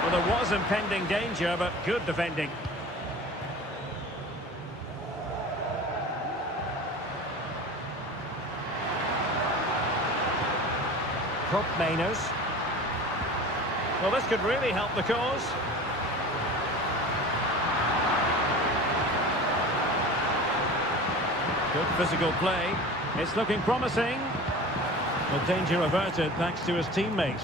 Well, there was impending danger, but good defending. Mainers. Well, this could really help the cause. Good physical play. It's looking promising. Well, danger averted thanks to his teammate.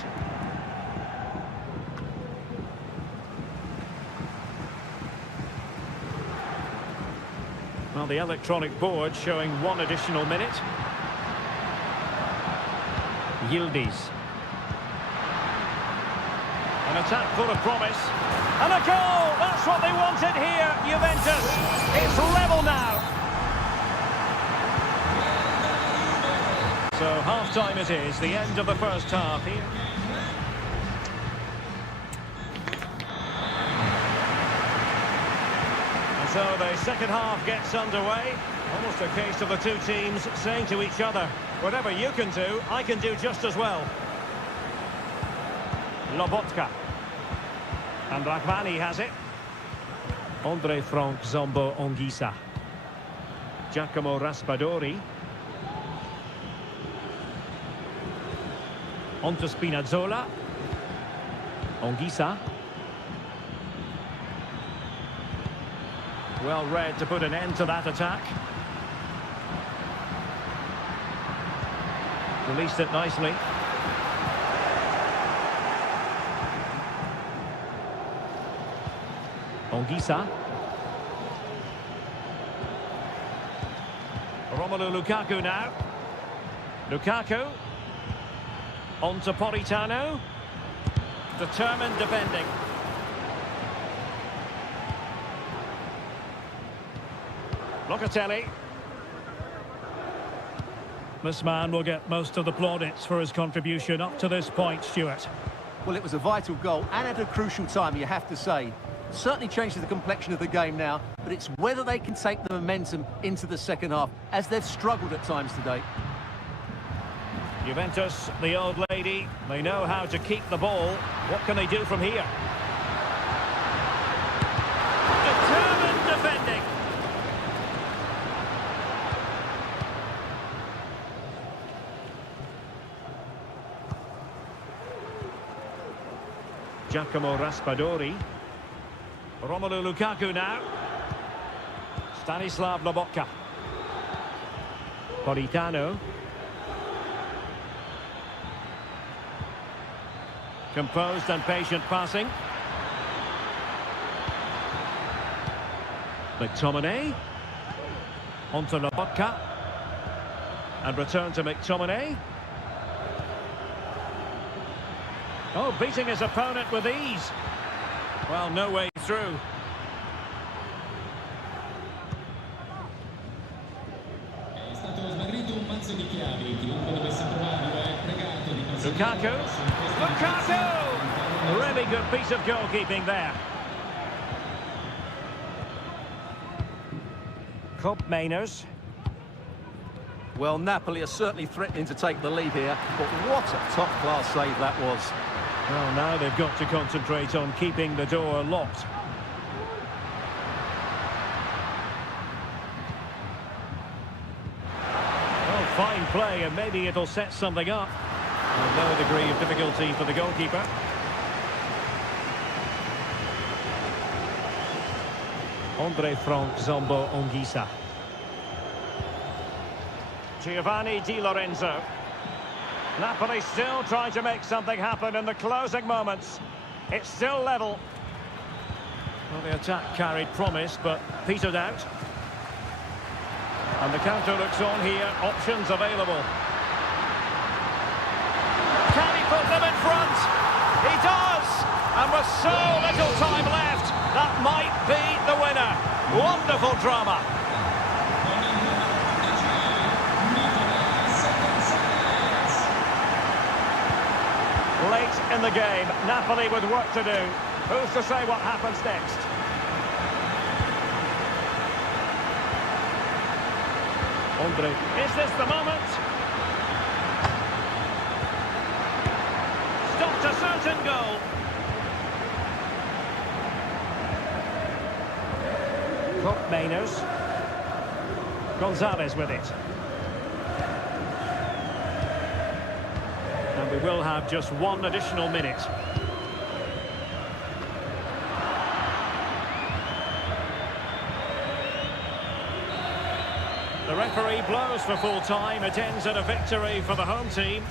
Well, the electronic board showing one additional minute. Yildiz. An attack full of promise. And a goal! That's what they wanted here, Juventus. It's level now. So half-time it is, the end of the first half here. And so the second half gets underway. Almost a case of the two teams saying to each other, whatever you can do, I can do just as well. Lobotka. And Rachmani has it. Andre Frank Zombo Ongisa. Giacomo Raspadori. On to Spinazzola. Ongisa. Well read to put an end to that attack. Released it nicely. Ongisa. Romelu Lukaku now. Lukaku. On to Politano. Determined defending. Locatelli. This man will get most of the plaudits for his contribution up to this point, Stuart. Well, it was a vital goal and at a crucial time, you have to say. Certainly changes the complexion of the game now, but it's whether they can take the momentum into the second half, as they've struggled at times today. Juventus, the old lady, they know how to keep the ball. What can they do from here? Determined defending. Giacomo Raspadori. Romelu Lukaku now. Stanislav Lobotka. Politano. Composed and patient passing. McTominay. On to Lobotka. And return to McTominay. Oh, beating his opponent with ease. Well, no way through. Lukaku. Lukaku! Really good piece of goalkeeping there. Cup Mainers. Well, Napoli are certainly threatening to take the lead here, but what a top-class save that was. Well, now they've got to concentrate on keeping the door locked. Oh, fine play, and maybe it'll set something up. With no degree of difficulty for the goalkeeper. Andre Frank Zombo Ongisa. Giovanni Di Lorenzo. Napoli still trying to make something happen in the closing moments. It's still level. Well, the attack carried promise, but petered out. And the counter looks on here. Options available. Can he put them in front? He does! And with so little time left, that might be the winner. Wonderful drama. Late in the game, Napoli with work to do. Who's to say what happens next? Andre, is this the moment? Stopped a certain goal. Cup Mainers. Gonzalez with it. And we will have just one additional minute. The referee blows for full time. It ends in a victory for the home team.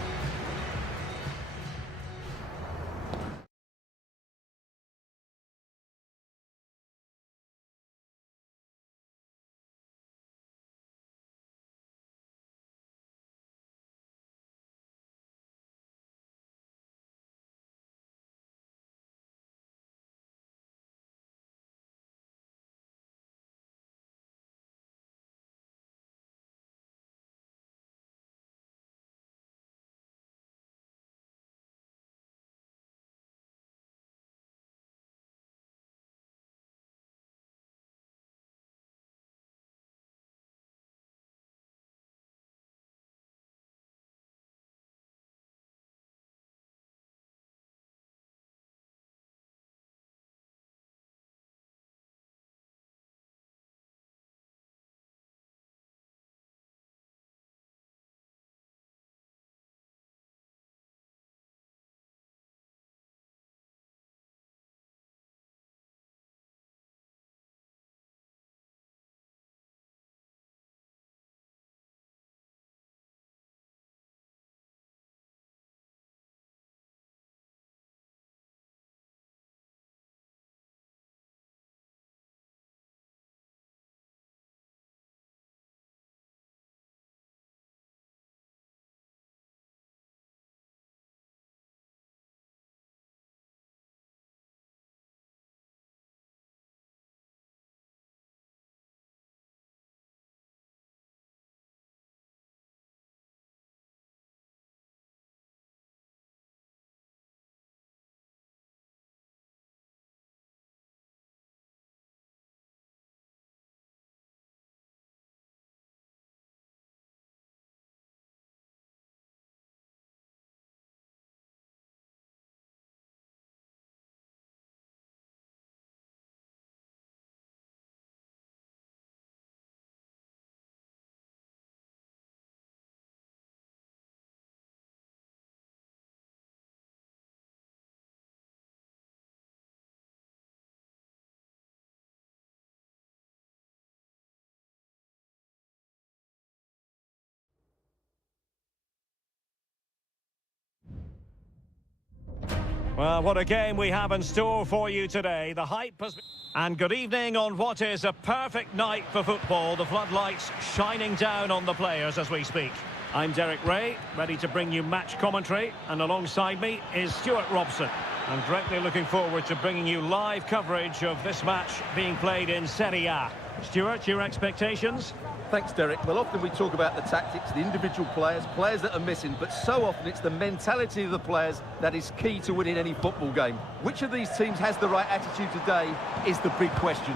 Well, what a game we have in store for you today. The hype has... And good evening on what is a perfect night for football. The floodlights shining down on the players as we speak. I'm Derek Ray, ready to bring you match commentary. And alongside me is Stuart Robson. I'm greatly looking forward to bringing you live coverage of this match being played in Seria. Stuart, your expectations? Thanks, Derek. Well, often we talk about the tactics, the individual players, players that are missing, but so often it's the mentality of the players that is key to winning any football game. Which of these teams has the right attitude today is the big question.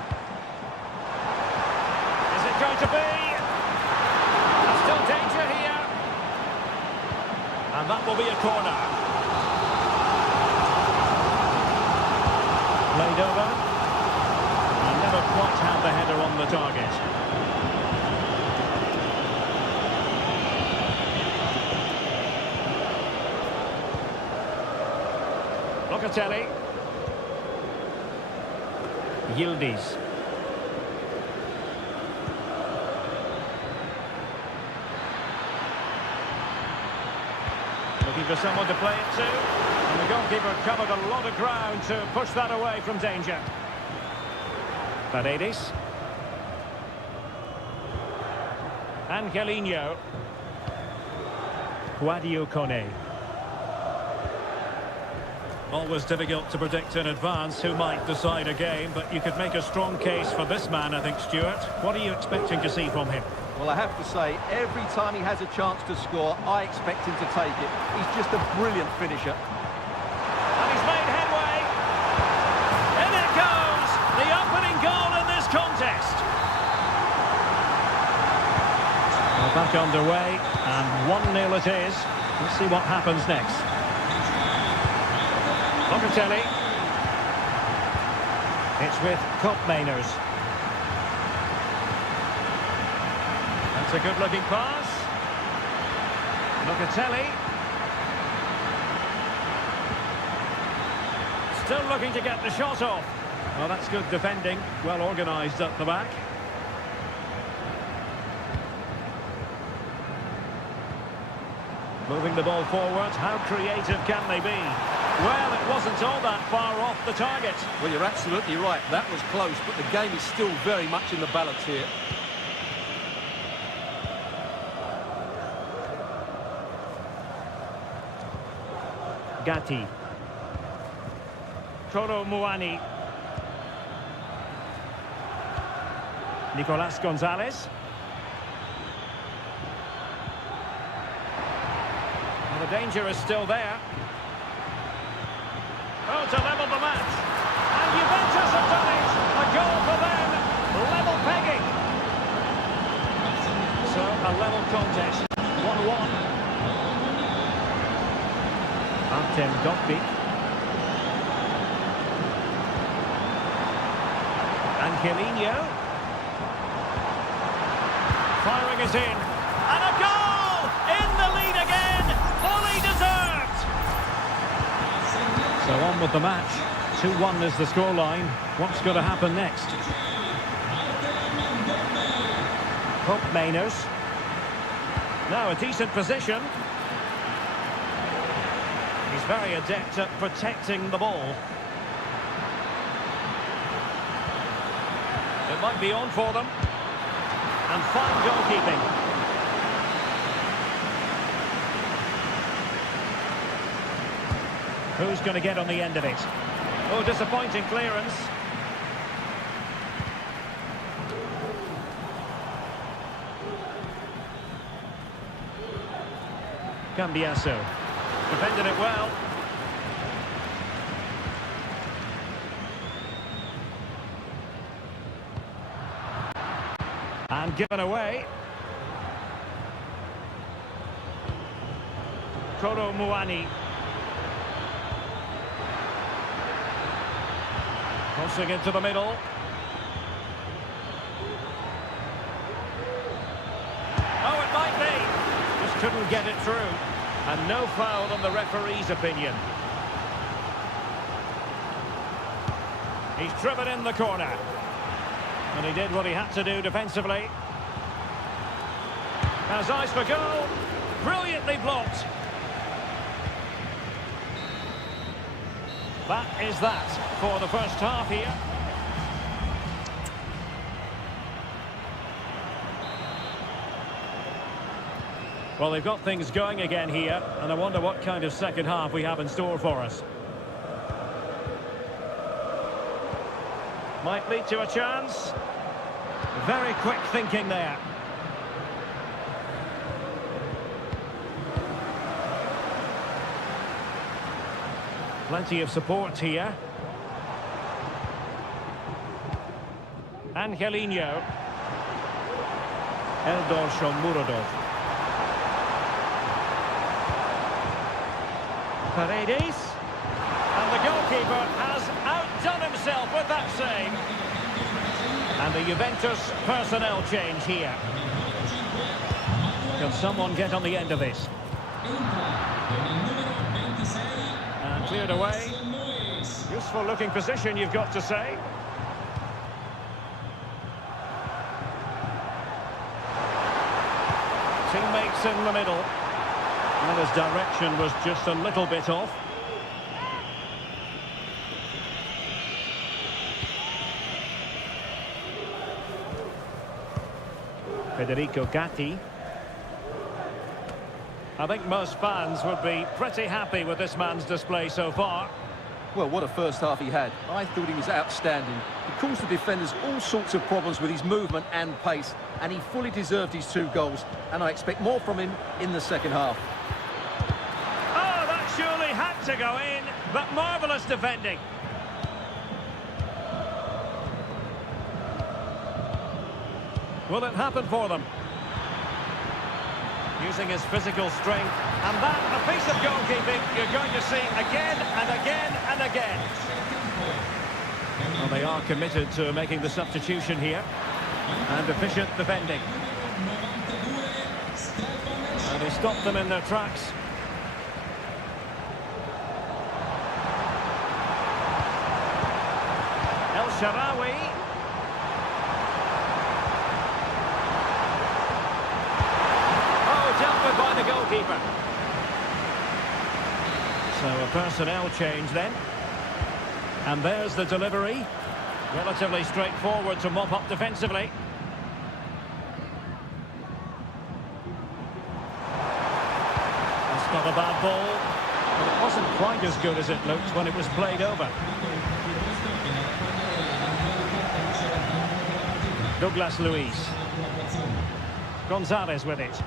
Is it going to be? There's still danger here. And that will be a corner. Played over. And never quite had the header on the target. Locatelli. Yildiz. Looking for someone to play it to. And the goalkeeper covered a lot of ground to push that away from danger. Paredes. Angelino. Guadio Kone. Always difficult to predict in advance who might decide a game, but you could make a strong case for this man, I think, Stuart. What are you expecting to see from him? Well, I have to say, every time he has a chance to score, I expect him to take it. He's just a brilliant finisher. And he's made headway. In it goes! The opening goal in this contest. Well, back underway, and 1-0 it is. Let's see what happens next. Locatelli. It's with Koopmeiners. That's a good-looking pass. Locatelli. Still looking to get the shot off. Well, that's good defending. Well organised at the back. Moving the ball forward. How creative can they be? Well, it wasn't all that far off the target. Well, you're absolutely right. That was close, but the game is still very much in the balance here. Gatti. Kolo Muani. Nicolas Gonzalez. Well, the danger is still there. Oh, to level the match. And Juventus have done it. A goal for them. Level pegging. So, a level contest. 1-1. Artem Dovbyk. Angelino. Firing is in. And a goal! In the lead again. Fully deserved. So on with the match. 2-1 is the scoreline. What's going to happen next? Koopmeiners. Now a decent position. He's very adept at protecting the ball. It might be on for them. And fine goalkeeping. Who's going to get on the end of it? Oh, disappointing clearance. Cambiasso. Defended it well. And given away. Kolo Muani. Crossing into the middle. Oh, it might be. Just couldn't get it through. And no foul on the referee's opinion. He's driven in the corner. And he did what he had to do defensively. Has eyes for goal. Brilliantly blocked. That is that for the first half here. Well, they've got things going again here, and I wonder what kind of second half we have in store for us. Might lead to a chance. Very quick thinking there. Plenty of support here. Angelino. Eldor Shomurodov. Paredes. And the goalkeeper has outdone himself with that save. And the Juventus personnel change here. Can someone get on the end of this? And cleared away. Useful looking position, you've got to say. Teammates in the middle. And his direction was just a little bit off. Federico Gatti. I think most fans would be pretty happy with this man's display so far. Well, what a first half he had. I thought he was outstanding. He caused the defenders all sorts of problems with his movement and pace, and he fully deserved his 2 goals, and I expect more from him in the second half. Oh, that surely had to go in, but marvellous defending. Will it happen for them? Using his physical strength, and that, a piece of goalkeeping you're going to see again and again and again. Well, they are committed to making the substitution here, and efficient defending. And he stopped them in their tracks. El Shaarawy. By the goalkeeper. So a personnel change then. And there's the delivery. Relatively straightforward to mop up defensively. That's not a bad ball. But it wasn't quite as good as it looked when it was played over. Douglas Luiz. Gonzalez with it.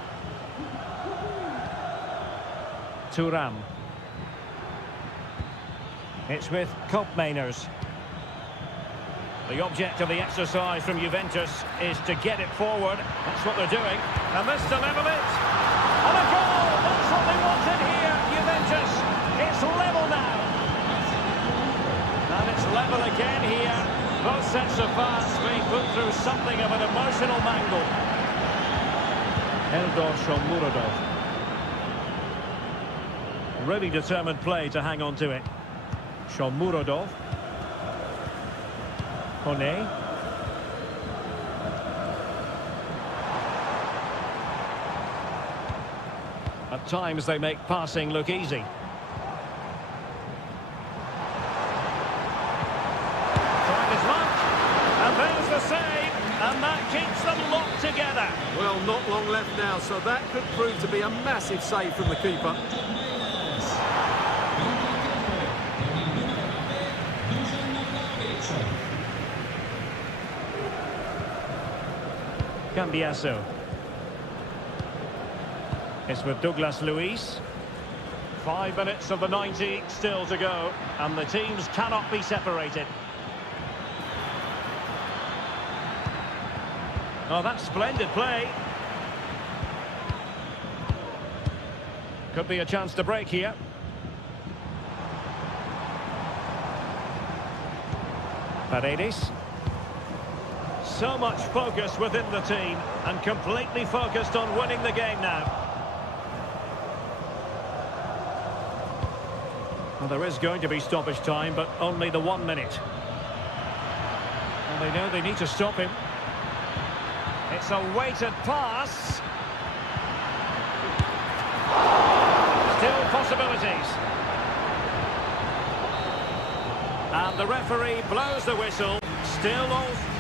Thuram. It's with Koopmeiners. The object of the exercise from Juventus is to get it forward. That's what they're doing. And this to level it. And a goal! That's what they wanted here, Juventus. It's level now. And it's level again here. Both sets of fans being put through something of an emotional mangle. Eldor Shomurodov. Really determined play to hang on to it. Shomurodov. Kone. At times they make passing look easy. Tried his luck. And there's the save. And that keeps them locked together. Well, not long left now, so that could prove to be a massive save from the keeper. Cambiasso. It's with Douglas Luiz. 5 minutes of the 90 still to go, and the teams cannot be separated. Oh, that's splendid play. Could be a chance to break here. Paredes. So much focus within the team, and completely focused on winning the game now. Well, there is going to be stoppage time, but only the 1 minute. And they know they need to stop him. It's a weighted pass. Still possibilities. the referee blows the whistle. Still all...